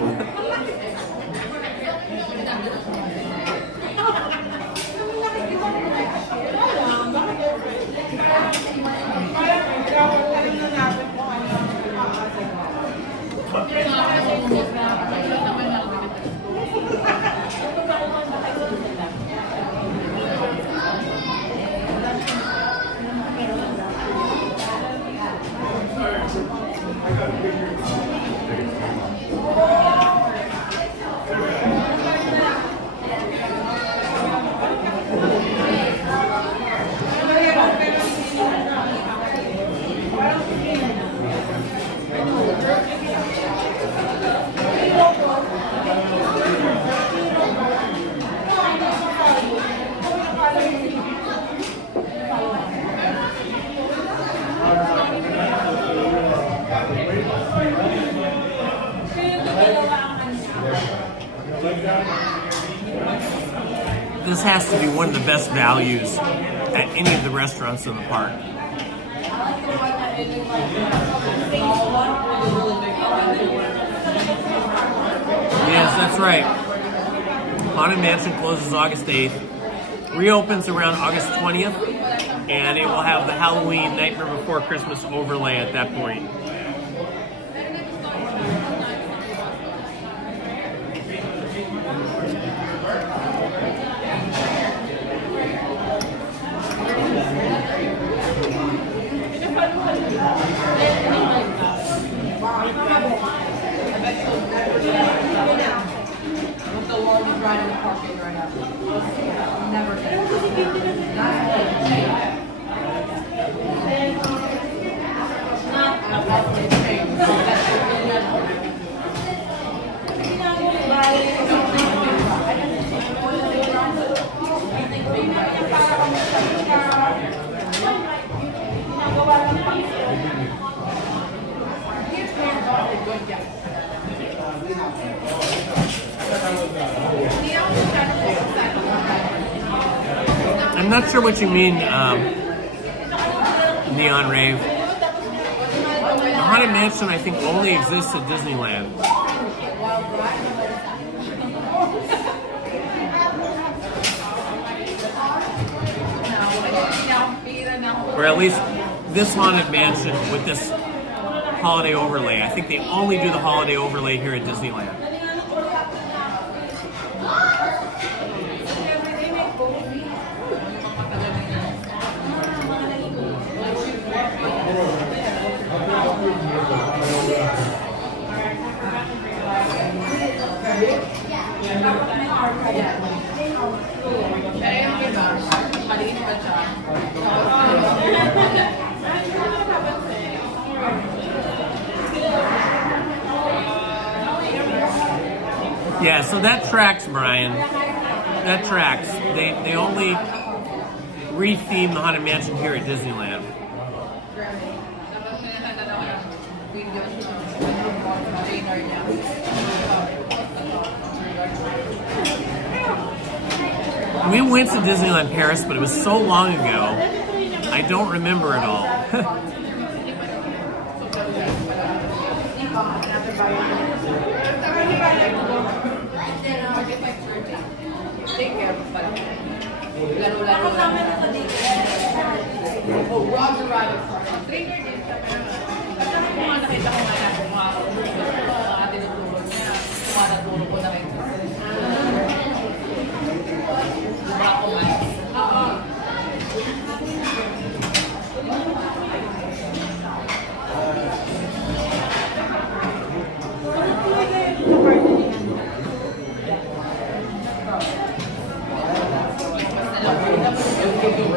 This has to be one of the best values at any of the restaurants in the park. Yes, that's right. Haunted Mansion closes August 8th, reopens around August 20th, and it will have the Halloween Nightmare Before Christmas overlay at that point. I'm not sure what you mean, Neon Rave. The Haunted Mansion, I think, only exists at Disneyland. Or at least this Haunted Mansion with this holiday overlay. I think they only do the holiday overlay here at Disneyland. Yeah, so that tracks, Brian. That tracks. They only re-theme the Haunted Mansion here at Disneyland. We went to Disneyland Paris, but it was so long ago, I don't remember it all.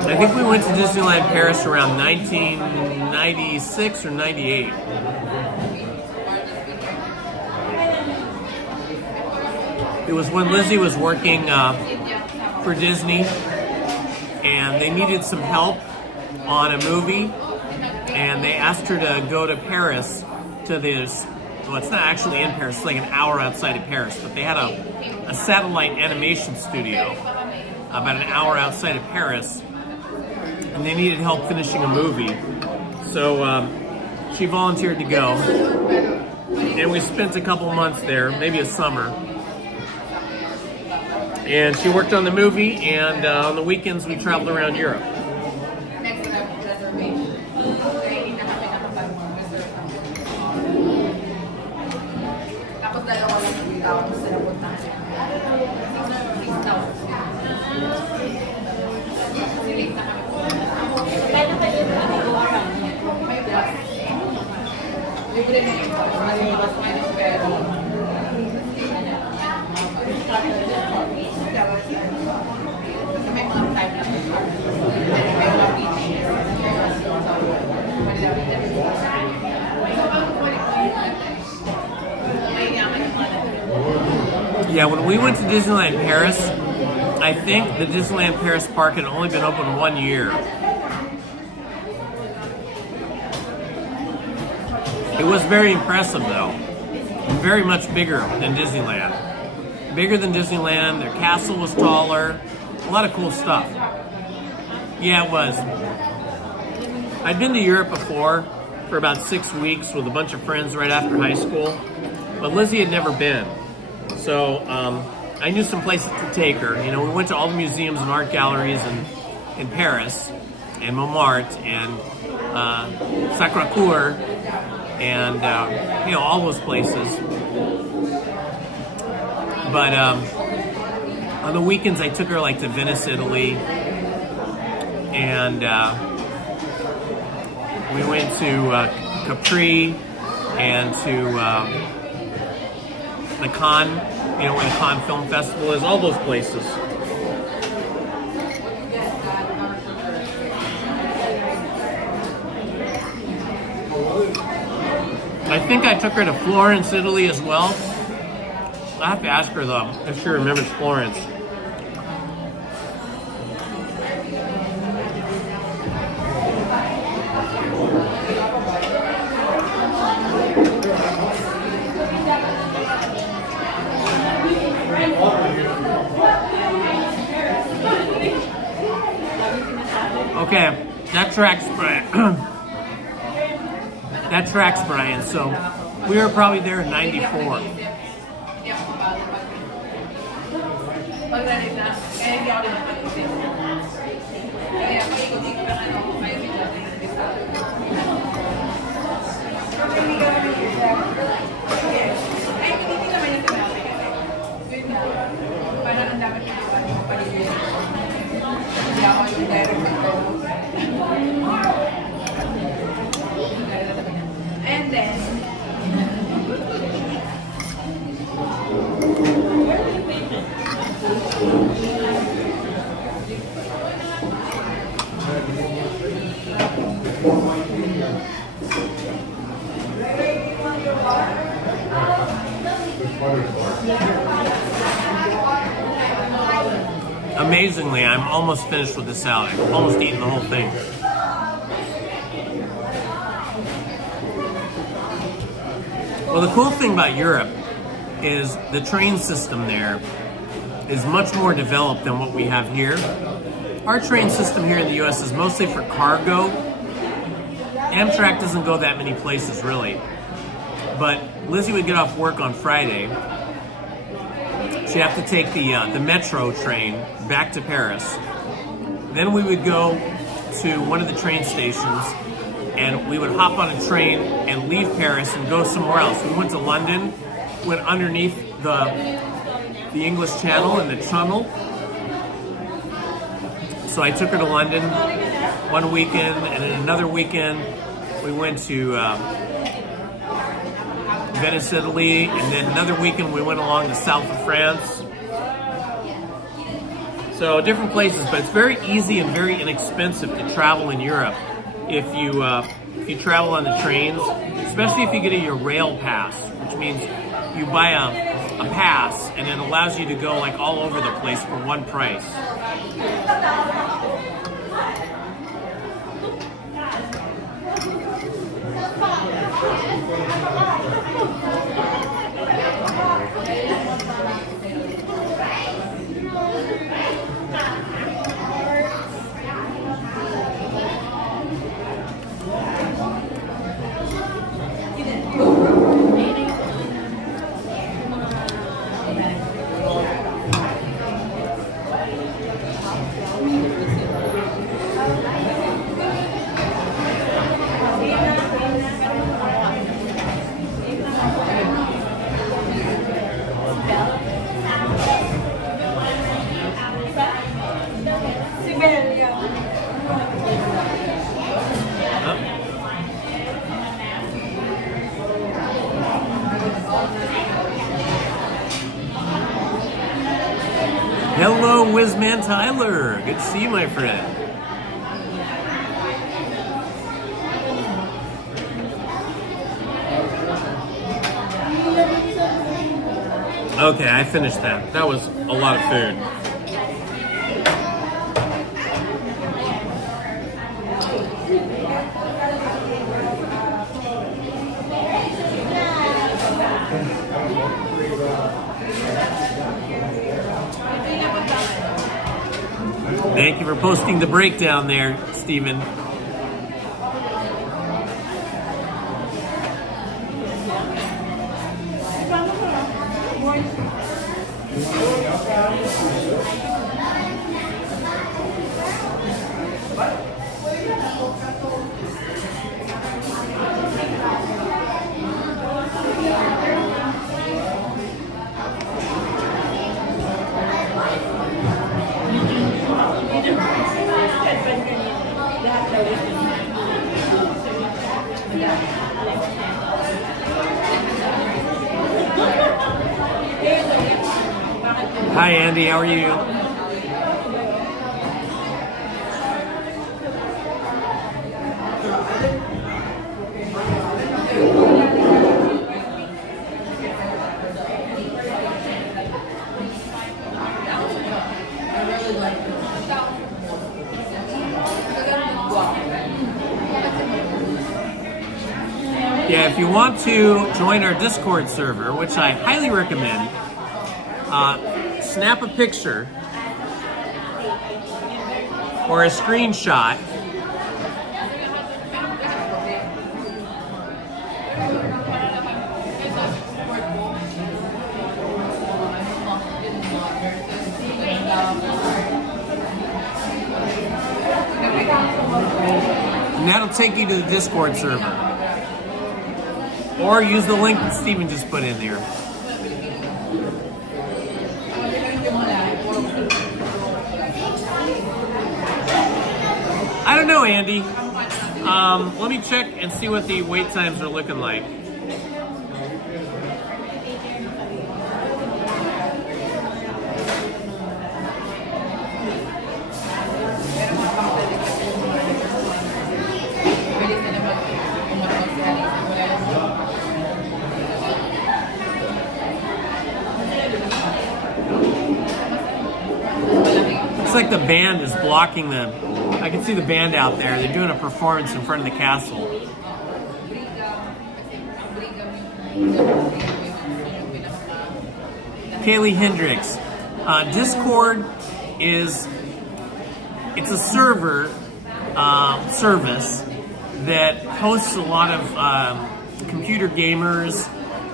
I think we went to Disneyland Paris around 1996 or 98. It was when Lizzie was working for Disney, and they needed some help on a movie, and they asked her to go to Paris to this. Well, it's not actually in Paris. It's like an hour outside of Paris, but they had a satellite animation studio about an hour outside of Paris, and they needed help finishing a movie. So she volunteered to go, and we spent a couple months there, maybe a summer. And she worked on the movie, and on the weekends we traveled around Europe. Yeah, when we went to Disneyland Paris, I think the Disneyland Paris park had only been open 1 year. It was very impressive though, and very much bigger than Disneyland. Bigger than Disneyland, their castle was taller, a lot of cool stuff. Yeah, it was. I'd been to Europe before for about 6 weeks with a bunch of friends right after high school, but Lizzie had never been. So I knew some places to take her. You know, we went to all the museums and art galleries in Paris, and Montmartre, and Sacré-Cœur, and you know, all those places. But on the weekends, I took her like to Venice, Italy, and we went to Capri and to the Cannes, you know, where the Cannes Film Festival is, all those places. I think I took her to Florence, Italy as well. I have to ask her though, if she remembers Florence. Okay, that tracks, Brian. That tracks, Brian. So we were probably there in '94. And then amazingly, I'm almost finished with the salad. I've almost eaten the whole thing. Well, the cool thing about Europe is the train system there is much more developed than what we have here. Our train system here in the US is mostly for cargo. Amtrak doesn't go that many places really. But Lizzie would get off work on Friday. She'd have to take the metro train back to Paris. Then we would go to one of the train stations and we would hop on a train and leave Paris and go somewhere else. We went to London, went underneath the English Channel and the tunnel. So I took her to London one weekend, and then another weekend we went to Venice, Italy, and then another weekend we went along the south of France. So different places, but it's very easy and very inexpensive to travel in Europe if you travel on the trains, especially if you get a rail pass, which means you buy a pass and it allows you to go like all over the place for one price. Hello, Whizman Tyler. Good to see you, my friend. Okay, I finished that. That was a lot of food. Thank you for posting the breakdown there, Stephen. Hi, Andy. How are you? Yeah, if you want to join our Discord server, which I highly recommend, snap a picture or a screenshot and that'll take you to the Discord server. Or use the link that Steven just put in there. I don't know, Andy. Let me check and see what the wait times are looking like. Looks like the band is blocking them. I can see the band out there. They're doing a performance in front of the castle. Kaylee Hendricks. Discord it's a server service that hosts a lot of computer gamers,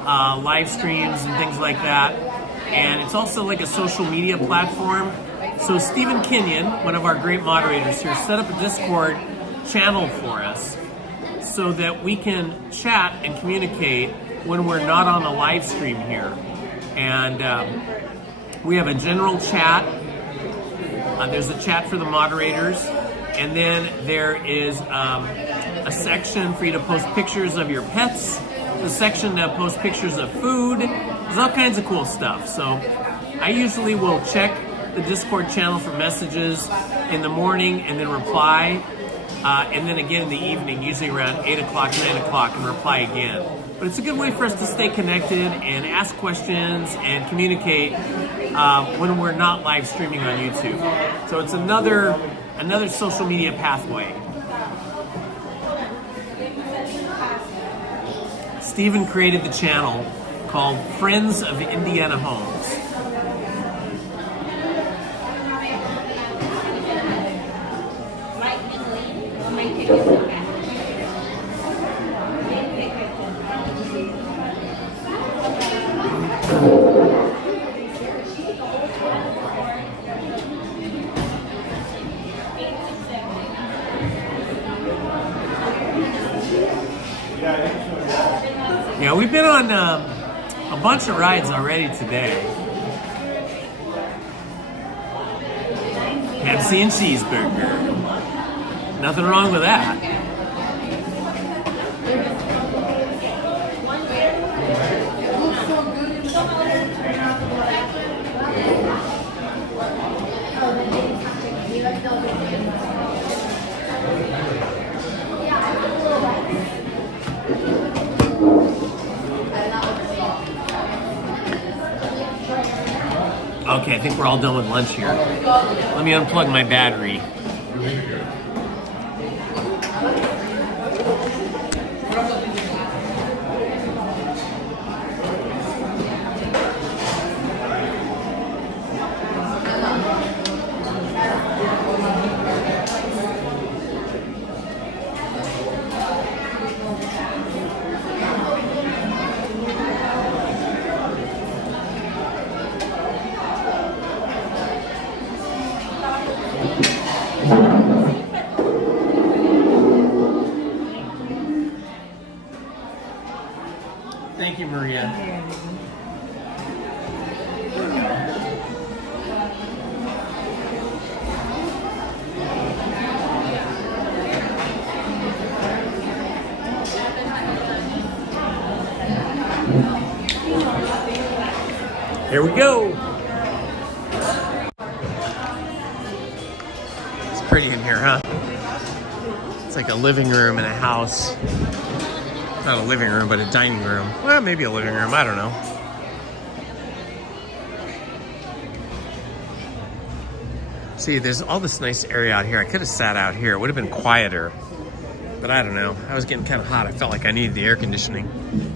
live streams and things like that. And it's also like a social media platform. So Stephen Kenyon, one of our great moderators here, set up a Discord channel for us so that we can chat and communicate when we're not on a live stream here. And we have a general chat. There's a chat for the moderators. And then there is a section for you to post pictures of your pets, a section to post pictures of food. There's all kinds of cool stuff. So I usually will check the Discord channel for messages in the morning and then reply, and then again in the evening, usually around 8 o'clock, 9 o'clock, and reply again. But it's a good way for us to stay connected and ask questions and communicate when we're not live streaming on YouTube. So it's another social media pathway. Stephen created the channel called Friends of Indiana Holmes. Yeah, we've been on a bunch of rides already today. Pepsi and cheeseburger. Nothing wrong with that. Okay, I think we're all done with lunch here. Let me unplug my battery. Thank you, Maria. Here we go. It's pretty in here, huh? It's like a living room in a house. Not a living room, but a dining room. Well, maybe a living room, I don't know. See, there's all this nice area out here. I could have sat out here. It would have been quieter. But I don't know. I was getting kind of hot. I felt like I needed the air conditioning.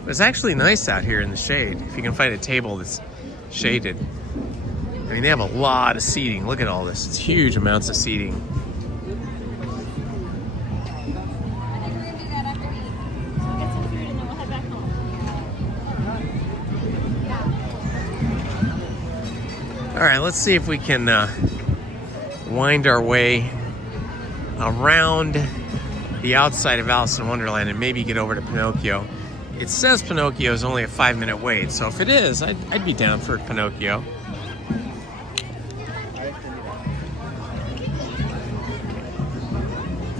But it's actually nice out here in the shade. If you can find a table that's shaded. I mean, they have a lot of seating. Look at all this. It's huge amounts of seating. All right, let's see if we can wind our way around the outside of Alice in Wonderland and maybe get over to Pinocchio. It says Pinocchio is only a 5-minute wait, so if it is, I'd be down for Pinocchio.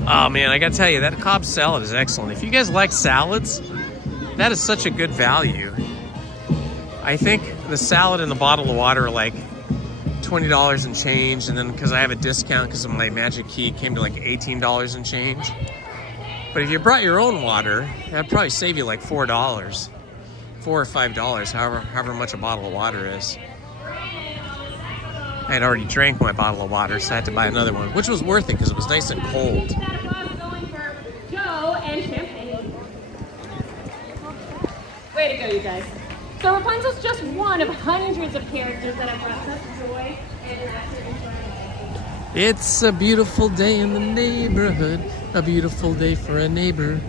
Oh man, I gotta tell you, that Cobb salad is excellent. If you guys like salads, that is such a good value. I think the salad and the bottle of water are like $20 and change, and then because I have a discount because of my magic key, it came to like $18 and change. But if you brought your own water, that'd probably save you like $4, $4 or $5, however much a bottle of water is. I had already drank my bottle of water, so I had to buy another one, which was worth it because it was nice and cold. Joe and champagne. Way to go, you guys. So Rapunzel's just one of hundreds of characters that have brought such joy and laughter into our lives. It's a beautiful day in the neighborhood, a beautiful day for a neighbor.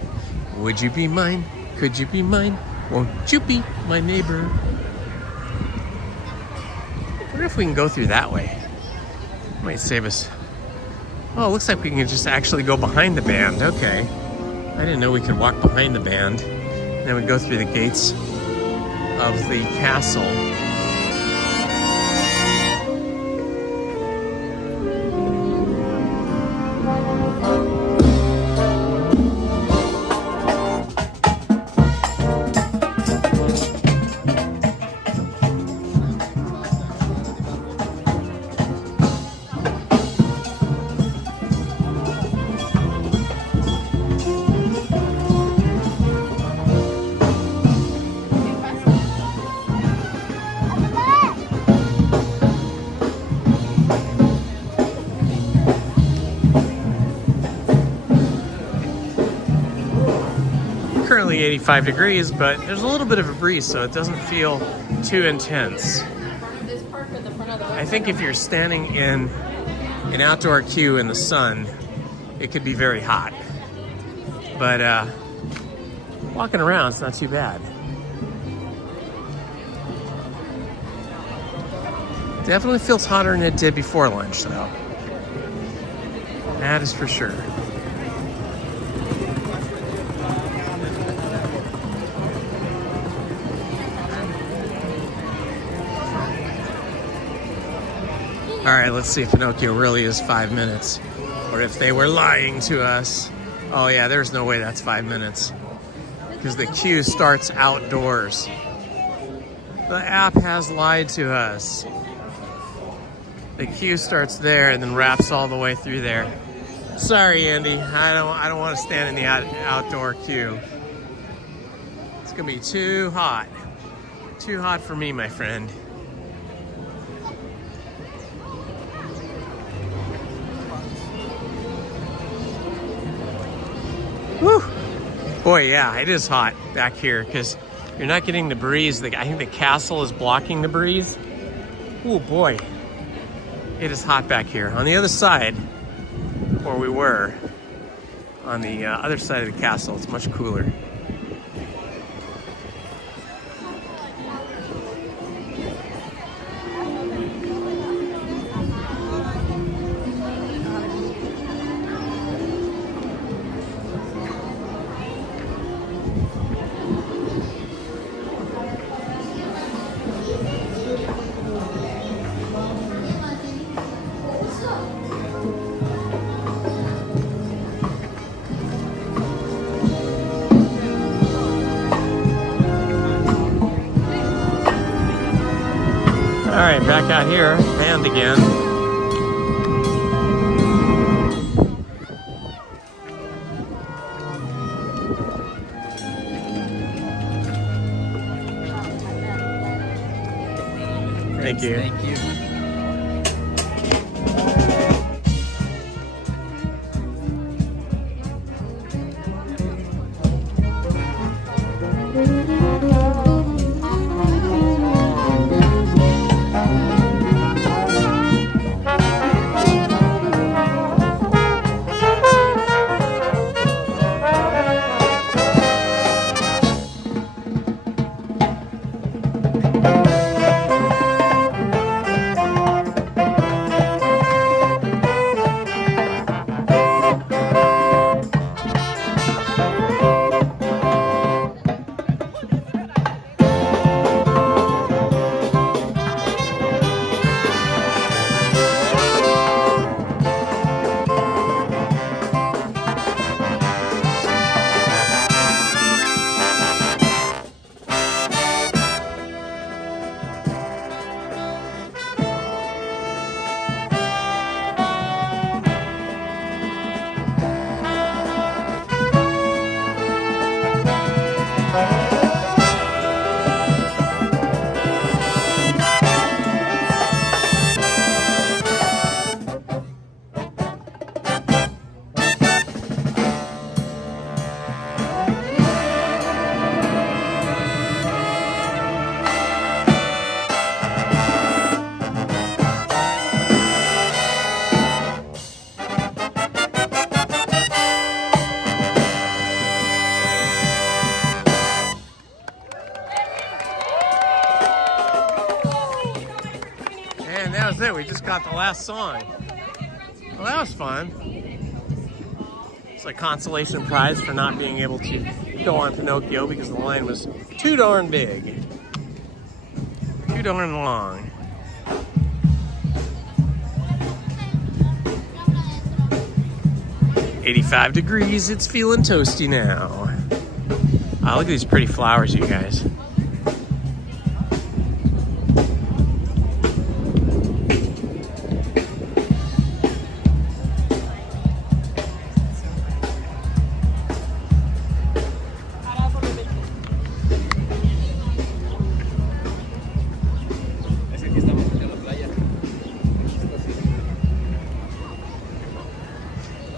Would you be mine? Could you be mine? Won't you be my neighbor? I wonder if we can go through that way. Might save us. Oh, it looks like we can just actually go behind the band. Okay. I didn't know we could walk behind the band. And then we go through the gates of the castle. Currently 85 degrees, but there's a little bit of a breeze, so it doesn't feel too intense. I think if you're standing in an outdoor queue in the sun, it could be very hot. But walking around, it's not too bad. Definitely feels hotter than it did before lunch, though. That is for sure. All right, let's see if Pinocchio really is 5 minutes, or if they were lying to us. Oh yeah, there's no way that's 5 minutes, because the queue starts outdoors. The app has lied to us. The queue starts there and then wraps all the way through there. Sorry, Andy, I don't want to stand in the outdoor queue. It's gonna be too hot for me, my friend. Boy, yeah, it is hot back here because you're not getting the breeze. I think the castle is blocking the breeze. Oh boy, it is hot back here. On the other side, where we were, on the other side of the castle, it's much cooler. All right, back out here, band again. Thank you. Thank you. And that was it. We just got the last song. Well, that was fun. It's a consolation prize for not being able to go on Pinocchio because the line was too darn big. Too darn long. "85 degrees, it's feeling toasty now." Oh, look at these pretty flowers, you guys.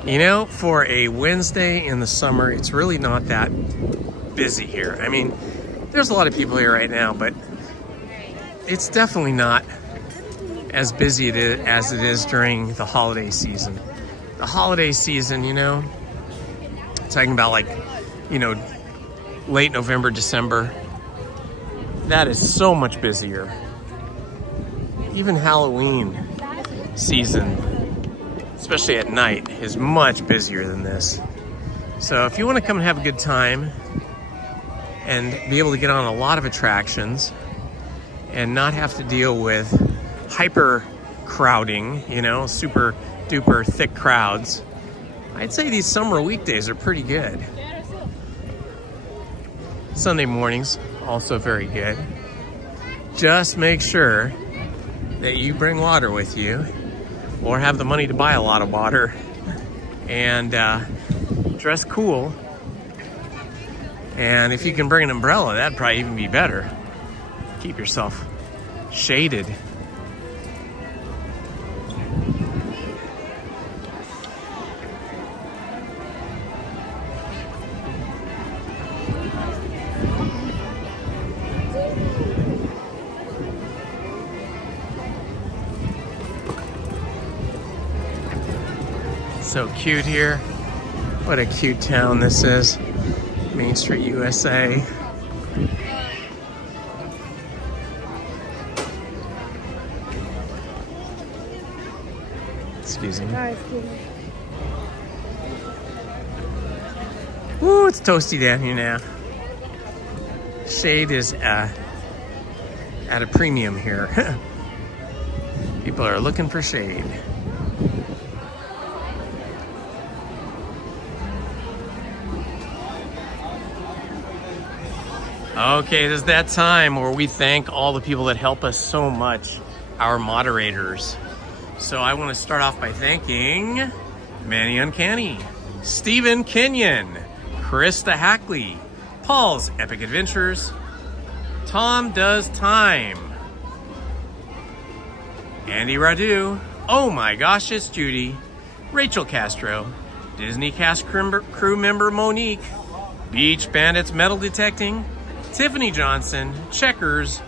You know, for a Wednesday in the summer, it's really not that busy here. I mean, there's a lot of people here right now, but it's definitely not as busy as it is during the holiday season. The holiday season, you know, talking about like, you know, late November, December, that is so much busier. Even Halloween season, especially at night, is much busier than this. So if you want to come and have a good time and be able to get on a lot of attractions and not have to deal with hyper crowding, you know, super duper thick crowds, I'd say these summer weekdays are pretty good. Sunday mornings, also very good. Just make sure that you bring water with you, or have the money to buy a lot of water, and dress cool. And if you can bring an umbrella, that'd probably even be better. Keep yourself shaded. So cute here. What a cute town this is. Main Street, USA. Excuse me. Ooh, it's toasty down here now. Shade is at a premium here. People are looking for shade. Okay, this is that time where we thank all the people that help us so much, our moderators. So I want to start off by thanking Manny Uncanny, Stephen Kenyon, Krista Hackley, Paul's Epic Adventures, Tom Does Time, Andy Radu, Oh My Gosh It's Judy, Rachel Castro, Disney cast crew member Monique, Beach Bandits Metal Detecting, Tiffany Johnson, Checkers,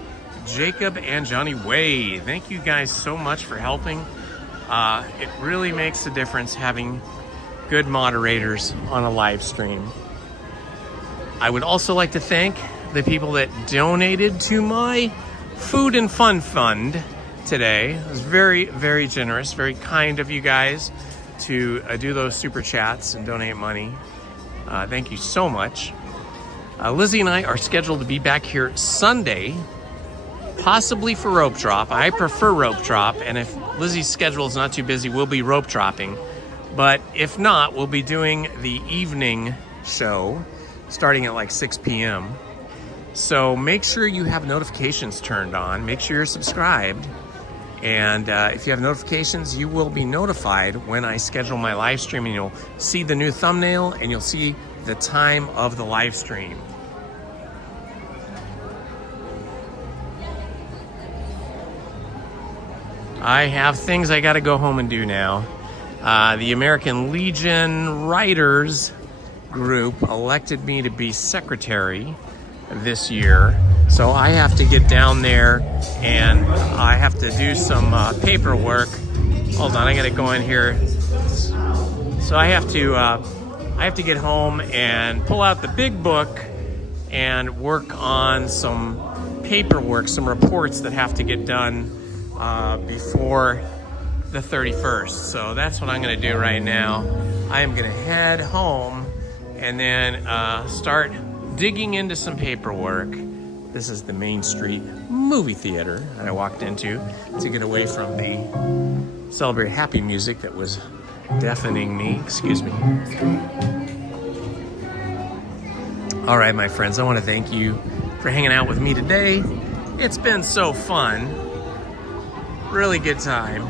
Jacob, and Johnny Way. Thank you guys so much for helping. It really makes a difference having good moderators on a live stream. I would also like to thank the people that donated to my Food and Fun Fund today. It was very, very generous, very kind of you guys to do those super chats and donate money. Thank you so much. Lizzie and I are scheduled to be back here Sunday, possibly for rope drop. I prefer rope drop, and if Lizzie's schedule is not too busy, we'll be rope dropping. But if not, we'll be doing the evening show starting at like 6 p.m. So make sure you have notifications turned on. Make sure you're subscribed. And if you have notifications, you will be notified when I schedule my live stream, and you'll see the new thumbnail and you'll see the time of the live stream. I have things I gotta go home and do now. The American Legion Writers group elected me to be secretary this year. So I have to get down there and I have to do some paperwork. Hold on, I gotta go in here. So I have to get home and pull out the big book and work on some paperwork, some reports that have to get done before the 31st. So that's what I'm gonna do right now. I am gonna head home and then start digging into some paperwork. This is the Main Street movie theater that I walked into to get away from the Celebrate Happy music that was deafening me. Excuse me. All right, my friends, I want to thank you for hanging out with me today. It's been so fun. Really good time.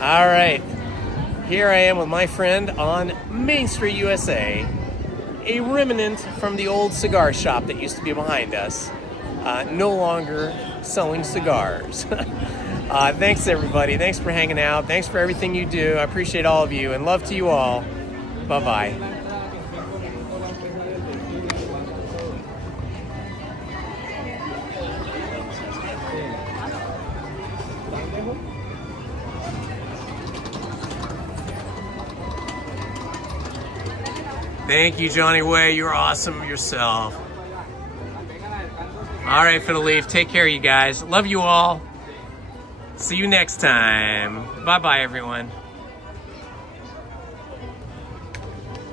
All right, here I am with my friend on Main Street, USA. A remnant from the old cigar shop that used to be behind us. No longer selling cigars. Thanks, everybody. Thanks for hanging out. Thanks for everything you do. I appreciate all of you, and love to you all. Bye-bye. Thank you, Johnny Way. You're awesome yourself. All right, for the leaf. Take care, you guys. Love you all. See you next time. Bye-bye, everyone.